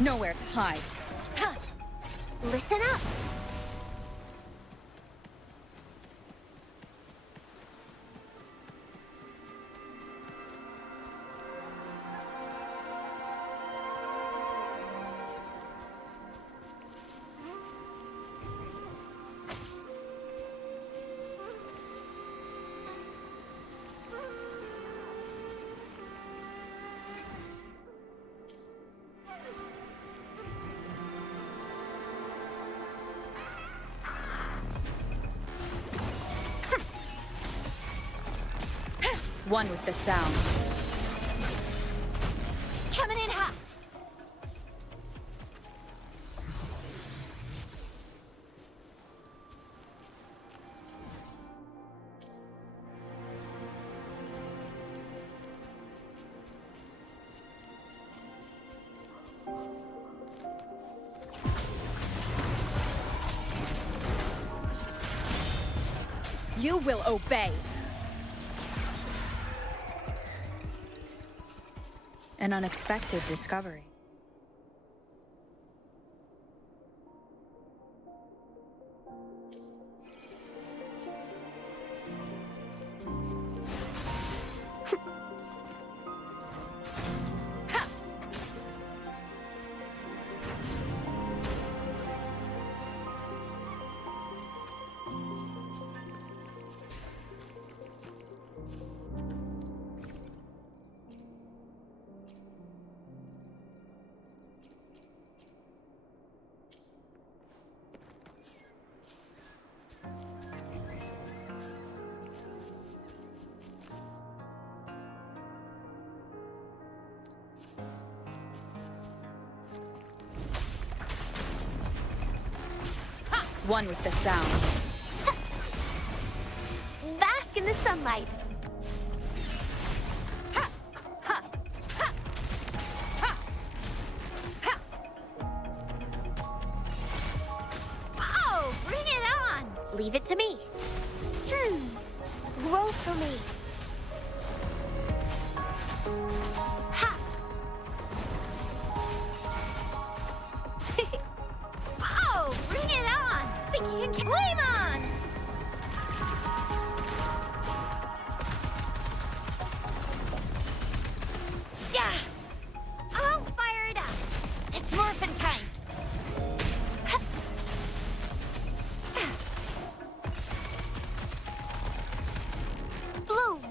Nowhere to hide. Listen up. One with the sounds. Coming in hot! You will obey. An unexpected discovery. One with the sound. Bask in the sunlight. Oh, bring it on! Leave it to me. Roll for me. Ha! Oh, bring it on! Think you can flame on! Yeah! I'll fire it up. It's morphin' time. Bloom.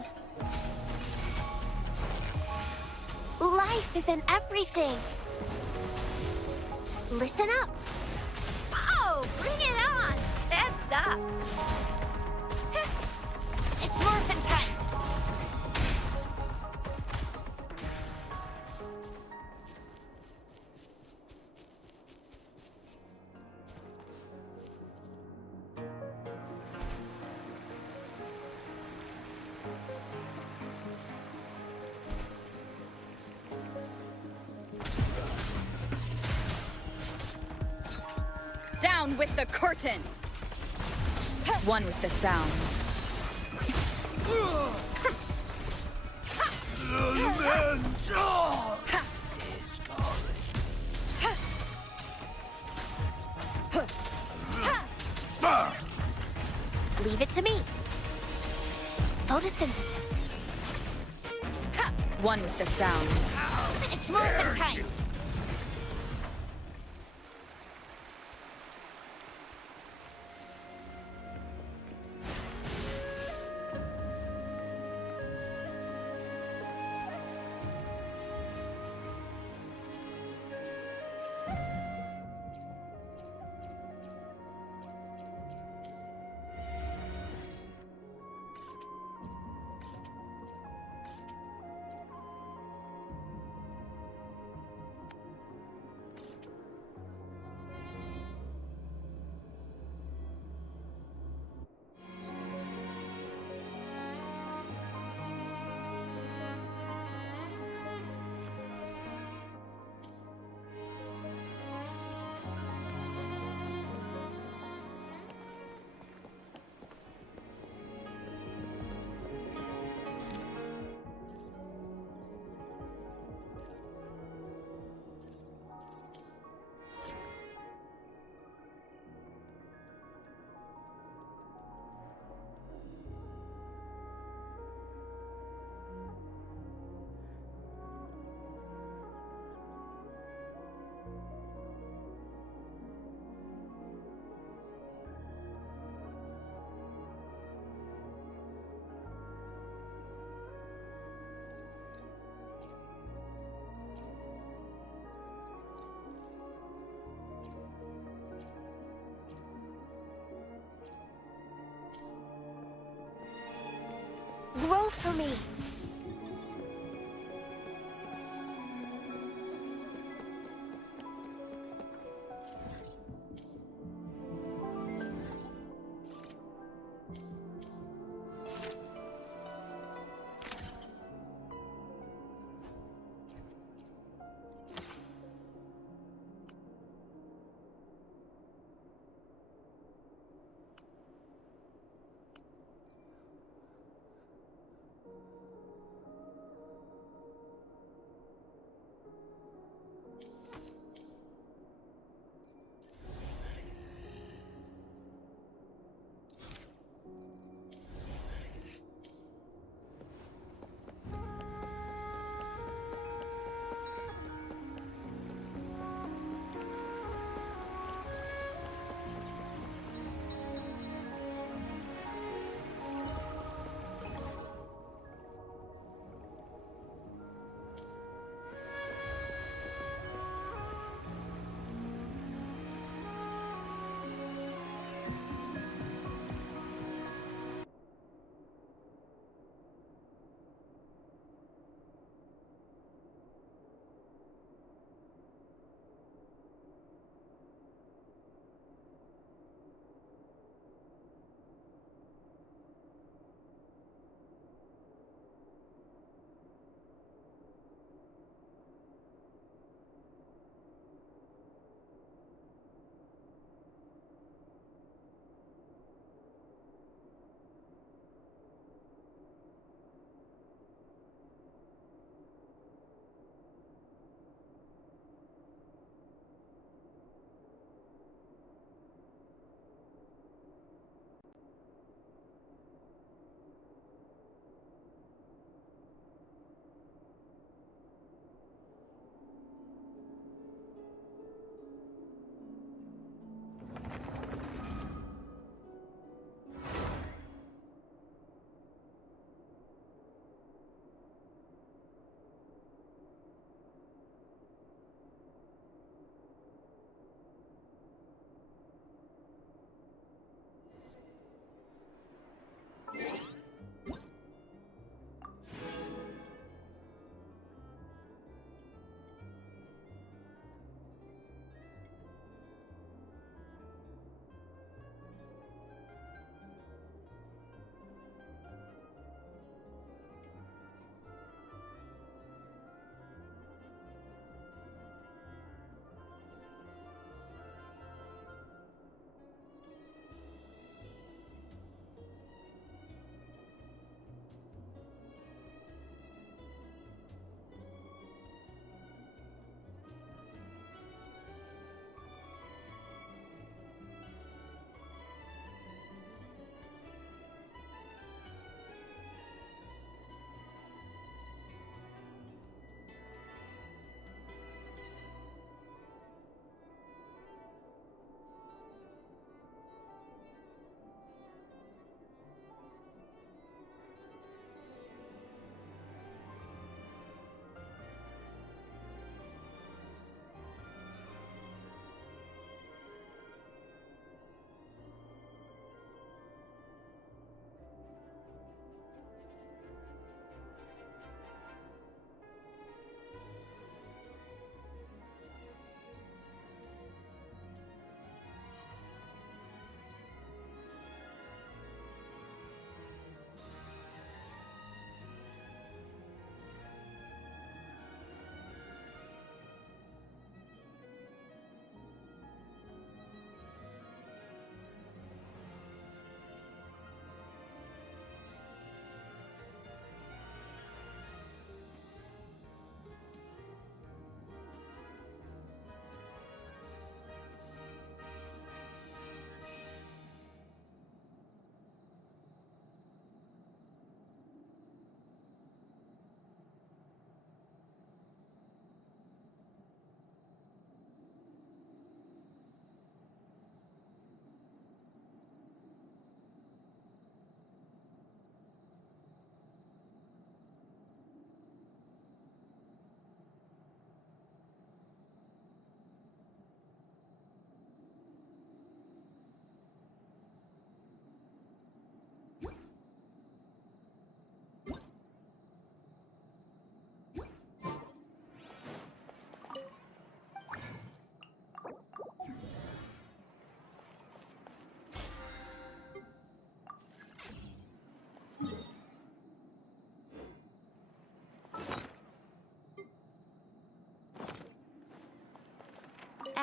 Life is in everything. Listen up. Oh, bring it on! Heads up. It's morphin' time. Down with the curtain! One with the sound. Leave it to me. Photosynthesis. One with the sound. It's morphin' time. Grow for me.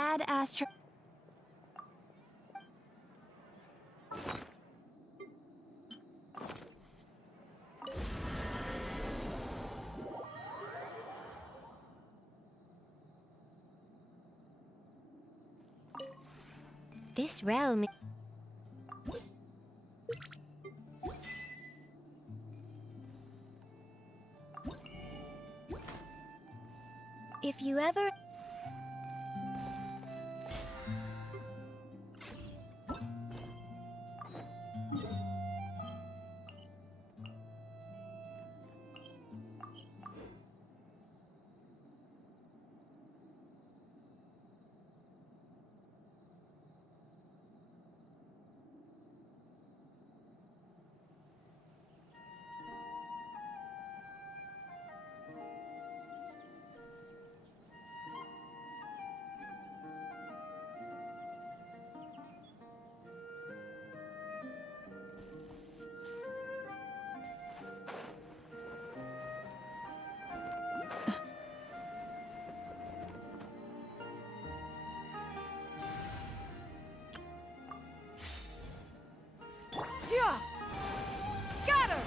Ad Astra. This realm. If you ever... Yeah! Scatter!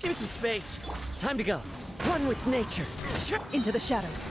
Give me some space. Time to go. One with nature. Into the shadows.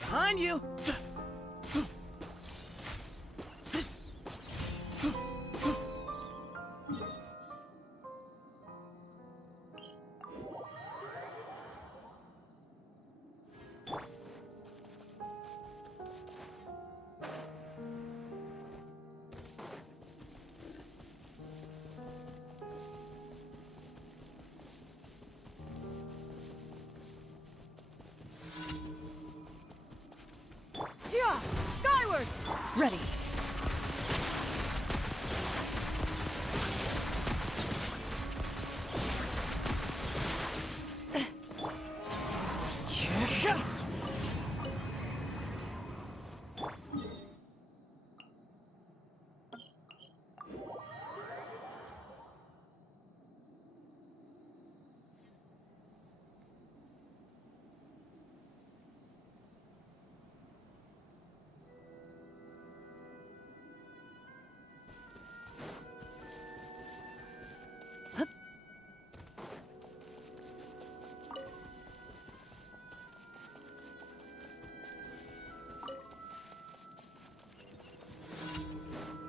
Behind you! Ready.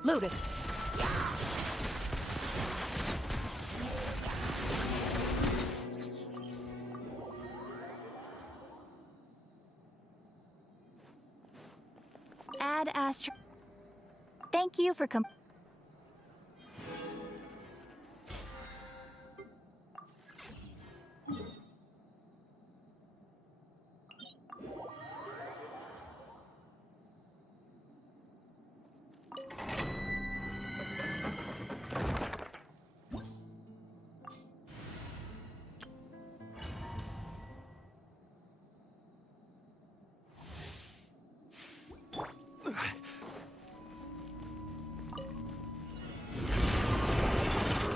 Loaded. Add Astro. Thank you for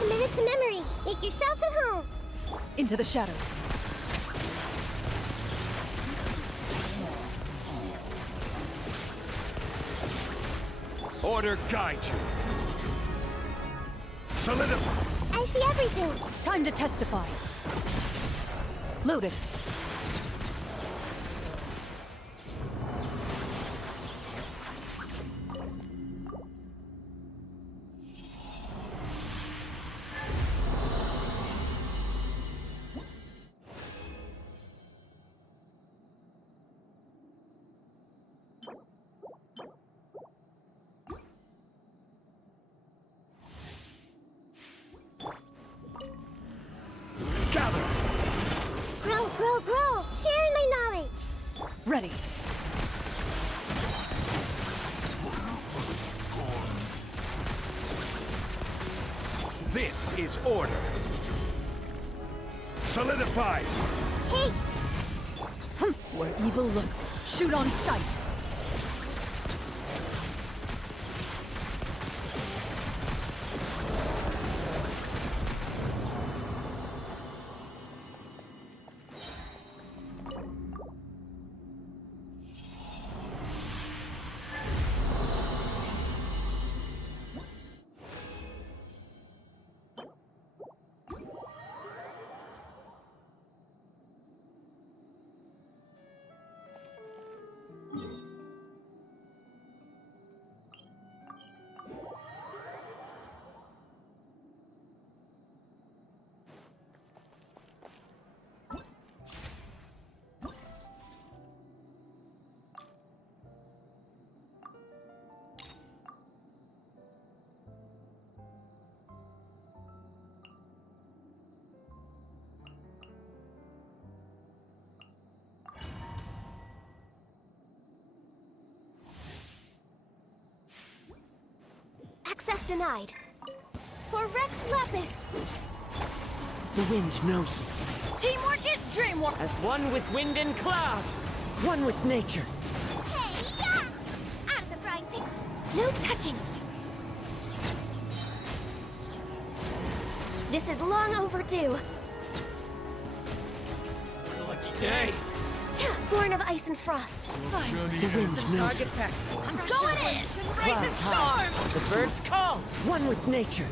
Commit it to memory. Make yourselves at home. Into the shadows. Order guide you. Solidify. I see everything. Time to testify. Loaded. Grow. Sharing my knowledge. Ready. This is order. Solidify. Kate! Where evil lurks, shoot on sight. Access denied. For Rex Lapis. The wind knows me. Teamwork is dreamwork. As one with wind and cloud. One with nature. Hey, yeah! Out of the frying pan. No touching. This is long overdue. Lucky day. Born of ice and frost. The wind knows me. I'm going in. Clouds high. The birds call. One with nature.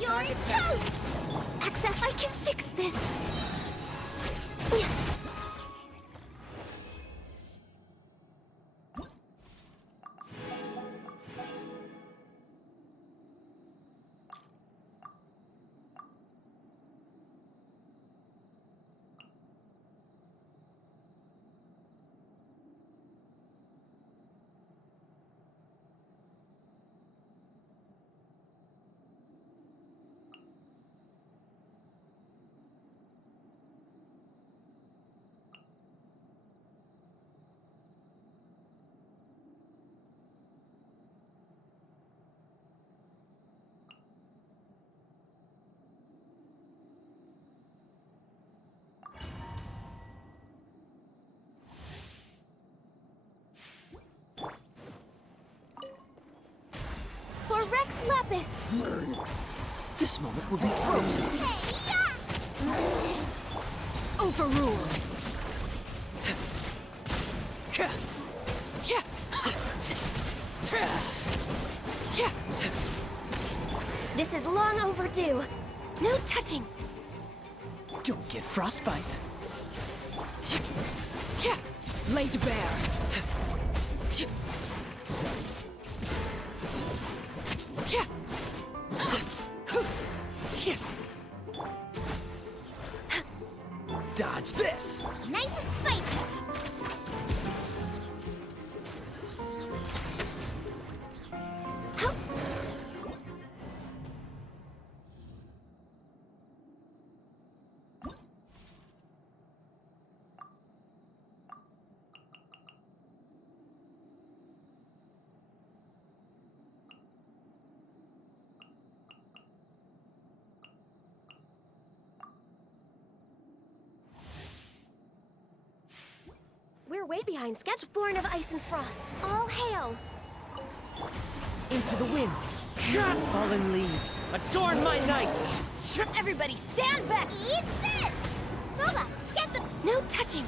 You're toast! Access, I can fix this. Max Lapis! This moment will be frozen. Overruled! This is long overdue. No touching. Don't get frostbite. Laid bare. Dodge this. Nice and spicy. We're way behind schedule. Born of ice and frost. All hail! Into the wind. Fallen leaves. Adorn my night. Everybody stand back! Eat this! Wuwa, get the... No touching.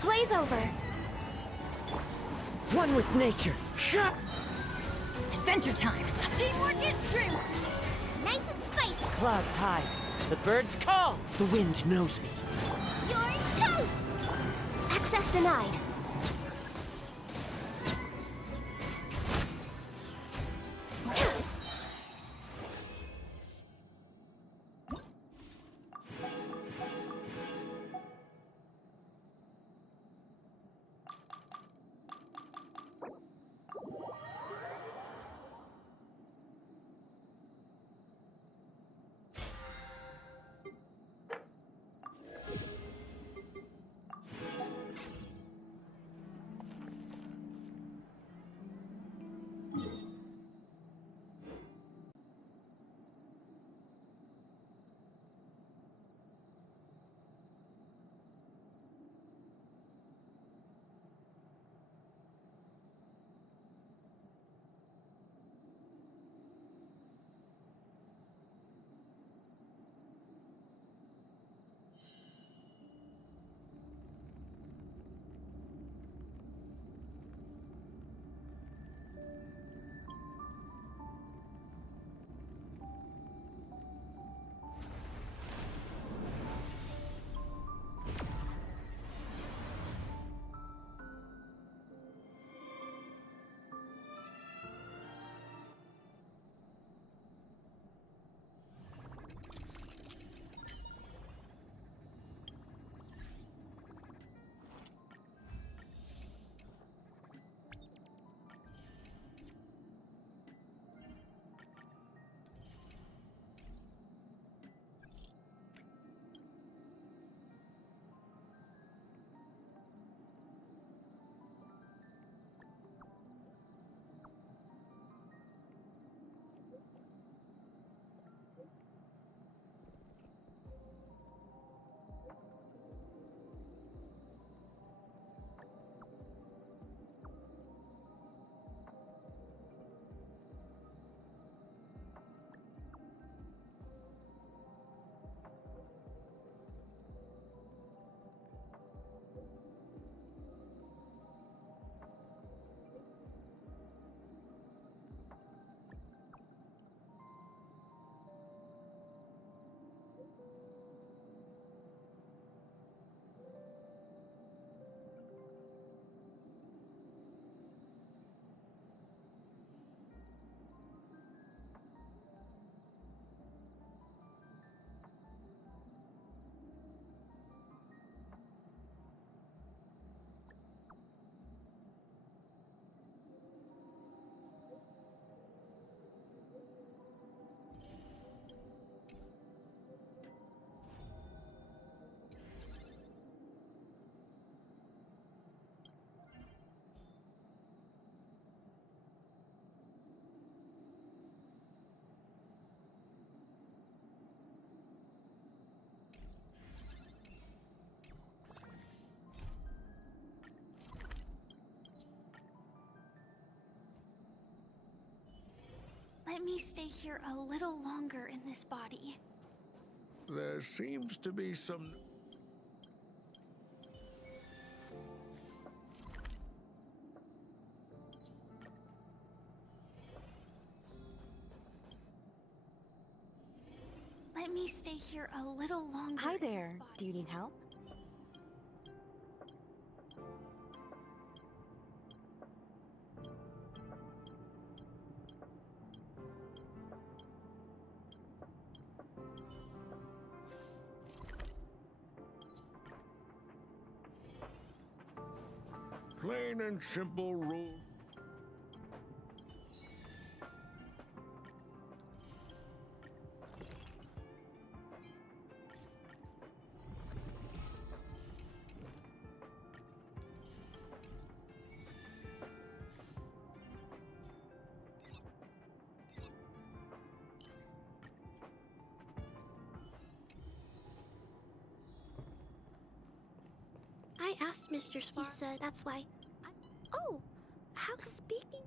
Glaze over. One with nature. Adventure time! Teamwork is true! Nice and spicy! Clouds hide. The birds call. The wind knows me. You're toast! Access denied. Let me stay here a little longer in this body. There seems to be some... Let me stay here a little longer. Hi there. Do you need help? Plain and simple rule. I asked Mr. Spark. He said that's why. Oh, how speaking?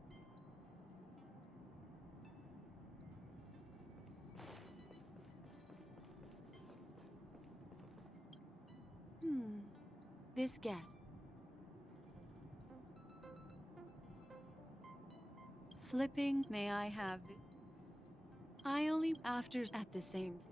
This guest. Flipping, may I have it? I only after at the same time.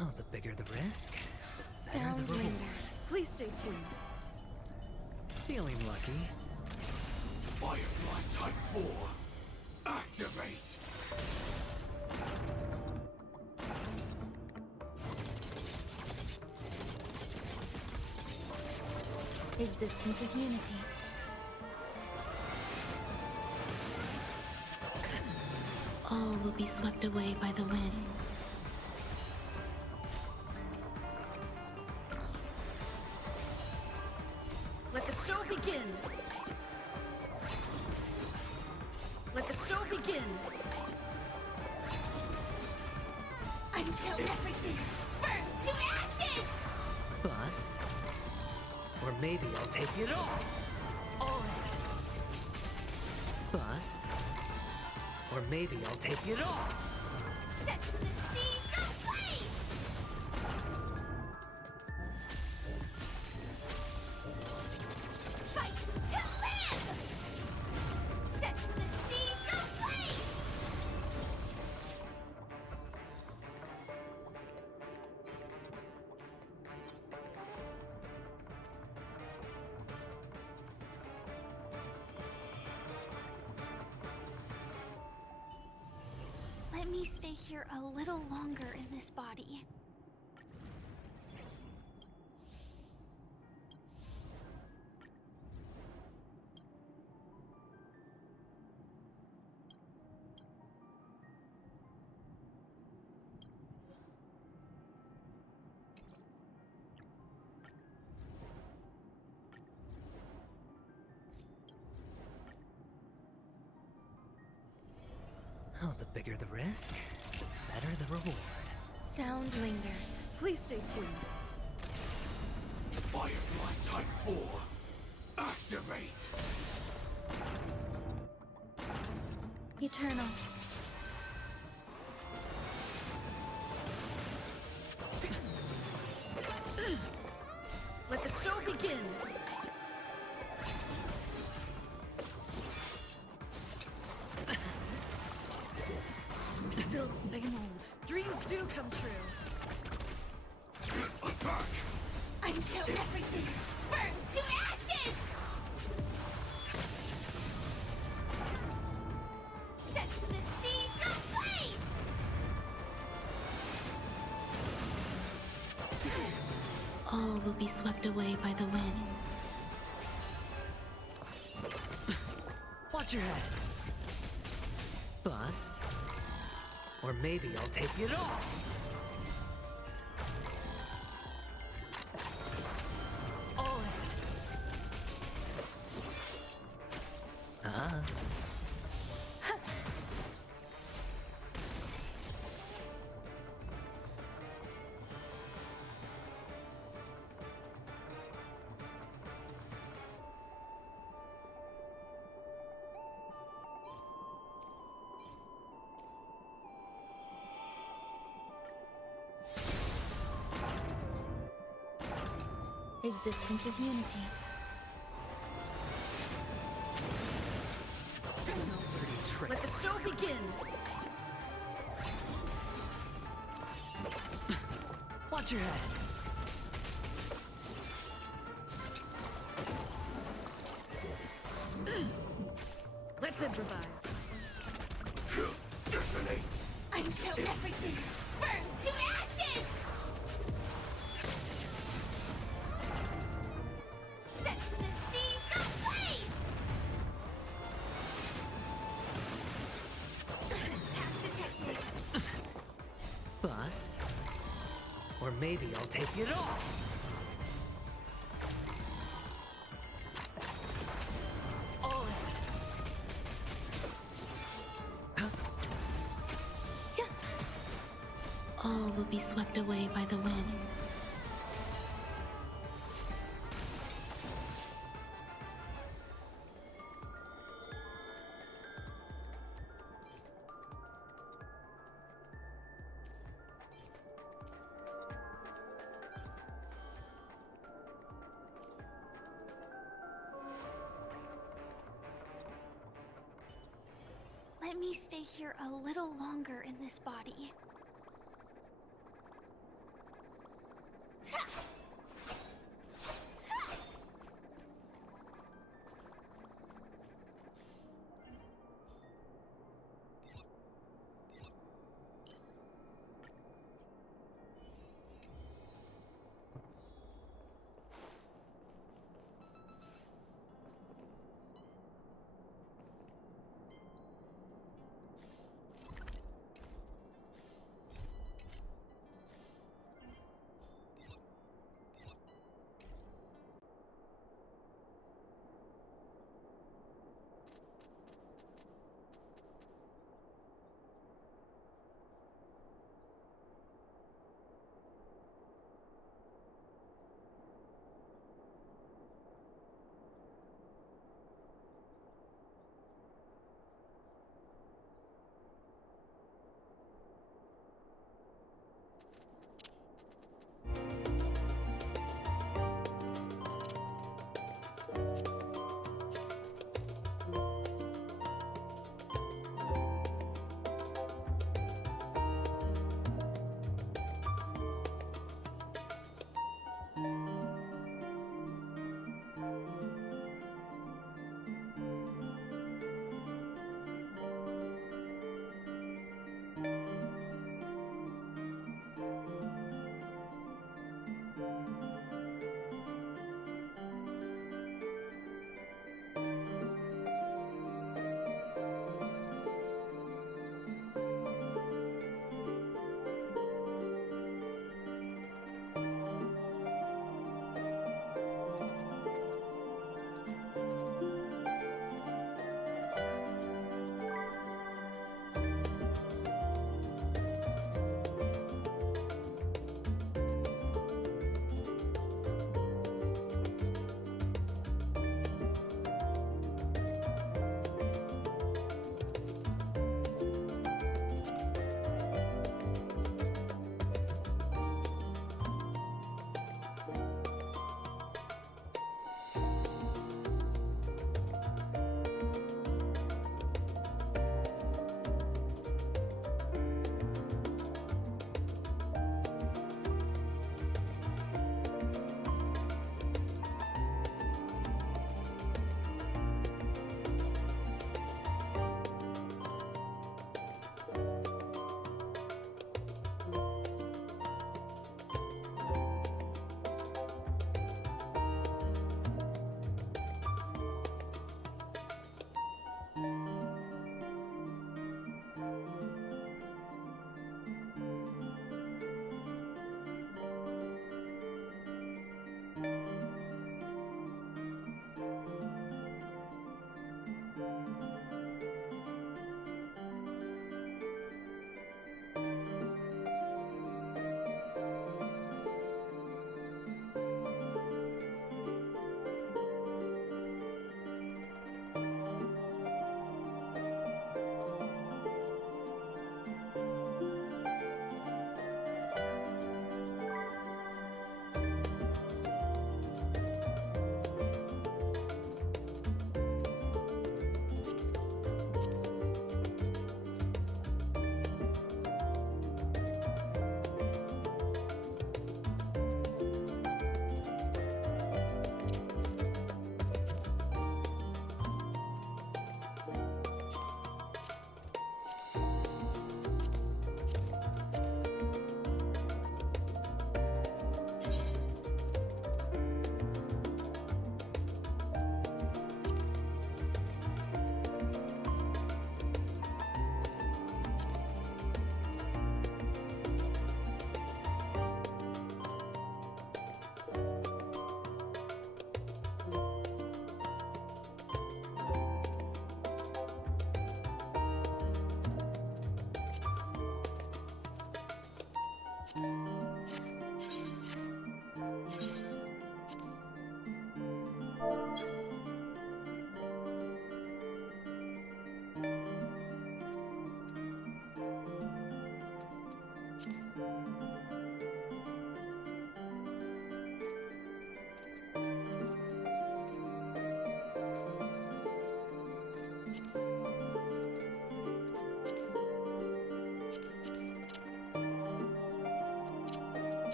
Oh, the bigger the risk, the better Sound the reward. lingers. Please stay tuned. Feeling lucky. Firefly Type 4, activate! Existence is unity. All will be swept away by the wind. Let the show begin! Let the show begin! Until everything burns to ashes! Bust. Or maybe I'll take it all. All in. Bust. Or maybe I'll take it all. Set the seas ablaze! Fight to live! Let me stay here a little longer in this body. Oh, the bigger the risk, the better the reward. Sound lingers. Please stay tuned. Firefly Type 4, activate! Eternal. Let the show begin! Still the same old. Dreams do come true. Attack! Until everything burns to ashes! Sets the seas ablaze! All will be swept away by the wind. Watch your head. Bust. Or maybe I'll take it off. Oh. Existence is unity. Let the show begin! Watch your head. Let's improvise. Detonate! Until everything burns to ashes! Sets the seas ablaze! Attack detected! Bust. Or maybe I'll take it off. Oh. All will be swept away by the wind. Let me stay here a little longer in this body.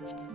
Thank you.